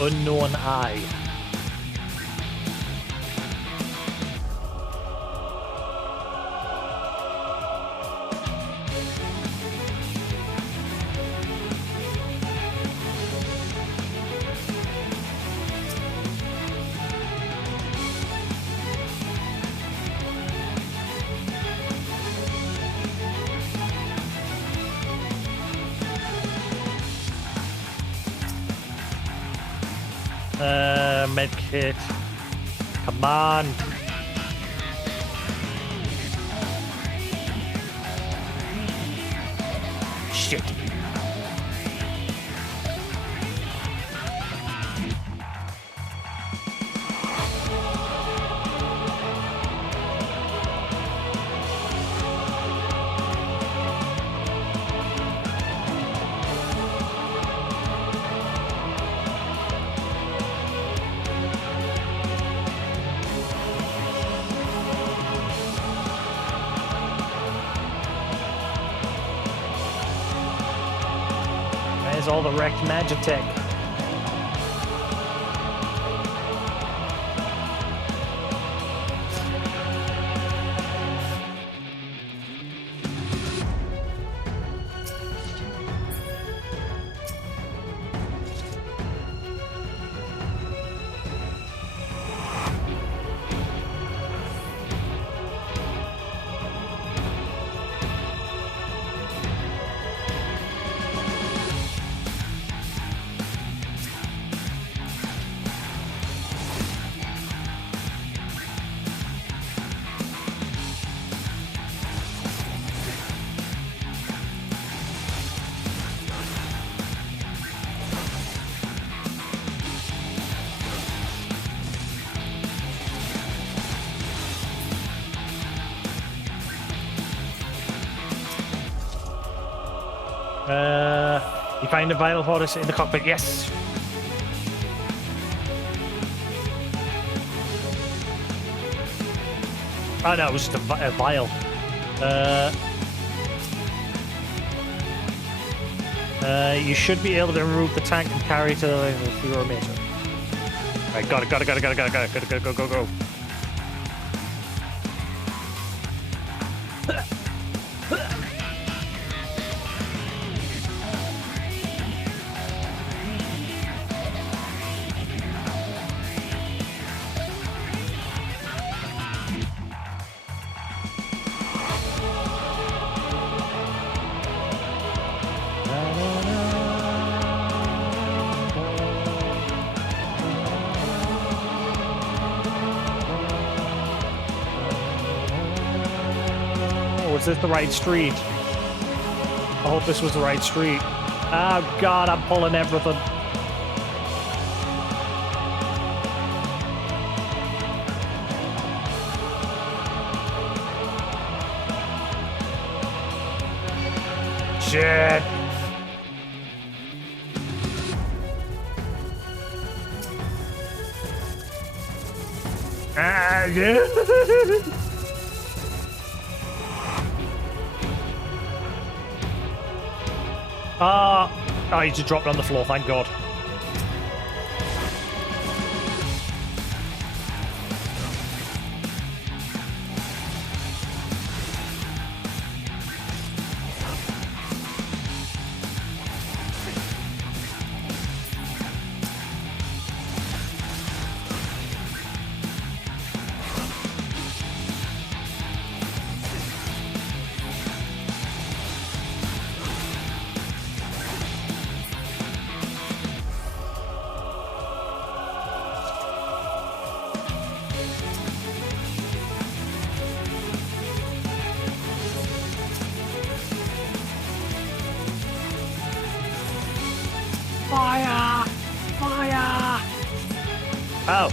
Unknown eye. Medkit. Come on. Shit. There's all the wrecked Magitech. You find a vital force in the cockpit, yes. Oh no, it was just a vial. You should be able to remove the tank and carry it to the fluorometer. Right, got it, go. Was this the right street? I hope this was the right street. Oh god, I'm pulling everything. Shit. Ah, yeah. Oh, he just dropped it on the floor, thank God. Fire! Fire! Oh,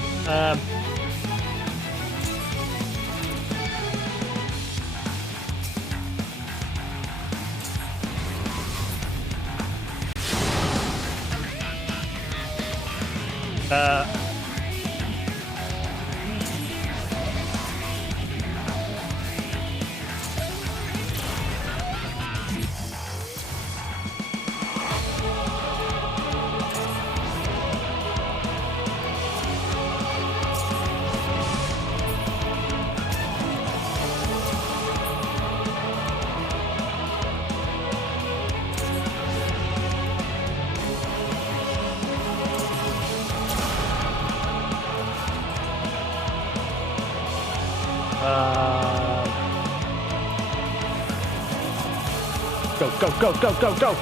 Go.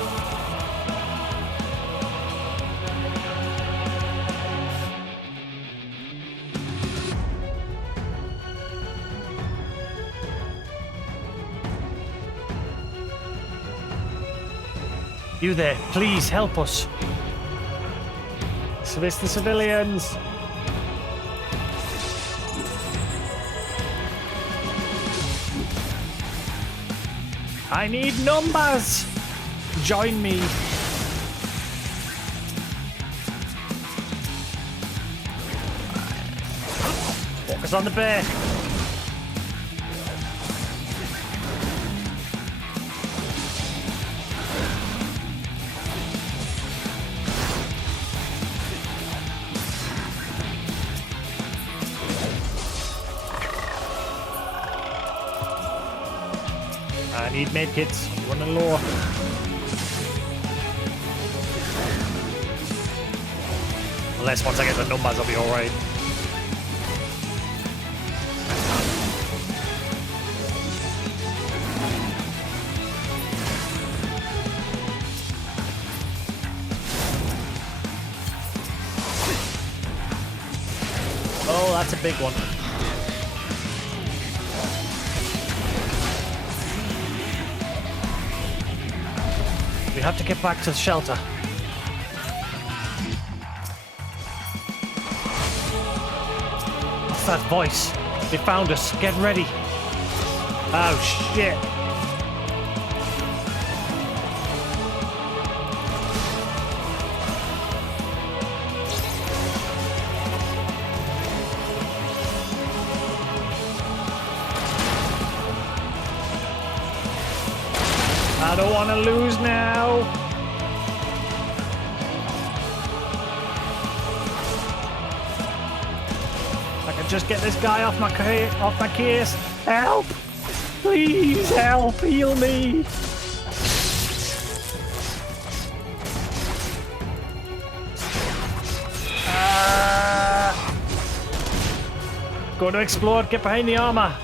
You there, please help us. It's the civilians. I need numbers. Join me. Focus on the bear. Need medkits. Running low. Unless once I get the numbers, I'll be alright. Oh, that's a big one. We have to get back to the shelter. What's that voice? They found us. Get ready. Oh, shit. I don't want to lose now. I can just get this guy off my case. Help! Please help! Heal me! Going to explode. Get behind the armor.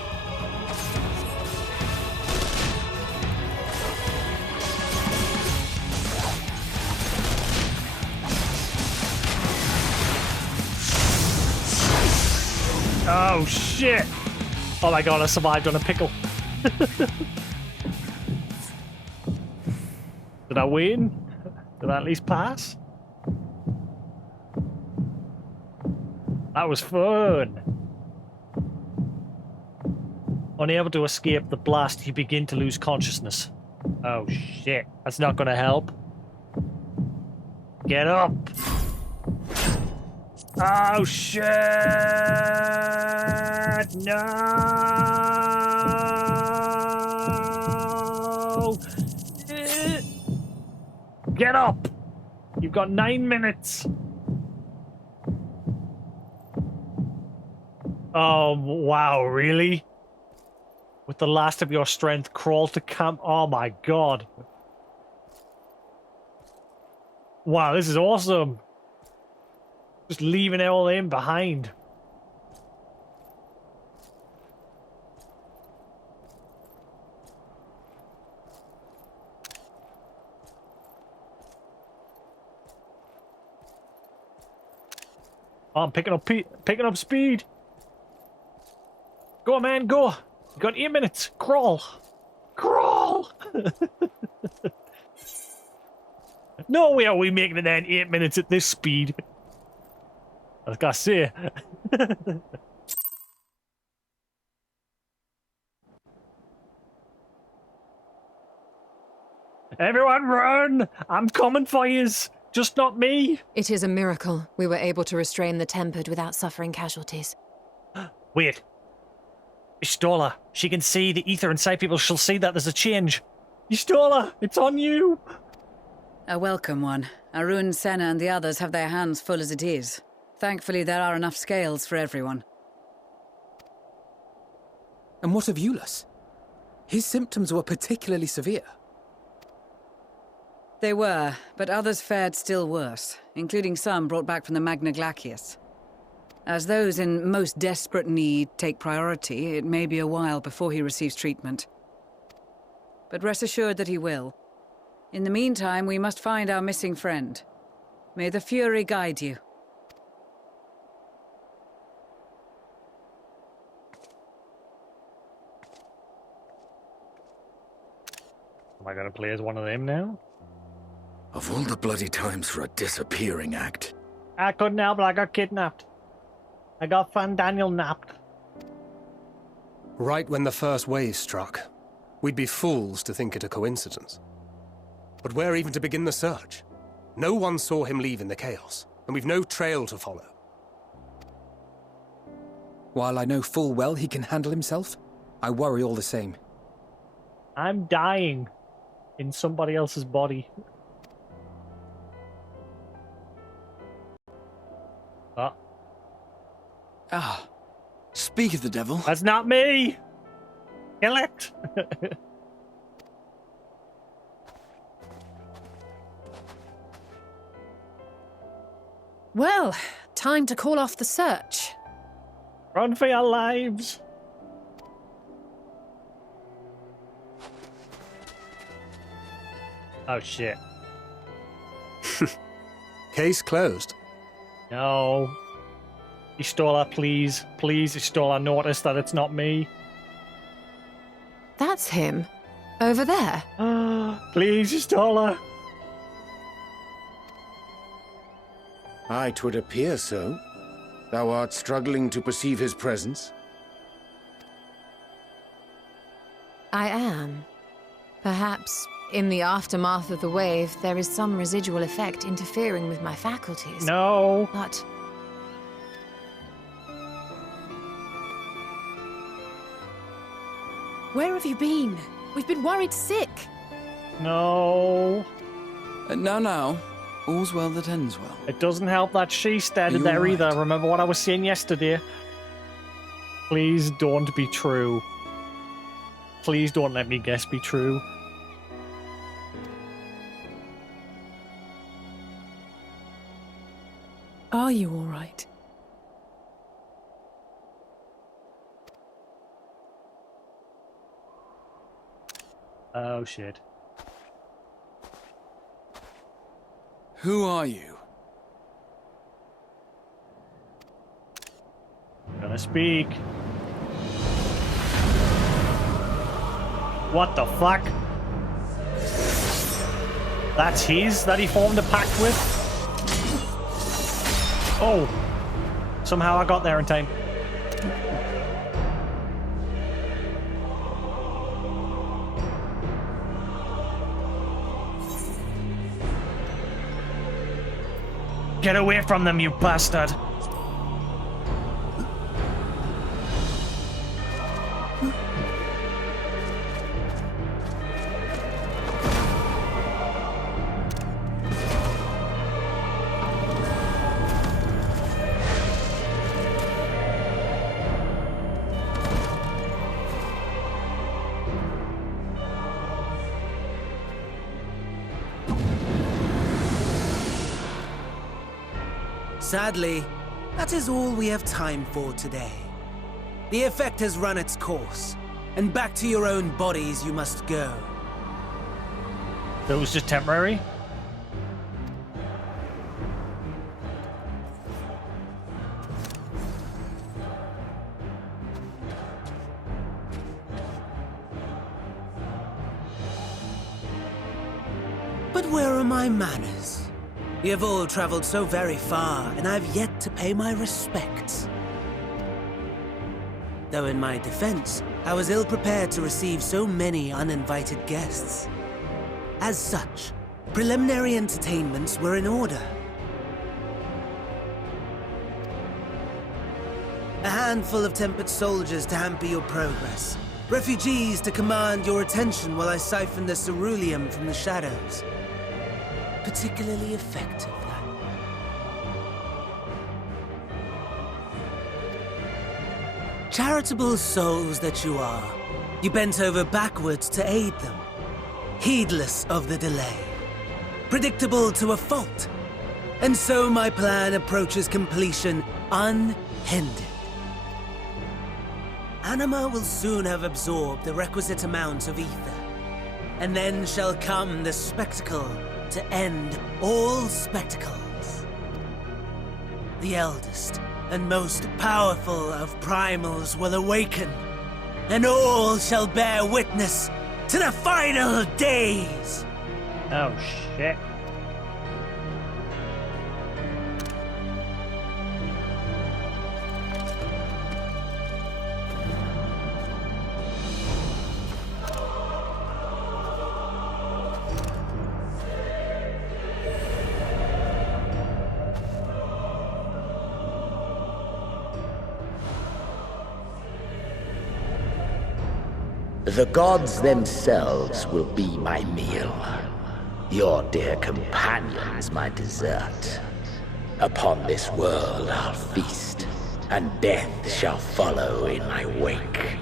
Oh shit! Oh my god, I survived on a pickle. Did I win? Did I at least pass? That was fun! Unable to escape the blast, you begin to lose consciousness. Oh shit, that's not gonna help. Get up! Oh shit! No! Get up! You've got 9 minutes. Oh wow, really? With the last of your strength, crawl to camp. Oh my god. Wow, this is awesome. Just leaving it all in behind. Oh, I'm picking up speed. Go, man, go. You got 8 minutes. Crawl. Crawl. No way are we making it there in 8 minutes at this speed. I gotta say. Everyone run! I'm coming for yous. Just not me. It is a miracle we were able to restrain the Tempered without suffering casualties. Wait. Istola, she can see the ether inside people. She'll see that there's a change. Istola, it's on you. A welcome one. Arun, Senna and the others have their hands full as it is. Thankfully, there are enough scales for everyone. And what of Euless? His symptoms were particularly severe. They were, but others fared still worse, including some brought back from the Magna Glacius. As those in most desperate need take priority, it may be a while before he receives treatment. But rest assured that he will. In the meantime, we must find our missing friend. May the Fury guide you. Am I gonna play as one of them now? Of all the bloody times for a disappearing act. I couldn't help it, I got kidnapped. I got Fan Daniel napped. Right when the first wave struck, we'd be fools to think it a coincidence. But where even to begin the search? No one saw him leave in the chaos, and we've no trail to follow. While I know full well he can handle himself, I worry all the same. I'm dying in somebody else's body. Oh. Ah, speak of the devil. That's not me! Kill it! Well, time to call off the search. Run for your lives. Oh shit. Case closed. No. Istola, please. Please, Istola, notice that it's not me. That's him. Over there. Please, Istola. Aye, 'twould appear so. Thou art struggling to perceive his presence? I am. Perhaps, in the aftermath of the wave, there is some residual effect interfering with my faculties. No. But... Where have you been? We've been worried sick. No. Now. All's well that ends well. It doesn't help that she standing there right? either. Remember what I was saying yesterday? Please don't be true. Please don't let me guess be true. Are you all right? Oh shit. Who are you? Gonna speak. What the fuck? That's his that he formed a pact with? Oh. Somehow I got there in time. Get away from them, you bastard! Sadly, that is all we have time for today. The effect has run its course, and back to your own bodies you must go. That was just temporary? But where are my manners? You have all traveled so very far, and I've yet to pay my respects. Though in my defense, I was ill-prepared to receive so many uninvited guests. As such, preliminary entertainments were in order. A handful of tempered soldiers to hamper your progress. Refugees to command your attention while I siphon the ceruleum from the shadows. Particularly effective, that. Charitable souls that you are, you bent over backwards to aid them, heedless of the delay, predictable to a fault. And so my plan approaches completion unhindered. Anima will soon have absorbed the requisite amount of ether, and then shall come the spectacle to end all spectacles. The eldest and most powerful of primals will awaken, and all shall bear witness to the final days. Oh shit. The gods themselves will be my meal. Your dear companions my dessert. Upon this world I'll feast, and death shall follow in my wake.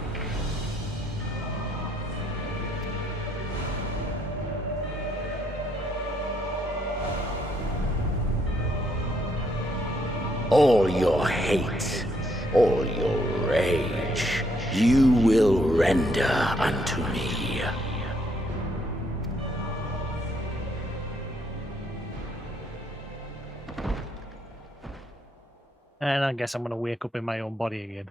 all your hate, all your rage, you will render unto me. And I guess I'm gonna wake up in my own body again.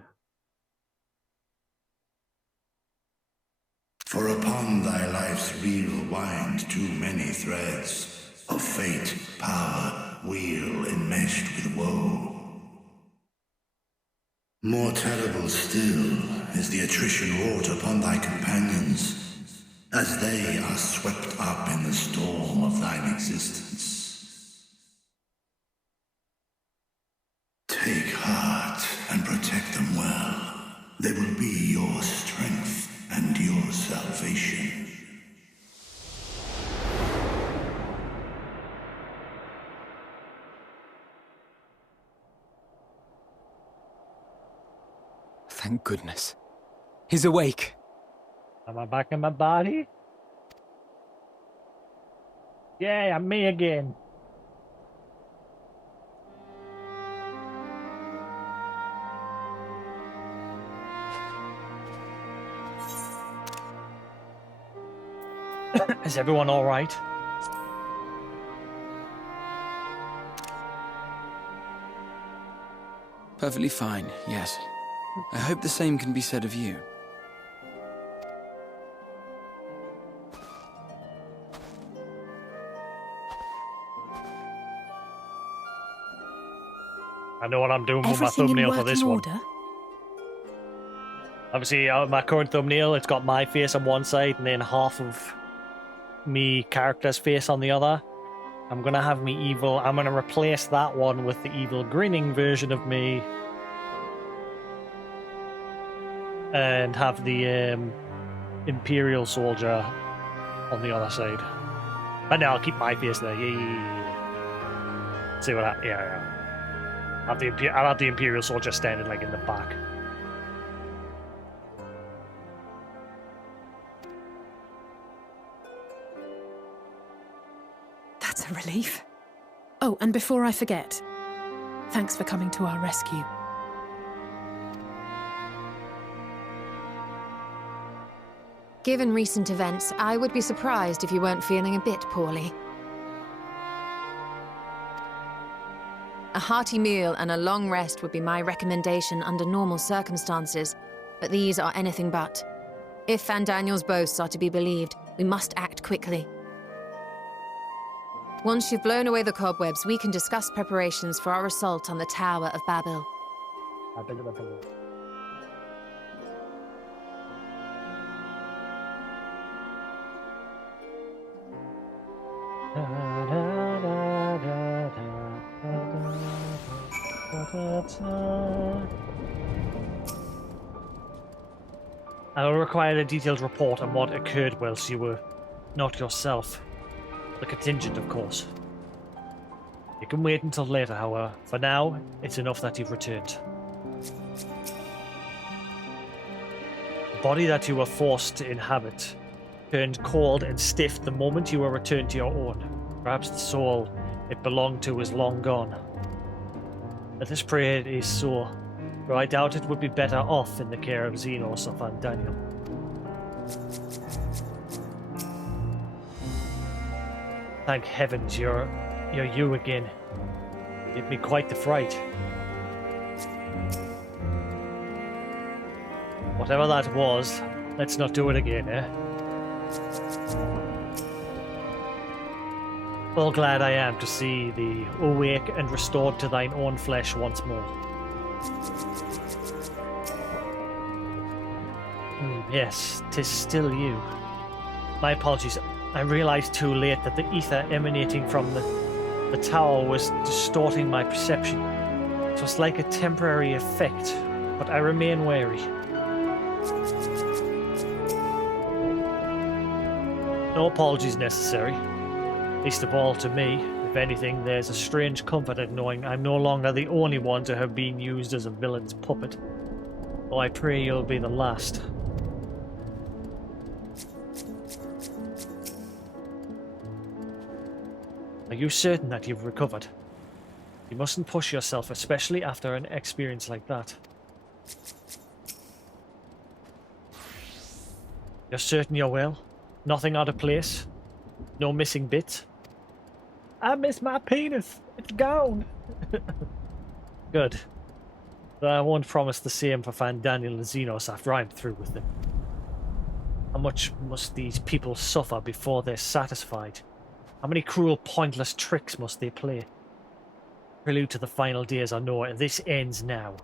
For upon thy life's reel wind too many threads of fate, power, wheel enmeshed with woe. More terrible still is the attrition wrought upon thy companions, as they are swept up in the storm of thine existence. Take heart and protect them well. They will be your strength and your salvation. Thank goodness. He's awake. Am I back in my body? Yeah, I'm me again. Is everyone all right? Perfectly fine, yes. I hope the same can be said of you. I know what I'm doing with my Everything in thumbnail for working this one. order? Obviously, my current thumbnail, it's got my face on one side and then half of me character's face on the other. I'm gonna have me evil. I'm gonna replace that one with the evil grinning version of me, and have the Imperial soldier on the other side. But no, I'll keep my face there. Yeah. See what happens. Yeah. I'll have the Imperial soldier standing like in the back. That's a relief. Oh, and before I forget, thanks for coming to our rescue. Given recent events, I would be surprised if you weren't feeling a bit poorly. A hearty meal and a long rest would be my recommendation under normal circumstances, but these are anything but. If Van Daniel's boasts are to be believed, we must act quickly. Once you've blown away the cobwebs, we can discuss preparations for our assault on the Tower of Babel. I will require a detailed report on what occurred whilst you were not yourself. The contingent, of course. You can wait until later, however. For now, it's enough that you've returned. The body that you were forced to inhabit turned cold and stiff the moment you were returned to your own. Perhaps the soul it belonged to is long gone. Let us pray it is so, for I doubt it would be better off in the care of Xenos or Van Daniel. Thank heavens you're you again. You gave me quite the fright. Whatever that was, let's not do it again, eh? All glad I am to see thee awake and restored to thine own flesh once more. Yes, 'tis still you. My apologies. I realized too late that the ether emanating from the tower was distorting my perception. It was like a temporary effect, but I remain wary. No apologies necessary. Least of all to me. If anything, there's a strange comfort in knowing I'm no longer the only one to have been used as a villain's puppet. Though I pray you'll be the last. Are you certain that you've recovered? You mustn't push yourself, especially after an experience like that. You're certain you're well? Nothing out of place? No missing bits? I miss my penis. It's gone. Good. But I won't promise the same for Fandaniel and Xenos after I'm through with them. How much must these people suffer before they're satisfied? How many cruel, pointless tricks must they play? Prelude to the final days, I know, and this ends now.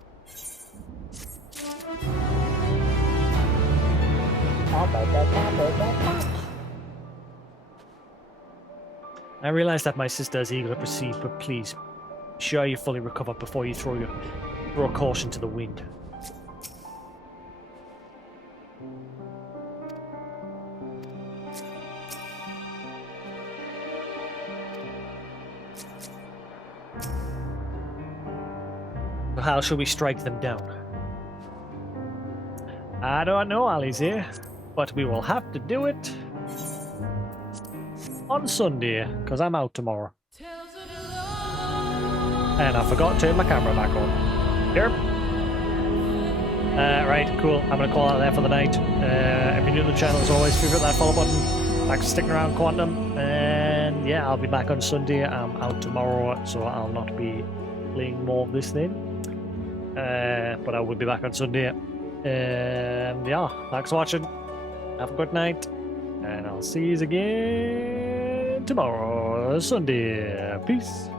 I realize that my sister is eager to proceed, but please, be sure you fully recover before you throw caution to the wind. So how shall we strike them down? I don't know, Alize, but we will have to do it on Sunday, because I'm out tomorrow. And I forgot to turn my camera back on. Here. Right, cool. I'm going to call out there for the night. If you're new to the channel, as always, favourite that follow button. Thanks for sticking around, Quantum. And yeah, I'll be back on Sunday. I'm out tomorrow, so I'll not be playing more of this thing. But I will be back on Sunday. And yeah, thanks for watching. Have a good night. And I'll see you again tomorrow, Sunday. Peace.